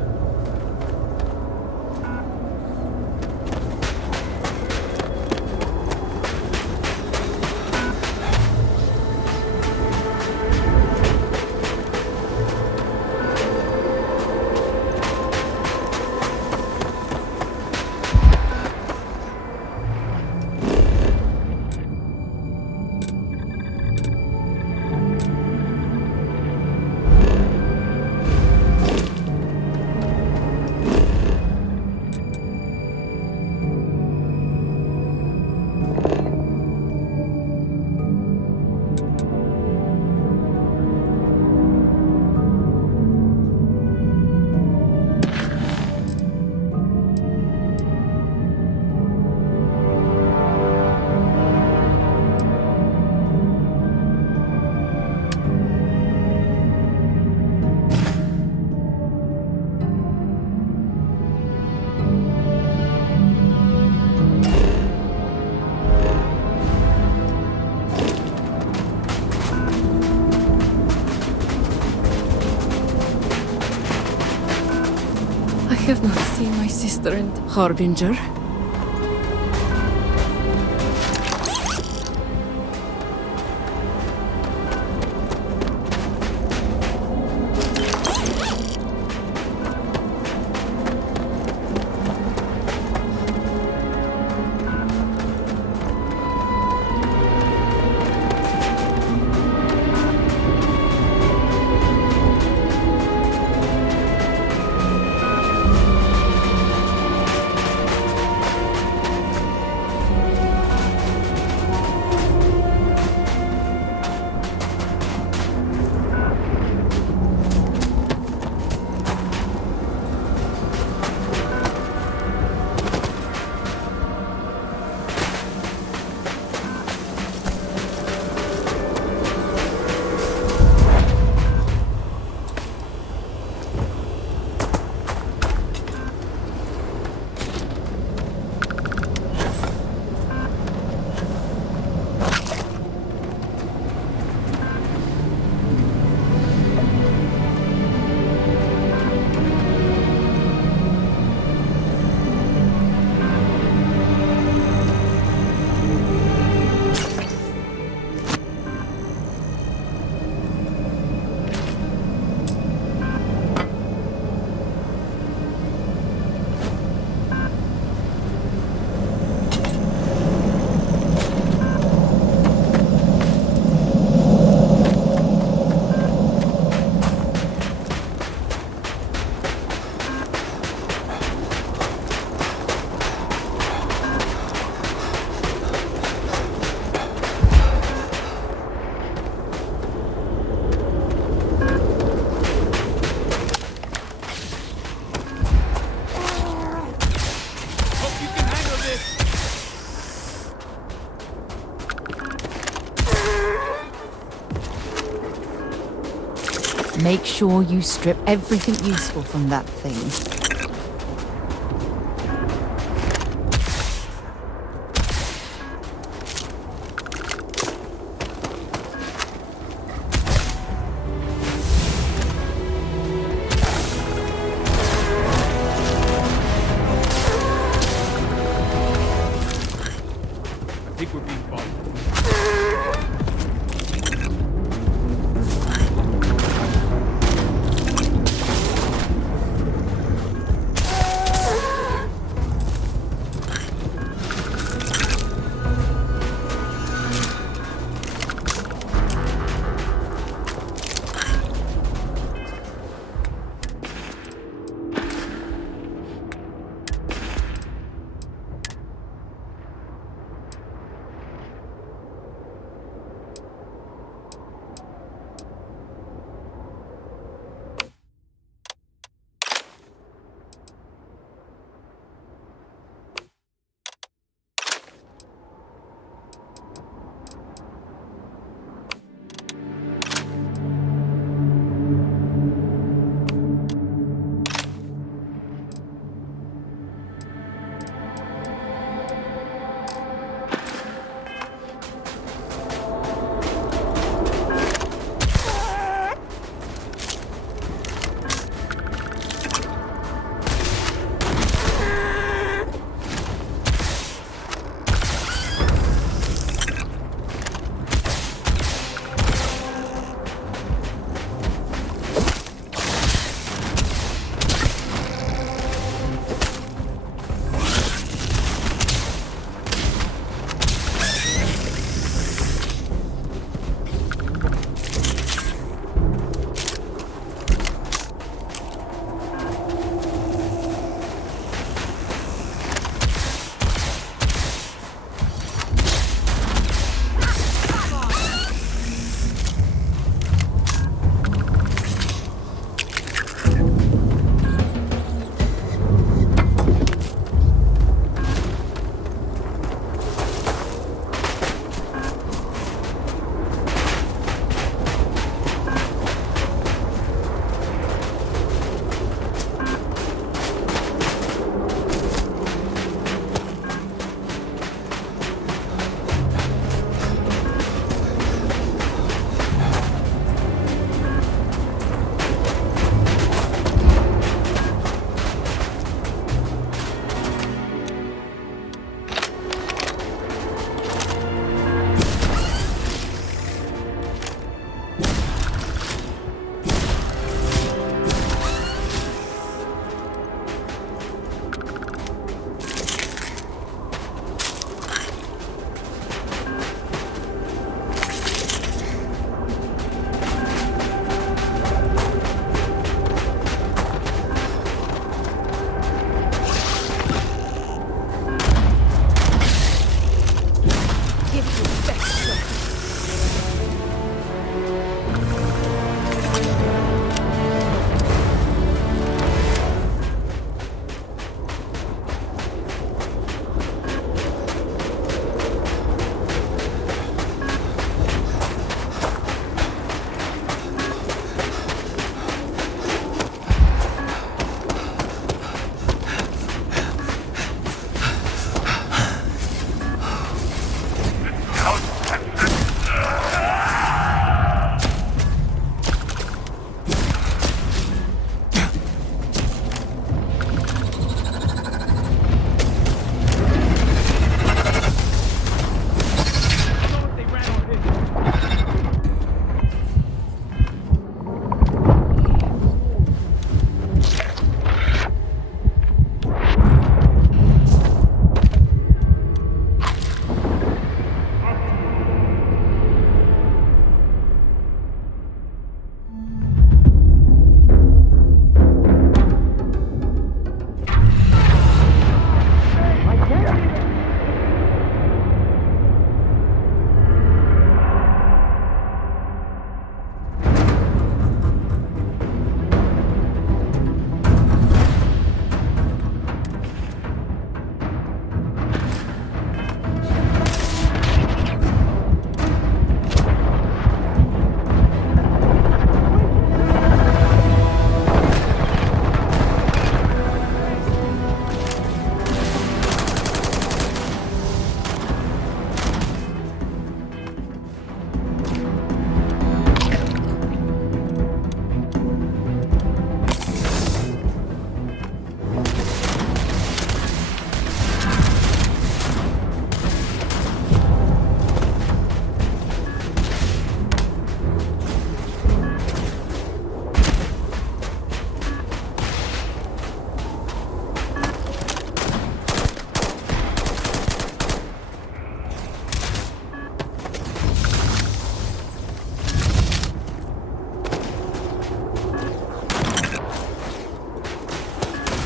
I have not seen my sister and Harbinger. make sure you strip everything useful from that thing. I think we're being followed.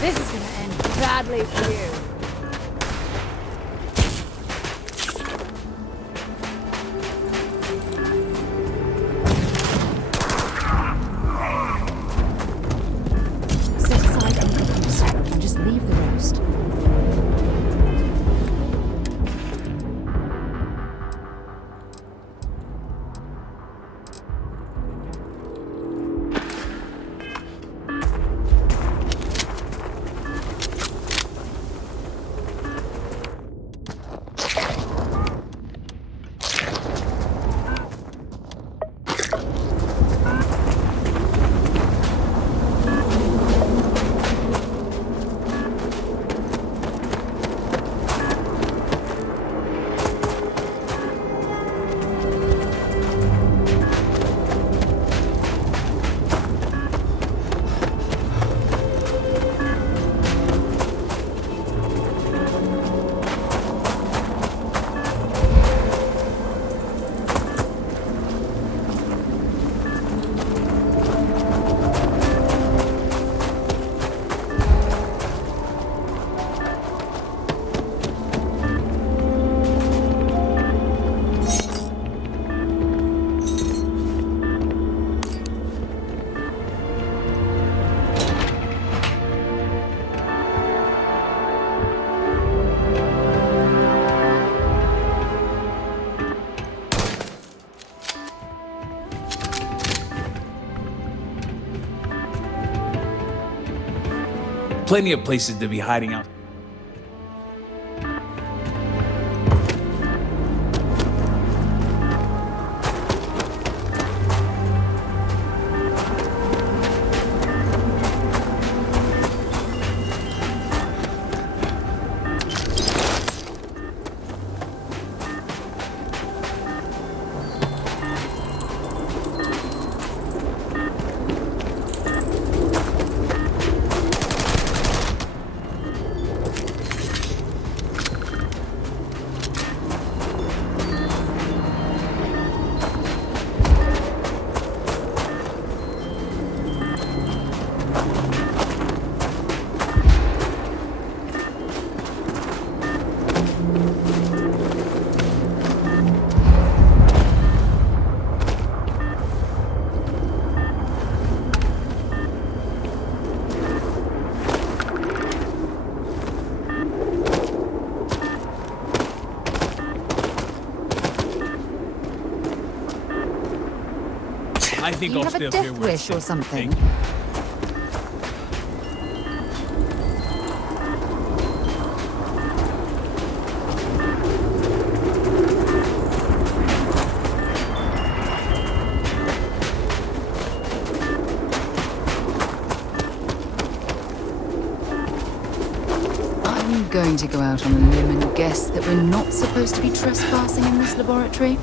This is gonna end badly for you. Set aside items and just leave the rest. Plenty of places to be hiding out. I think Do you I'll have a stay up here death where wish or something? I'm going to go out on a limb and guess that we're not supposed to be trespassing in this laboratory.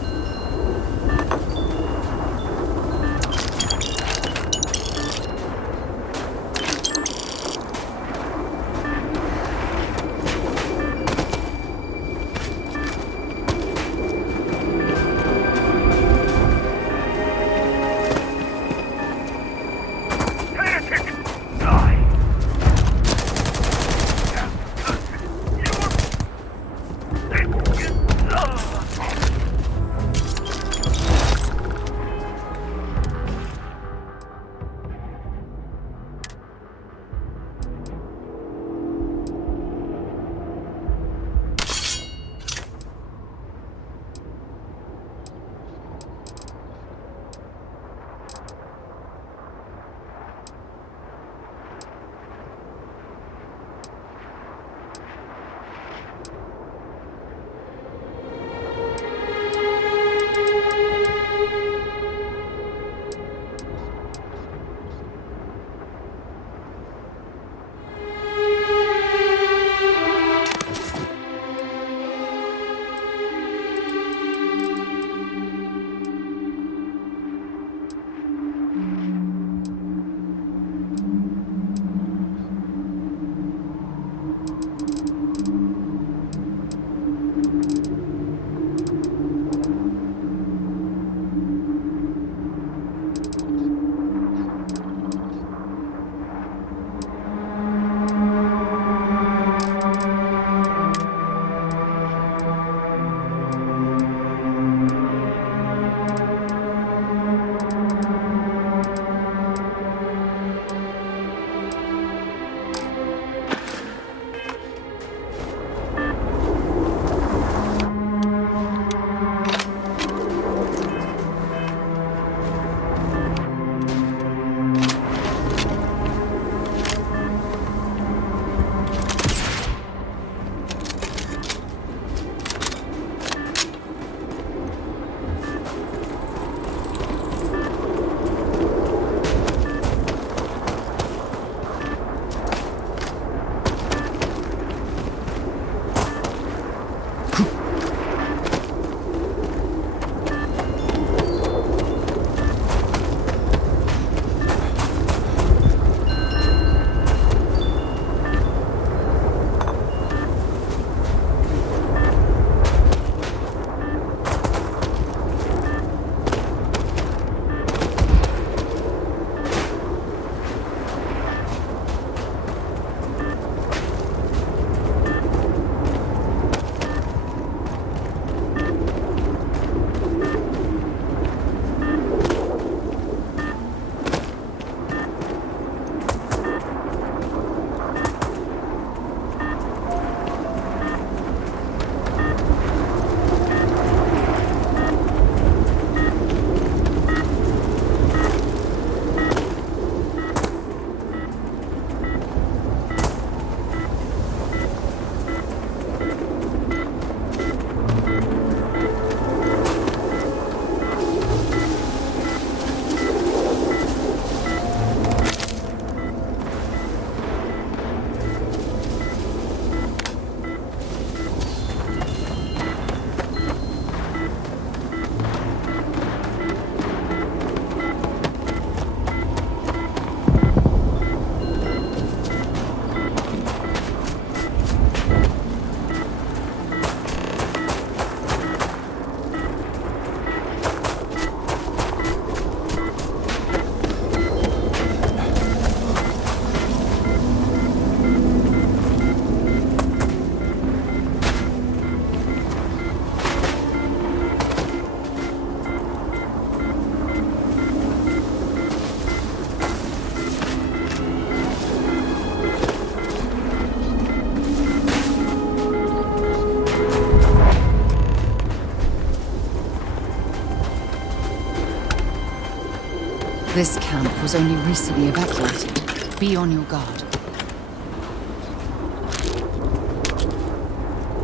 This camp was only recently evacuated. Be on your guard.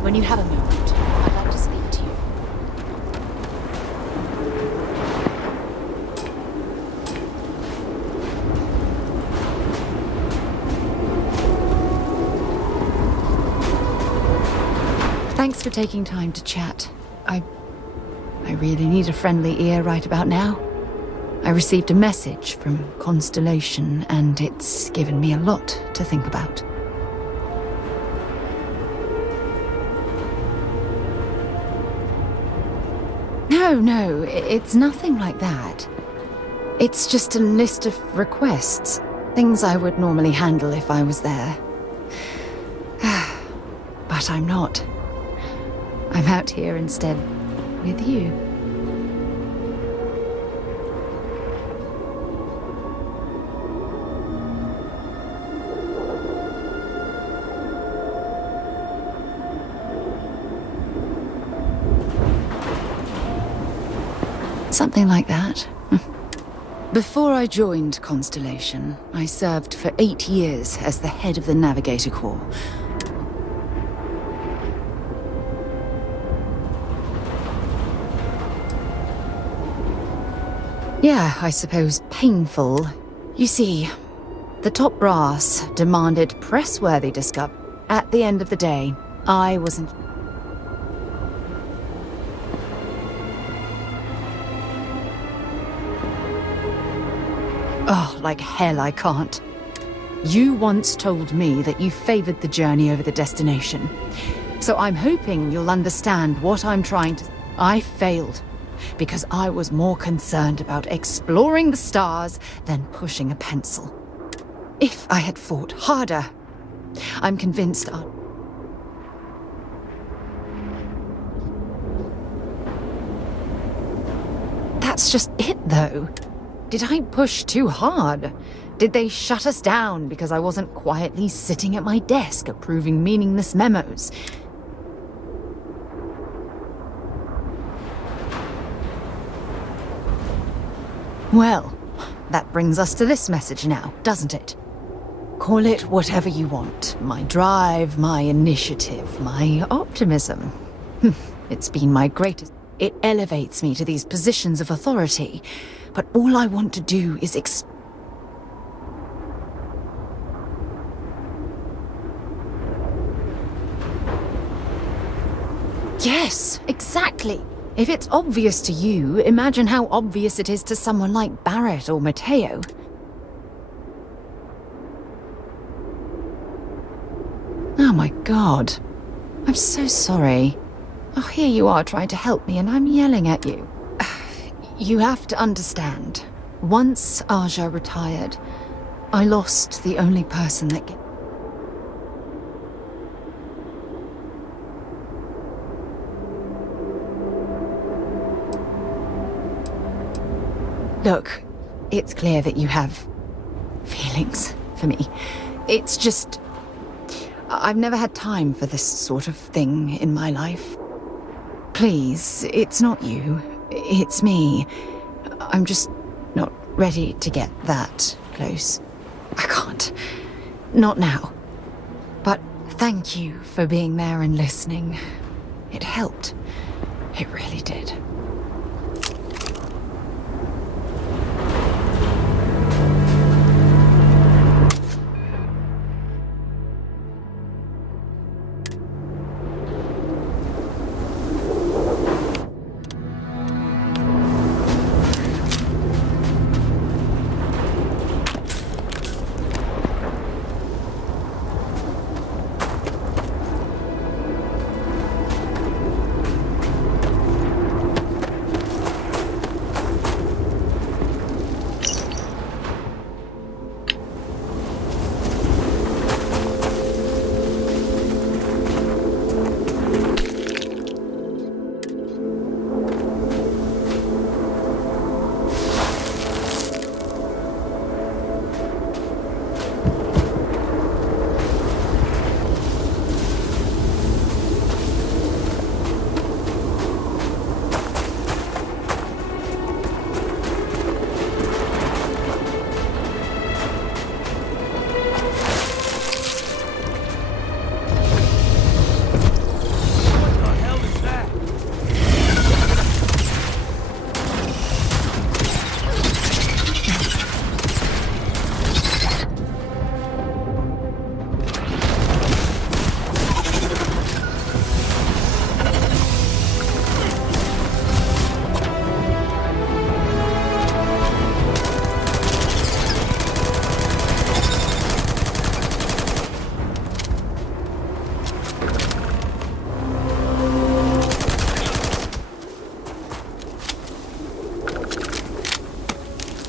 When you have a moment, I'd like to speak to you. Thanks for taking time to chat. I really need a friendly ear right about now. I received a message from Constellation, and it's given me a lot to think about. No, it's nothing like that. It's just a list of requests. Things I would normally handle if I was there. But I'm not. I'm out here instead, with you. Something like that. Before I joined Constellation, I served for 8 years as the head of the Navigator Corps. Yeah, I suppose painful. You see, the top brass demanded press-worthy discovery. At the end of the day, I wasn't... Oh, like hell I can't. You once told me that you favored the journey over the destination. So I'm hoping you'll understand what I'm trying to... I failed. Because I was more concerned about exploring the stars than pushing a pencil. If I had fought harder, I'm convinced I'd... That's just it, though. Did I push too hard? Did they shut us down because I wasn't quietly sitting at my desk approving meaningless memos? Well, that brings us to this message now, doesn't it? Call it whatever you want. My drive, my initiative, my optimism. It's been my greatest... It elevates me to these positions of authority. But all I want to do is Yes, exactly. If it's obvious to you, imagine how obvious it is to someone like Barrett or Mateo. Oh my god. I'm so sorry. Oh, here you are trying to help me and I'm yelling at you. You have to understand. Once Aja retired, I lost the only person that could... Look, it's clear that you have feelings for me. It's just... I've never had time for this sort of thing in my life. Please, it's not you. It's me. I'm just not ready to get that close. I can't. Not now. But thank you for being there and listening. It helped. It really did.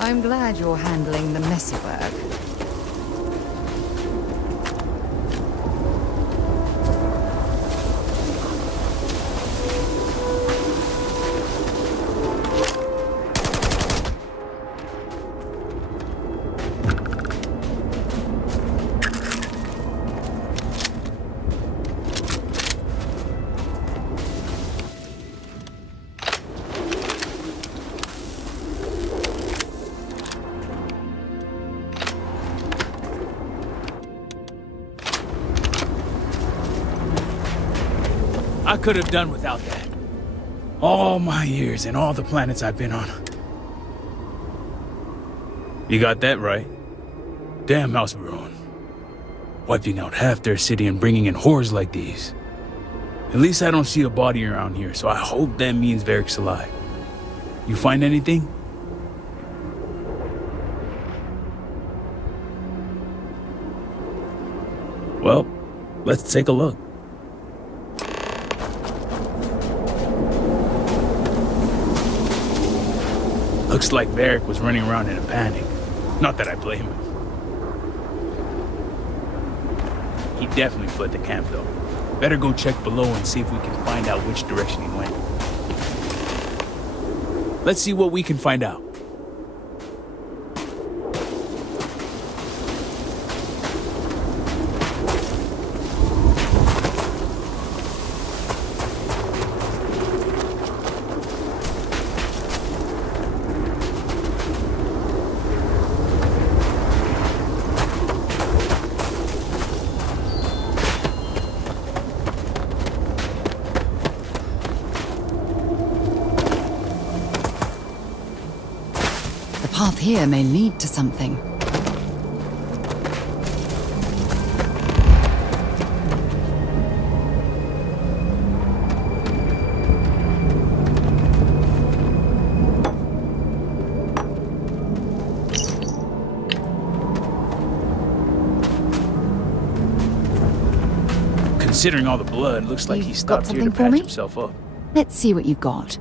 I'm glad you're handling the messy work. I could have done without that. All my years and all the planets I've been on. You got that right. Damn House Baron. Wiping out half their city and bringing in whores like these. At least I don't see a body around here, so I hope that means Varric's alive. You find anything? Well, let's take a look. Looks like Varric was running around in a panic. Not that I blame him. He definitely fled the camp, though. Better go check below and see if we can find out which direction he went. Let's see what we can find out. The path here may lead to something. Considering all the blood, looks like he stopped here to something for patch me? himself up. Let's see what you've got.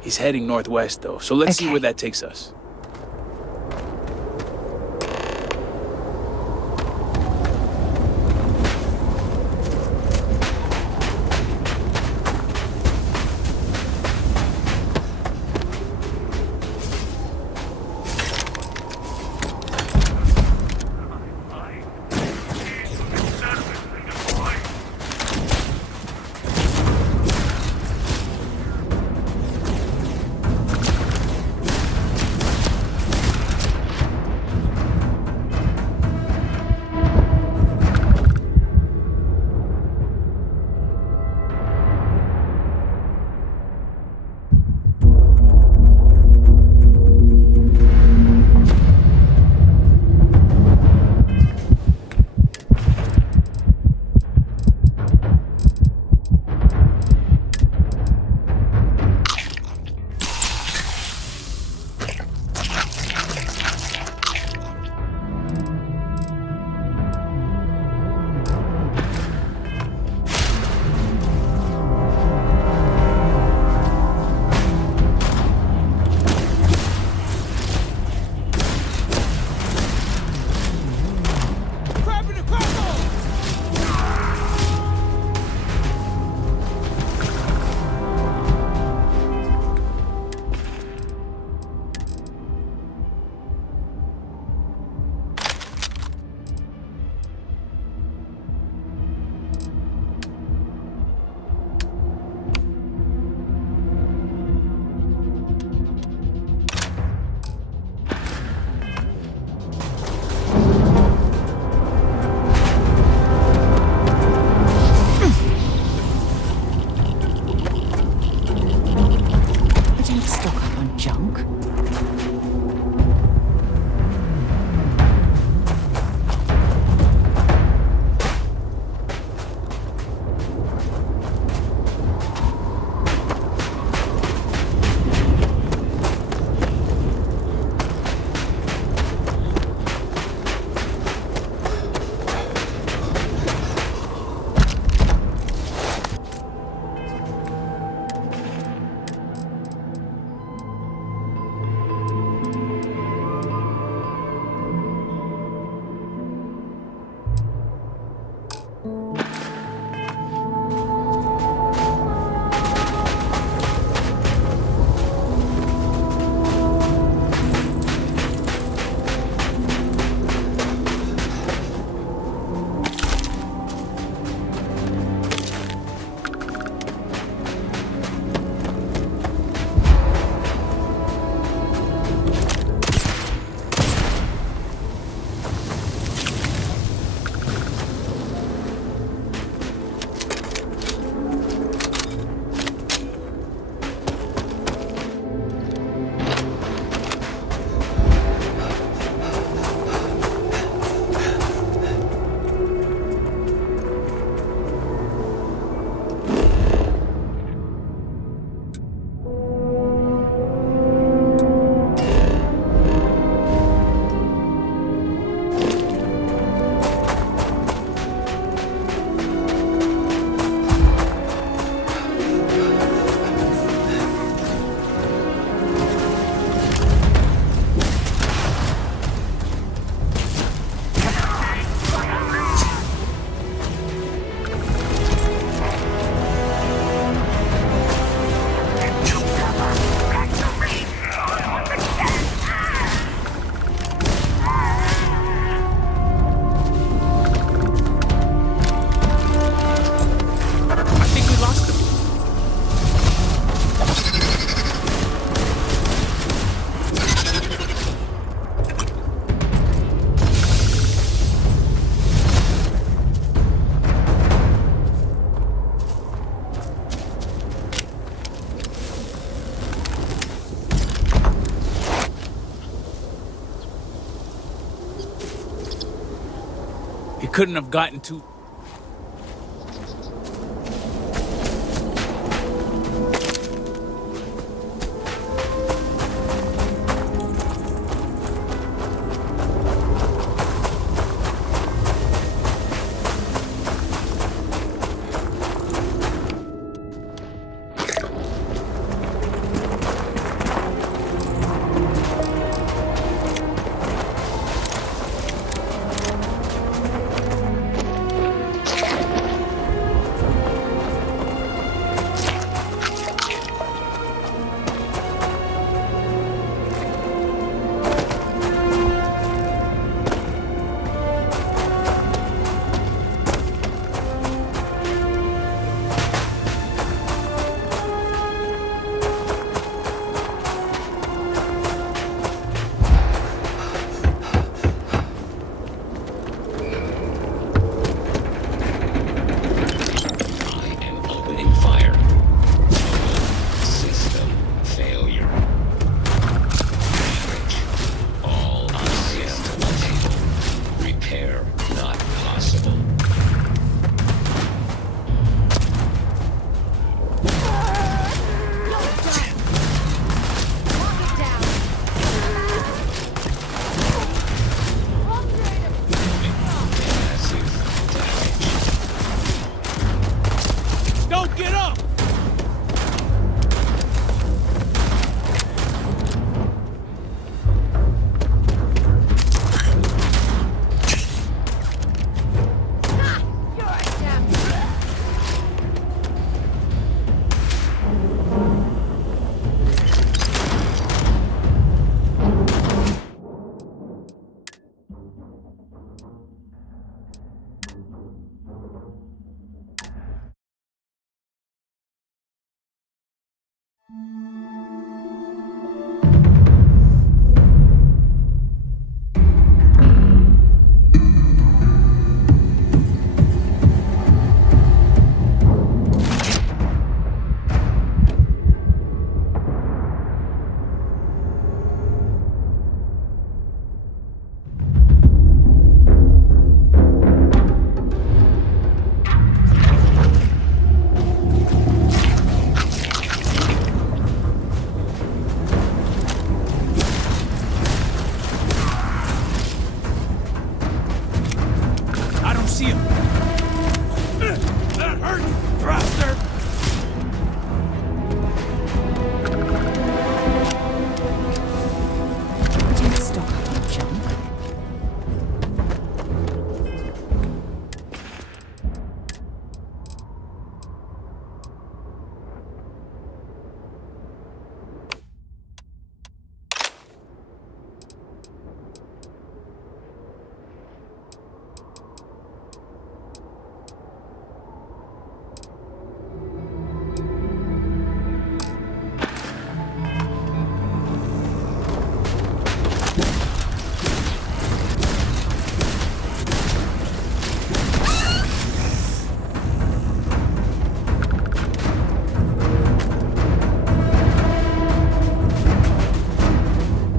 He's heading northwest, though, so let's see where that takes us. stock up on junk. He couldn't have gotten too...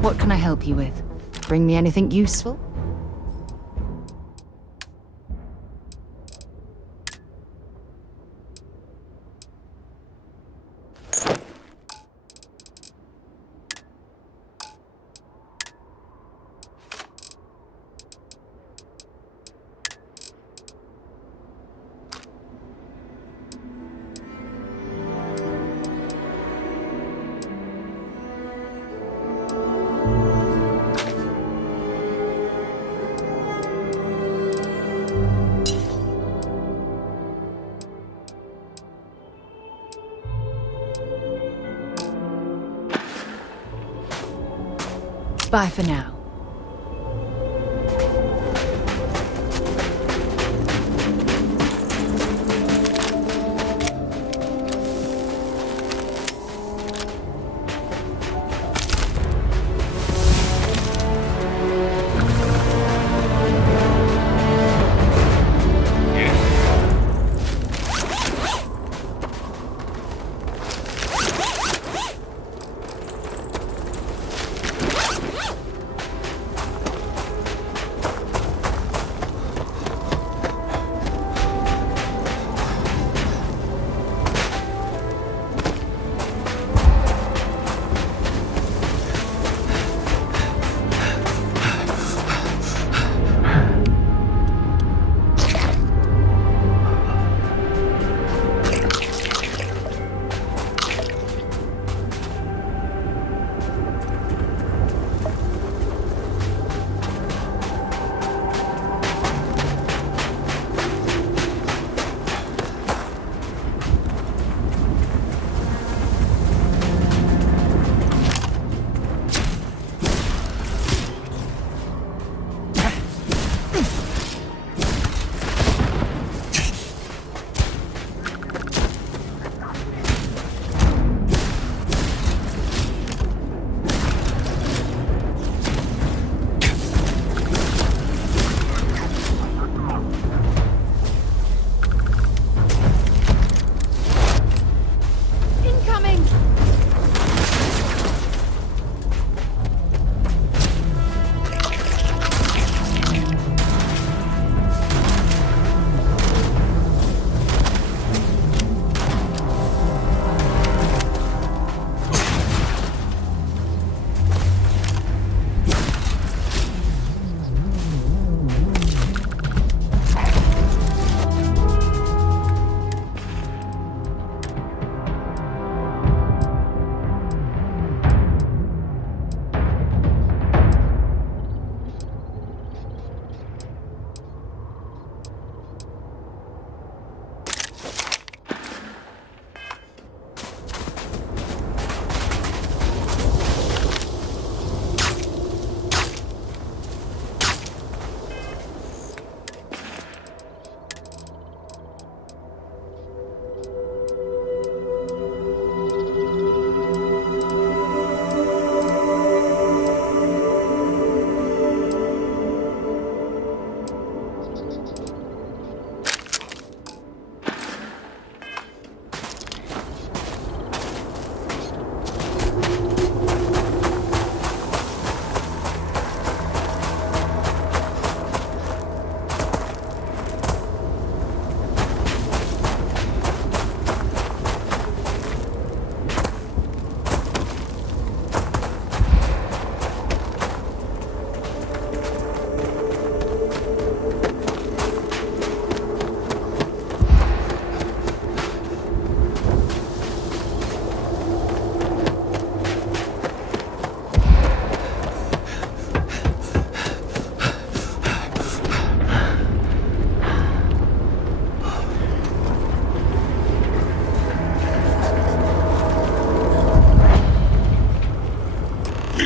What can I help you with? Bring me anything useful? Bye for now.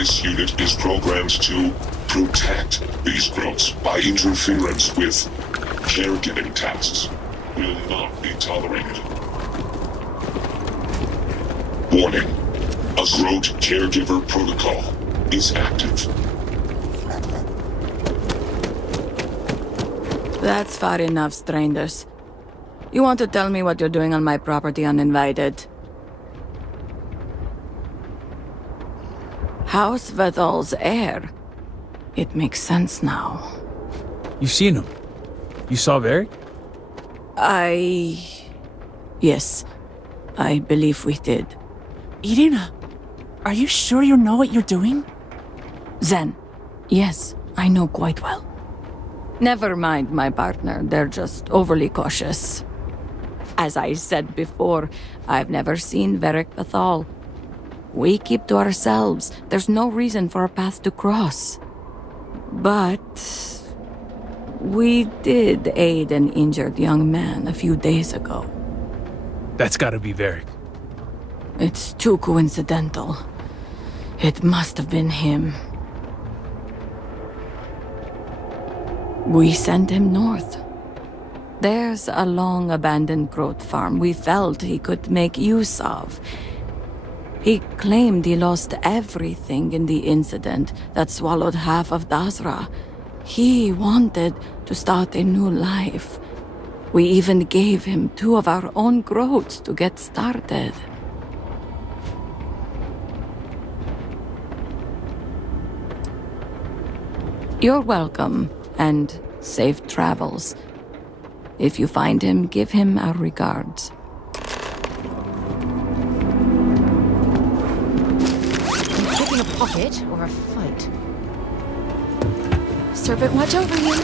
This unit is programmed to protect these growths by interference with caregiving tasks. Will not be tolerated. Warning. A Groot caregiver protocol is active. That's far enough, strangers. You want to tell me what you're doing on my property uninvited? House Vidal's heir. It makes sense now. You've seen him. You saw Varric? Yes, I believe we did. Irina, are you sure you know what you're doing? Zen, yes, I know quite well. Never mind my partner, they're just overly cautious. As I said before, I've never seen Varric Bethal. We keep to ourselves. There's no reason for a path to cross. But we did aid an injured young man a few days ago. That's gotta be Varric. It's too coincidental. It must have been him. We sent him north. There's a long-abandoned growth farm we felt he could make use of. He claimed he lost everything in the incident that swallowed half of Dasra. He wanted to start a new life. We even gave him 2 of our own growths to get started. You're welcome, and safe travels. If you find him, give him our regards. Picking a pocket or a fight? Serpent, watch over you.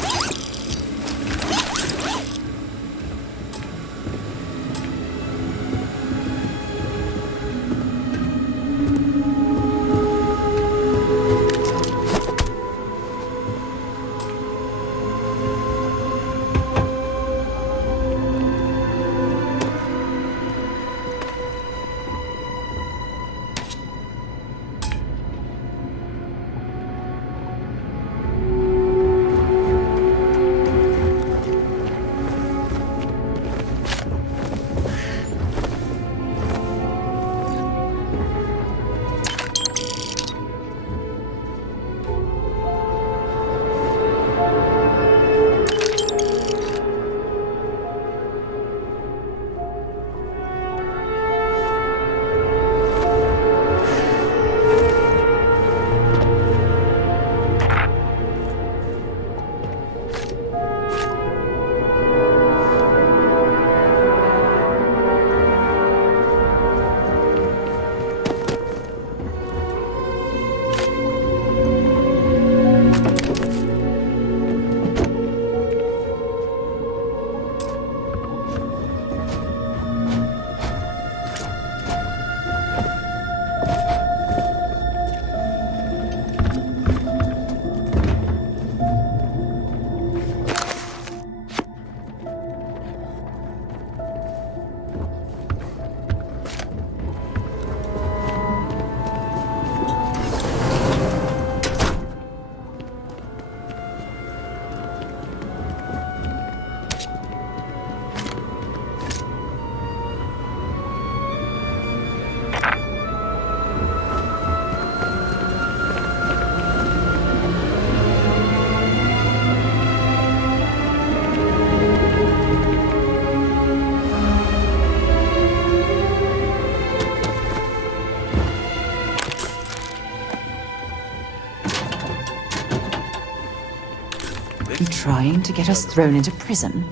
You trying to get us thrown into prison?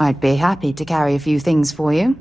I'd be happy to carry a few things for you.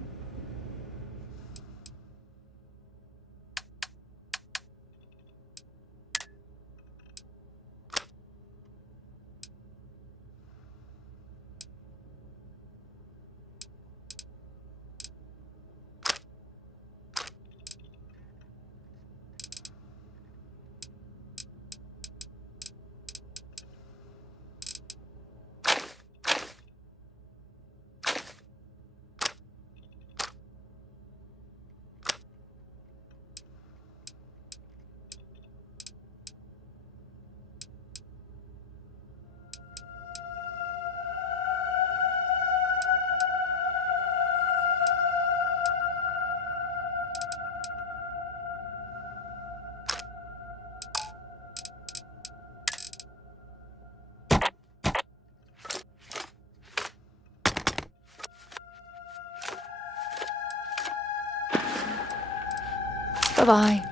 Bye-bye.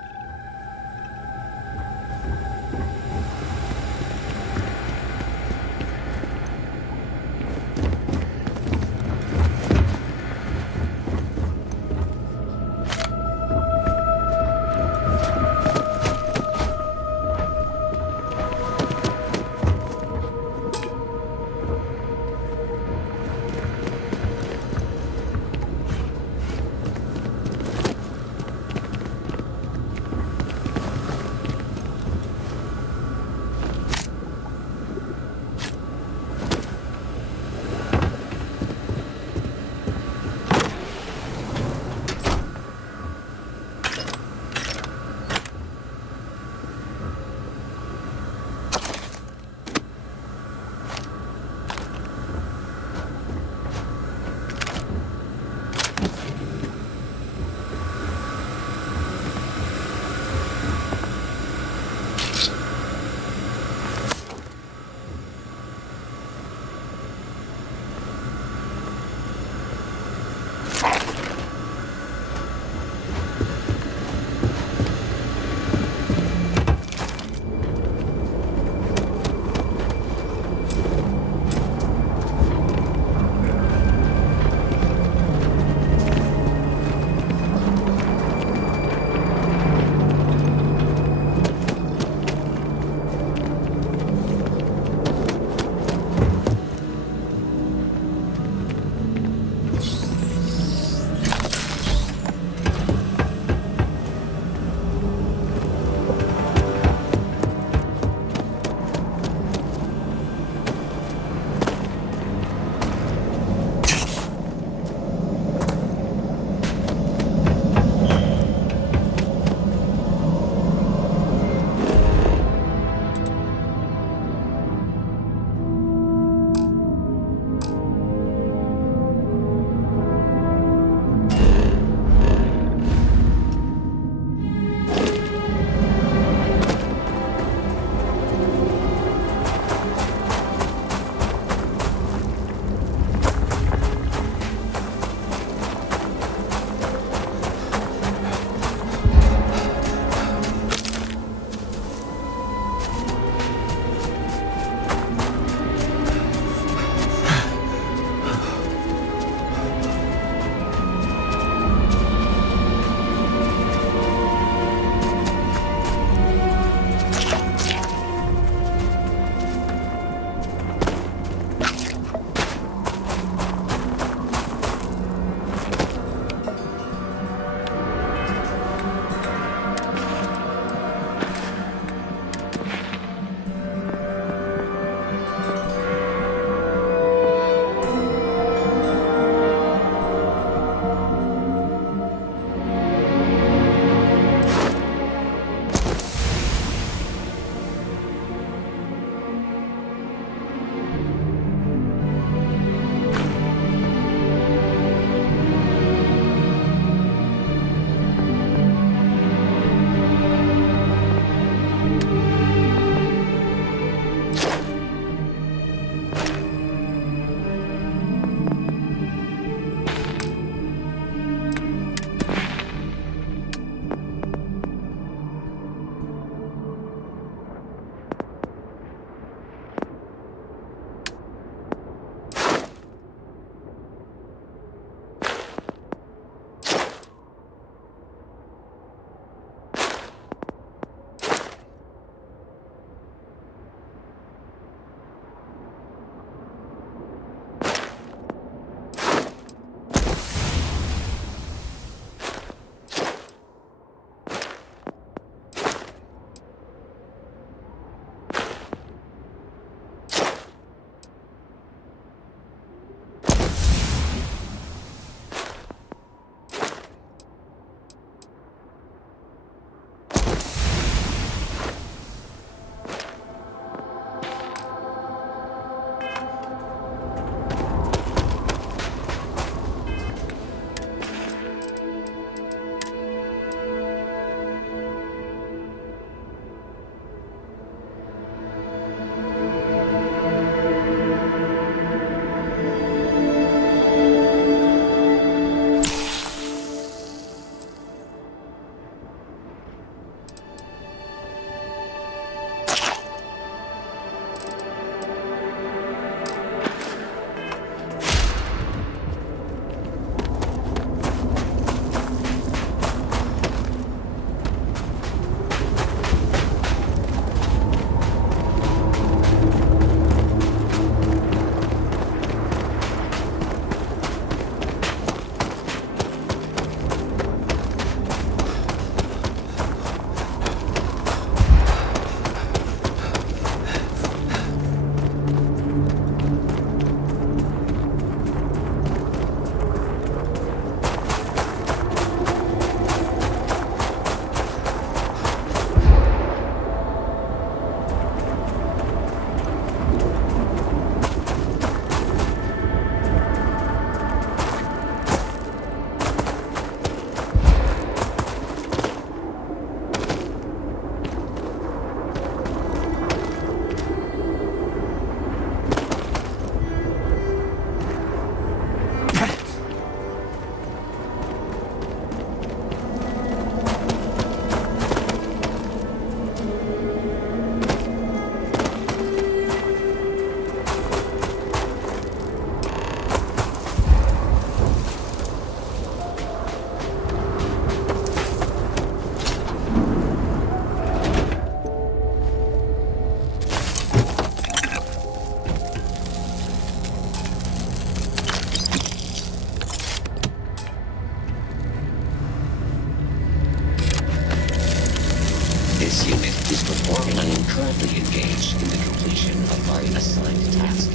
This unit is performing. I am currently engaged in the completion of my assigned task.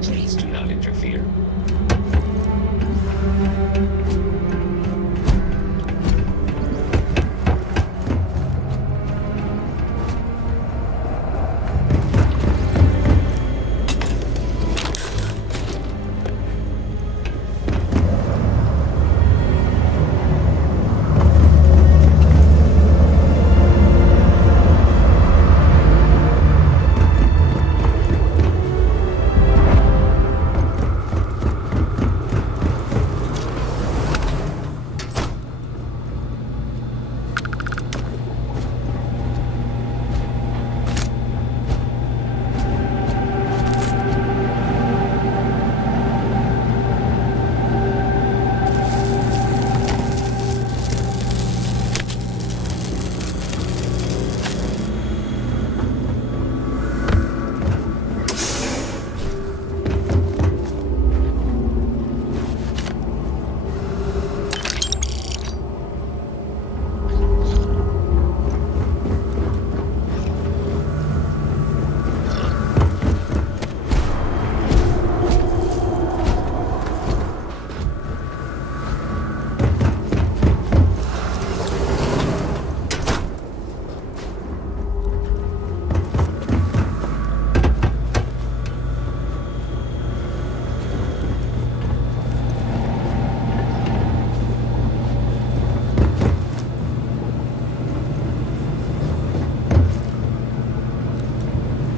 Please do not interfere.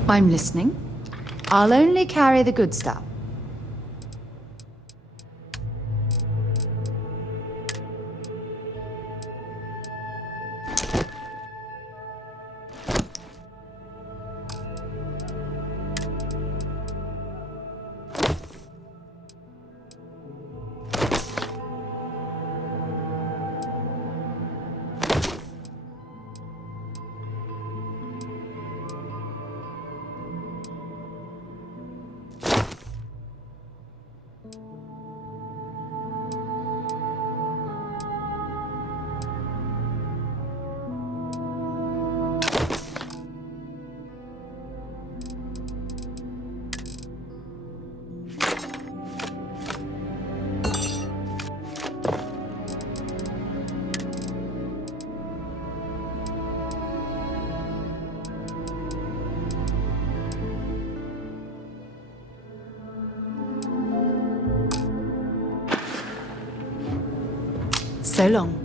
I'm listening. I'll only carry the good stuff. So long.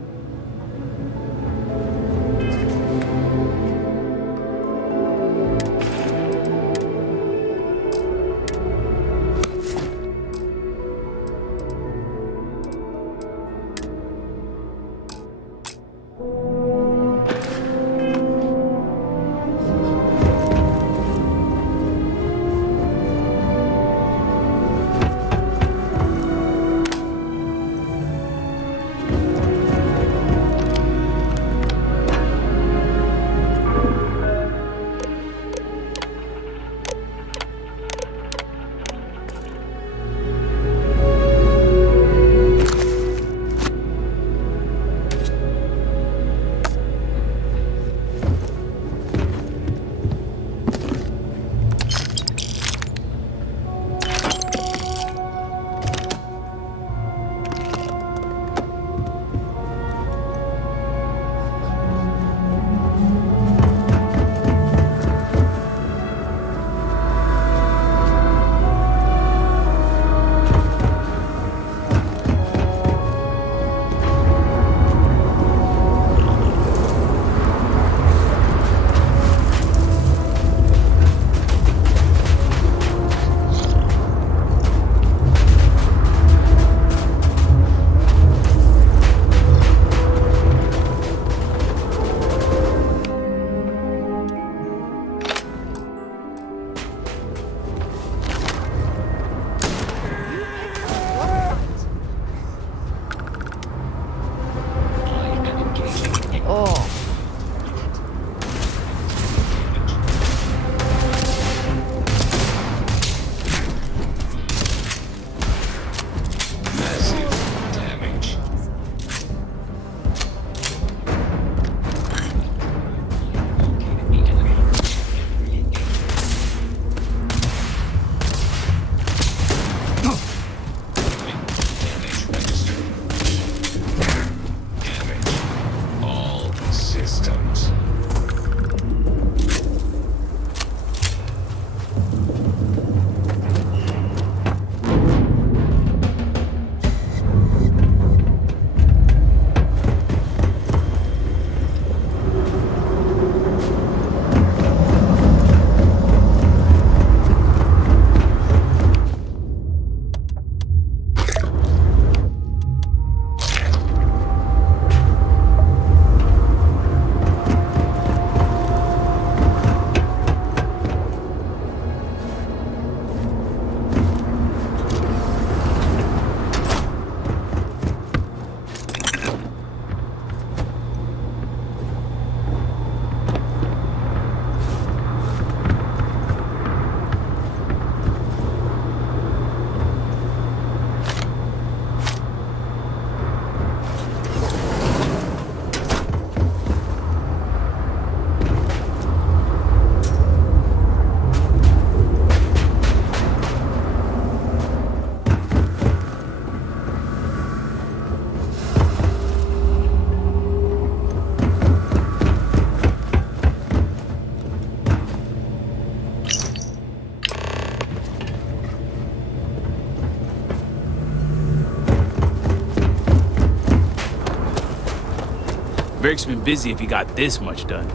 Varric's been busy if he got this much done.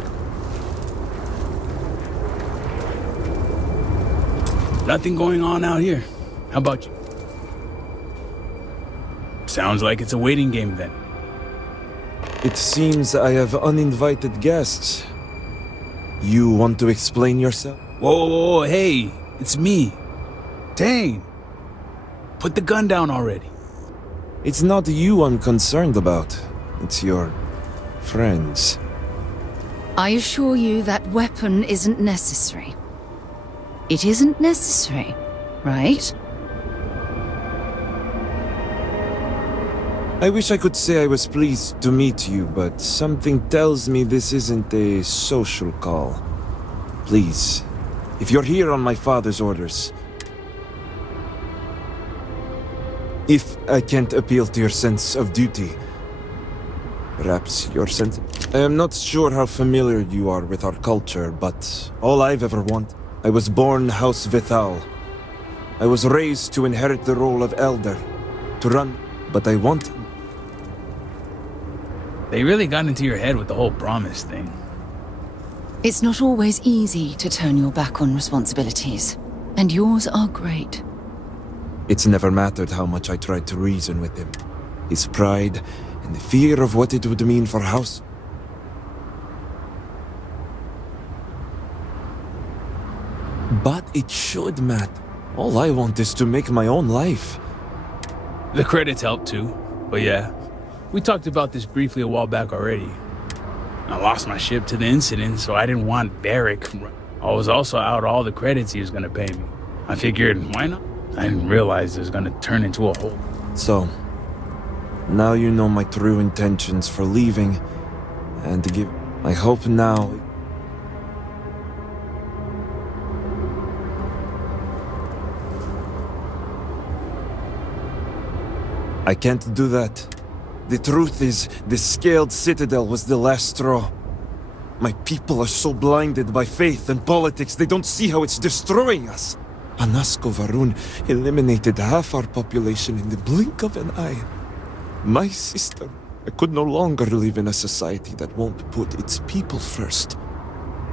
Nothing going on out here. How about you? Sounds like it's a waiting game then. It seems I have uninvited guests. You want to explain yourself? Whoa, hey, it's me. Dang. Put the gun down already. It's not you I'm concerned about. It's your friends. I assure you that weapon isn't necessary. It isn't necessary, right? I wish I could say I was pleased to meet you, but something tells me this isn't a social call. Please, if you're here on my father's orders, if I can't appeal to your sense of duty, perhaps your sense... I am not sure how familiar you are with our culture, but all I've ever wanted... I was born House Vithal. I was raised to inherit the role of elder, to run, but I want... They really got into your head with the whole promise thing. It's not always easy to turn your back on responsibilities, and yours are great. It's never mattered how much I tried to reason with him. His pride and the fear of what it would mean for House. But it should matter. All I want is to make my own life. The credits help too, but yeah. We talked about this briefly a while back already. I lost my ship to the incident, so I didn't want Varric. I was also out all the credits he was gonna pay me. I figured, why not? I didn't realize it was gonna turn into a whole... So, now you know my true intentions for leaving, and to give... I hope now... I can't do that. The truth is, the scaled citadel was the last straw. My people are so blinded by faith and politics, they don't see how it's destroying us. Anasko Varun eliminated half our population in the blink of an eye. My sister, I could no longer live in a society that won't put its people first.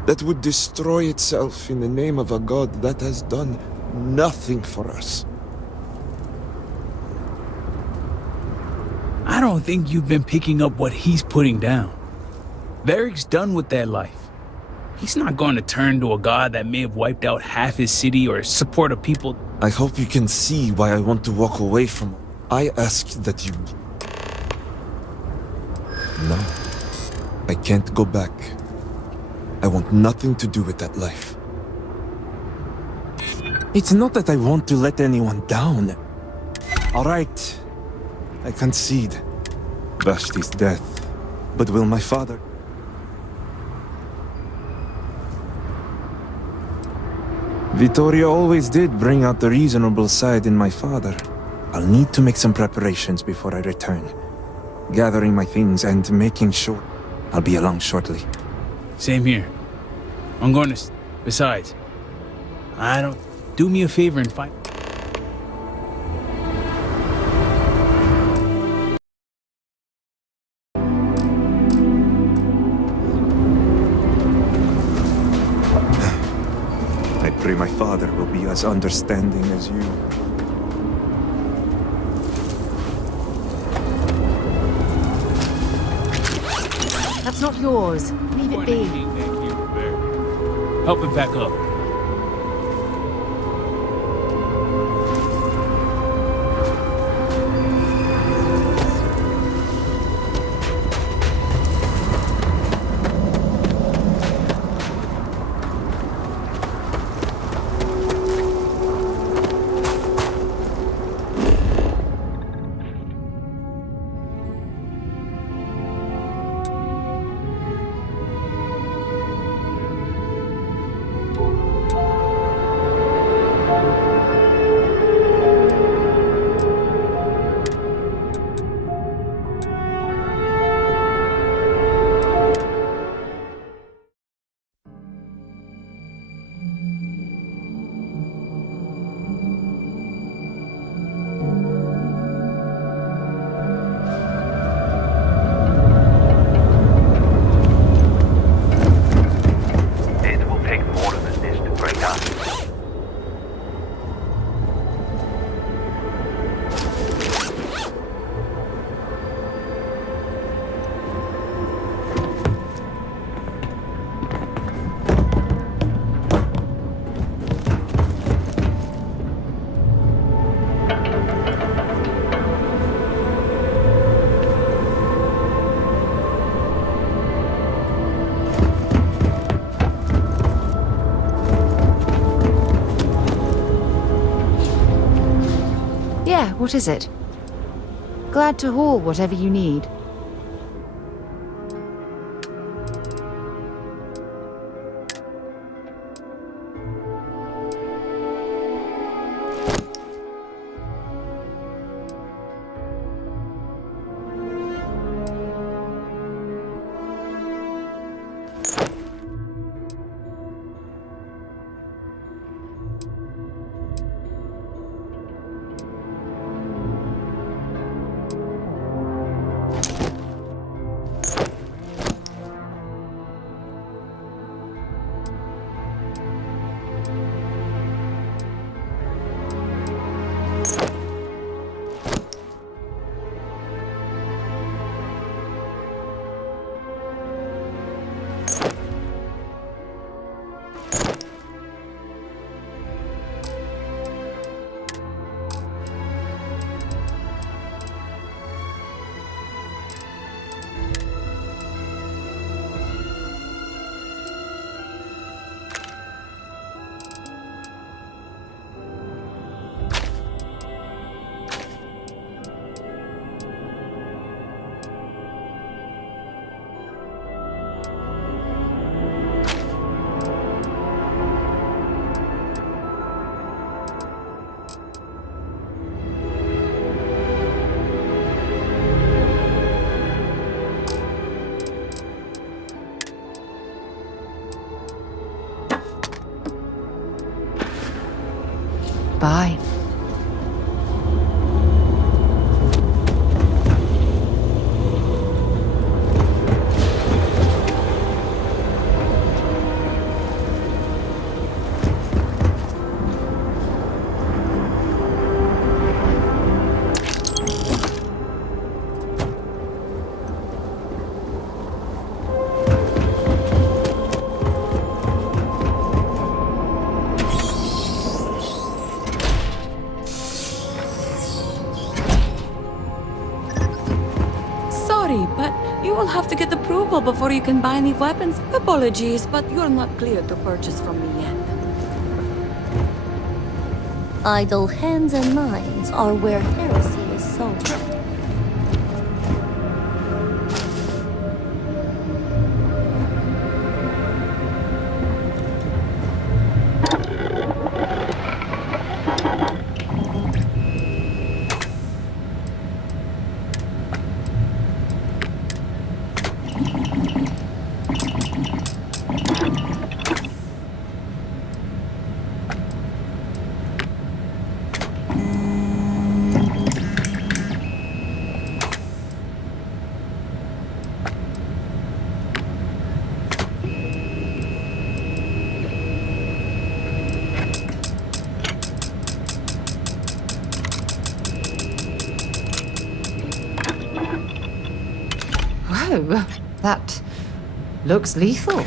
That would destroy itself in the name of a god that has done nothing for us. I don't think you've been picking up what he's putting down. Varric's done with that life. He's not going to turn to a god that may have wiped out half his city or support a people. I hope you can see why I want to walk away from... I asked that you... No. I can't go back. I want nothing to do with that life. It's not that I want to let anyone down. All right. I concede. Vashti's death. But will my father... Vittoria always did bring out the reasonable side in my father. I'll need to make some preparations before I return. Gathering my things and making sure I'll be along shortly. Same here. I'm going to... Besides, I don't... Do me a favor and fight... I pray my father will be as understanding as you. That's not yours. Leave it be. Help him back up. What is it? Glad to haul whatever you need. Bye. Sorry, but you will have to get approval before you can buy any weapons. Apologies, but you're not cleared to purchase from me yet. Idle hands and minds are where heresy is sown. Whoa, that looks lethal.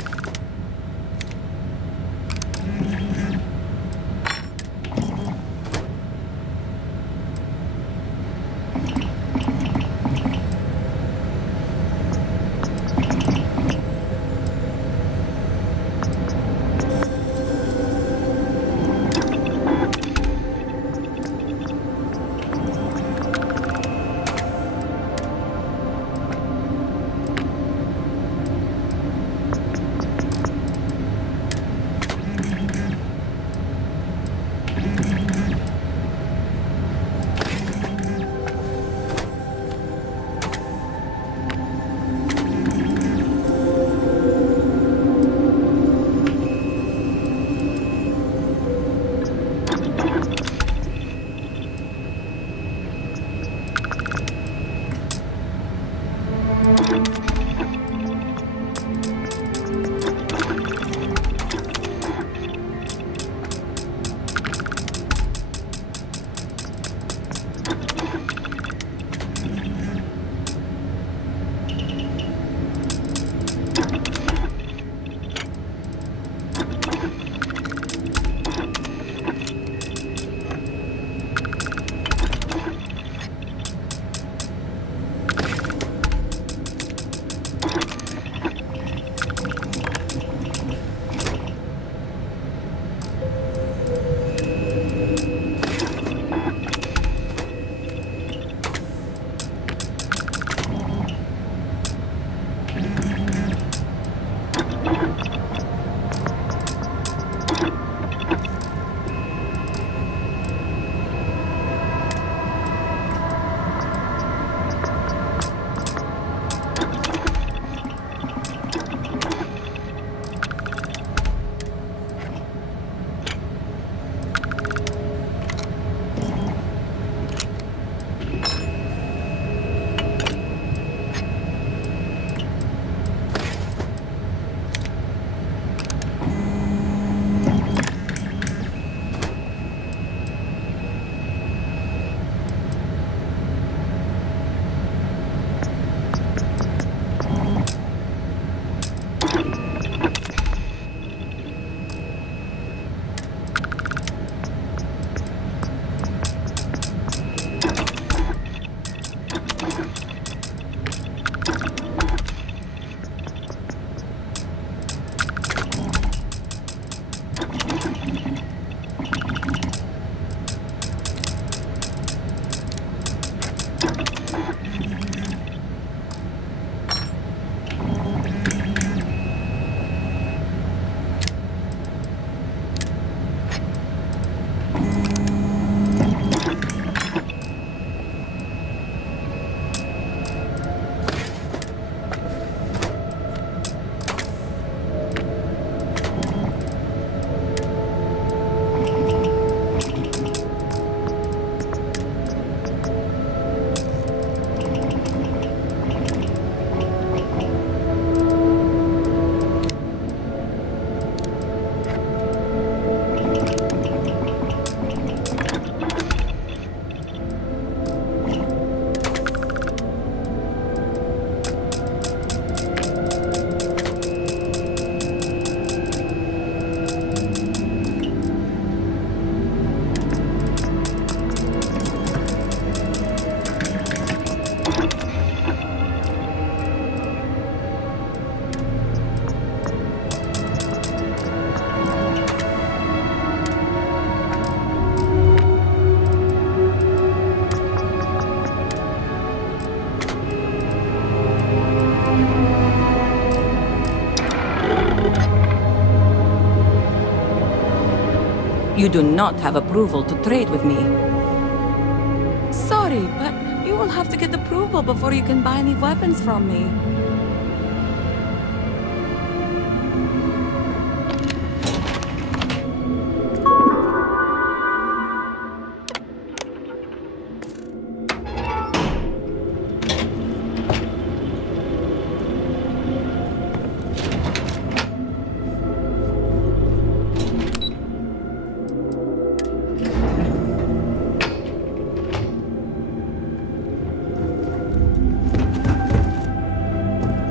You do not have approval to trade with me. Sorry, but you will have to get approval before you can buy any weapons from me.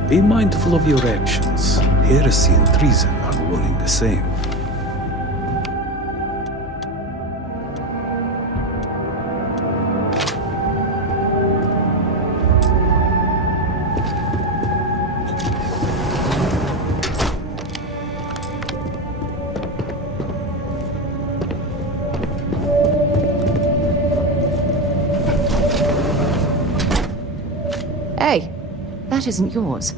Be mindful of your actions. Heresy and treason are one and the same. Hey, that isn't yours.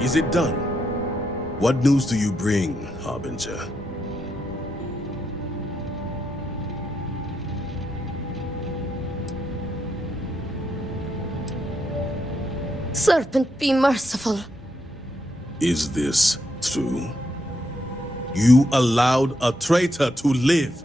Is it done? What news do you bring, Harbinger? Serpent, be merciful. Is this true? You allowed a traitor to live.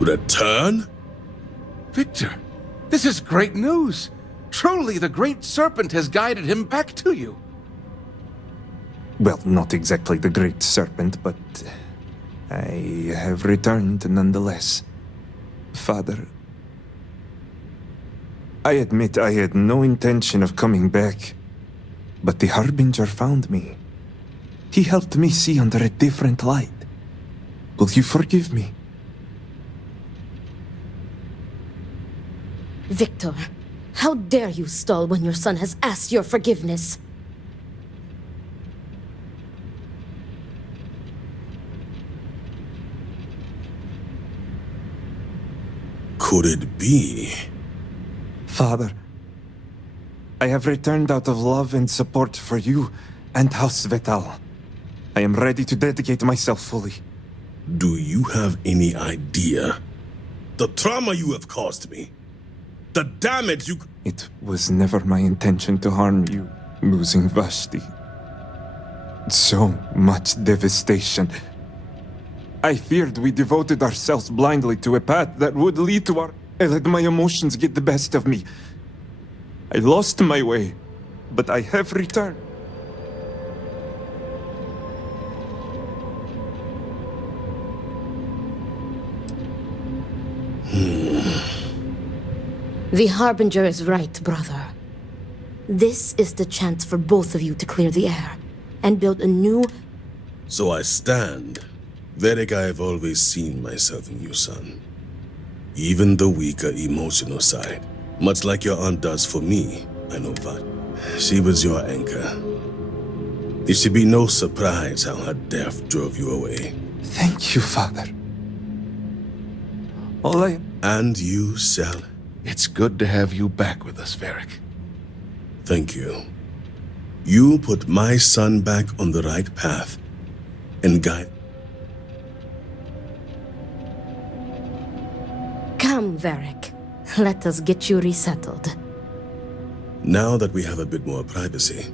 Return? Victor, this is great news. Truly, the Great Serpent has guided him back to you. Well, not exactly the Great Serpent, but I have returned nonetheless. Father, I admit I had no intention of coming back, but the Harbinger found me. He helped me see under a different light. Will you forgive me? Victor, how dare you stall when your son has asked your forgiveness? Could it be? Father, I have returned out of love and support for you and House Vetal. I am ready to dedicate myself fully. Do you have any idea the trauma you have caused me? The damage you... It was never my intention to harm you, losing Vashti. So much devastation. I feared we devoted ourselves blindly to a path that would lead to our... I let my emotions get the best of me. I lost my way, but I have returned. The Harbinger is right, brother. This is the chance for both of you to clear the air and build a new... So I stand. Vedic, I have always seen myself in you, son. Even the weaker emotional side. Much like your aunt does for me, I know that. She was your anchor. It should be no surprise how her death drove you away. Thank you, Father. And you shall... It's good to have you back with us, Varric. Thank you. You put my son back on the right path and guide... Come, Varric. Let us get you resettled. Now that we have a bit more privacy,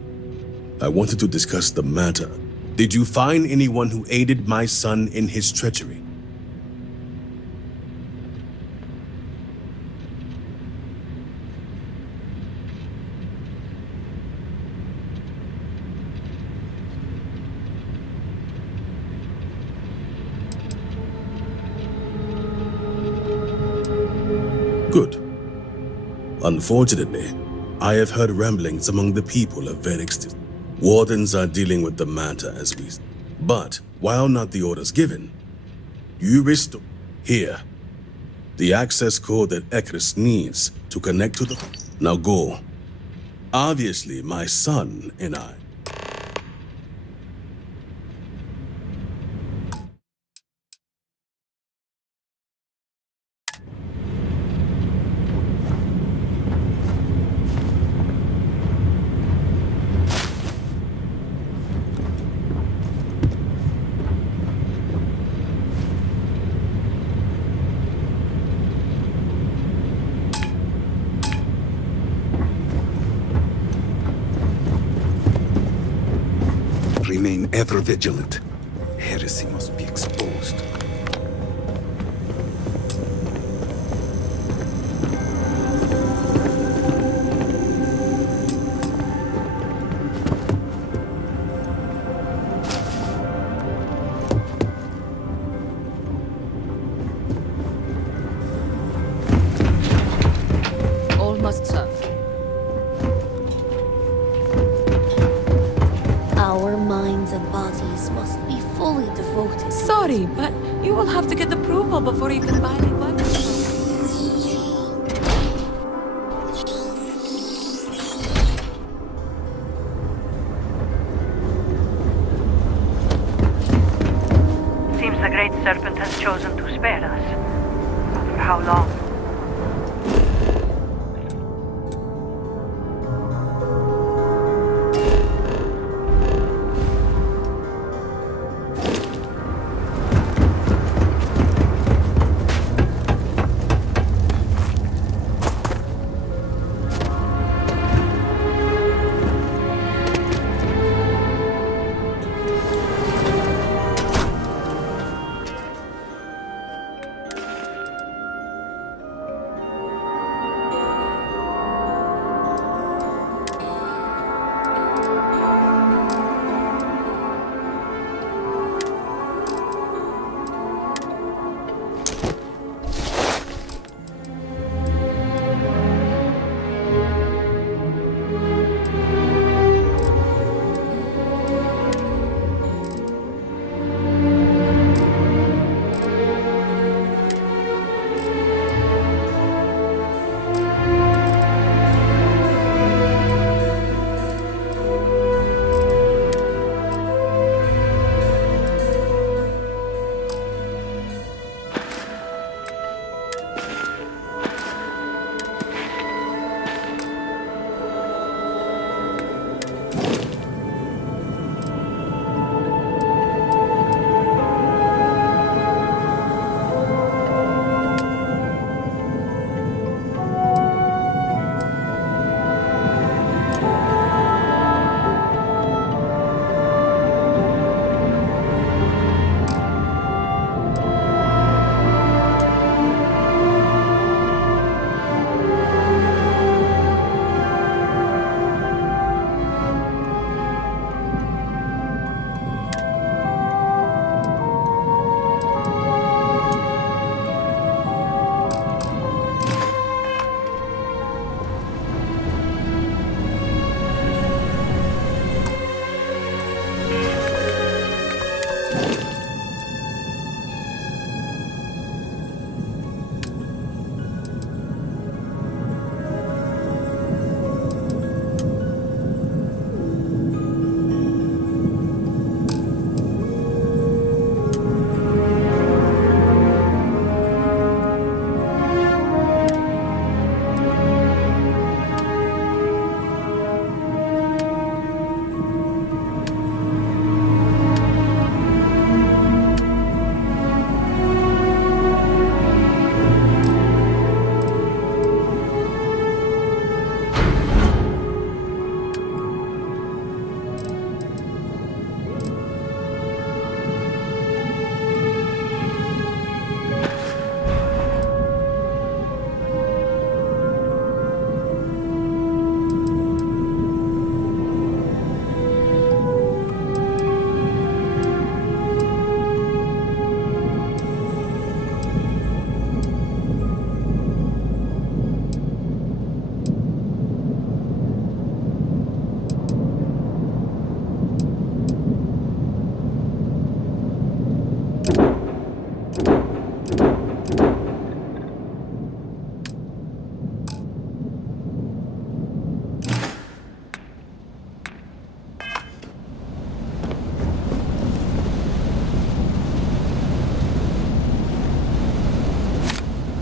I wanted to discuss the matter. Did you find anyone who aided my son in his treachery? Unfortunately, I have heard ramblings among the people of Verix. Wardens are dealing with the matter as we... But, while not the orders given, you restore... Here. The access code that Ekris needs to connect to the... Now go. Obviously, my son and I... Remain ever vigilant. Heresy must be exposed. All must serve. Our minds and bodies must be fully devoted. Sorry, but you will have to get approval before you can buy any weapons. Seems the Great Serpent has chosen to spare us. But for how long?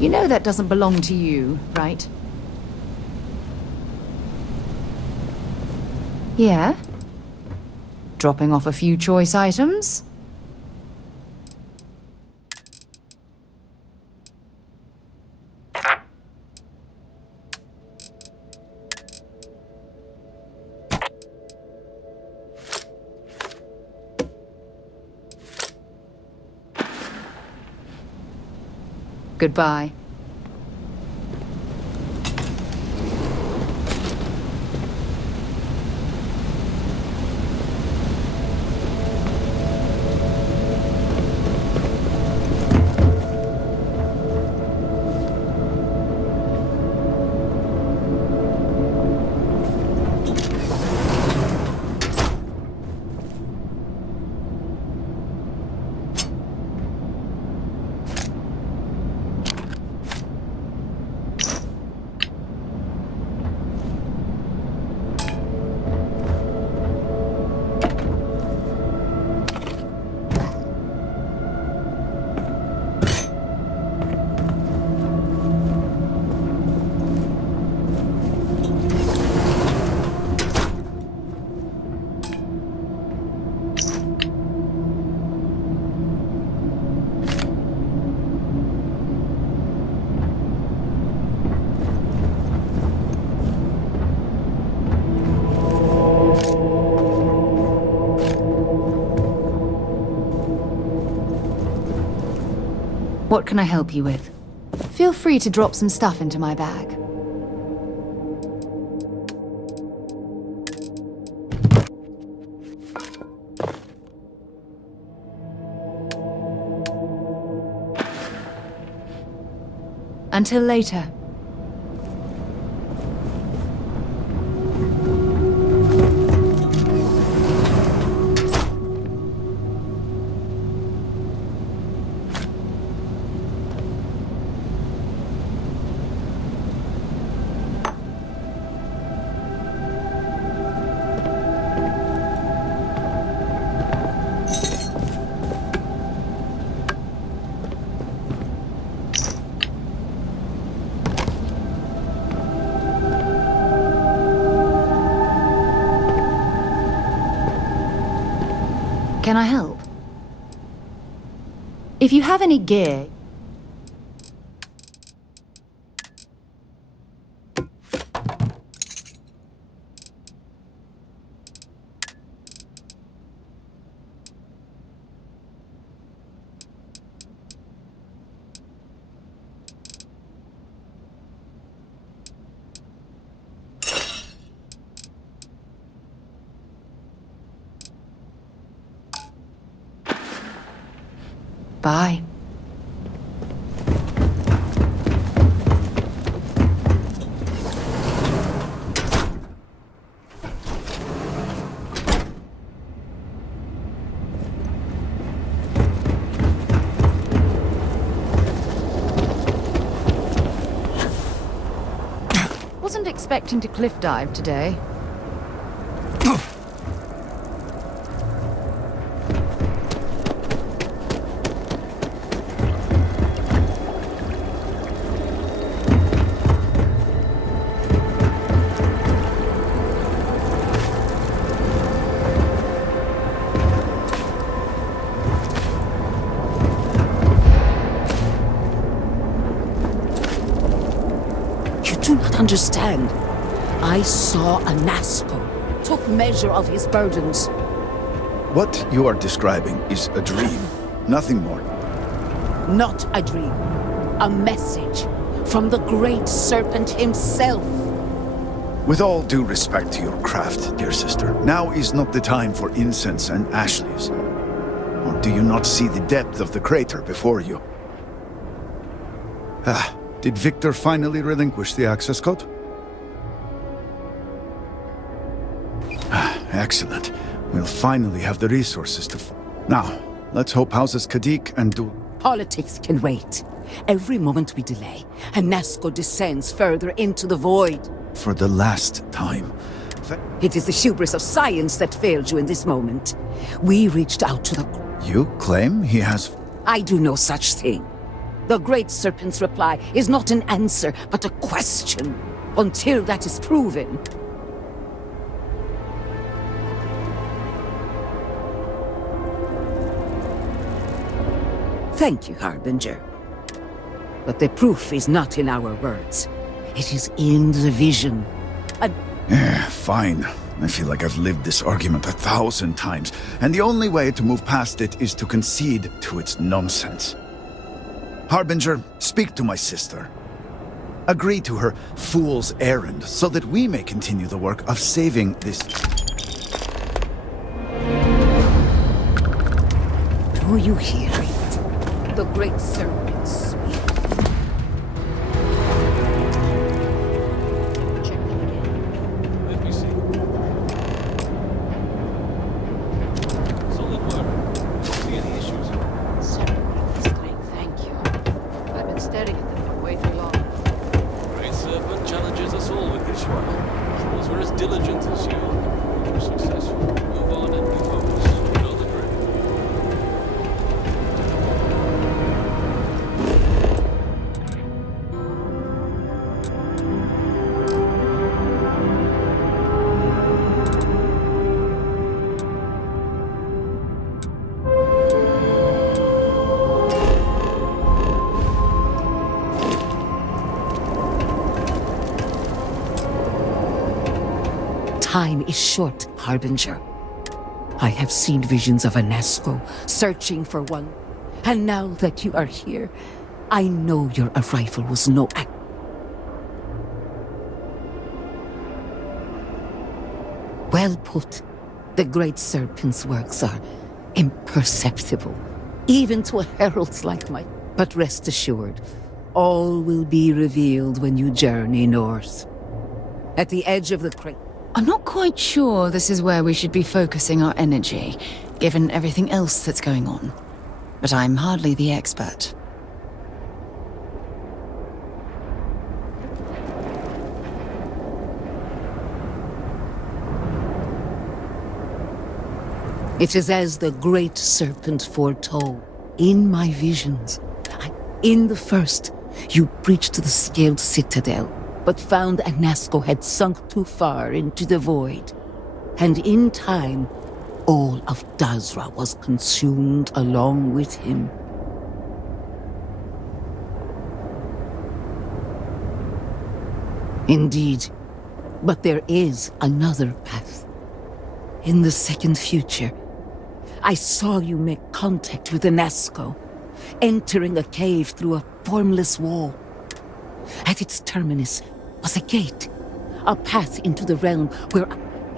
You know that doesn't belong to you, right? Yeah? Dropping off a few choice items? Goodbye. What can I help you with? Feel free to drop some stuff into my bag. Until later. Can I help? If you have any gear... Bye. Wasn't expecting to cliff dive today. Understand. I saw a Nazco, took measure of his burdens. What you are describing is a dream, nothing more. Not a dream. A message from the great serpent himself. With all due respect to your craft, dear sister, now is not the time for incense and ash leaves. Or do you not see the depth of the crater before you? Did Victor finally relinquish the access code? Excellent. We'll finally have the resources to... Now, let's hope Houses Kadik and Dul... Politics can wait. Every moment we delay, and Nazco descends further into the void. For the last time. It is the hubris of science that failed you in this moment. We reached out to the... You claim he has... I do no such thing. The Great Serpent's reply is not an answer, but a question, until that is proven. Thank you, Harbinger. But the proof is not in our words. It is in the vision. Fine. I feel like I've lived this argument 1,000 times, and the only way to move past it is to concede to its nonsense. Harbinger, speak to my sister. Agree to her fool's errand so that we may continue the work of saving this... Do you hear it? The Great Serpent speaks. Time is short, Harbinger. I have seen visions of Anasco searching for one. And now that you are here, I know your arrival was no act. Well put. The Great Serpent's works are imperceptible, even to heralds like my... But rest assured, all will be revealed when you journey north. At the edge of the crater... I'm not quite sure this is where we should be focusing our energy, given everything else that's going on. But I'm hardly the expert. It is as the Great Serpent foretold, in my visions. In the first, you breached the scaled citadel, but found Anasco had sunk too far into the void. And in time, all of Dazra was consumed along with him. Indeed, but there is another path. In the second future, I saw you make contact with Anasco, entering a cave through a formless wall. At its terminus was a gate, a path into the realm where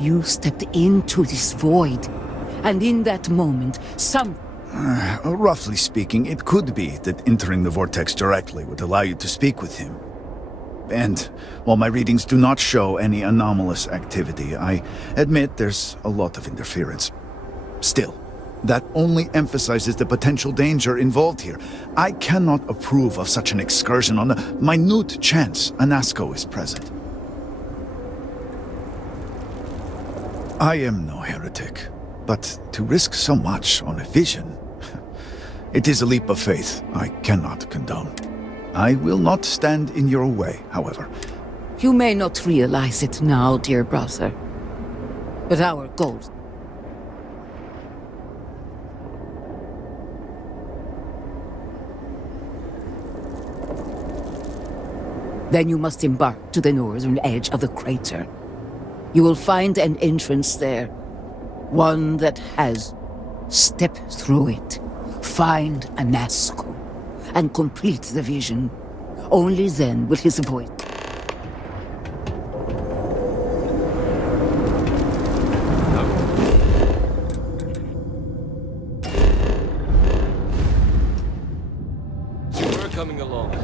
you stepped into this void. And in that moment, roughly speaking, it could be that entering the vortex directly would allow you to speak with him. And while my readings do not show any anomalous activity, I admit there's a lot of interference. Still, that only emphasizes the potential danger involved here. I cannot approve of such an excursion on the minute chance Anasco is present. I am no heretic, but to risk so much on a vision, it is a leap of faith I cannot condone. I will not stand in your way, however. you may not realize it now, dear brother, but our goal... Then you must embark to the northern edge of the crater. You will find an entrance there. One that has... Step through it. Find Anasco. And complete the vision. Only then will his voice... We're coming along.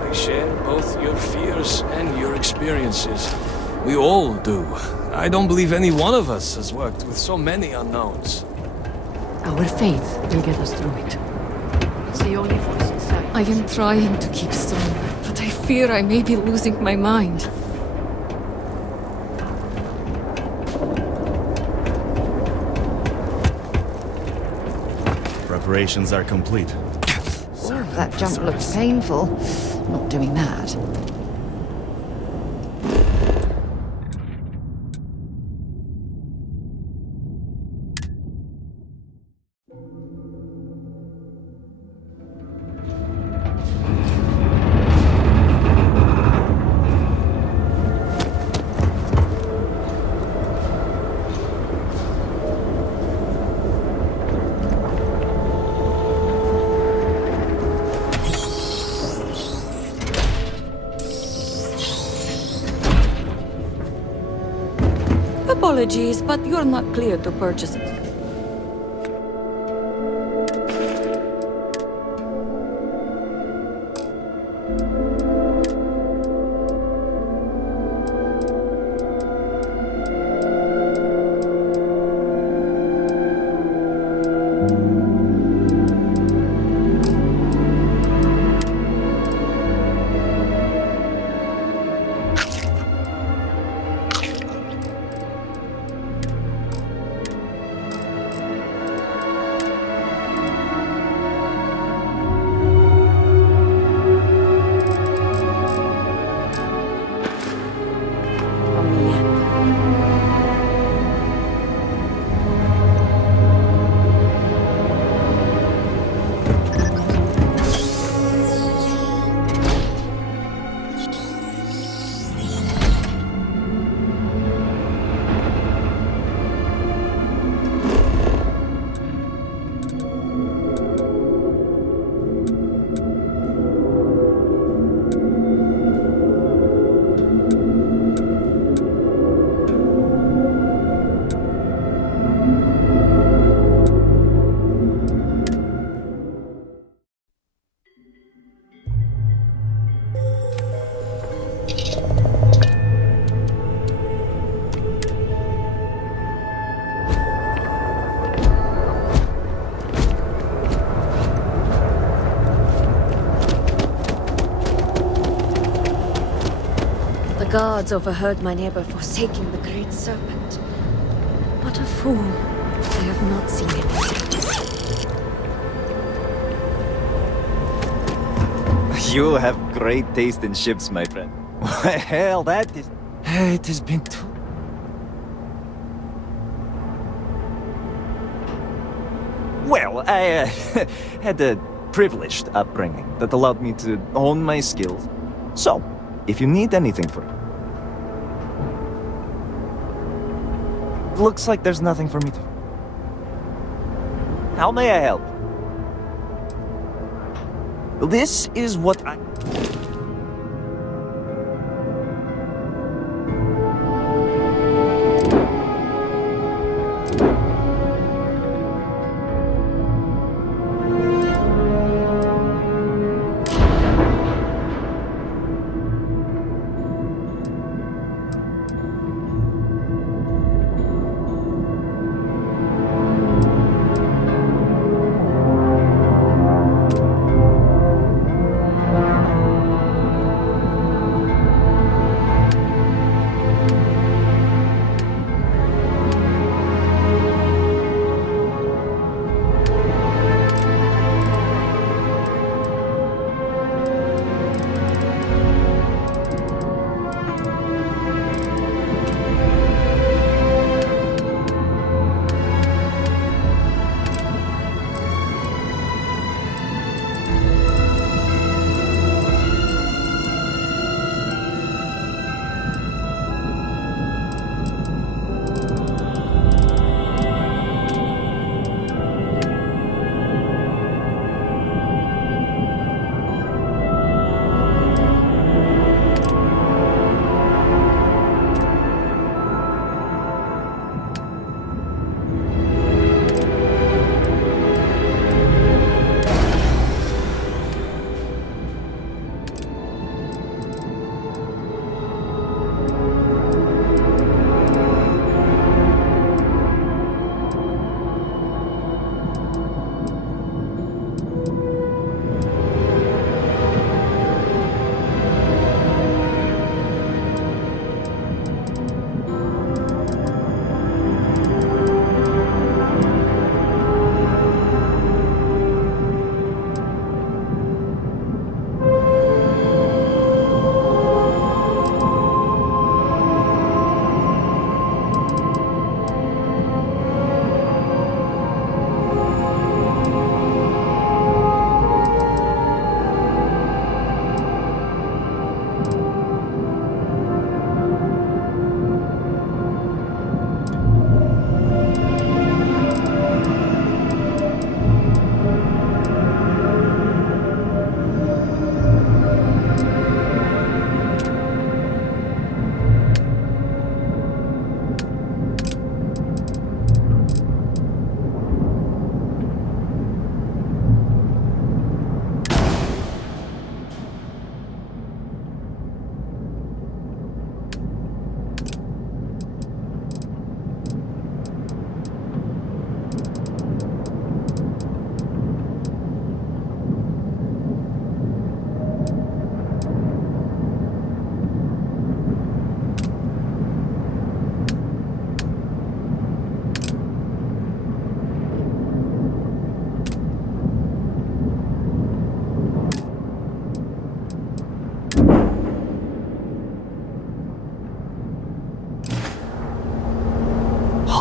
I share both your fears and your experiences. We all do. I don't believe any one of us has worked with so many unknowns. Our faith will get us through it. It's the only voice inside. I am trying to keep strong, but I fear I may be losing my mind. Preparations are complete. That jump looks painful. Not doing that. Apologies, but you're not clear to purchase. The gods overheard my neighbor forsaking the great serpent. What a fool. I have not seen him yet. You have great taste in ships, my friend. Well, that is... It has been too... Well, I had a privileged upbringing that allowed me to hone my skills. So, if you need anything from me... Looks like there's nothing for me to... How may I help? This is what I...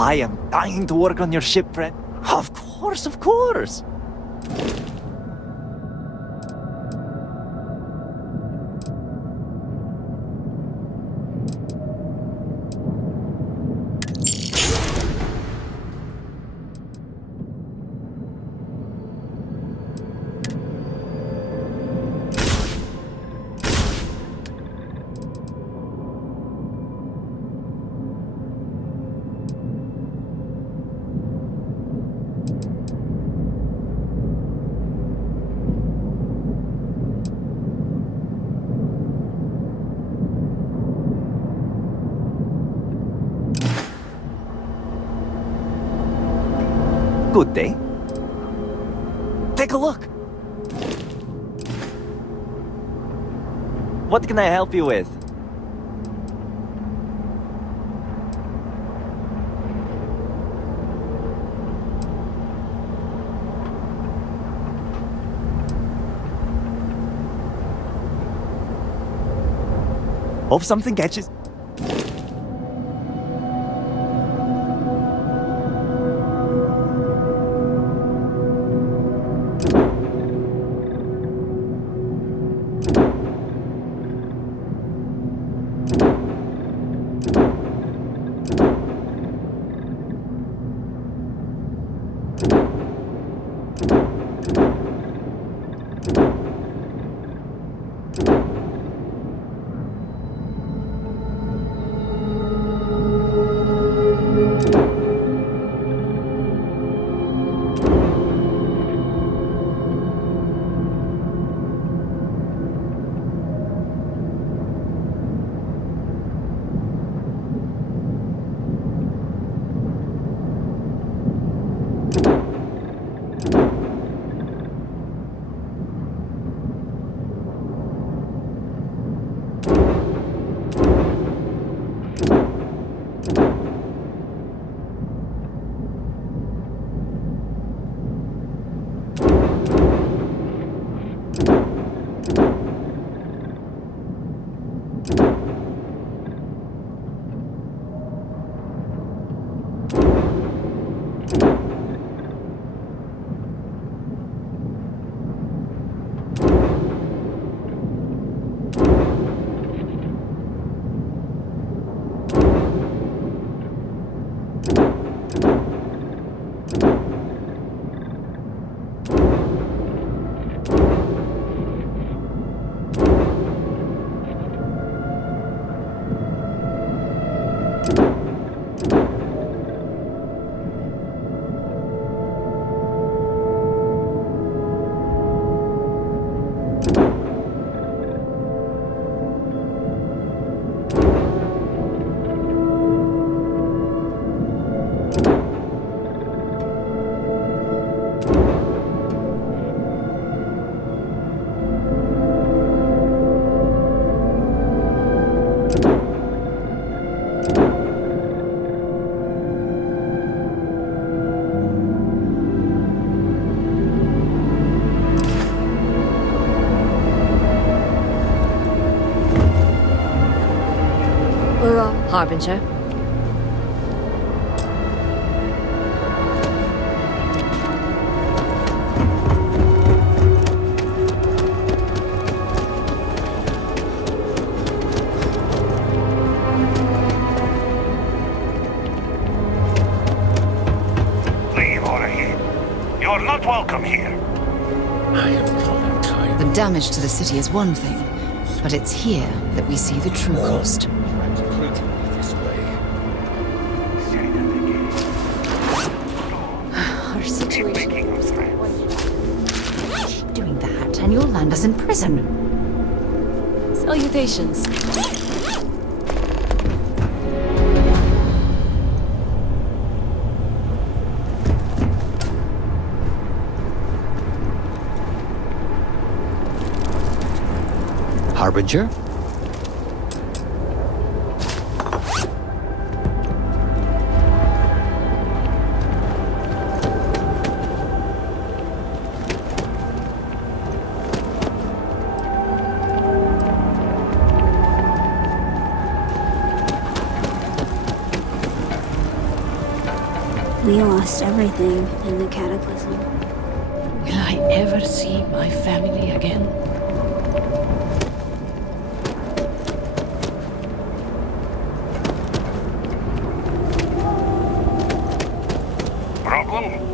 I am dying to work on your ship, friend. Of course, of course. Good day. Take a look. What can I help you with? Hope something catches. Harbinger. Leave out of here. You're not welcome here. I am growing tired. The damage to the city is one thing, but it's here that we see the true cost. Our situation. Keep doing that, and you'll land us in prison. Salutations. Harbinger? lost everything in the cataclysm. Will I ever see my family again? Problem?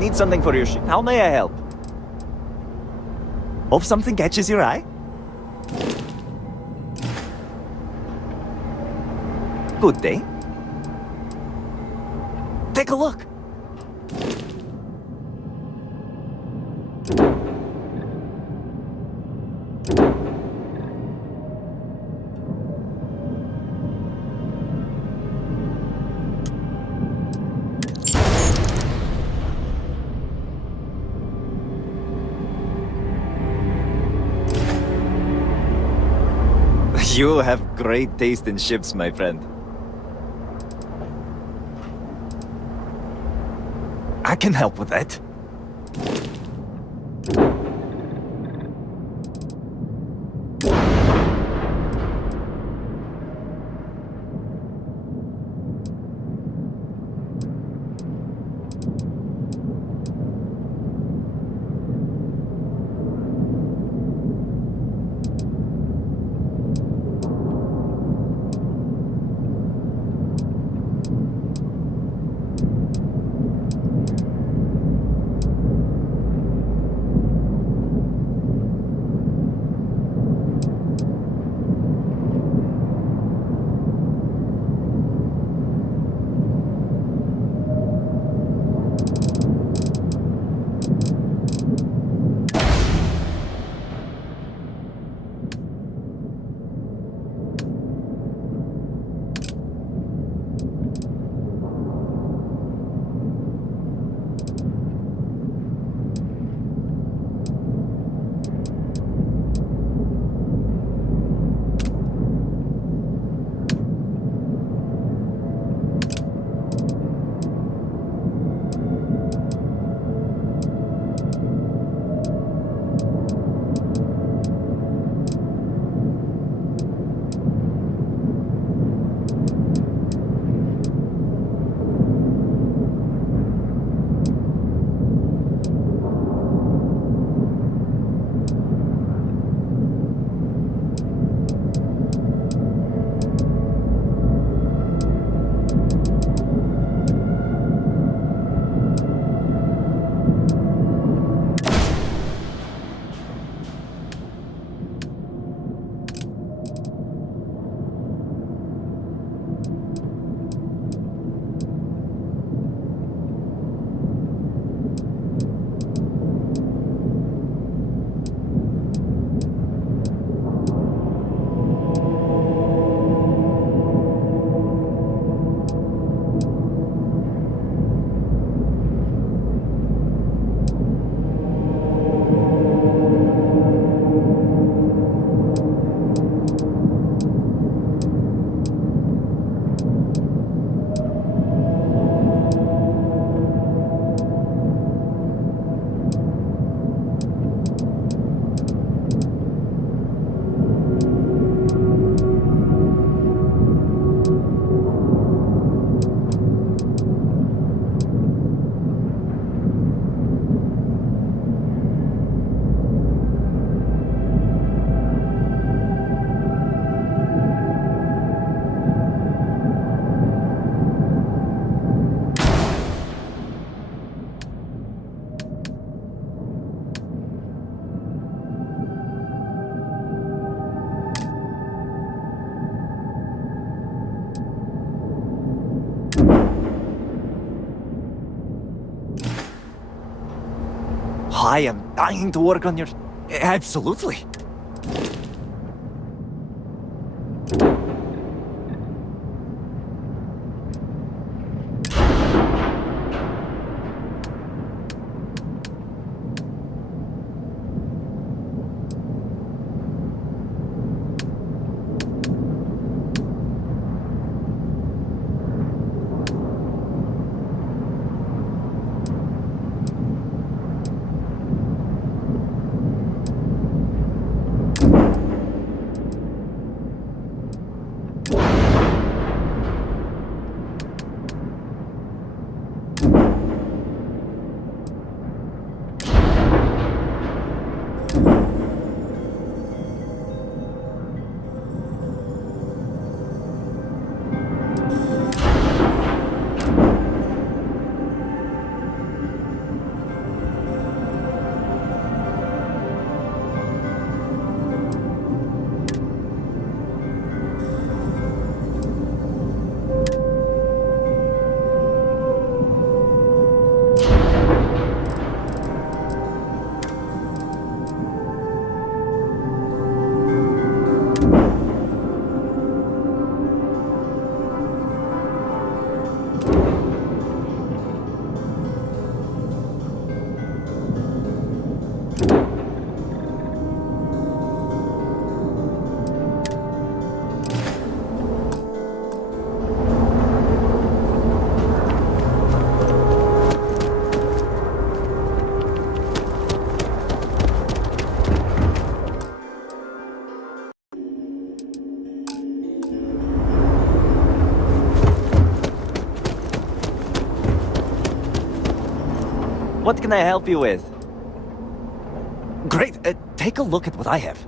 Need something for your ship. How may I help? Hope something catches your eye? Good day. Take a look. You have great taste in ships, my friend. I can help with that. I am dying to work on your... Absolutely. What can I help you with? Great, take a look at what I have.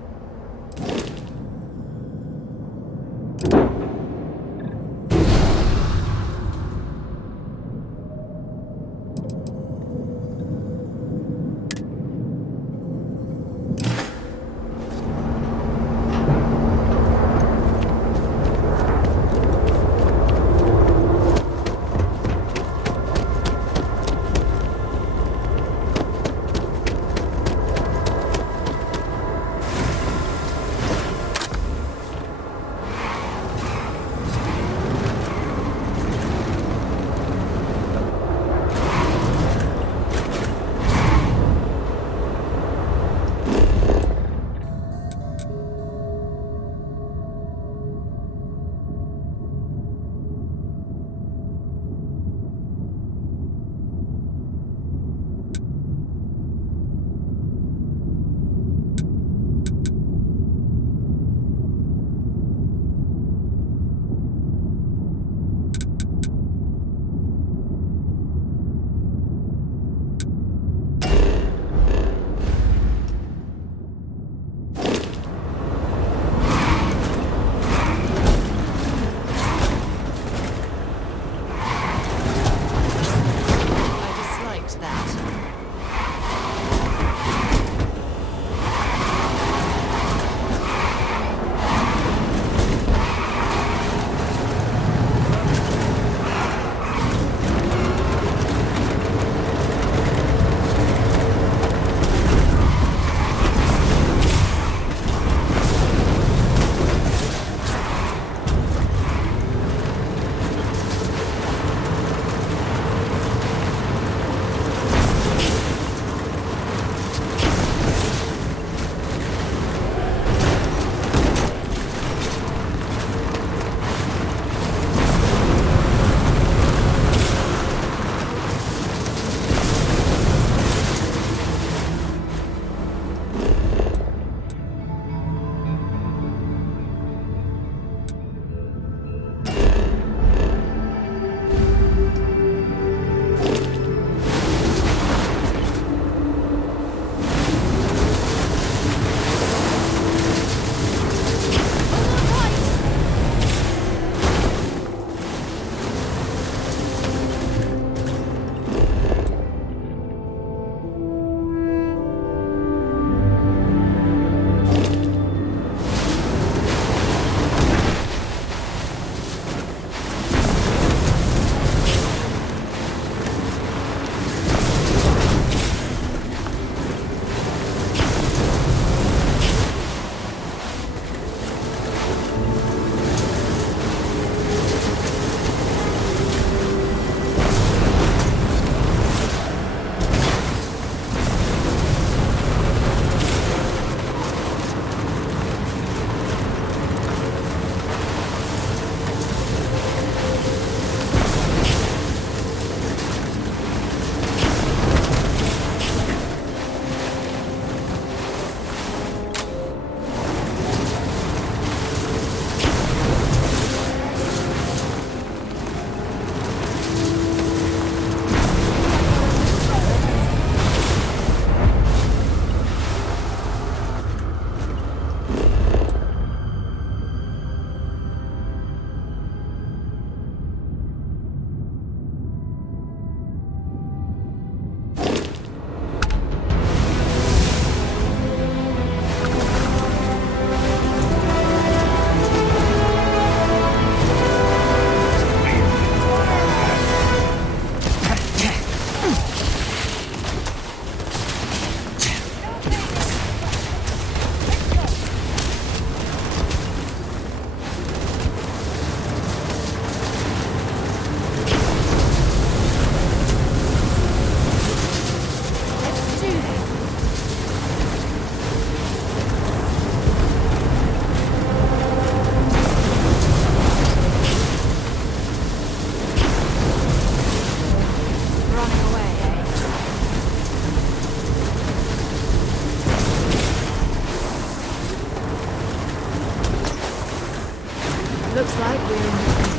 Looks like we're in the clear.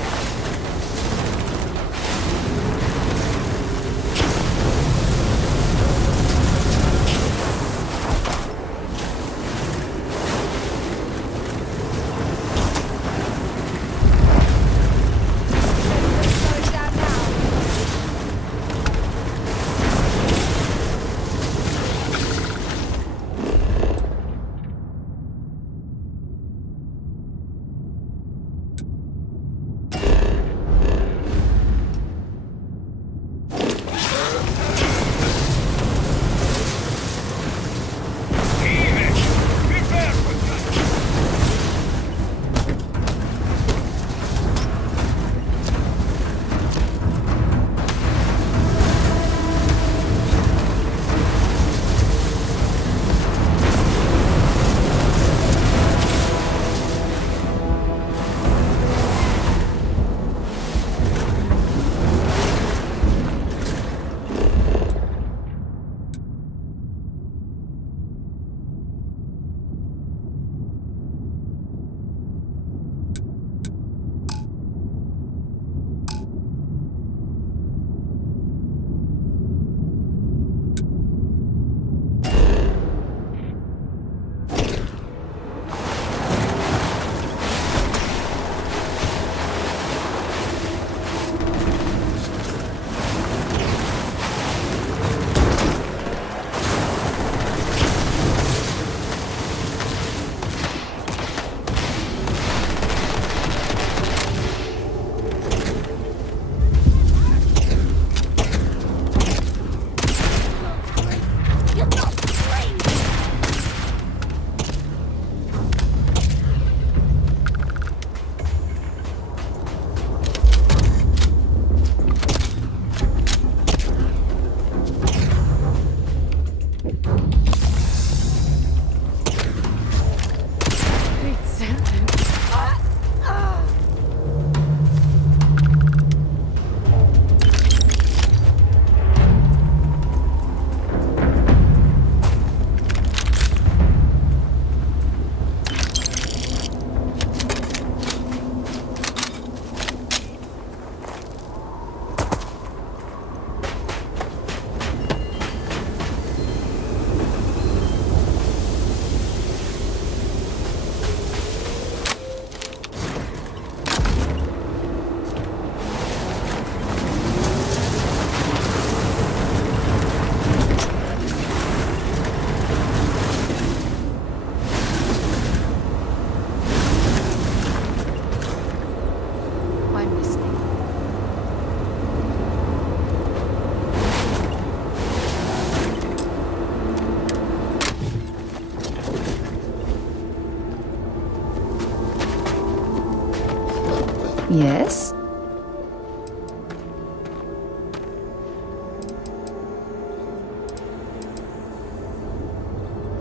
Yes?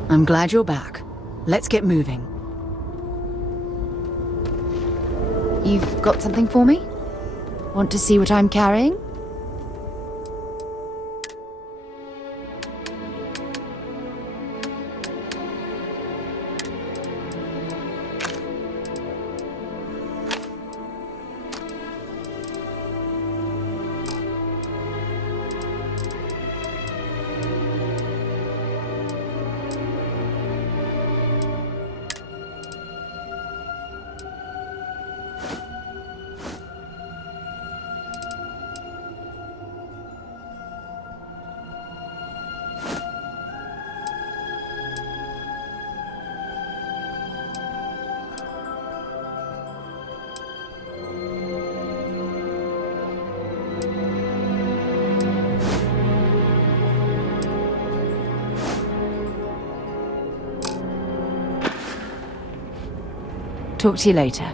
I'm glad you're back. Let's get moving. You've got something for me? Want to see what I'm carrying? Talk to you later.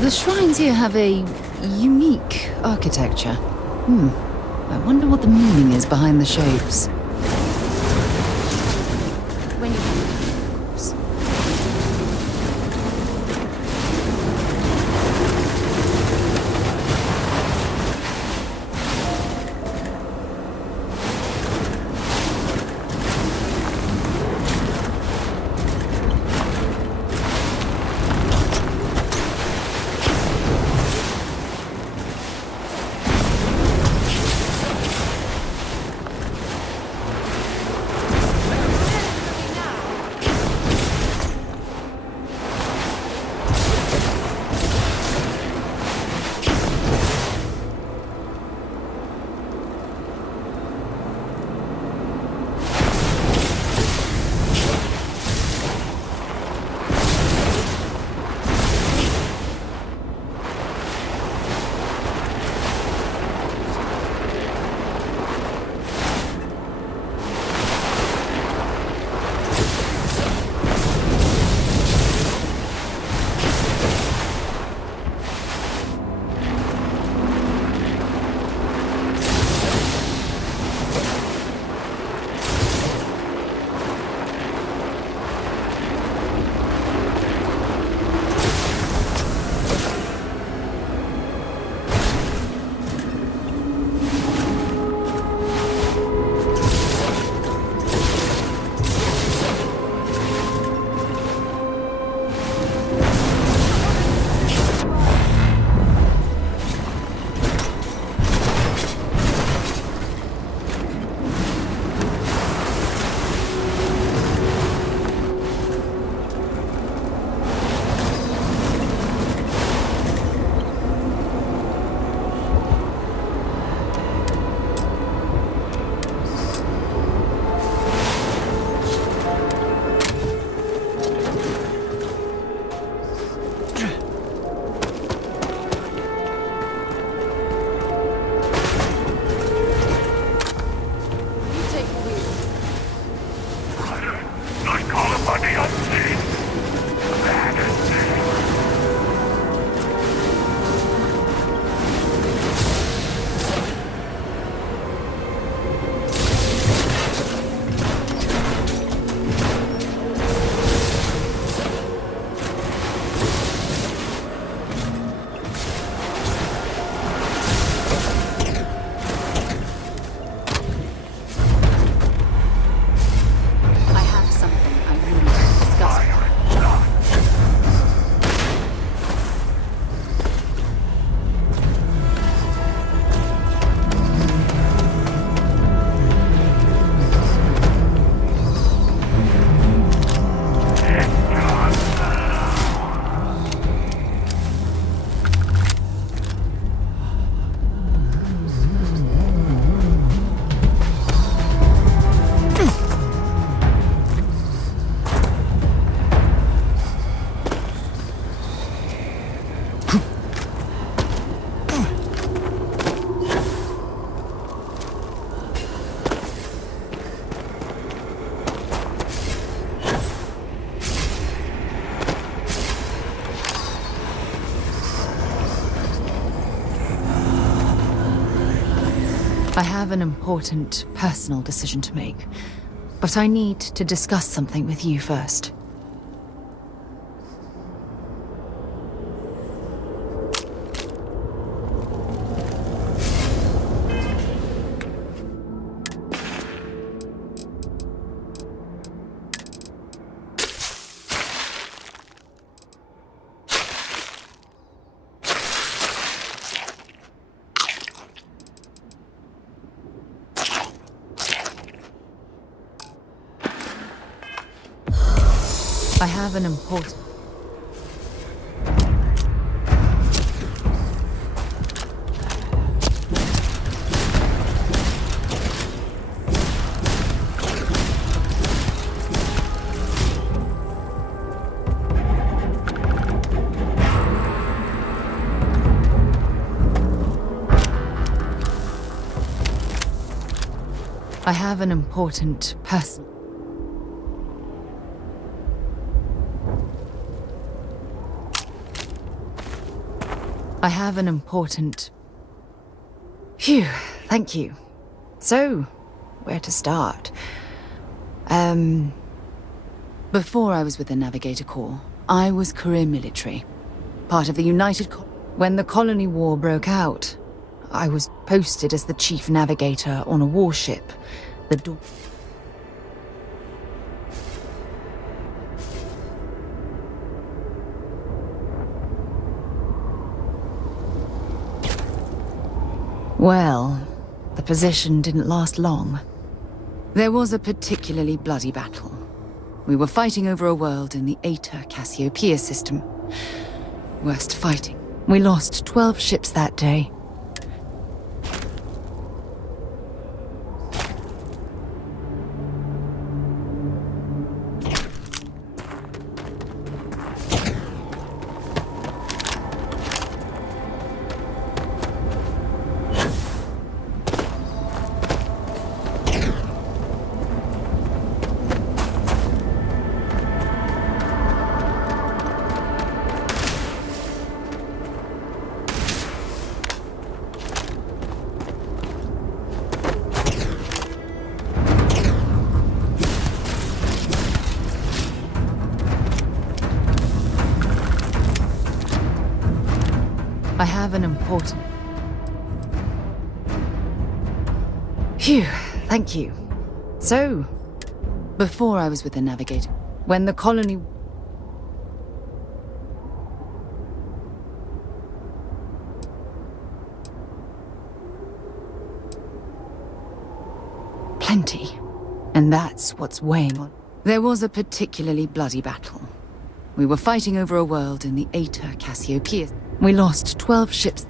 The shrines here have a unique architecture. I wonder what the meaning is behind the shapes. When you... I have an important personal decision to make, but I need to discuss something with you first. I have an important... I have an important person. I have an important... Phew, thank you. So, where to start? Before I was with the Navigator Corps, I was career military. Part of the When the Colony War broke out, I was posted as the chief navigator on a warship, the Well, the position didn't last long. There was a particularly bloody battle. We were fighting over a world in the Eta Cassiopeia system. Worst fighting. We lost 12 ships that day. I have an important... Phew, thank you. So, before I was with the Navigator, when the colony... Plenty. And that's what's weighing on. There was a particularly bloody battle. We were fighting over a world in the Eta Cassiopeia. We lost 12 ships.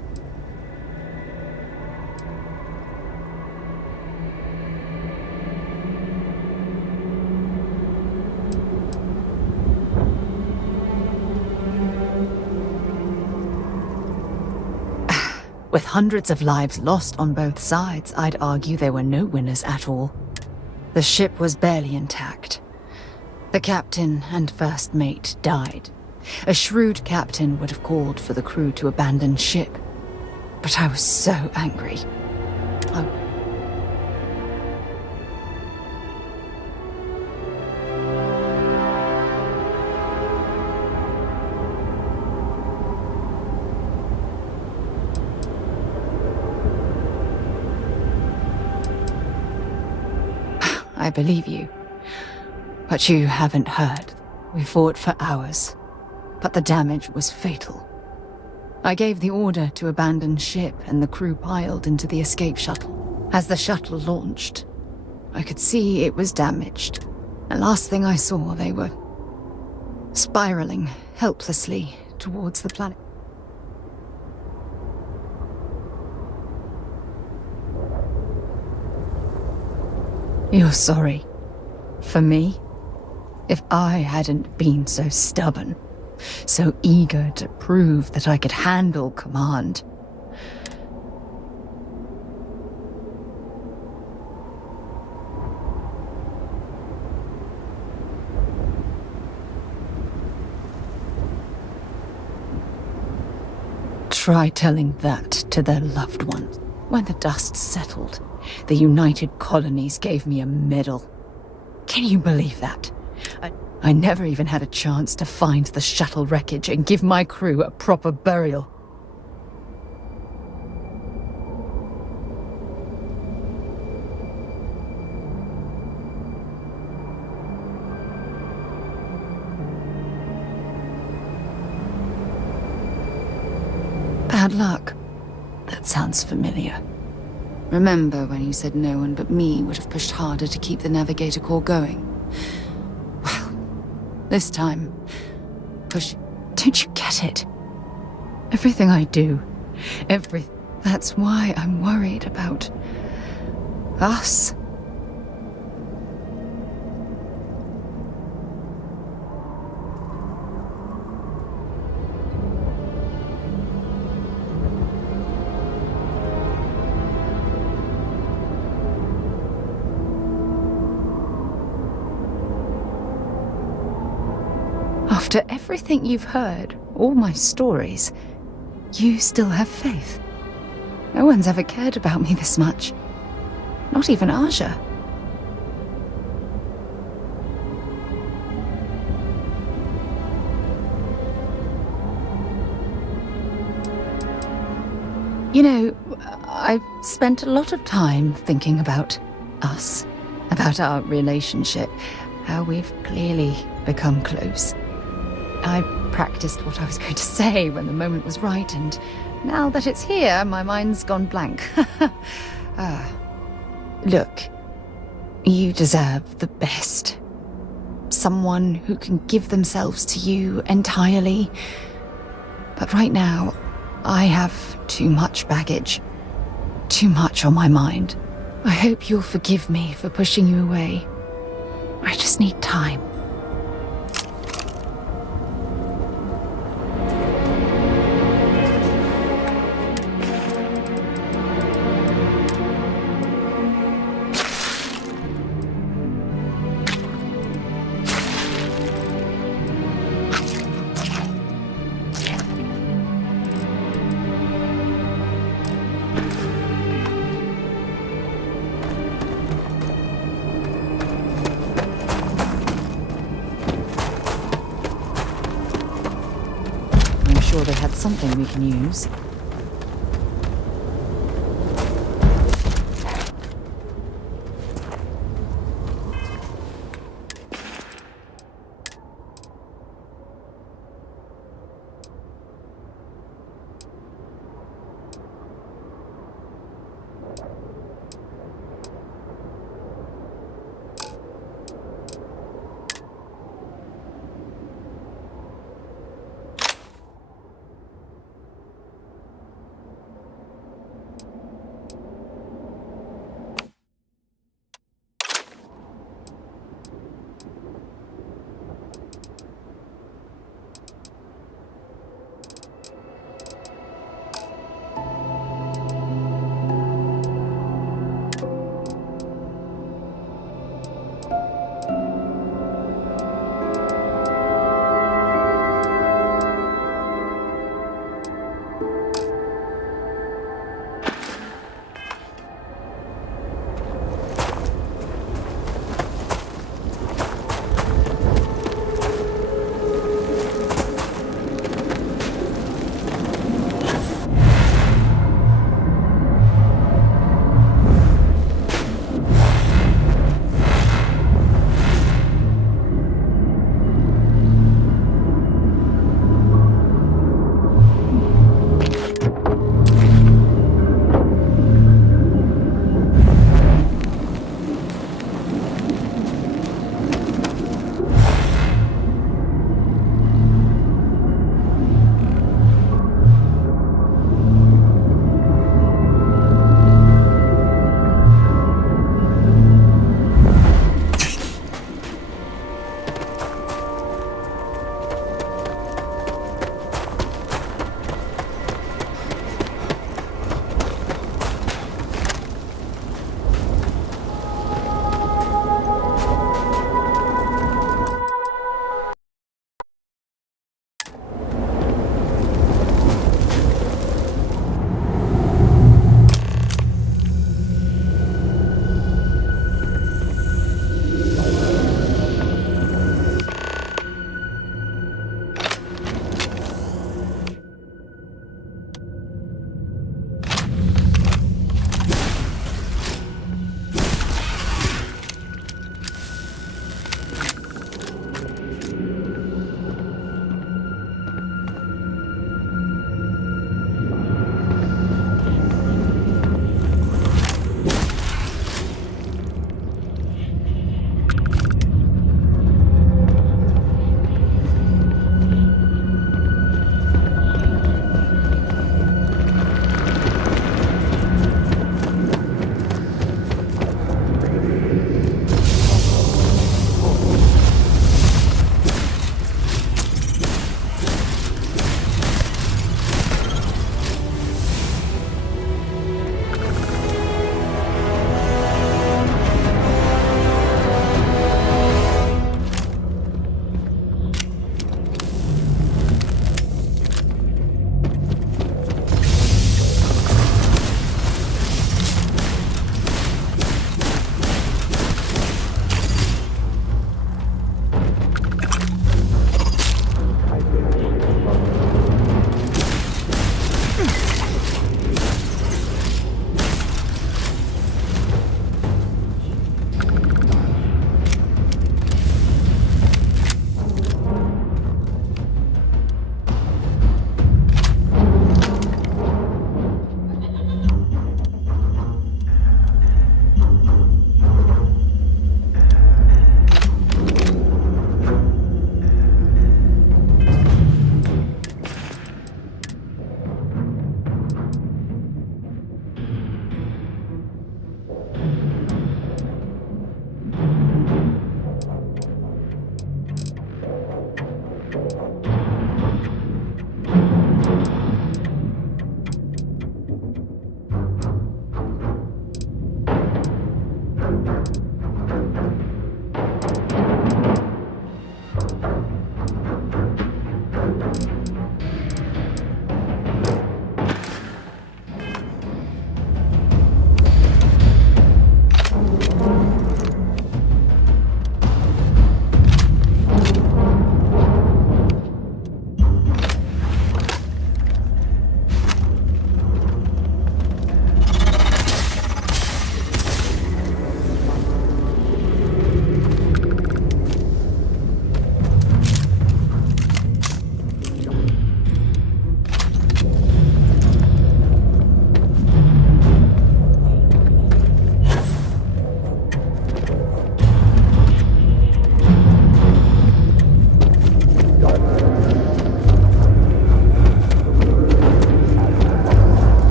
With hundreds of lives lost on both sides, I'd argue there were no winners at all. The ship was barely intact. The captain and first mate died. A shrewd captain would have called for the crew to abandon ship. But I was so angry. I believe you. But you haven't heard. We fought for hours. But the damage was fatal. I gave the order to abandon ship and the crew piled into the escape shuttle. As the shuttle launched, I could see it was damaged. And last thing I saw, they were spiraling helplessly towards the planet. You're sorry. For me? If I hadn't been so stubborn, so eager to prove that I could handle command. Try telling that to their loved ones. When the dust settled, the United Colonies gave me a medal. Can you believe that? I never even had a chance to find the shuttle wreckage and give my crew a proper burial. Bad luck. That sounds familiar. Remember when you said no one but me would have pushed harder to keep the Navigator core going? Well, this time, push... Don't you get it? Everything I do, that's why I'm worried about us. After everything you've heard, all my stories, you still have faith. No one's ever cared about me this much. Not even Aja. You know, I've spent a lot of time thinking about us, about our relationship, how we've clearly become close. I practiced what I was going to say when the moment was right, and now that it's here, my mind's gone blank. Look, you deserve the best. Someone who can give themselves to you entirely. But right now, I have too much baggage. Too much on my mind. I hope you'll forgive me for pushing you away. I just need time. They had something we can use.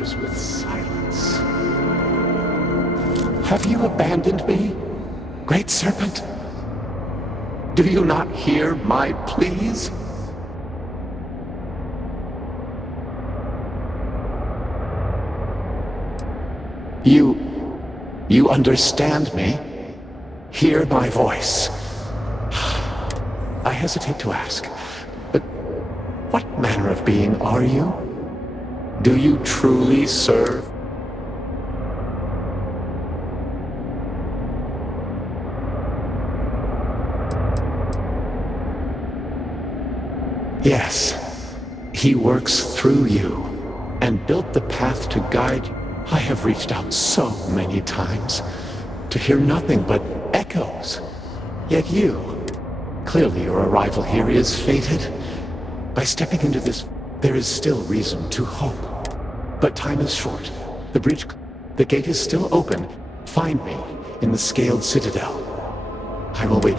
answers with silence. Have you abandoned me, Great Serpent? Do you not hear my pleas? You understand me? Hear my voice. I hesitate to ask, but what manner of being are you? Do you truly serve? Yes, he works through you and built the path to guide you. I have reached out so many times to hear nothing but echoes. Yet you, clearly your arrival here is fated. By stepping into this, there is still reason to hope. But time is short. The gate is still open. Find me in the Scaled Citadel. I will wait.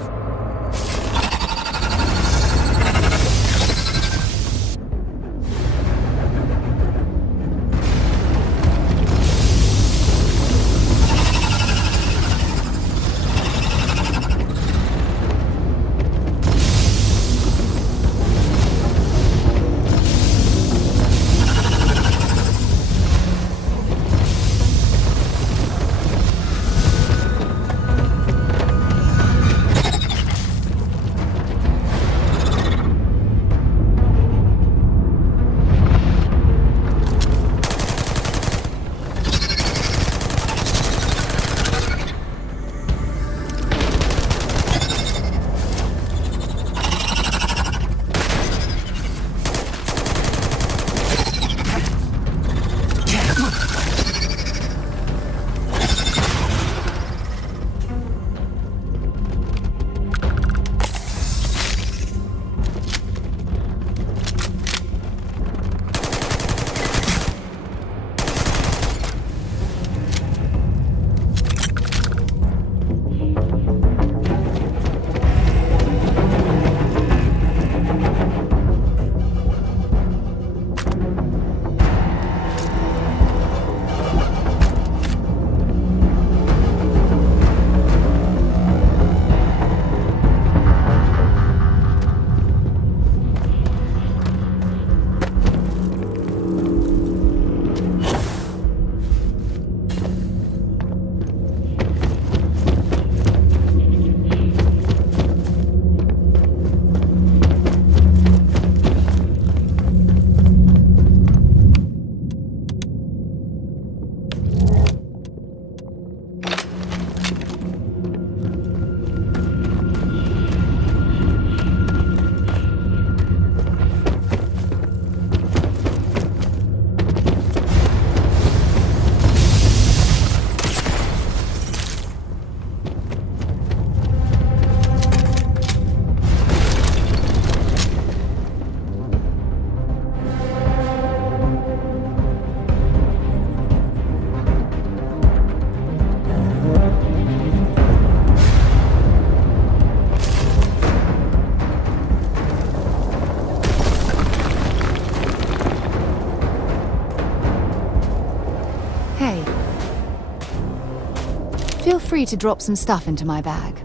Feel free to drop some stuff into my bag.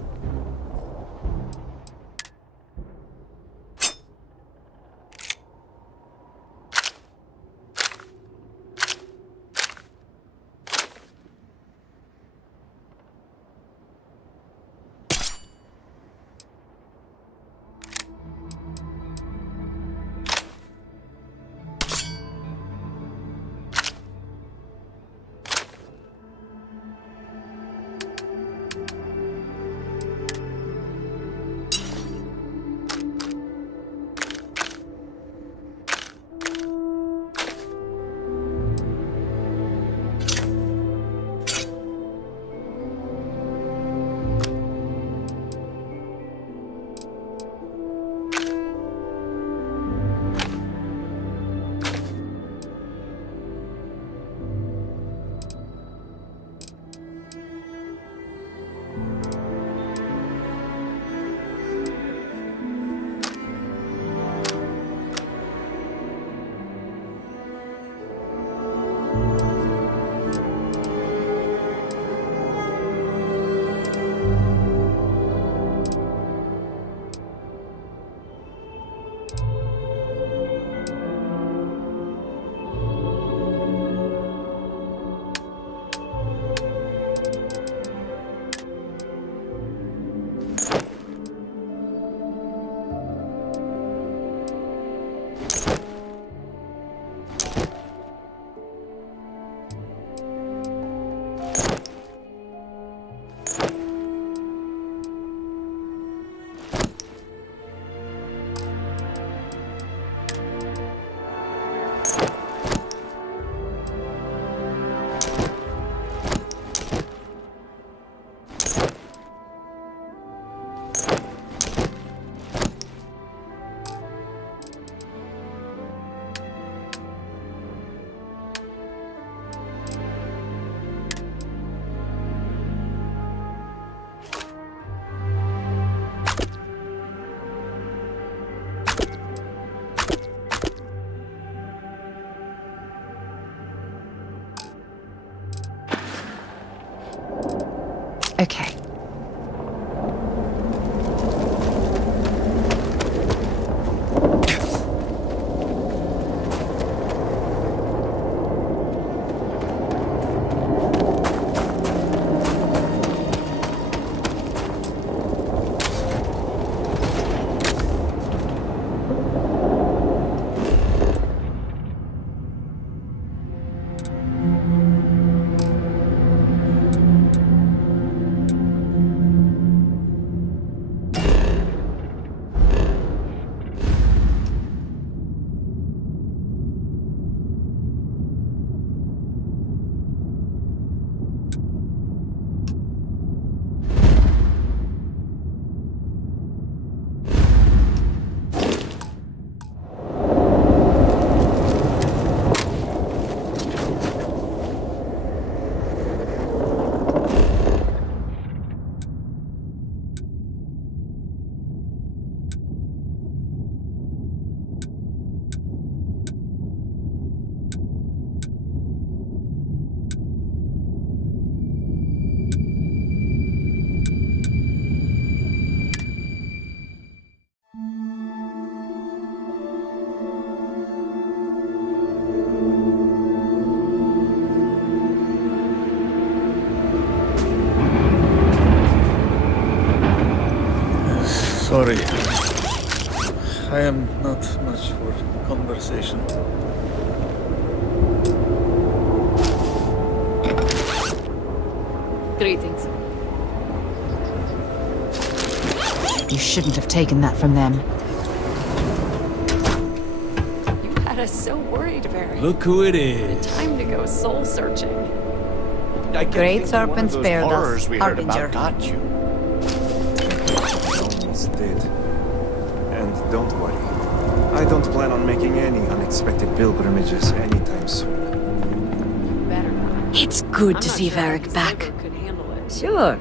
Okay. Sorry. I am not much for conversation. Greetings. You shouldn't have taken that from them. You had us so worried, Varric. Look who it is. Time to go soul searching. Great Serpent spared us, we heard Harbinger. about got you. Almost did. And don't worry. I don't plan on making any unexpected pilgrimages anytime soon. It's good to see Varric back. Sure.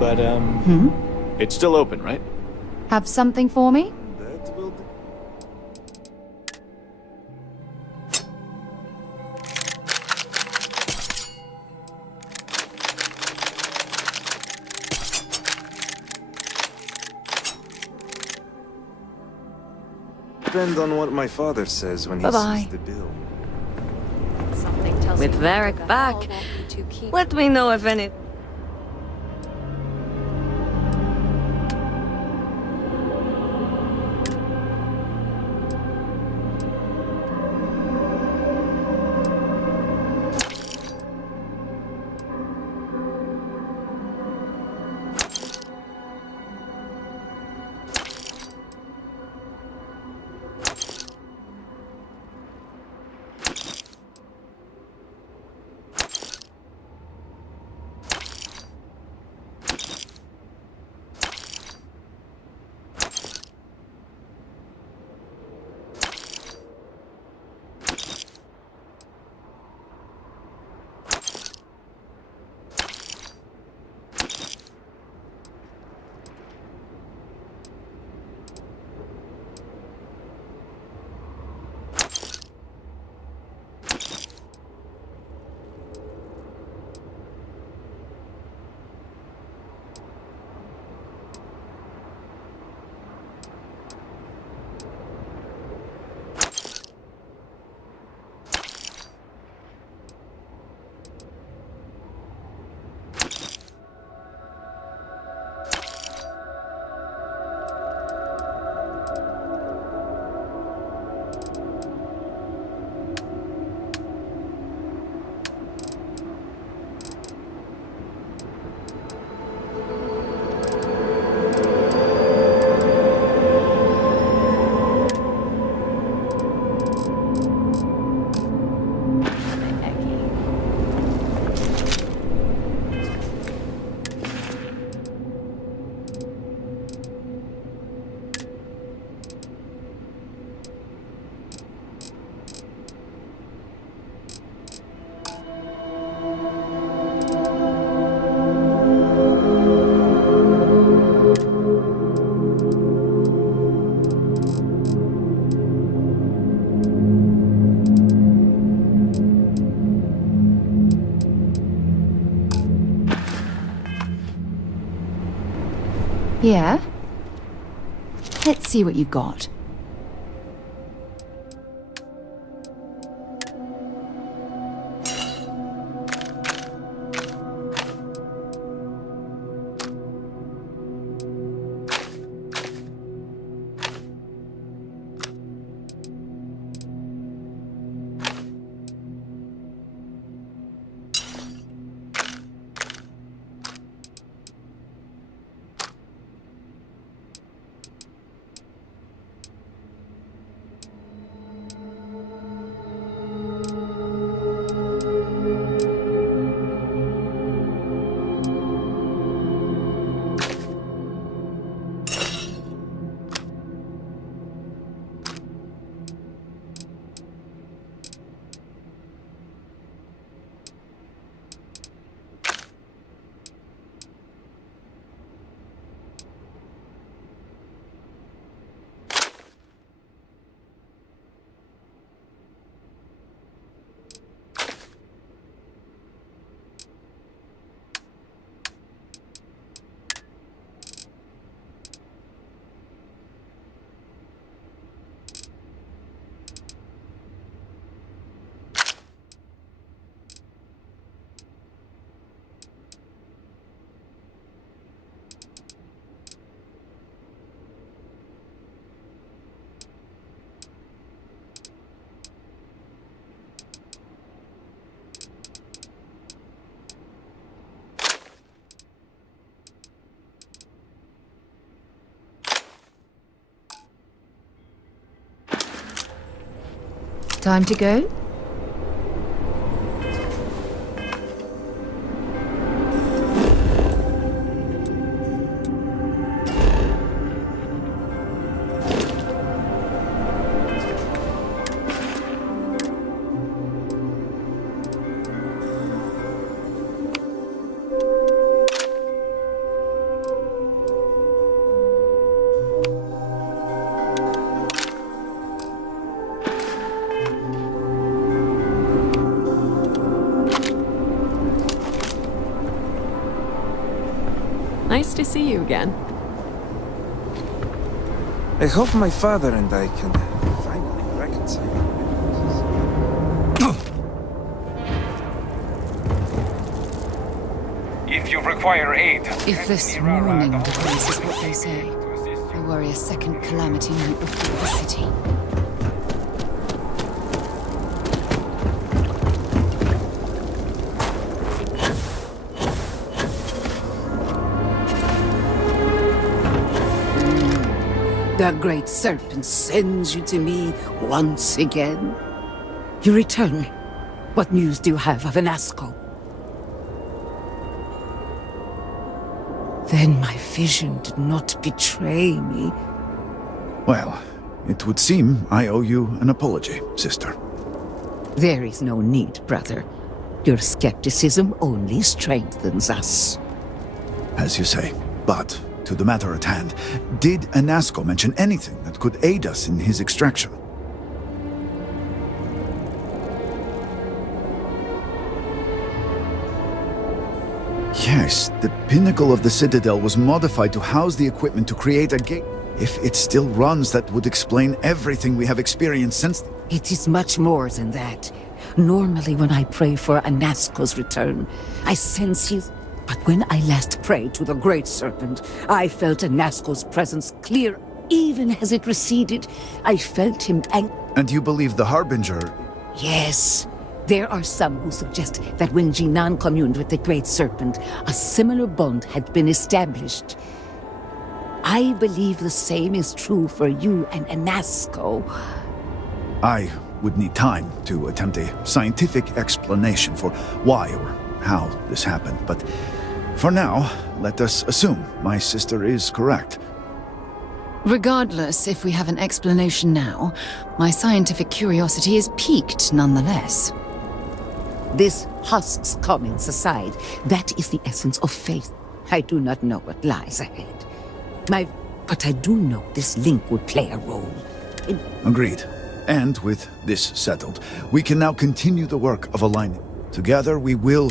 But, it's still open, right? Have something for me? That will do. Depend on what my father says when he Bye-bye. sees the bill. With Varric back, let me know if any... Yeah? Let's see what you've got. Time to go? Nice to see you again. I hope my father and I can finally reconcile. If you require aid, If this warning device is what they say, I worry a second calamity might befall the city. The Great Serpent sends you to me once again. You return. What news do you have of Anasco? Then my vision did not betray me. Well, it would seem I owe you an apology, sister. There is no need, brother. Your skepticism only strengthens us. As you say, but to the matter at hand, did Anasco mention anything that could aid us in his extraction? Yes, the pinnacle of the Citadel was modified to house the equipment to create a gate. If it still runs, that would explain everything we have experienced since... It is much more than that. Normally when I pray for Anasco's return, I sense his... But when I last prayed to the Great Serpent, I felt Anasco's presence clear. Even as it receded, I felt him And you believe the Harbinger... Yes. There are some who suggest that when Jinan communed with the Great Serpent, a similar bond had been established. I believe the same is true for you and Anasco. I would need time to attempt a scientific explanation for why or how this happened, but for now, let us assume my sister is correct. Regardless if we have an explanation now, my scientific curiosity is piqued nonetheless. This husk's comments aside, that is the essence of faith. I do not know what lies ahead. But I do know this link would play a role in... Agreed. And with this settled, we can now continue the work of aligning. Together we will...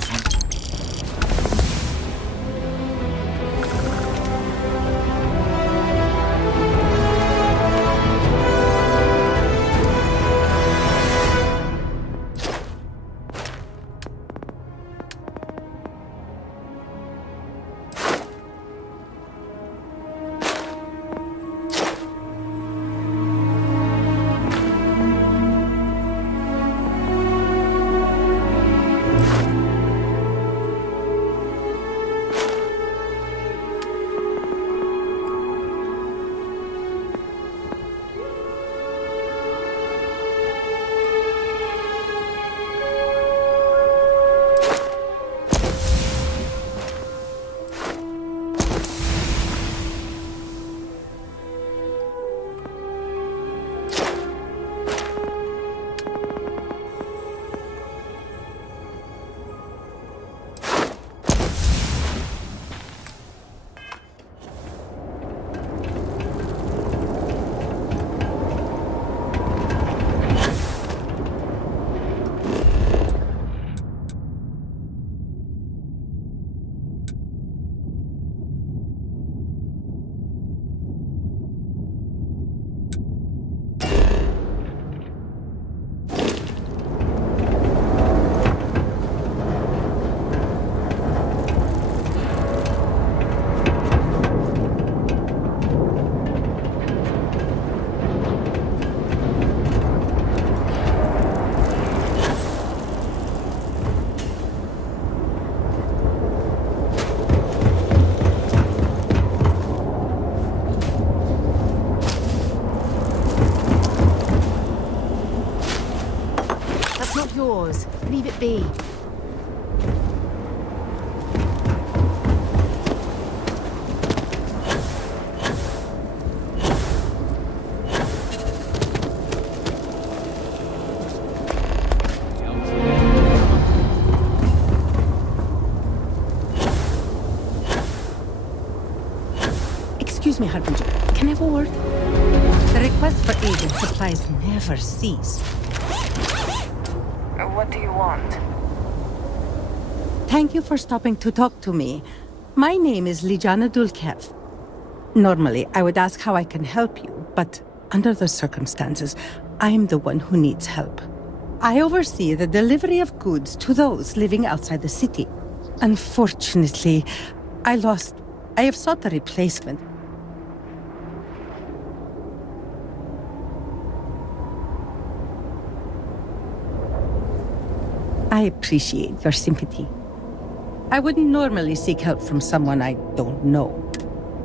be? Excuse me, Harbinger. Can I have a word? The requests for aid and supplies never cease. What do you want? Thank you for stopping to talk to me. My name is Lijana Dulkev. Normally, I would ask how I can help you, but under the circumstances, I am the one who needs help. I oversee the delivery of goods to those living outside the city. Unfortunately, I have sought a replacement. I appreciate your sympathy. I wouldn't normally seek help from someone I don't know.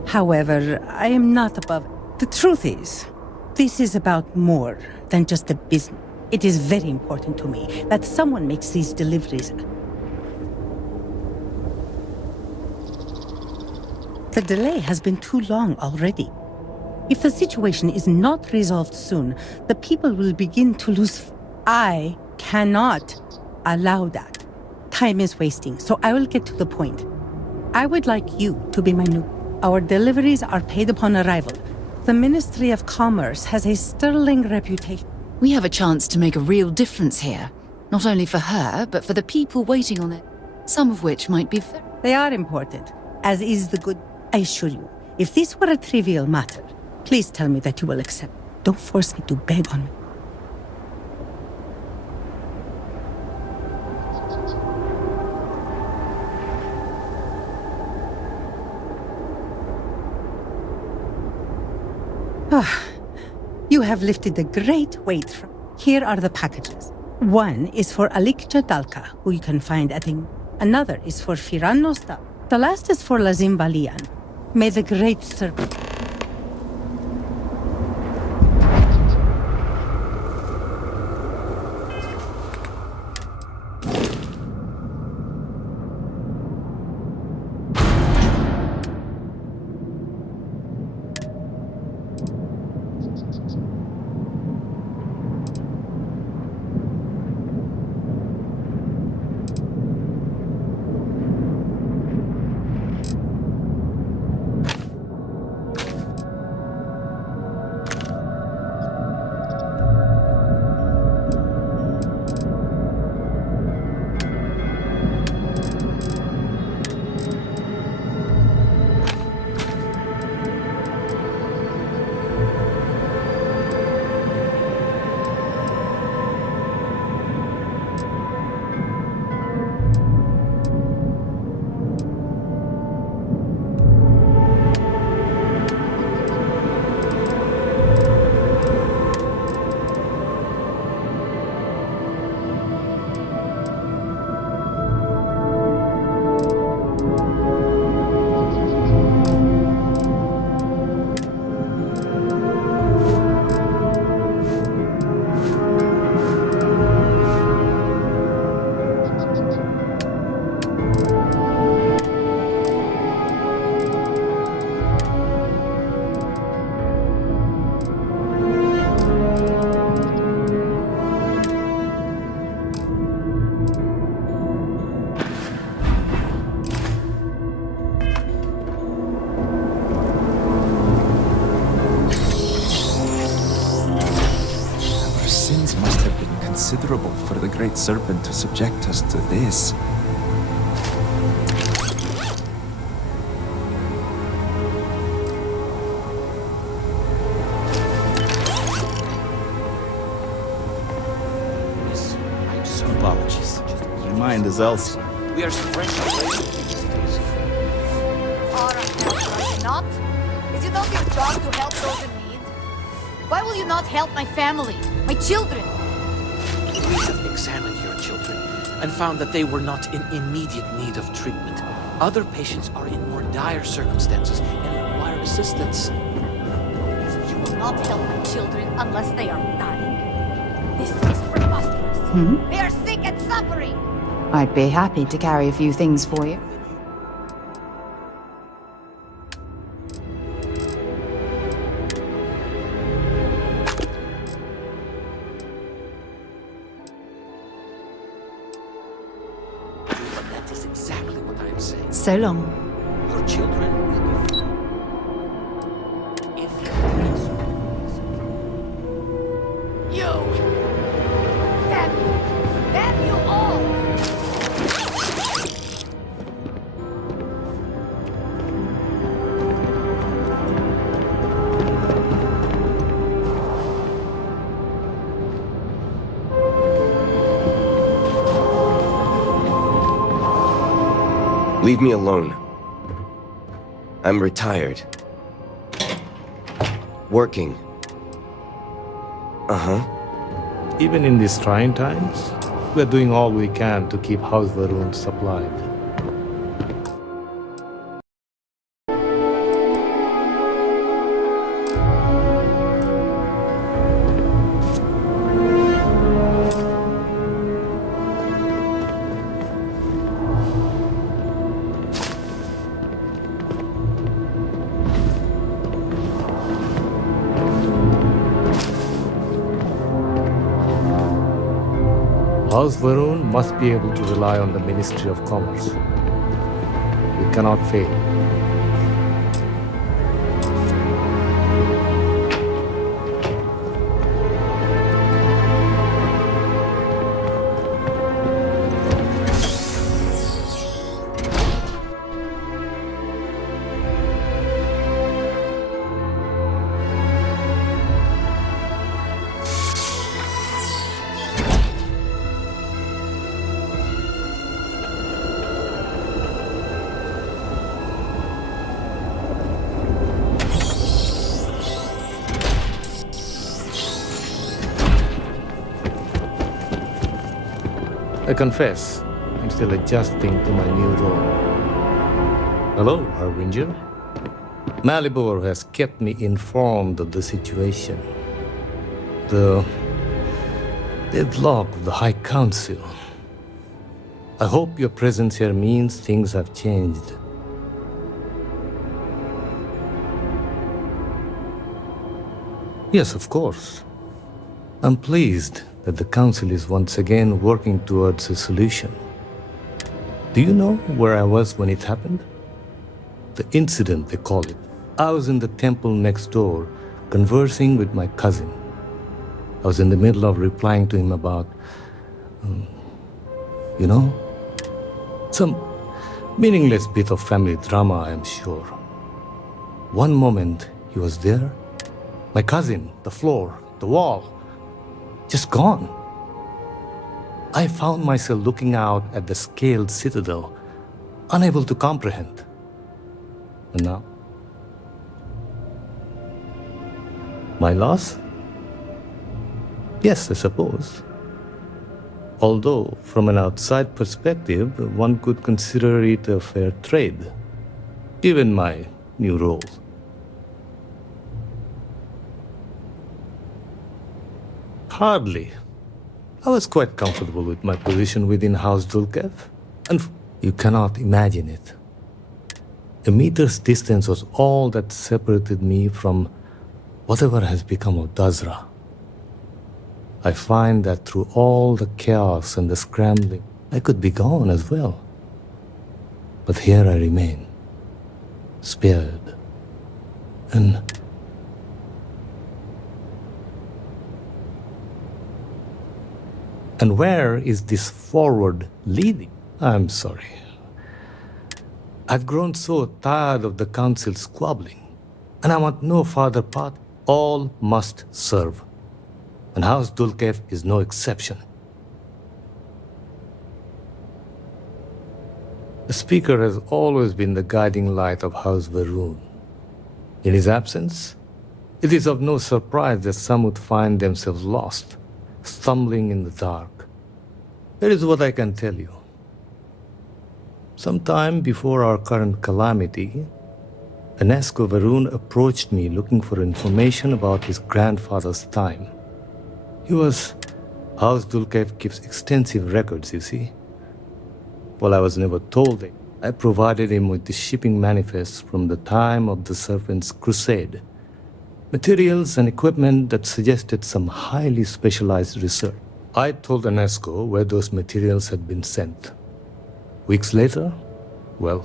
However, I am not above... The truth is, this is about more than just a business. It is very important to me that someone makes these deliveries. The delay has been too long already. If the situation is not resolved soon, the people will begin to lose... I cannot allow that. Time is wasting, so I will get to the point. I would like you to be my new... Our deliveries are paid upon arrival. The Ministry of Commerce has a sterling reputation. We have a chance to make a real difference here. Not only for her, but for the people waiting on it. Some of which might be... They are important, as is the good... I assure you, if this were a trivial matter, please tell me that you will accept. Don't force me to beg on me. You have lifted a great weight from... Here are the packages. One is for Alikja Dalka, who you can find at... Another is for Firan Nosta. The last is for Lazim Balian. May the great serpent... Considerable for the Great Serpent to subject us to this. Yes, I'm so apologies. Your mind is else. We are fresh these Not? Is it not your job to help those in need? Why will you not help my family, my children? We have examined your children and found that they were not in immediate need of treatment. Other patients are in more dire circumstances and require assistance. You will not help my children unless they are dying. This is preposterous. They are sick and suffering. I'd be happy to carry a few things for you. That is exactly what I am saying. So long. Your children will be fine. If you please. You! Damn you! Damn you all! Leave me alone. I'm retired. Working. Uh-huh. Even in these trying times, we're doing all we can to keep House Varun supplied. House Varun must be able to rely on the Ministry of Commerce. We cannot fail. I confess, I'm still adjusting to my new role. Hello, Harbinger. Malibor has kept me informed of the situation. The deadlock of the High Council. I hope your presence here means things have changed. Yes, of course. I'm pleased that the Council is once again working towards a solution. Do you know where I was when it happened? The incident, they call it. I was in the temple next door, conversing with my cousin. I was in the middle of replying to him about, some meaningless bit of family drama, I am sure. One moment, he was there. My cousin, the floor, the wall, just gone. I found myself looking out at the scaled citadel, unable to comprehend. And now? My loss? Yes, I suppose. Although, from an outside perspective, one could consider it a fair trade, given my new role. Hardly. I was quite comfortable with my position within House Dulkev, and you cannot imagine it. A meter's distance was all that separated me from whatever has become of Dazra. I find that through all the chaos and the scrambling, I could be gone as well. But here I remain, spared, and where is this forward leading? I'm sorry. I've grown so tired of the Council squabbling, and I want no further part. All must serve, and House Dulkev is no exception. The Speaker has always been the guiding light of House Varun. In his absence, it is of no surprise that some would find themselves lost, stumbling in the dark. Here is what I can tell you. Sometime before our current calamity, Enesco Varun approached me looking for information about his grandfather's time. House Dulkev keeps extensive records, you see. Well, I was never told it. I provided him with the shipping manifests from the time of the Serpent's crusade. Materials and equipment that suggested some highly specialized research. I told UNESCO where those materials had been sent. Weeks later, well,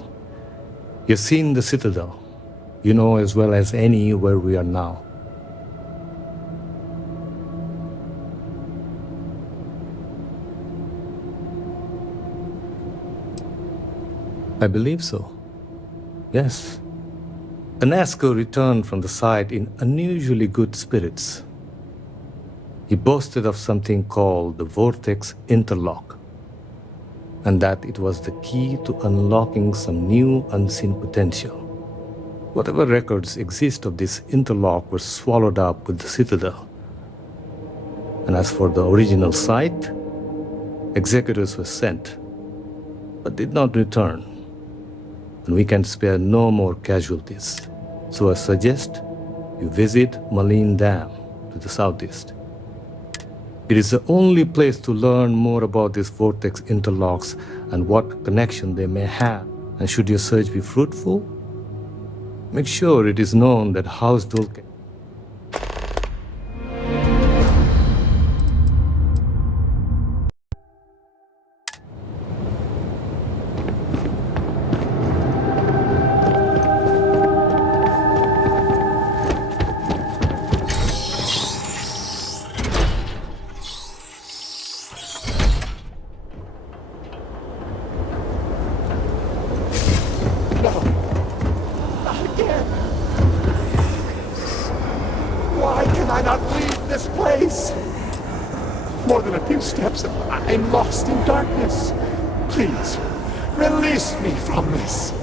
you've seen the Citadel. You know as well as any where we are now. I believe so. Yes. UNESCO returned from the site in unusually good spirits. He boasted of something called the Vortex Interlock, and that it was the key to unlocking some new unseen potential. Whatever records exist of this interlock were swallowed up with the Citadel. And as for the original site, executors were sent, but did not return. And we can spare no more casualties. So I suggest you visit Malin Dam to the southeast. It is the only place to learn more about these vortex interlocks and what connection they may have. And should your search be fruitful, make sure it is known that House Dulce. Why can I not leave this place? More than a few steps, I'm lost in darkness. Please, release me from this.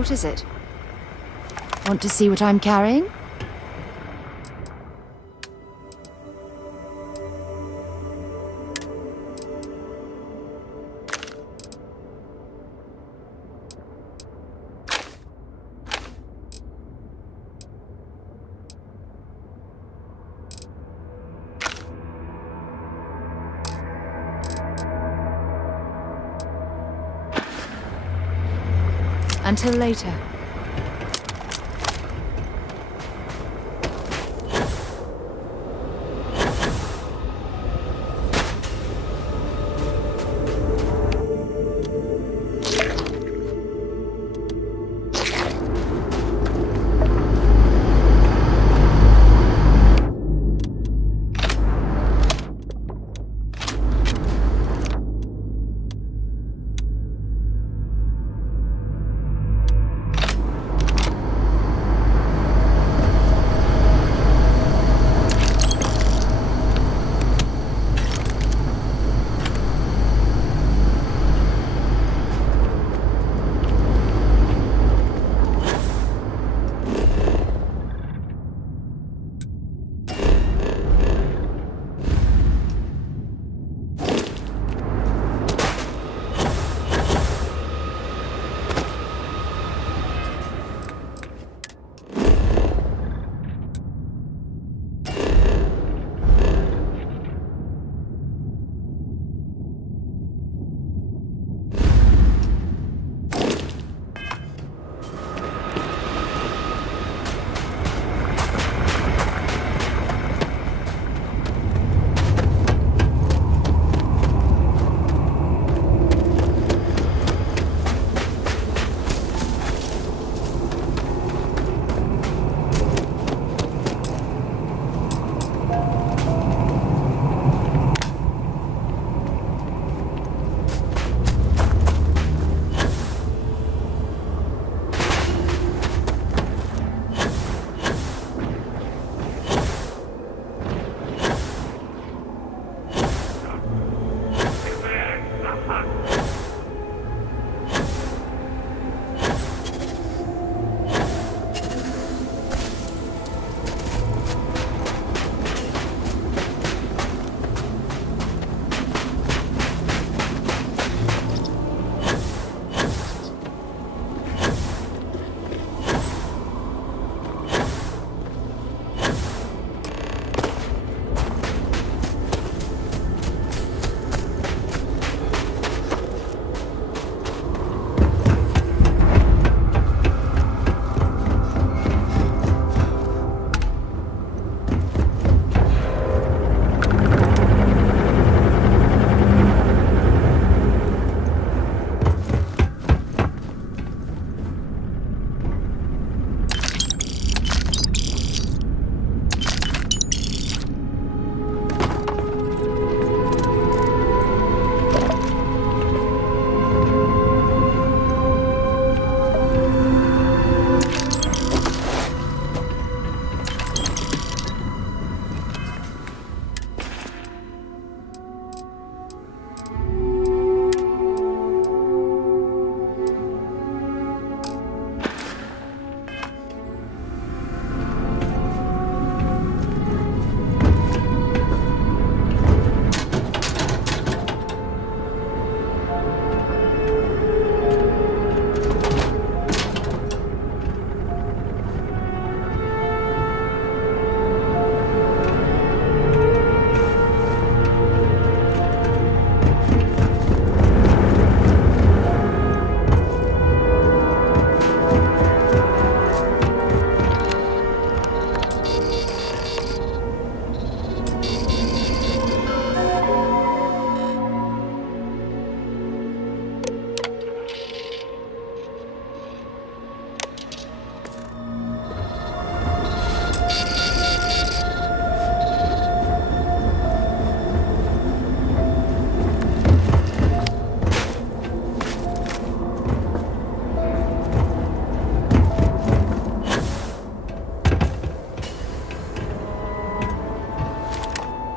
What is it? Want to see what I'm carrying? Until later.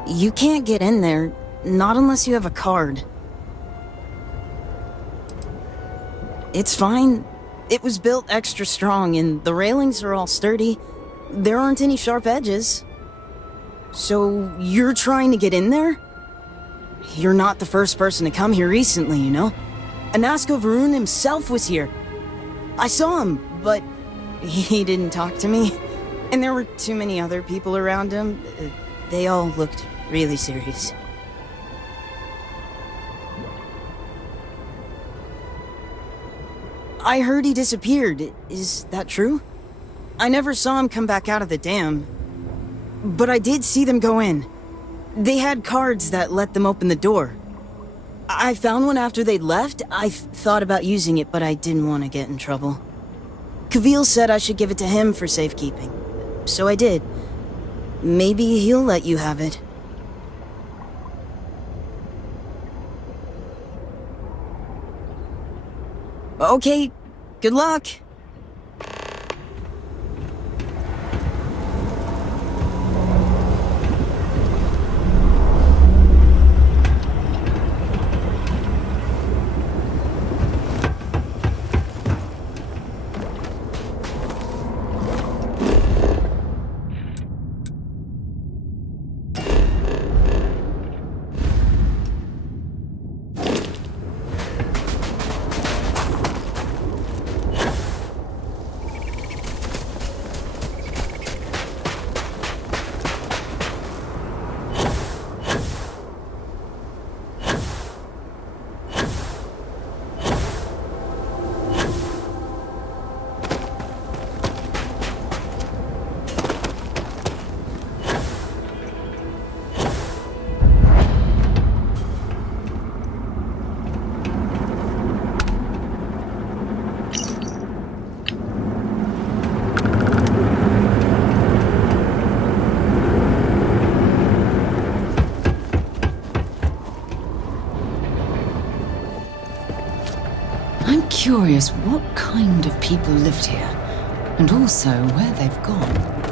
You can't get in there, not unless you have a card. It's fine. It was built extra strong, and the railings are all sturdy. There aren't any sharp edges. So, you're trying to get in there? You're not the first person to come here recently, you know? Anasco Varun himself was here. I saw him, but he didn't talk to me. And there were too many other people around him. They all looked really serious. I heard he disappeared. Is that true? I never saw him come back out of the dam. But I did see them go in. They had cards that let them open the door. I found one after they'd left. I thought about using it, but I didn't want to get in trouble. Kavil said I should give it to him for safekeeping. So I did. Maybe he'll let you have it. Okay, good luck. Curious what kind of people lived here, and also where they've gone.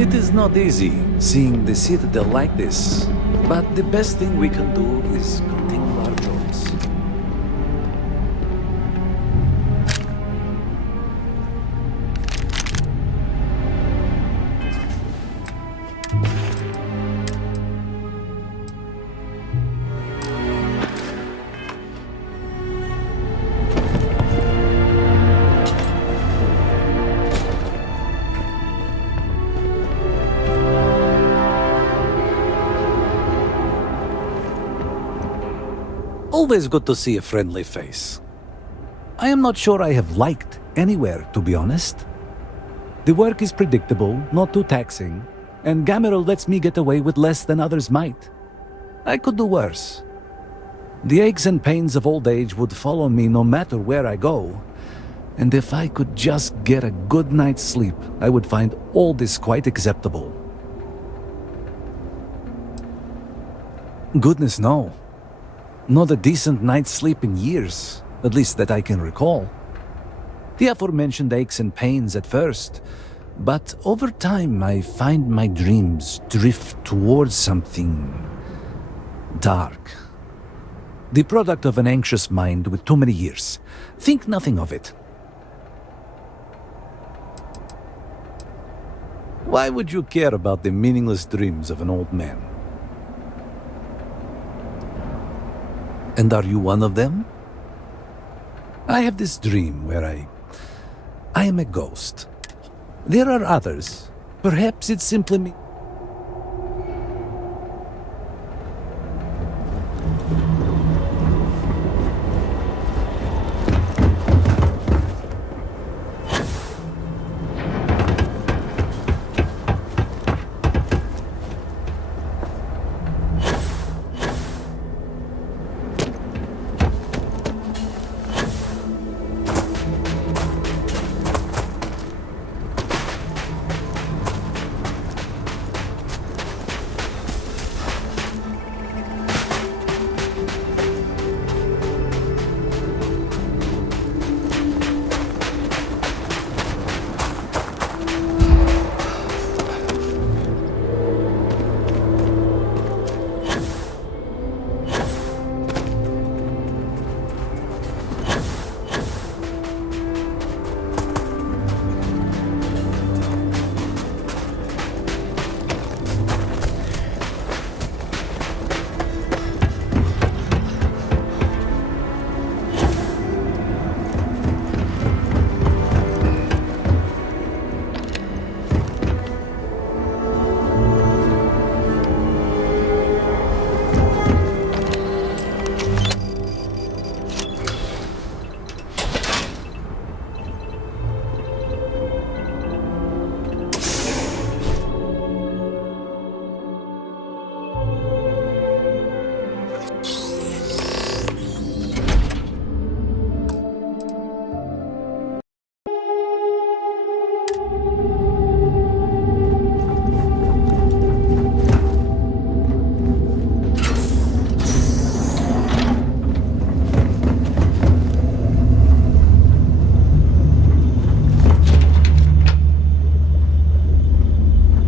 It is not easy seeing the citadel like this, but the best thing we can do is continue our roads. Always good to see a friendly face. I am not sure I have liked anywhere, to be honest. The work is predictable, not too taxing, and Gamerl lets me get away with less than others might. I could do worse. The aches and pains of old age would follow me no matter where I go, And if I could just get a good night's sleep, I would find all this quite acceptable. Goodness, no. Not a decent night's sleep in years, at least that I can recall. The aforementioned aches and pains at first, but over time I find my dreams drift towards something dark. The product of an anxious mind with too many years. Think nothing of it. Why would you care about the meaningless dreams of an old man? And are you one of them? I have this dream where I am a ghost. There are others. Perhaps it's simply me.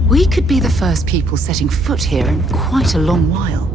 We could be the first people setting foot here in quite a long while.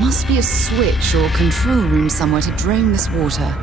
Must be a switch or control room somewhere to drain this water.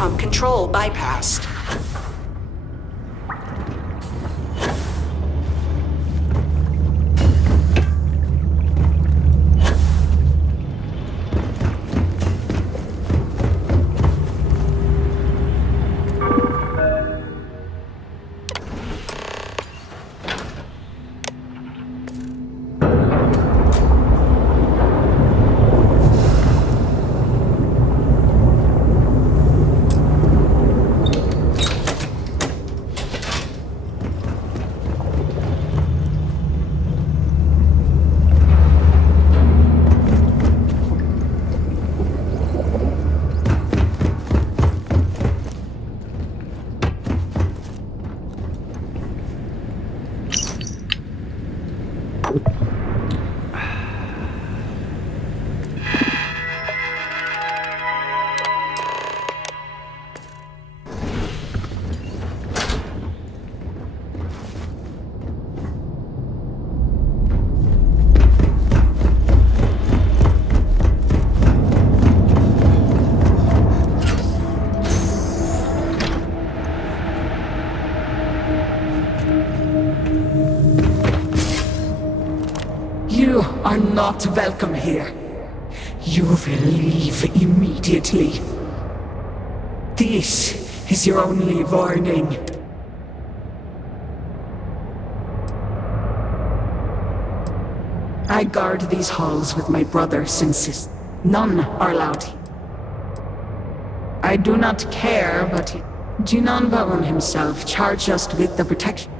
pump control bypassed. You are not welcome here. You will leave immediately. This is your only warning. I guard these halls with my brothers and sisters. None are allowed here. I do not care, but Jinan Baron himself charged us with the protection.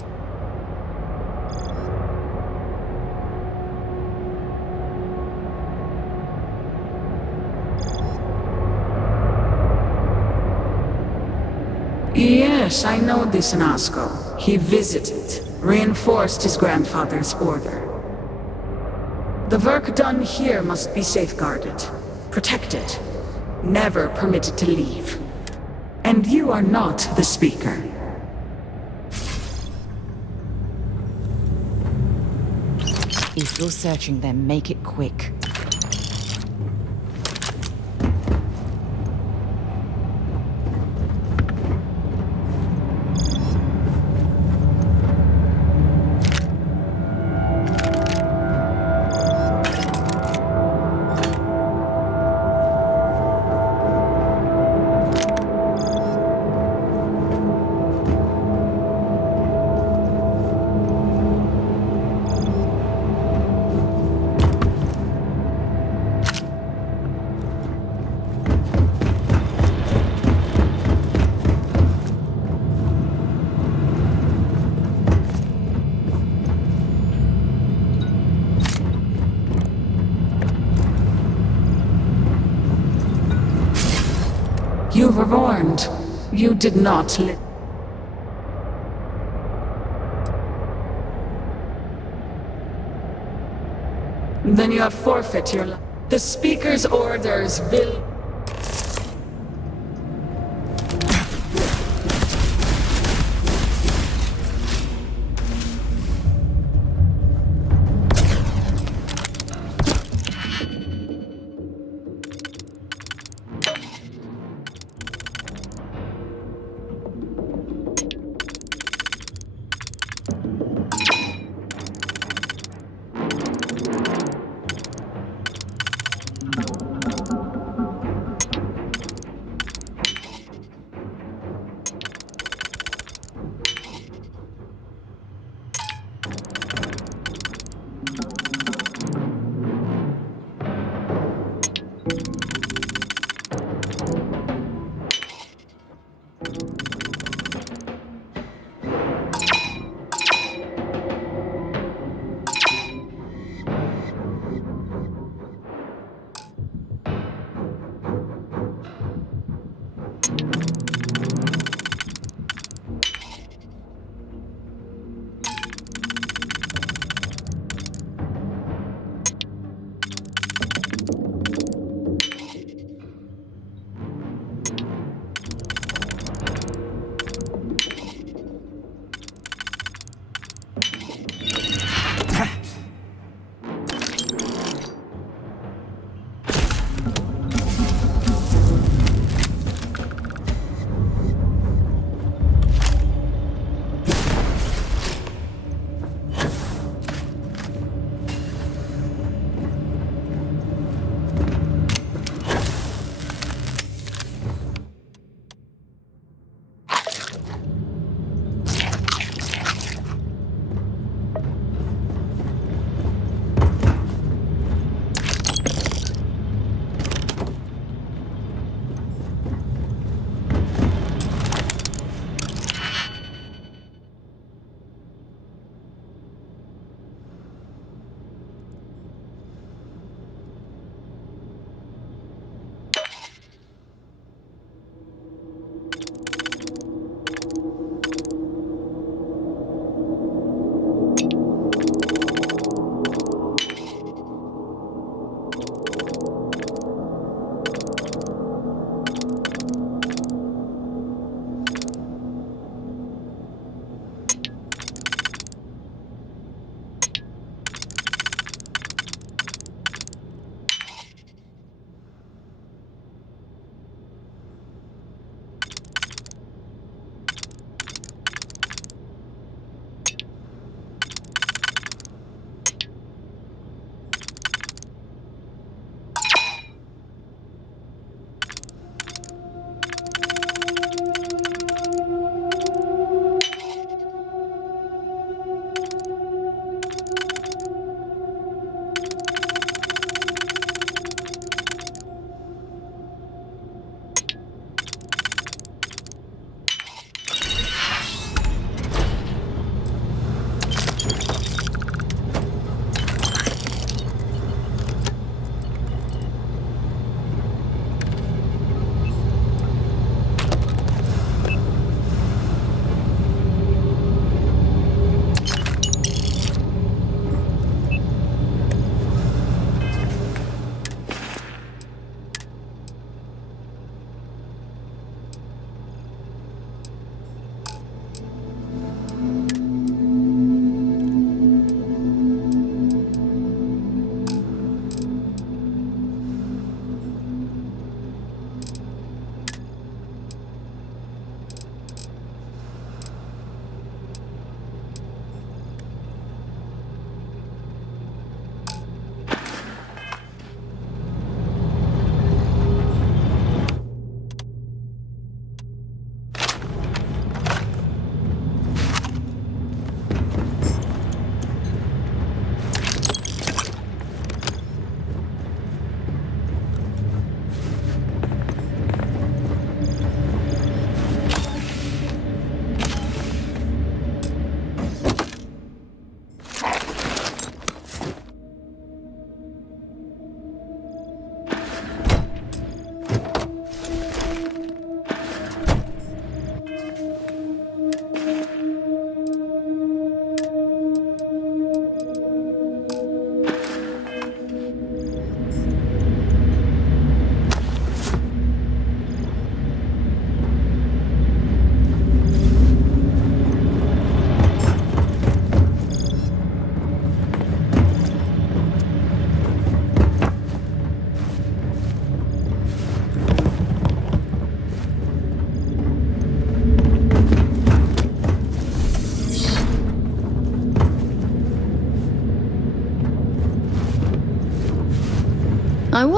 Yes, I know this Nasco. He visited, reinforced his grandfather's order. The work done here must be safeguarded, protected, never permitted to leave. And you are not the speaker. If you're searching them, make it quick. You were warned. You did not Then you have forfeit your life. The speaker's orders will...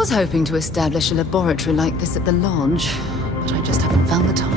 was hoping to establish a laboratory like this at the lodge, but I just haven't found the time.